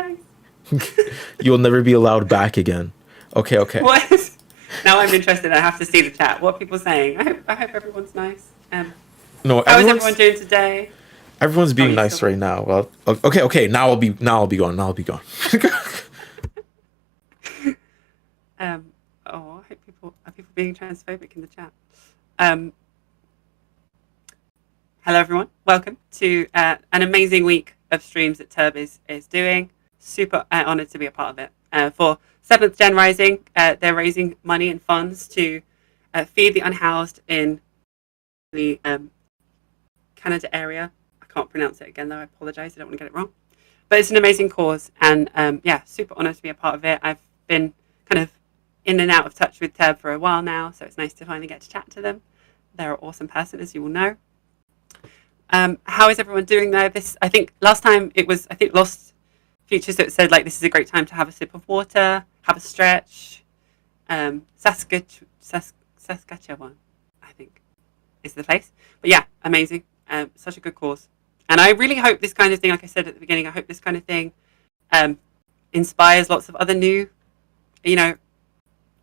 You'll never be allowed back again. Okay. What? Now I'm interested. I have to see the chat. What are people saying? I hope everyone's nice. No, how is everyone doing today? Everyone's being nice right now. Well, okay. Now I'll be gone. I hope people being transphobic in the chat. Hello everyone. Welcome to an amazing week of streams that Turb is doing. Super honoured to be a part of it. For 7th Gen Rising, they're raising money and funds to feed the unhoused in the Canada area. I can't pronounce it again though, I apologise, I don't want to get it wrong. But it's an amazing cause, and super honoured to be a part of it. I've been kind of in and out of touch with Turb for a while now, so it's nice to finally get to chat to them. They're an awesome person, as you all know. How is everyone doing though? I think last time it was, Lost Futures that said like this is a great time to have a sip of water, have a stretch. Saskatchewan, I think, is the place. But yeah, amazing. Such a good cause. And I really hope this kind of thing, like I said at the beginning, I hope this kind of thing inspires lots of other new,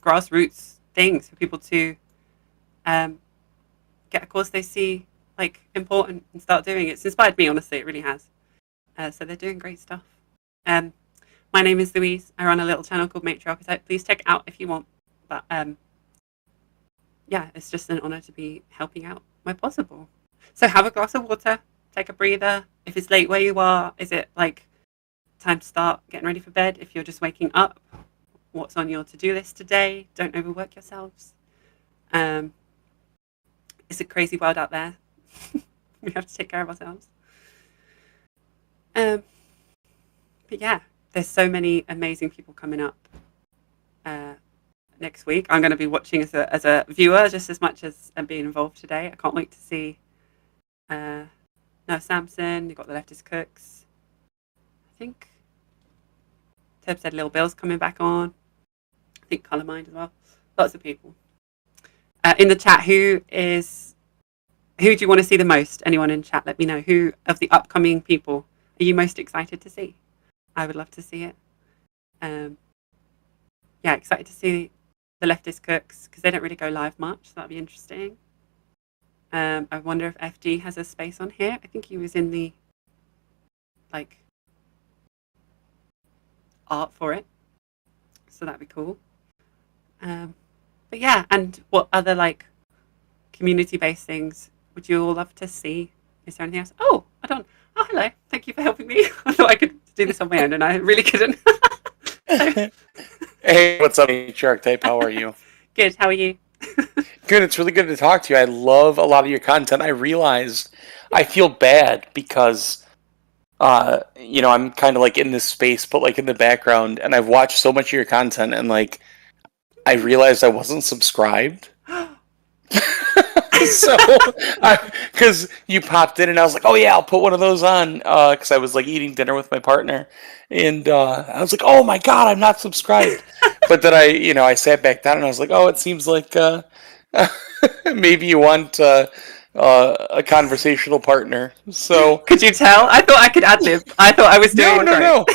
grassroots things for people to get a cause they see like important and start doing it. It's inspired me, honestly, it really has. So they're doing great stuff. My name is Louise. I run a little channel called Matriarch. Please check it out if you want. But it's just an honor to be helping out where possible. So have a glass of water, take a breather. If it's late where you are, is it like time to start getting ready for bed? If you're just waking up, what's on your to-do list today? Don't overwork yourselves. It's a crazy world out there. We have to take care of ourselves. But yeah, there's so many amazing people coming up next week. I'm going to be watching as a viewer just as much as I'm being involved today. I can't wait to see Samson. You've got the Leftist Cooks. I think Teb said Lil Bill's coming back on. I think Colourmind as well. Lots of people. In the chat, who who do you want to see the most? Anyone in chat, let me know. Who of the upcoming people are you most excited to see? I would love to see it. Yeah, excited to see the leftist cooks because they don't really go live much, so that'll be interesting. I wonder if FD has a space on here. I think he was in the like art for it, so that'd be cool. But yeah, and what other like community-based things would you all love to see? Is there anything else? Oh, I don't. Oh, hello. Thank you for helping me. I thought I could do this on my own, and I really couldn't. Hey, what's up, Archetype? How are you? Good. How are you? Good. It's really good to talk to you. I love a lot of your content. I realized I feel bad because, I'm kind of like in this space, but like in the background, and I've watched so much of your content, and like, I realized I wasn't subscribed. So, because you popped in and I was like, oh yeah, I'll put one of those on, because I was like eating dinner with my partner, and I was like, oh my god, I'm not subscribed. But then I sat back down and I was like, oh, it seems like maybe you want a conversational partner. So could you tell? I thought I could ad lib. I thought I was doing no.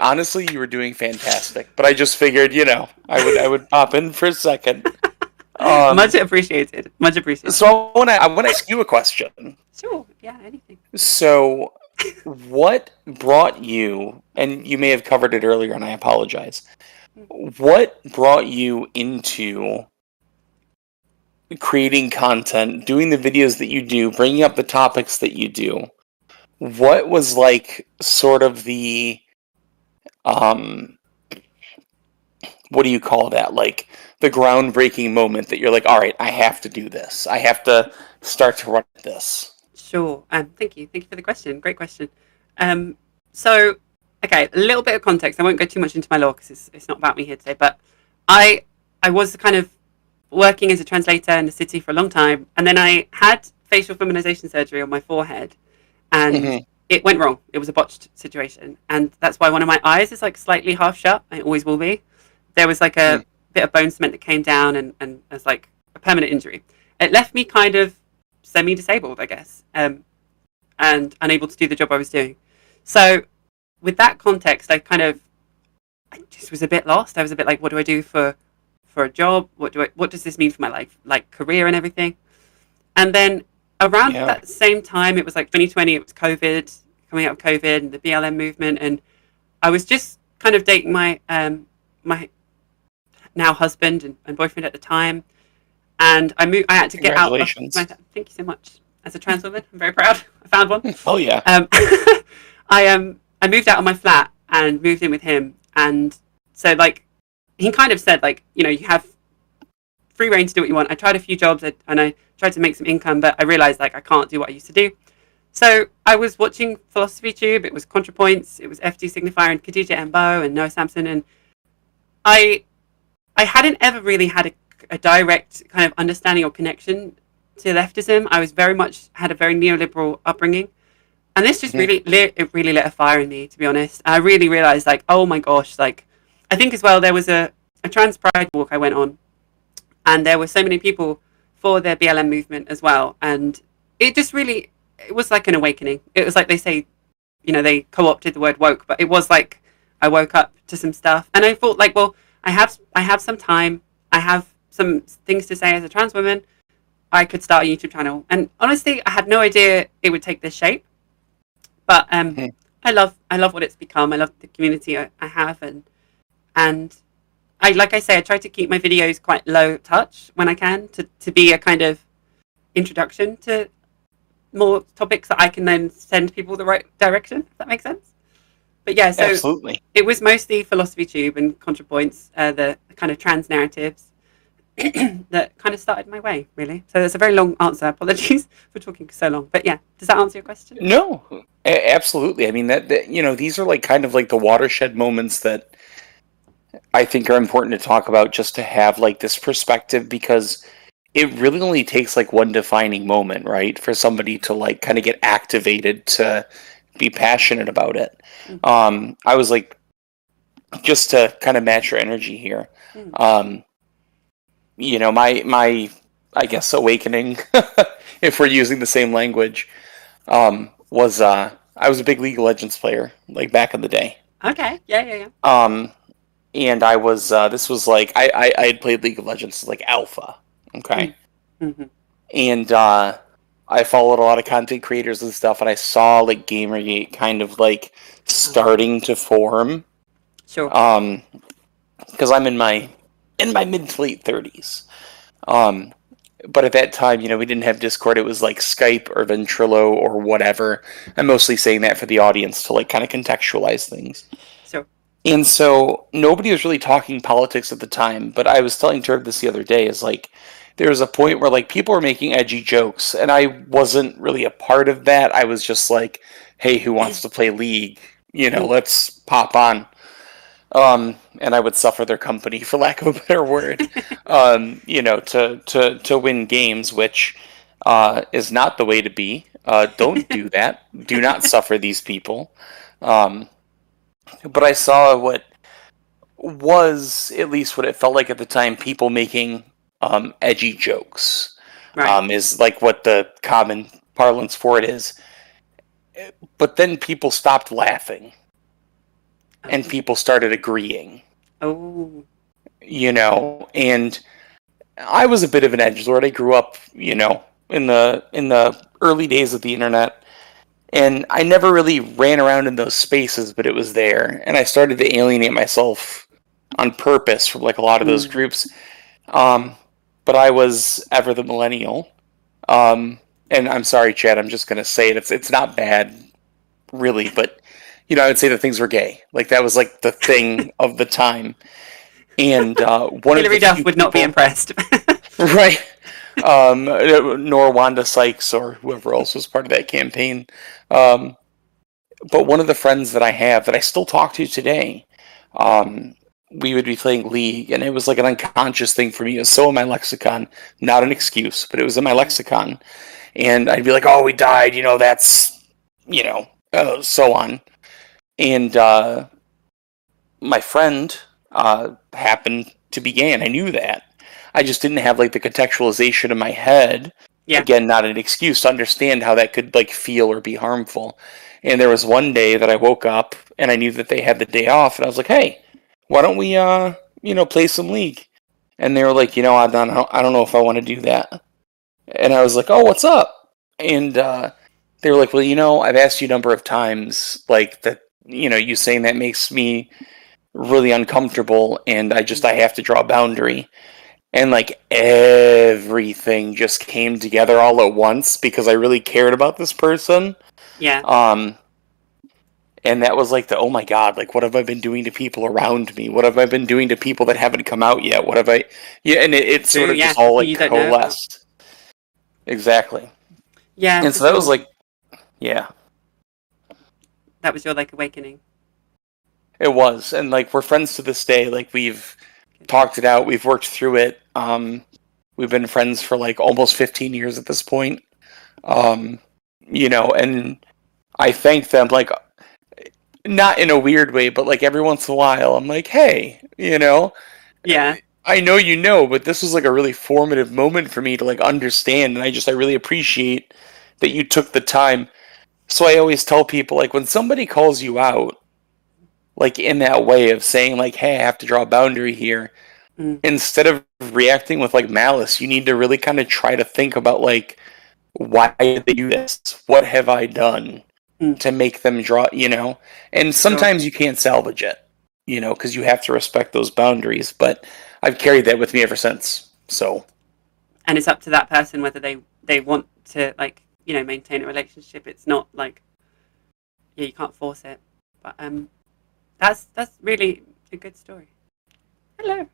Honestly, you were doing fantastic. But I just figured, I would pop in for a second. Much appreciated. Much appreciated. So I want to ask you a question. Sure. Yeah. Anything. So, what brought you? And you may have covered it earlier, and I apologize. What brought you into creating content, doing the videos that you do, bringing up the topics that you do? What was like sort of the what do you call that? Like the groundbreaking moment that you're like, all right, I have to do this. I have to start to run this. Sure. Thank you. Thank you for the question. Great question. So, okay, a little bit of context. I won't go too much into my lore because it's not about me here today. But I was kind of working as a translator in the city for a long time, and then I had facial feminization surgery on my forehead, and it went wrong. It was a botched situation, and that's why one of my eyes is like slightly half shut. It always will be. There was like a bit of bone cement that came down, and as like a permanent injury. It left me kind of semi-disabled, I guess, and unable to do the job I was doing. So with that context, I just was a bit lost. I was a bit like, what do I do for a job? What does this mean for my life, like career and everything? And then around that same time, it was like 2020, it was COVID, coming out of COVID and the BLM movement. And I was just kind of dating my my now husband and boyfriend at the time. And I had to get out of thank you so much. As a trans woman, I'm very proud. I found one. Oh yeah. I moved out of my flat and moved in with him, and so like he kind of said like, you have free reign to do what you want. I tried a few jobs and I tried to make some income, but I realized like I can't do what I used to do. So I was watching Philosophy Tube. It was ContraPoints. It was FD Signifier and Khadija Embo and Noah Samson, and I hadn't ever really had a direct kind of understanding or connection to leftism. I was had a very neoliberal upbringing, and this just really lit a fire in me, to be honest. I really realized like, oh my gosh, like I think as well there was a trans pride walk I went on, and there were so many people for the BLM movement as well, and it was like an awakening. It was like they say, they co-opted the word woke, but it was like I woke up to some stuff, and I thought like, well, I have some time, I have some things to say as a trans woman. I could start a YouTube channel, and honestly, I had no idea it would take this shape. But I love what it's become. I love the community I have, and I like I say, I try to keep my videos quite low touch when I can to be a kind of introduction to more topics that I can then send people the right direction. If that makes sense. But yeah, so absolutely, it was mostly Philosophy Tube and ContraPoints, the kind of trans narratives that kind of started my way, really. So it's a very long answer. Apologies for talking so long. But yeah, does that answer your question? No, absolutely. I mean, that these are like kind of like the watershed moments that I think are important to talk about, just to have like this perspective, because it really only takes like one defining moment, right, for somebody to like kind of get activated to be passionate about it. I was like, just to kind of match your energy here. My I guess, awakening, if we're using the same language, was I was a big League of Legends player, like back in the day. Okay. Yeah. And I was this was like I had played League of Legends like alpha, okay, Mm-hmm. and I followed a lot of content creators and stuff, and I saw like Gamergate kind of like starting to form. Sure. Because I'm in my mid to late 30s. But at that time, we didn't have Discord. It was like Skype or Ventrilo or whatever. I'm mostly saying that for the audience to like kind of contextualize things. Sure. And so nobody was really talking politics at the time. But I was telling Turk this the other day, is like there was a point where like people were making edgy jokes, and I wasn't really a part of that. I was just like, hey, who wants to play League? Let's pop on. And I would suffer their company, for lack of a better word, to win games, which is not the way to be. Don't do that. Do not suffer these people. But I saw what was, at least what it felt like at the time, people making edgy jokes. Right. Is like what the common parlance for it is. But then people stopped laughing. And people started agreeing. Oh. And I was a bit of an edgelord. I grew up, in the early days of the internet, and I never really ran around in those spaces, but it was there, and I started to alienate myself on purpose from like a lot of those groups. But I was ever the millennial, and I'm sorry, Chad. I'm just gonna say it. It's not bad, really, but I would say that things were gay. Like that was like the thing of the time. And one Hillary of the Duff would not be impressed. Right. Nor Wanda Sykes or whoever else was part of that campaign. But one of the friends that I have that I still talk to today, we would be playing League, and it was like an unconscious thing for me. It was so in my lexicon, not an excuse, but it was in my lexicon. And I'd be like, oh, we died, that's, so on. And my friend happened to be gay, and I knew that. I just didn't have like the contextualization in my head. Yeah. Again, not an excuse to understand how that could like feel or be harmful. And there was one day that I woke up and I knew that they had the day off, and I was like, "Hey, why don't we play some League?" And they were like, I don't know if I want to do that. And I was like, "Oh, what's up?" And they were like, "Well, I've asked you a number of times, like that. You saying that makes me really uncomfortable, and I have to draw a boundary." And like everything just came together all at once because I really cared about this person. Yeah. And that was like oh my God, like what have I been doing to people around me? What have I been doing to people that haven't come out yet? What have I? Yeah, and it sort of just all like coalesced. Exactly. Yeah. And so that was like, yeah. That was your like awakening. It was, and like we're friends to this day. Like we've talked it out, we've worked through it. We've been friends for like almost 15 years at this point. And I thank them, like not in a weird way, but like every once in a while, I'm like, hey, yeah, I know, but this was like a really formative moment for me to like understand, and I really appreciate that you took the time. So I always tell people, like when somebody calls you out, like in that way of saying like, hey, I have to draw a boundary here, instead of reacting with like malice, you need to really kind of try to think about like, why did they do this? What have I done to make them draw, and sometimes you can't salvage it, because you have to respect those boundaries, but I've carried that with me ever since. So, and it's up to that person whether they want to like maintain a relationship. It's not like you can't force it, but that's really a good story. Hello.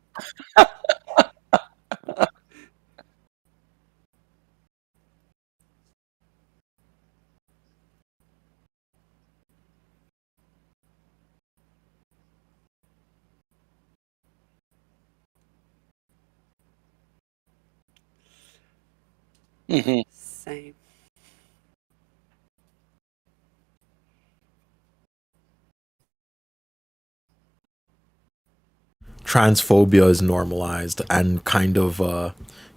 Same. transphobia is normalized, and kind of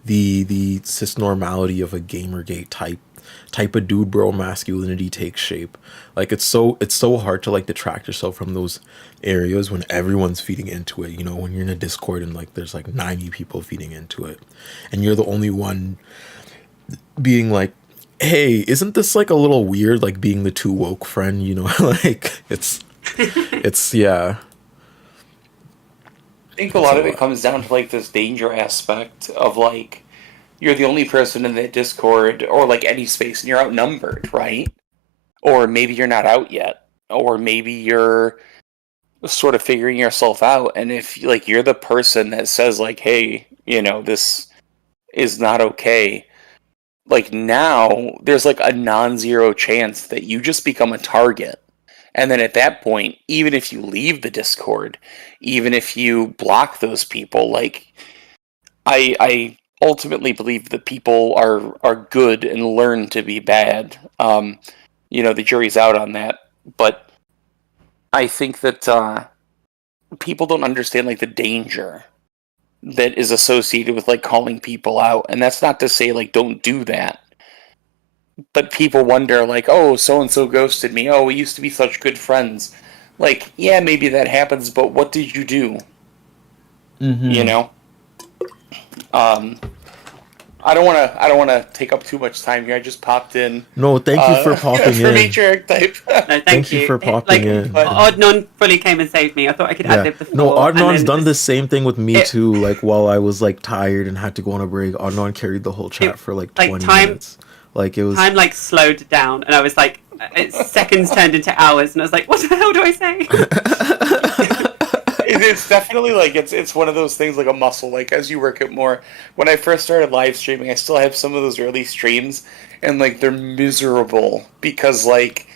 the cis normality of a gamergate type of dude bro masculinity takes shape. Like it's so hard to like detract yourself from those areas when everyone's feeding into it. You know, when you're in a Discord and like there's like 90 people feeding into it, and you're the only one being like, hey, isn't this like a little weird, like being the too woke friend, you know? Like it's yeah. I think a lot of it comes down to like this danger aspect of like you're the only person in the Discord or like any space and you're outnumbered, right? Or maybe you're not out yet, or maybe you're sort of figuring yourself out, and if like you're the person that says like, hey, you know, this is not okay, like now there's like a non-zero chance that you just become a target. And then at that point, even if you leave the Discord, even if you block those people, like I ultimately believe that people are good and learn to be bad. You know, the jury's out on that, but I think that people don't understand like the danger that is associated with like calling people out, and that's not to say like don't do that. But people wonder like, oh, so and so ghosted me. Oh, we used to be such good friends. Like, yeah, maybe that happens, but what did you do? Mm-hmm. You know. I don't want to take up too much time here. I just popped in. No, thank you for popping for in. matriarch type. No, thank you for popping in. Odnon fully came and saved me. I thought I could Yeah. ad-lib the floor. No, and Adnan's then done just- the same thing with me too. Like while I was like tired and had to go on a break, Adnan carried the whole chat for like 20 minutes. Like it was time like slowed down, and I was like, seconds turned into hours, and I was like, what the hell do I say? It's definitely like it's one of those things like a muscle. Like as you work it more. When I first started live streaming, I still have some of those early streams, and like they're miserable because like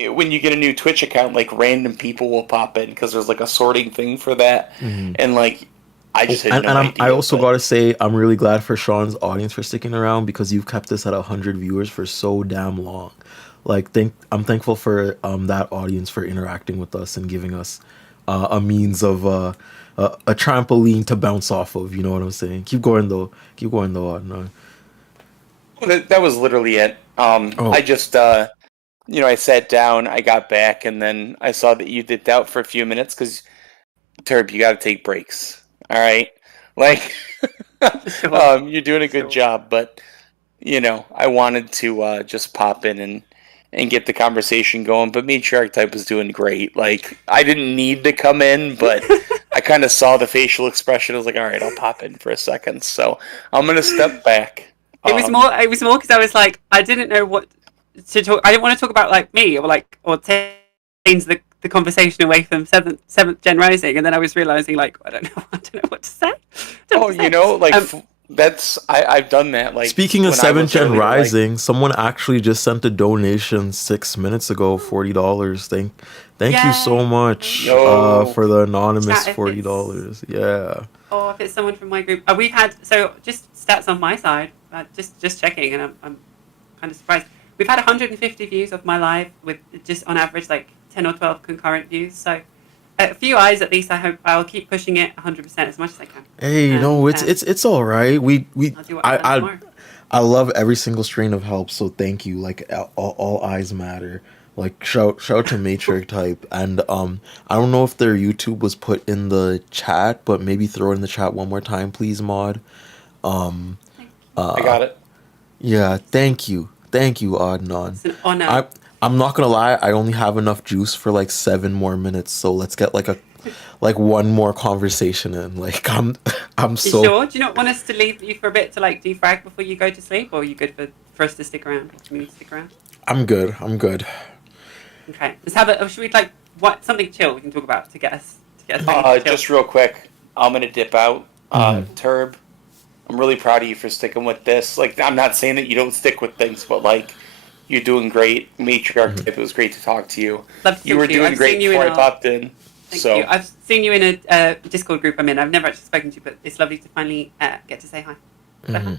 when you get a new Twitch account, like random people will pop in because there's like a sorting thing for that, and like I just had no idea. I also gotta say I'm really glad for Sean's audience for sticking around, because you've kept this at 100 viewers for so damn long. Like I'm thankful for that audience for interacting with us and giving us a means of a trampoline to bounce off of. You know what I'm saying? Keep going though. Adnan. That was literally it. I just you know, I sat down, I got back, and then I saw that you dipped out for a few minutes because Turb, you got to take breaks. All right, like you're doing a good job, but you know, I wanted to just pop in and get the conversation going. But Matriarch Type was doing great. Like I didn't need to come in, but I kind of saw the facial expression. I was like, all right, I'll pop in for a second. So I'm gonna step back. It was more because I was like, I didn't know what to talk. I didn't want to talk about like me or change the conversation away from seventh gen rising, and then I was realizing like I don't know what to say. Oh, you know, like that's I've done that. Like Speaking of when I was 7th Gen earlier, like- Rising, someone actually just sent a donation 6 minutes ago, $40. Thank you so much for the anonymous Chat, if $40. Yeah. Or if it's someone from my group, we've had just stats on my side, just checking, and I'm kind of surprised. We've had 150 views of my live with just on average like 10 or 12 concurrent views. So a few eyes at least. I hope I'll keep pushing it 100% as much as I can. Hey, no, it's all right. I I love every single strain of help, so thank you. Like all eyes matter. Like shout to Matrix Type, and I don't know if their YouTube was put in the chat, but maybe throw it in the chat one more time, please, Mod. I got it. Yeah, thank you, Adnan. It's an honor. I'm not gonna lie, I only have enough juice for like 7 more minutes, so let's get like one more conversation in. Like I'm You so sure? Do you not want us to leave you for a bit to like defrag before you go to sleep, or are you good for us to stick around? Do we need to stick around? I'm good. Okay, let's have should we like something chill we can talk about to get us just real quick, I'm gonna dip out. Turb, I'm really proud of you for sticking with this. Like, I'm not saying that you don't stick with things, but like, you're doing great. Matriarch Type, it was great to talk to you. You were doing great before I popped in. Thank you. I've seen you in a Discord group I'm in. I've never actually spoken to you, but it's lovely to finally get to say hi.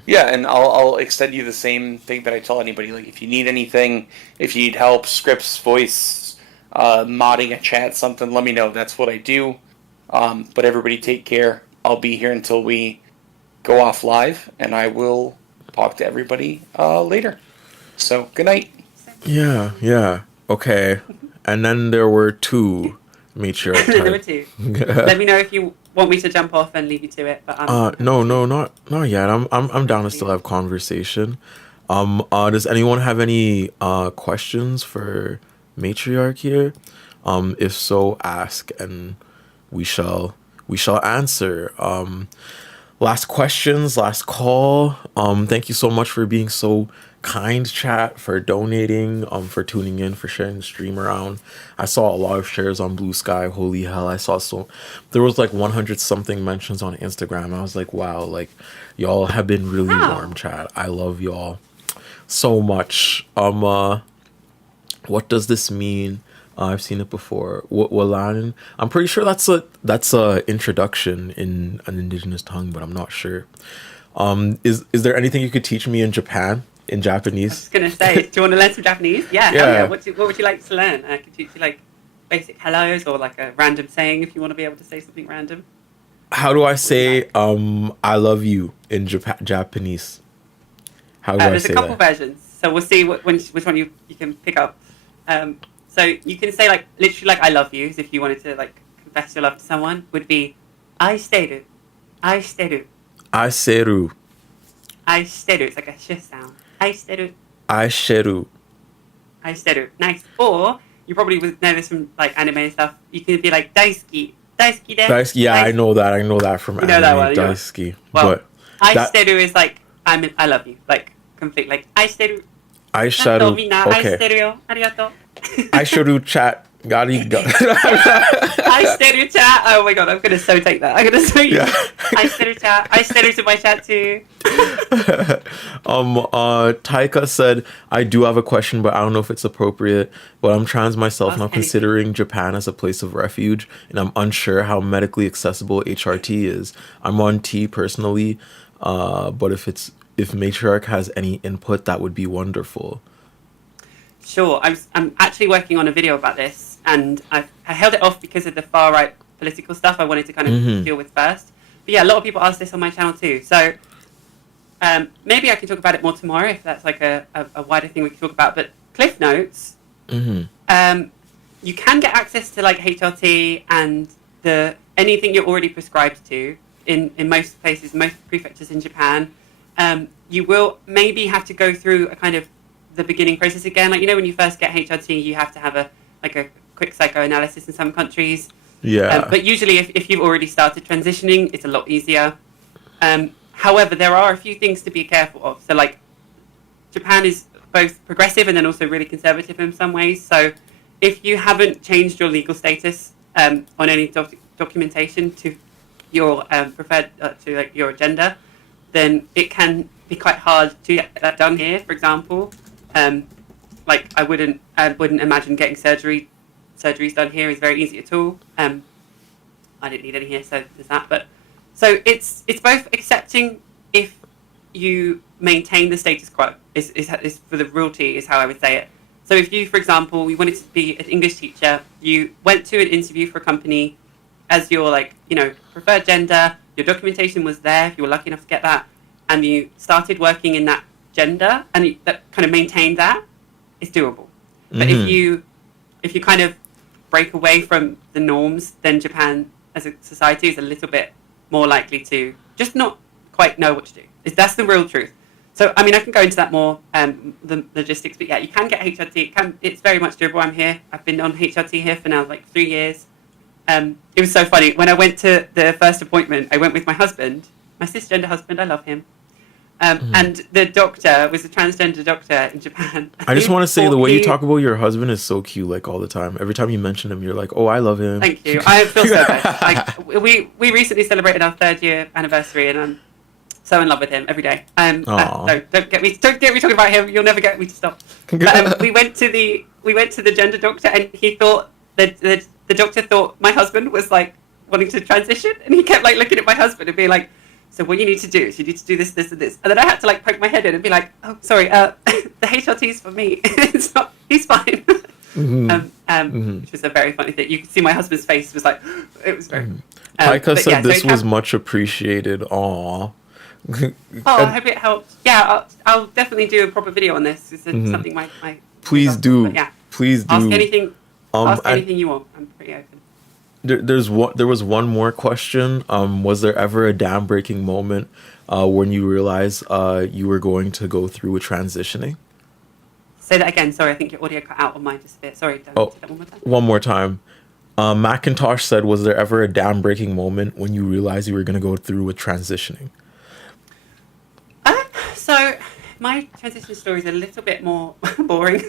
Yeah, and I'll extend you the same thing that I tell anybody. Like, if you need anything, if you need help, scripts, voice, modding a chat, something, let me know. That's what I do. But everybody take care. I'll be here until we go off live, and I will talk to everybody later. So, good night. Yeah. Okay. And then there were two matriarch. There were two. Let me know if you want me to jump off and leave you to it. But no, not yet. I'm down to still have conversation. Does anyone have any questions for matriarch here? If so, ask and we shall answer. Last questions, last call. Thank you so much for being so kind, chat, for donating, for tuning in, for sharing the stream around. I saw a lot of shares on Blue Sky. Holy hell, there was like 100 something mentions on Instagram. I was like, wow, like y'all have been really warm, chat. I love y'all so much. What does this mean? I've seen it before. Walan. I'm pretty sure that's a introduction in an indigenous tongue, but I'm not sure. Is there anything you could teach me in Japanese? I was gonna say, do you want to learn some Japanese? Yeah. Hell yeah. What would you like to learn? I could teach you like basic hellos or like a random saying if you want to be able to say something random. How do I say I love you in Japanese? How do I say that? There's a couple versions, so we'll see which one you can pick up. So you can say like literally like I love you, as if you wanted to like confess your love to someone, would be aisteru. Aisteru. Aisteru. Aisteru. It's like a sh sound. Aisteru. Aisteru. Aisteru. Nice. Or you probably would know this from like anime and stuff. You can be like daisuki. Daisuki desu. Daisuki. Yeah, I know that. I know that from anime. That one, Daisuki. Well, aisteru is like I love you. Like complete. Like aisteru. Aisharu. Okay. Aisteru yo. Arigato. Aisharu chat. Gari ga. Aisteru chat. Oh my god, I'm gonna so take that. I'm gonna so use Aisteru chat. Aisteru to my chat too. Taika said, I do have a question, but I don't know if it's appropriate. But I'm trans myself and I'm considering Japan as a place of refuge, and I'm unsure how medically accessible HRT is. I'm on T personally, but if Matriarch has any input, that would be wonderful. Sure. I'm actually working on a video about this, and I held it off because of the far right political stuff I wanted to kind of deal with first. But yeah, a lot of people ask this on my channel too. So maybe I can talk about it more tomorrow if that's like a wider thing we can talk about. But Cliff Notes, you can get access to like HRT and anything you're already prescribed to in most places, most prefectures in Japan. You will maybe have to go through a kind of the beginning process again. Like, you know, when you first get HRT, you have to have a quick psychoanalysis in some countries. Yeah. But usually if you've already started transitioning, it's a lot easier. However, there are a few things to be careful of. So like Japan is both progressive and then also really conservative in some ways. So if you haven't changed your legal status on any documentation to your preferred to like your gender, then it can be quite hard to get that done here. For example, like I wouldn't imagine getting surgeries done here is very easy at all. I didn't need any here, so there's that. But so it's both accepting if you maintain the status quo is for the realty is how I would say it. So if you, for example, you wanted to be an English teacher, you went to an interview for a company as your preferred gender, your documentation was there if you were lucky enough to get that, and you started working in that gender and that kind of maintained that, it's doable. But if you kind of break away from the norms, then Japan as a society is a little bit more likely to just not quite know what to do. That's the real truth. So, I mean, I can go into that more, the logistics, but yeah, you can get HRT. It's very much doable. I've been on HRT here for now like 3 years. It was so funny. When I went to the first appointment, I went with my husband, my cisgender husband, I love him. And the doctor was a transgender doctor in Japan. I just want to say the way you talk about your husband is so cute, like all the time. Every time you mention him, you're like, oh, I love him. Thank you. I feel so bad. Like, we recently celebrated our 3rd year anniversary, and I'm so in love with him every day. No, don't get me talking about him. You'll never get me to stop. But, we went to the gender doctor, and he thought that the doctor thought my husband was like wanting to transition, and he kept like looking at my husband and being like, so what you need to do is you need to do this, this, and this. And then I had to like poke my head in and be like, oh, sorry, the HRT is for me. It's not, he's fine. Which was a very funny thing. You could see my husband's face was like, it was very. Taika said this so was much appreciated. Aw. I hope it helped. Yeah, I'll definitely do a proper video on this. It's something my Please do. But yeah, Please do. ask anything. Ask anything you want. I'm pretty open. There was one more question. Was there ever a dam breaking moment when you realized you were going to go through with transitioning? Say that again. Sorry, I think your audio cut out on mine just a bit. Sorry. Say that one more time. One more time. Macintosh said, was there ever a dam breaking moment when you realized you were going to go through with transitioning? So my transition story is a little bit more boring.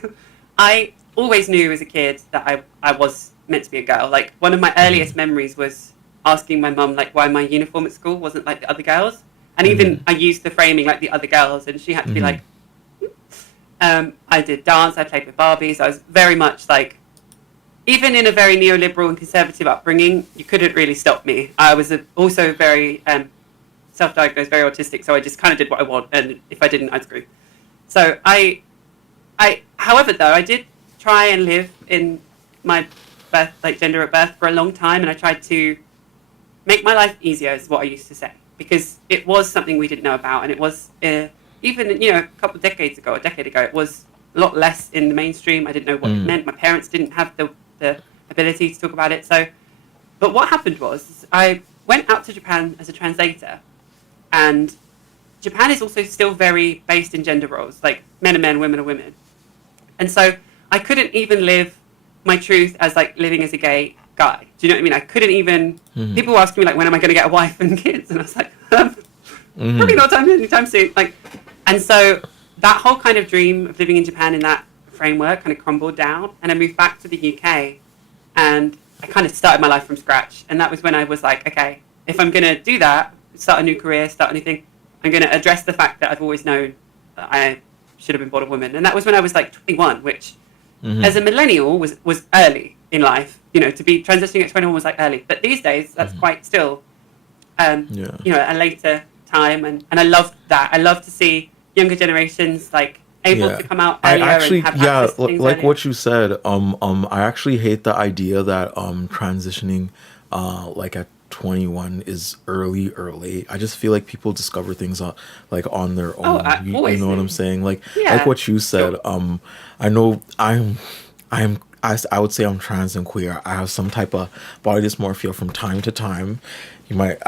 I always knew as a kid that I was meant to be a girl. Like, one of my earliest memories was asking my mum, like, why my uniform at school wasn't like the other girls. And even I used the framing like the other girls, and she had to be like, I did dance, I played with Barbies. I was very much like, even in a very neoliberal and conservative upbringing, you couldn't really stop me. I was also very self-diagnosed, very autistic, so I just kind of did what I want, and if I didn't, I'd screw. So however, though, I did try and live in my birth, like gender at birth, for a long time, and I tried to make my life easier, is what I used to say, because it was something we didn't know about, and it was even a couple of decades ago, a decade ago, it was a lot less in the mainstream. I didn't know what it meant. My parents didn't have the ability to talk about it. So, but what happened was I went out to Japan as a translator, and Japan is also still very based in gender roles, like men are men, women are women. And so I couldn't even live my truth as like living as a gay guy. Do you know what I mean? I couldn't even, people were asking me like, when am I going to get a wife and kids? And I was like, probably not anytime soon. Like, and so that whole kind of dream of living in Japan in that framework kind of crumbled down, and I moved back to the UK, and I kind of started my life from scratch. And that was when I was like, okay, if I'm going to do that, start a new career, start anything, I'm going to address the fact that I've always known that I should have been born a woman. And that was when I was like 21, which as a millennial was early in life. You know, to be transitioning at 21 was like early. But these days, that's quite still, a later time. And I love that. I love to see younger generations like able to come out earlier and have access to things like earlier. what you said. I actually hate the idea that transitioning like at 21 is early or late. I just feel like people discover things like on their own. You know what I'm saying? Like what you said. I know I would say I'm trans and queer. I have some type of body dysmorphia from time to time. You might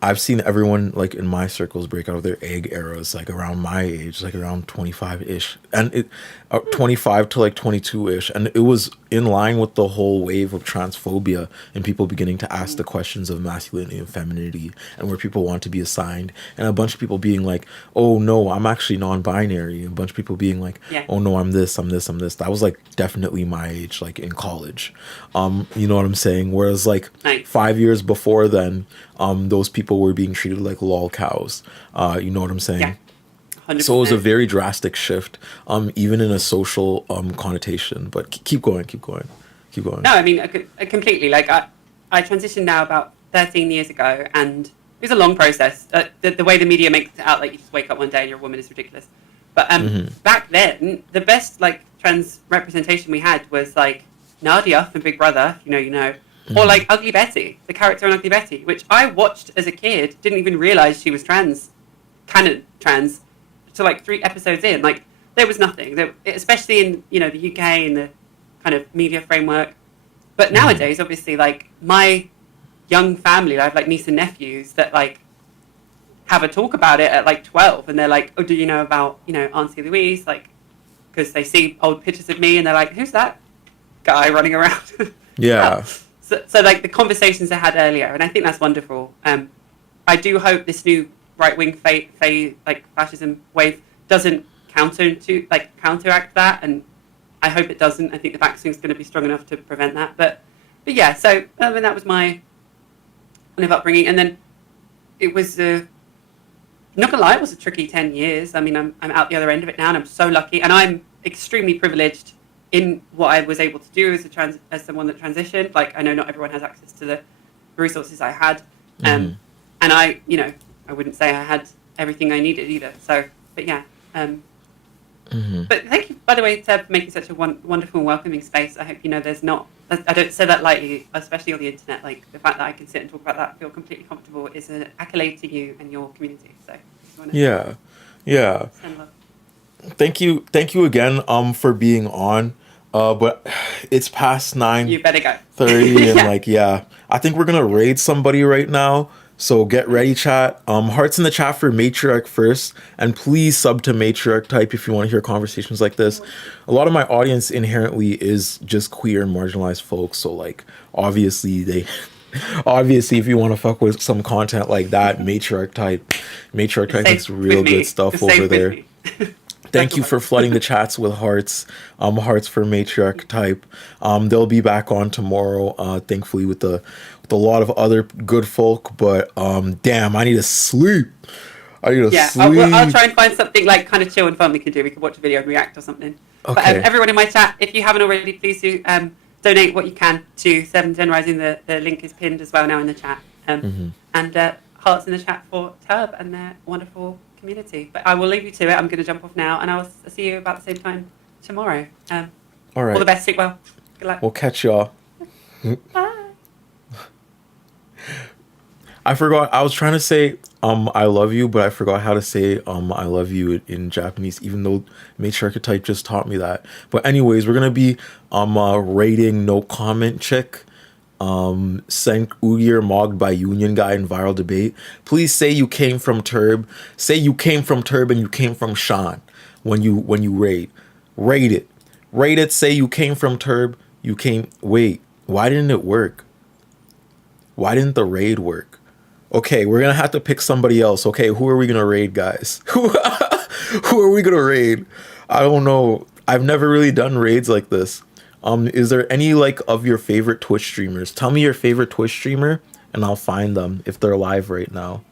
I've seen everyone like in my circles break out of their egg eras like around my age, like around 25-ish, and 25 to like 22-ish, and it was in line with the whole wave of transphobia and people beginning to ask the questions of masculinity and femininity and where people want to be assigned, and a bunch of people being like, oh no, I'm actually non-binary, and a bunch of people being like, oh no, I'm this. That was like definitely my age, like in college. You know what I'm saying? Whereas like 5 years before then, those people were being treated like lol cows. You know what I'm saying? 100%. So it was a very drastic shift, even in a social connotation. But keep going. No, I mean, I completely. Like, I transitioned now about 13 years ago, and it was a long process. The way the media makes it out, like you just wake up one day and you're a woman, is ridiculous. But back then, the best like trans representation we had was like Nadia from Big Brother, you know, or like Ugly Betty, the character in Ugly Betty, which I watched as a kid, didn't even realize she was canon trans, to like 3 episodes in. Like, there was nothing, especially in, the UK and the kind of media framework. But nowadays, obviously, like my young family, I have like niece and nephews that like have a talk about it at like 12, and they're like, oh, do you know about, Auntie Louise? Like, because they see old pictures of me and they're like, who's that guy running around? Yeah. So like the conversations I had earlier, and I think that's wonderful. I do hope this new right-wing like fascism wave doesn't counteract that, and I hope it doesn't. I think the vaccine's going to be strong enough to prevent that. But yeah, so I mean, that was my kind of upbringing, and then it was not gonna lie, it was a tricky 10 years. I mean, I'm out the other end of it now, and I'm so lucky, and I'm extremely privileged in what I was able to do as someone that transitioned. Like, I know not everyone has access to the resources I had, and I wouldn't say I had everything I needed either. So, but yeah, But thank you, by the way, Seb, for making such a wonderful and welcoming space. I hope you know there's not, I don't say that lightly, especially on the internet. Like, the fact that I can sit and talk about that and feel completely comfortable is an accolade to you and your community. So, just wanna send love. Thank you again for being on. But it's past 9:30. You better go. And I think we're gonna raid somebody right now. So get ready, chat. Hearts in the chat for Matriarch first, and please sub to Matriarch type if you want to hear conversations like this. A lot of my audience inherently is just queer and marginalized folks, so like obviously if you want to fuck with some content like that, Matriarch type makes real good stuff over there. Thank you for flooding the chats with hearts. Hearts for Matriarch type. They'll be back on tomorrow, thankfully with a lot of other good folk. But damn, I need to sleep. Sleep. I'll try and find something like kind of chill and fun we can do. We could watch a video and react or something. Okay. But everyone in my chat, if you haven't already, please do donate what you can to Seven Gen Rising. The link is pinned as well now in the chat. And hearts in the chat for Turb and their wonderful community. But I will leave you to it. I'm going to jump off now, and I'll see you about the same time tomorrow. All right. All the best. Sleep well. Good luck. We'll catch y'all. Bye. I forgot. I was trying to say I love you, but I forgot how to say I love you in Japanese, even though Matriarchetype just taught me that. But anyways, we're gonna be rating No Comment Chick. Sent Uyghur mogged by Union Guy in viral debate. Please say you came from Turb. Say you came from Turb and you came from Sean when you raid. Rate it. Rate it. Say you came from Turb. You came. Wait. Why didn't it work? Why didn't the raid work? Okay, we're gonna have to pick somebody else. Okay, who are we gonna raid, guys? Who are we gonna raid? I don't know. I've never really done raids like this. Is there any like of your favorite Twitch streamers? Tell me your favorite Twitch streamer and I'll find them if they're live right now.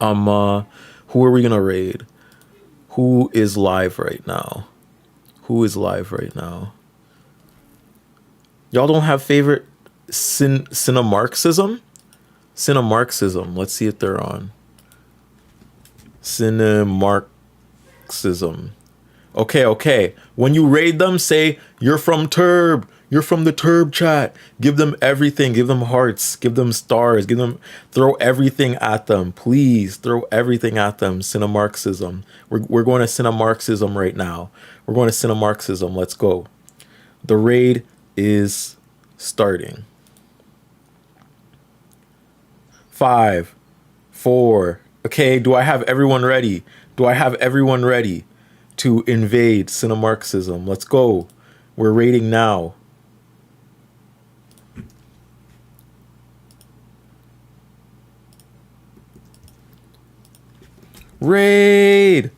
Who are we gonna raid? Who is live right now? Who is live right now? Y'all don't have favorite Cinemarxism? Cinemarxism. Let's see if they're on. Cinemarxism. Okay. When you raid them, say, you're from Turb. You're from the Turb chat. Give them everything. Give them hearts. Give them stars. Throw everything at them. Please, throw everything at them. Cinemarxism. We're going to Cinemarxism right now. We're going to Cinemarxism. Let's go. The raid is starting. 5, 4. Okay, do I have everyone ready? To invade Cinemarxism? Let's go. We're raiding now. Raid,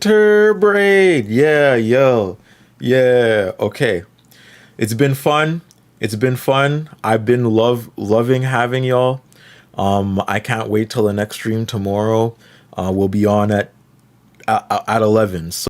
Turb raid. Yeah, yo. Yeah, okay. It's been fun. I've been loving having y'all. I can't wait till the next stream tomorrow. We'll be on at 11. So